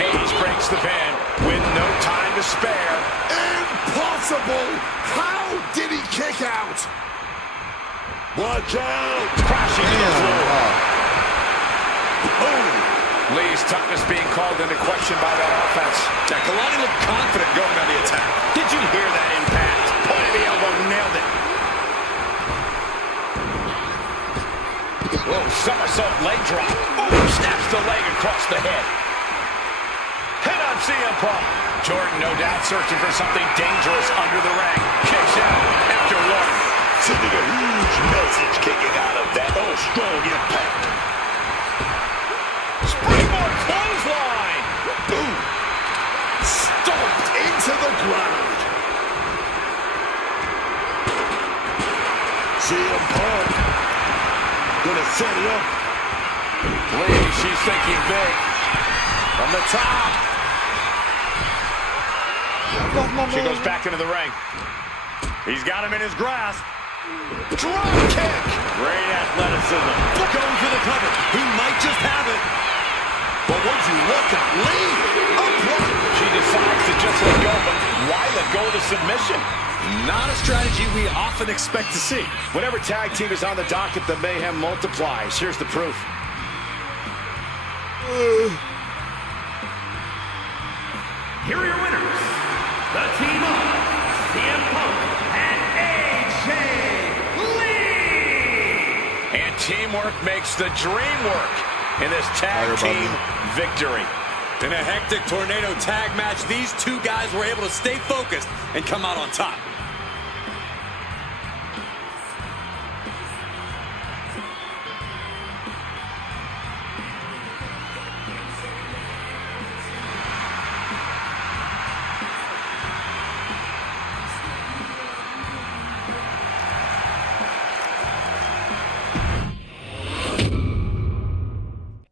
Hayes breaks the pin with no time to spare. Impossible! How did he kick out? Watch out! Crashing to the floor. Boom! Lee's toughness being called into question by that offense. Yeah, Kalani looked confident going on the attack. Did you hear that impact? Point of the elbow, nailed it. Whoa, somersault leg drop. Ooh, snaps the leg across the head. Hit on CM Punk. Jordan, no doubt, searching for something dangerous under the ring. Kicks out after one. Sending a huge message kicking out of that. Oh, strong impact. Springboard clothesline. Boom! Stomped into the ground. CM Punk gonna set it up. Lee, she's thinking big. From the top. She goes back into the ring. He's got him in his grasp. Drop kick. Great athleticism. Going for the cover. He might just have it. But would you look at Lee? Upright. She decides to just let go, but why let go of the submission? Not a strategy we often expect to see. Whenever tag team is on the docket, the mayhem multiplies. Here's the proof. Here are your winners, the team of CM Punk and AJ Lee. And teamwork makes the dream work in this tag team victory. In a hectic tornado tag match, these two guys were able to stay focused and come out on top.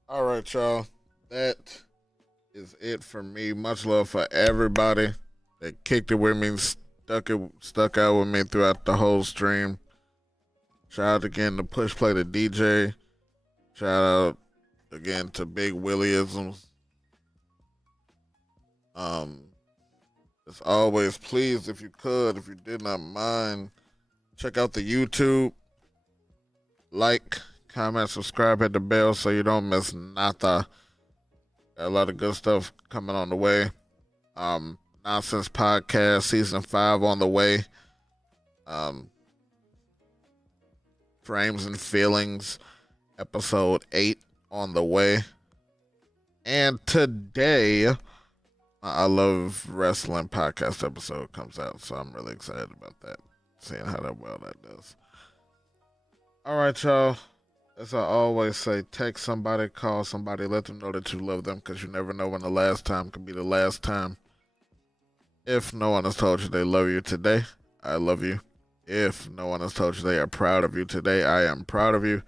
All right, y'all. That is it for me. Much love for everybody that kicked it with me, stuck out with me throughout the whole stream. Shout out again to Push Play to DJ. Shout out again to Big Willyisms. As always, please, if you could, if you did not mind, check out the YouTube. Like, comment, subscribe, hit the bell so you don't miss nada. Got a lot of good stuff coming on the way. Nonsense Podcast Season 5 on the way. Frames and Feelings Episode 8 on the way. And today, I Love Wrestling Podcast episode comes out, so I'm really excited about that. Seeing how well that does. All right, y'all. As I always say, text somebody, call somebody, let them know that you love them, because you never know when the last time could be the last time. If no one has told you they love you today, I love you. If no one has told you they are proud of you today, I am proud of you.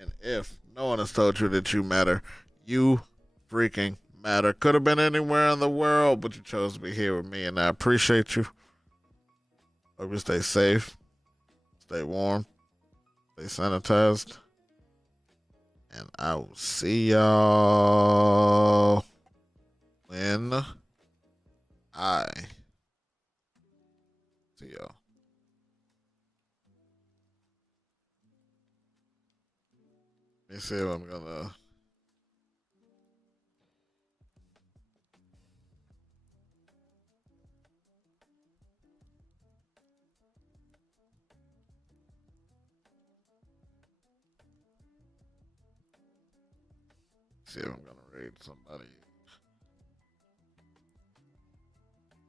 And if no one has told you that you matter, you freaking matter. Could have been anywhere in the world, but you chose to be here with me, and I appreciate you. Hope you stay safe, stay warm, stay sanitized. And I will see y'all when I see y'all. Let me see if I'm gonna. See if I'm gonna raid somebody.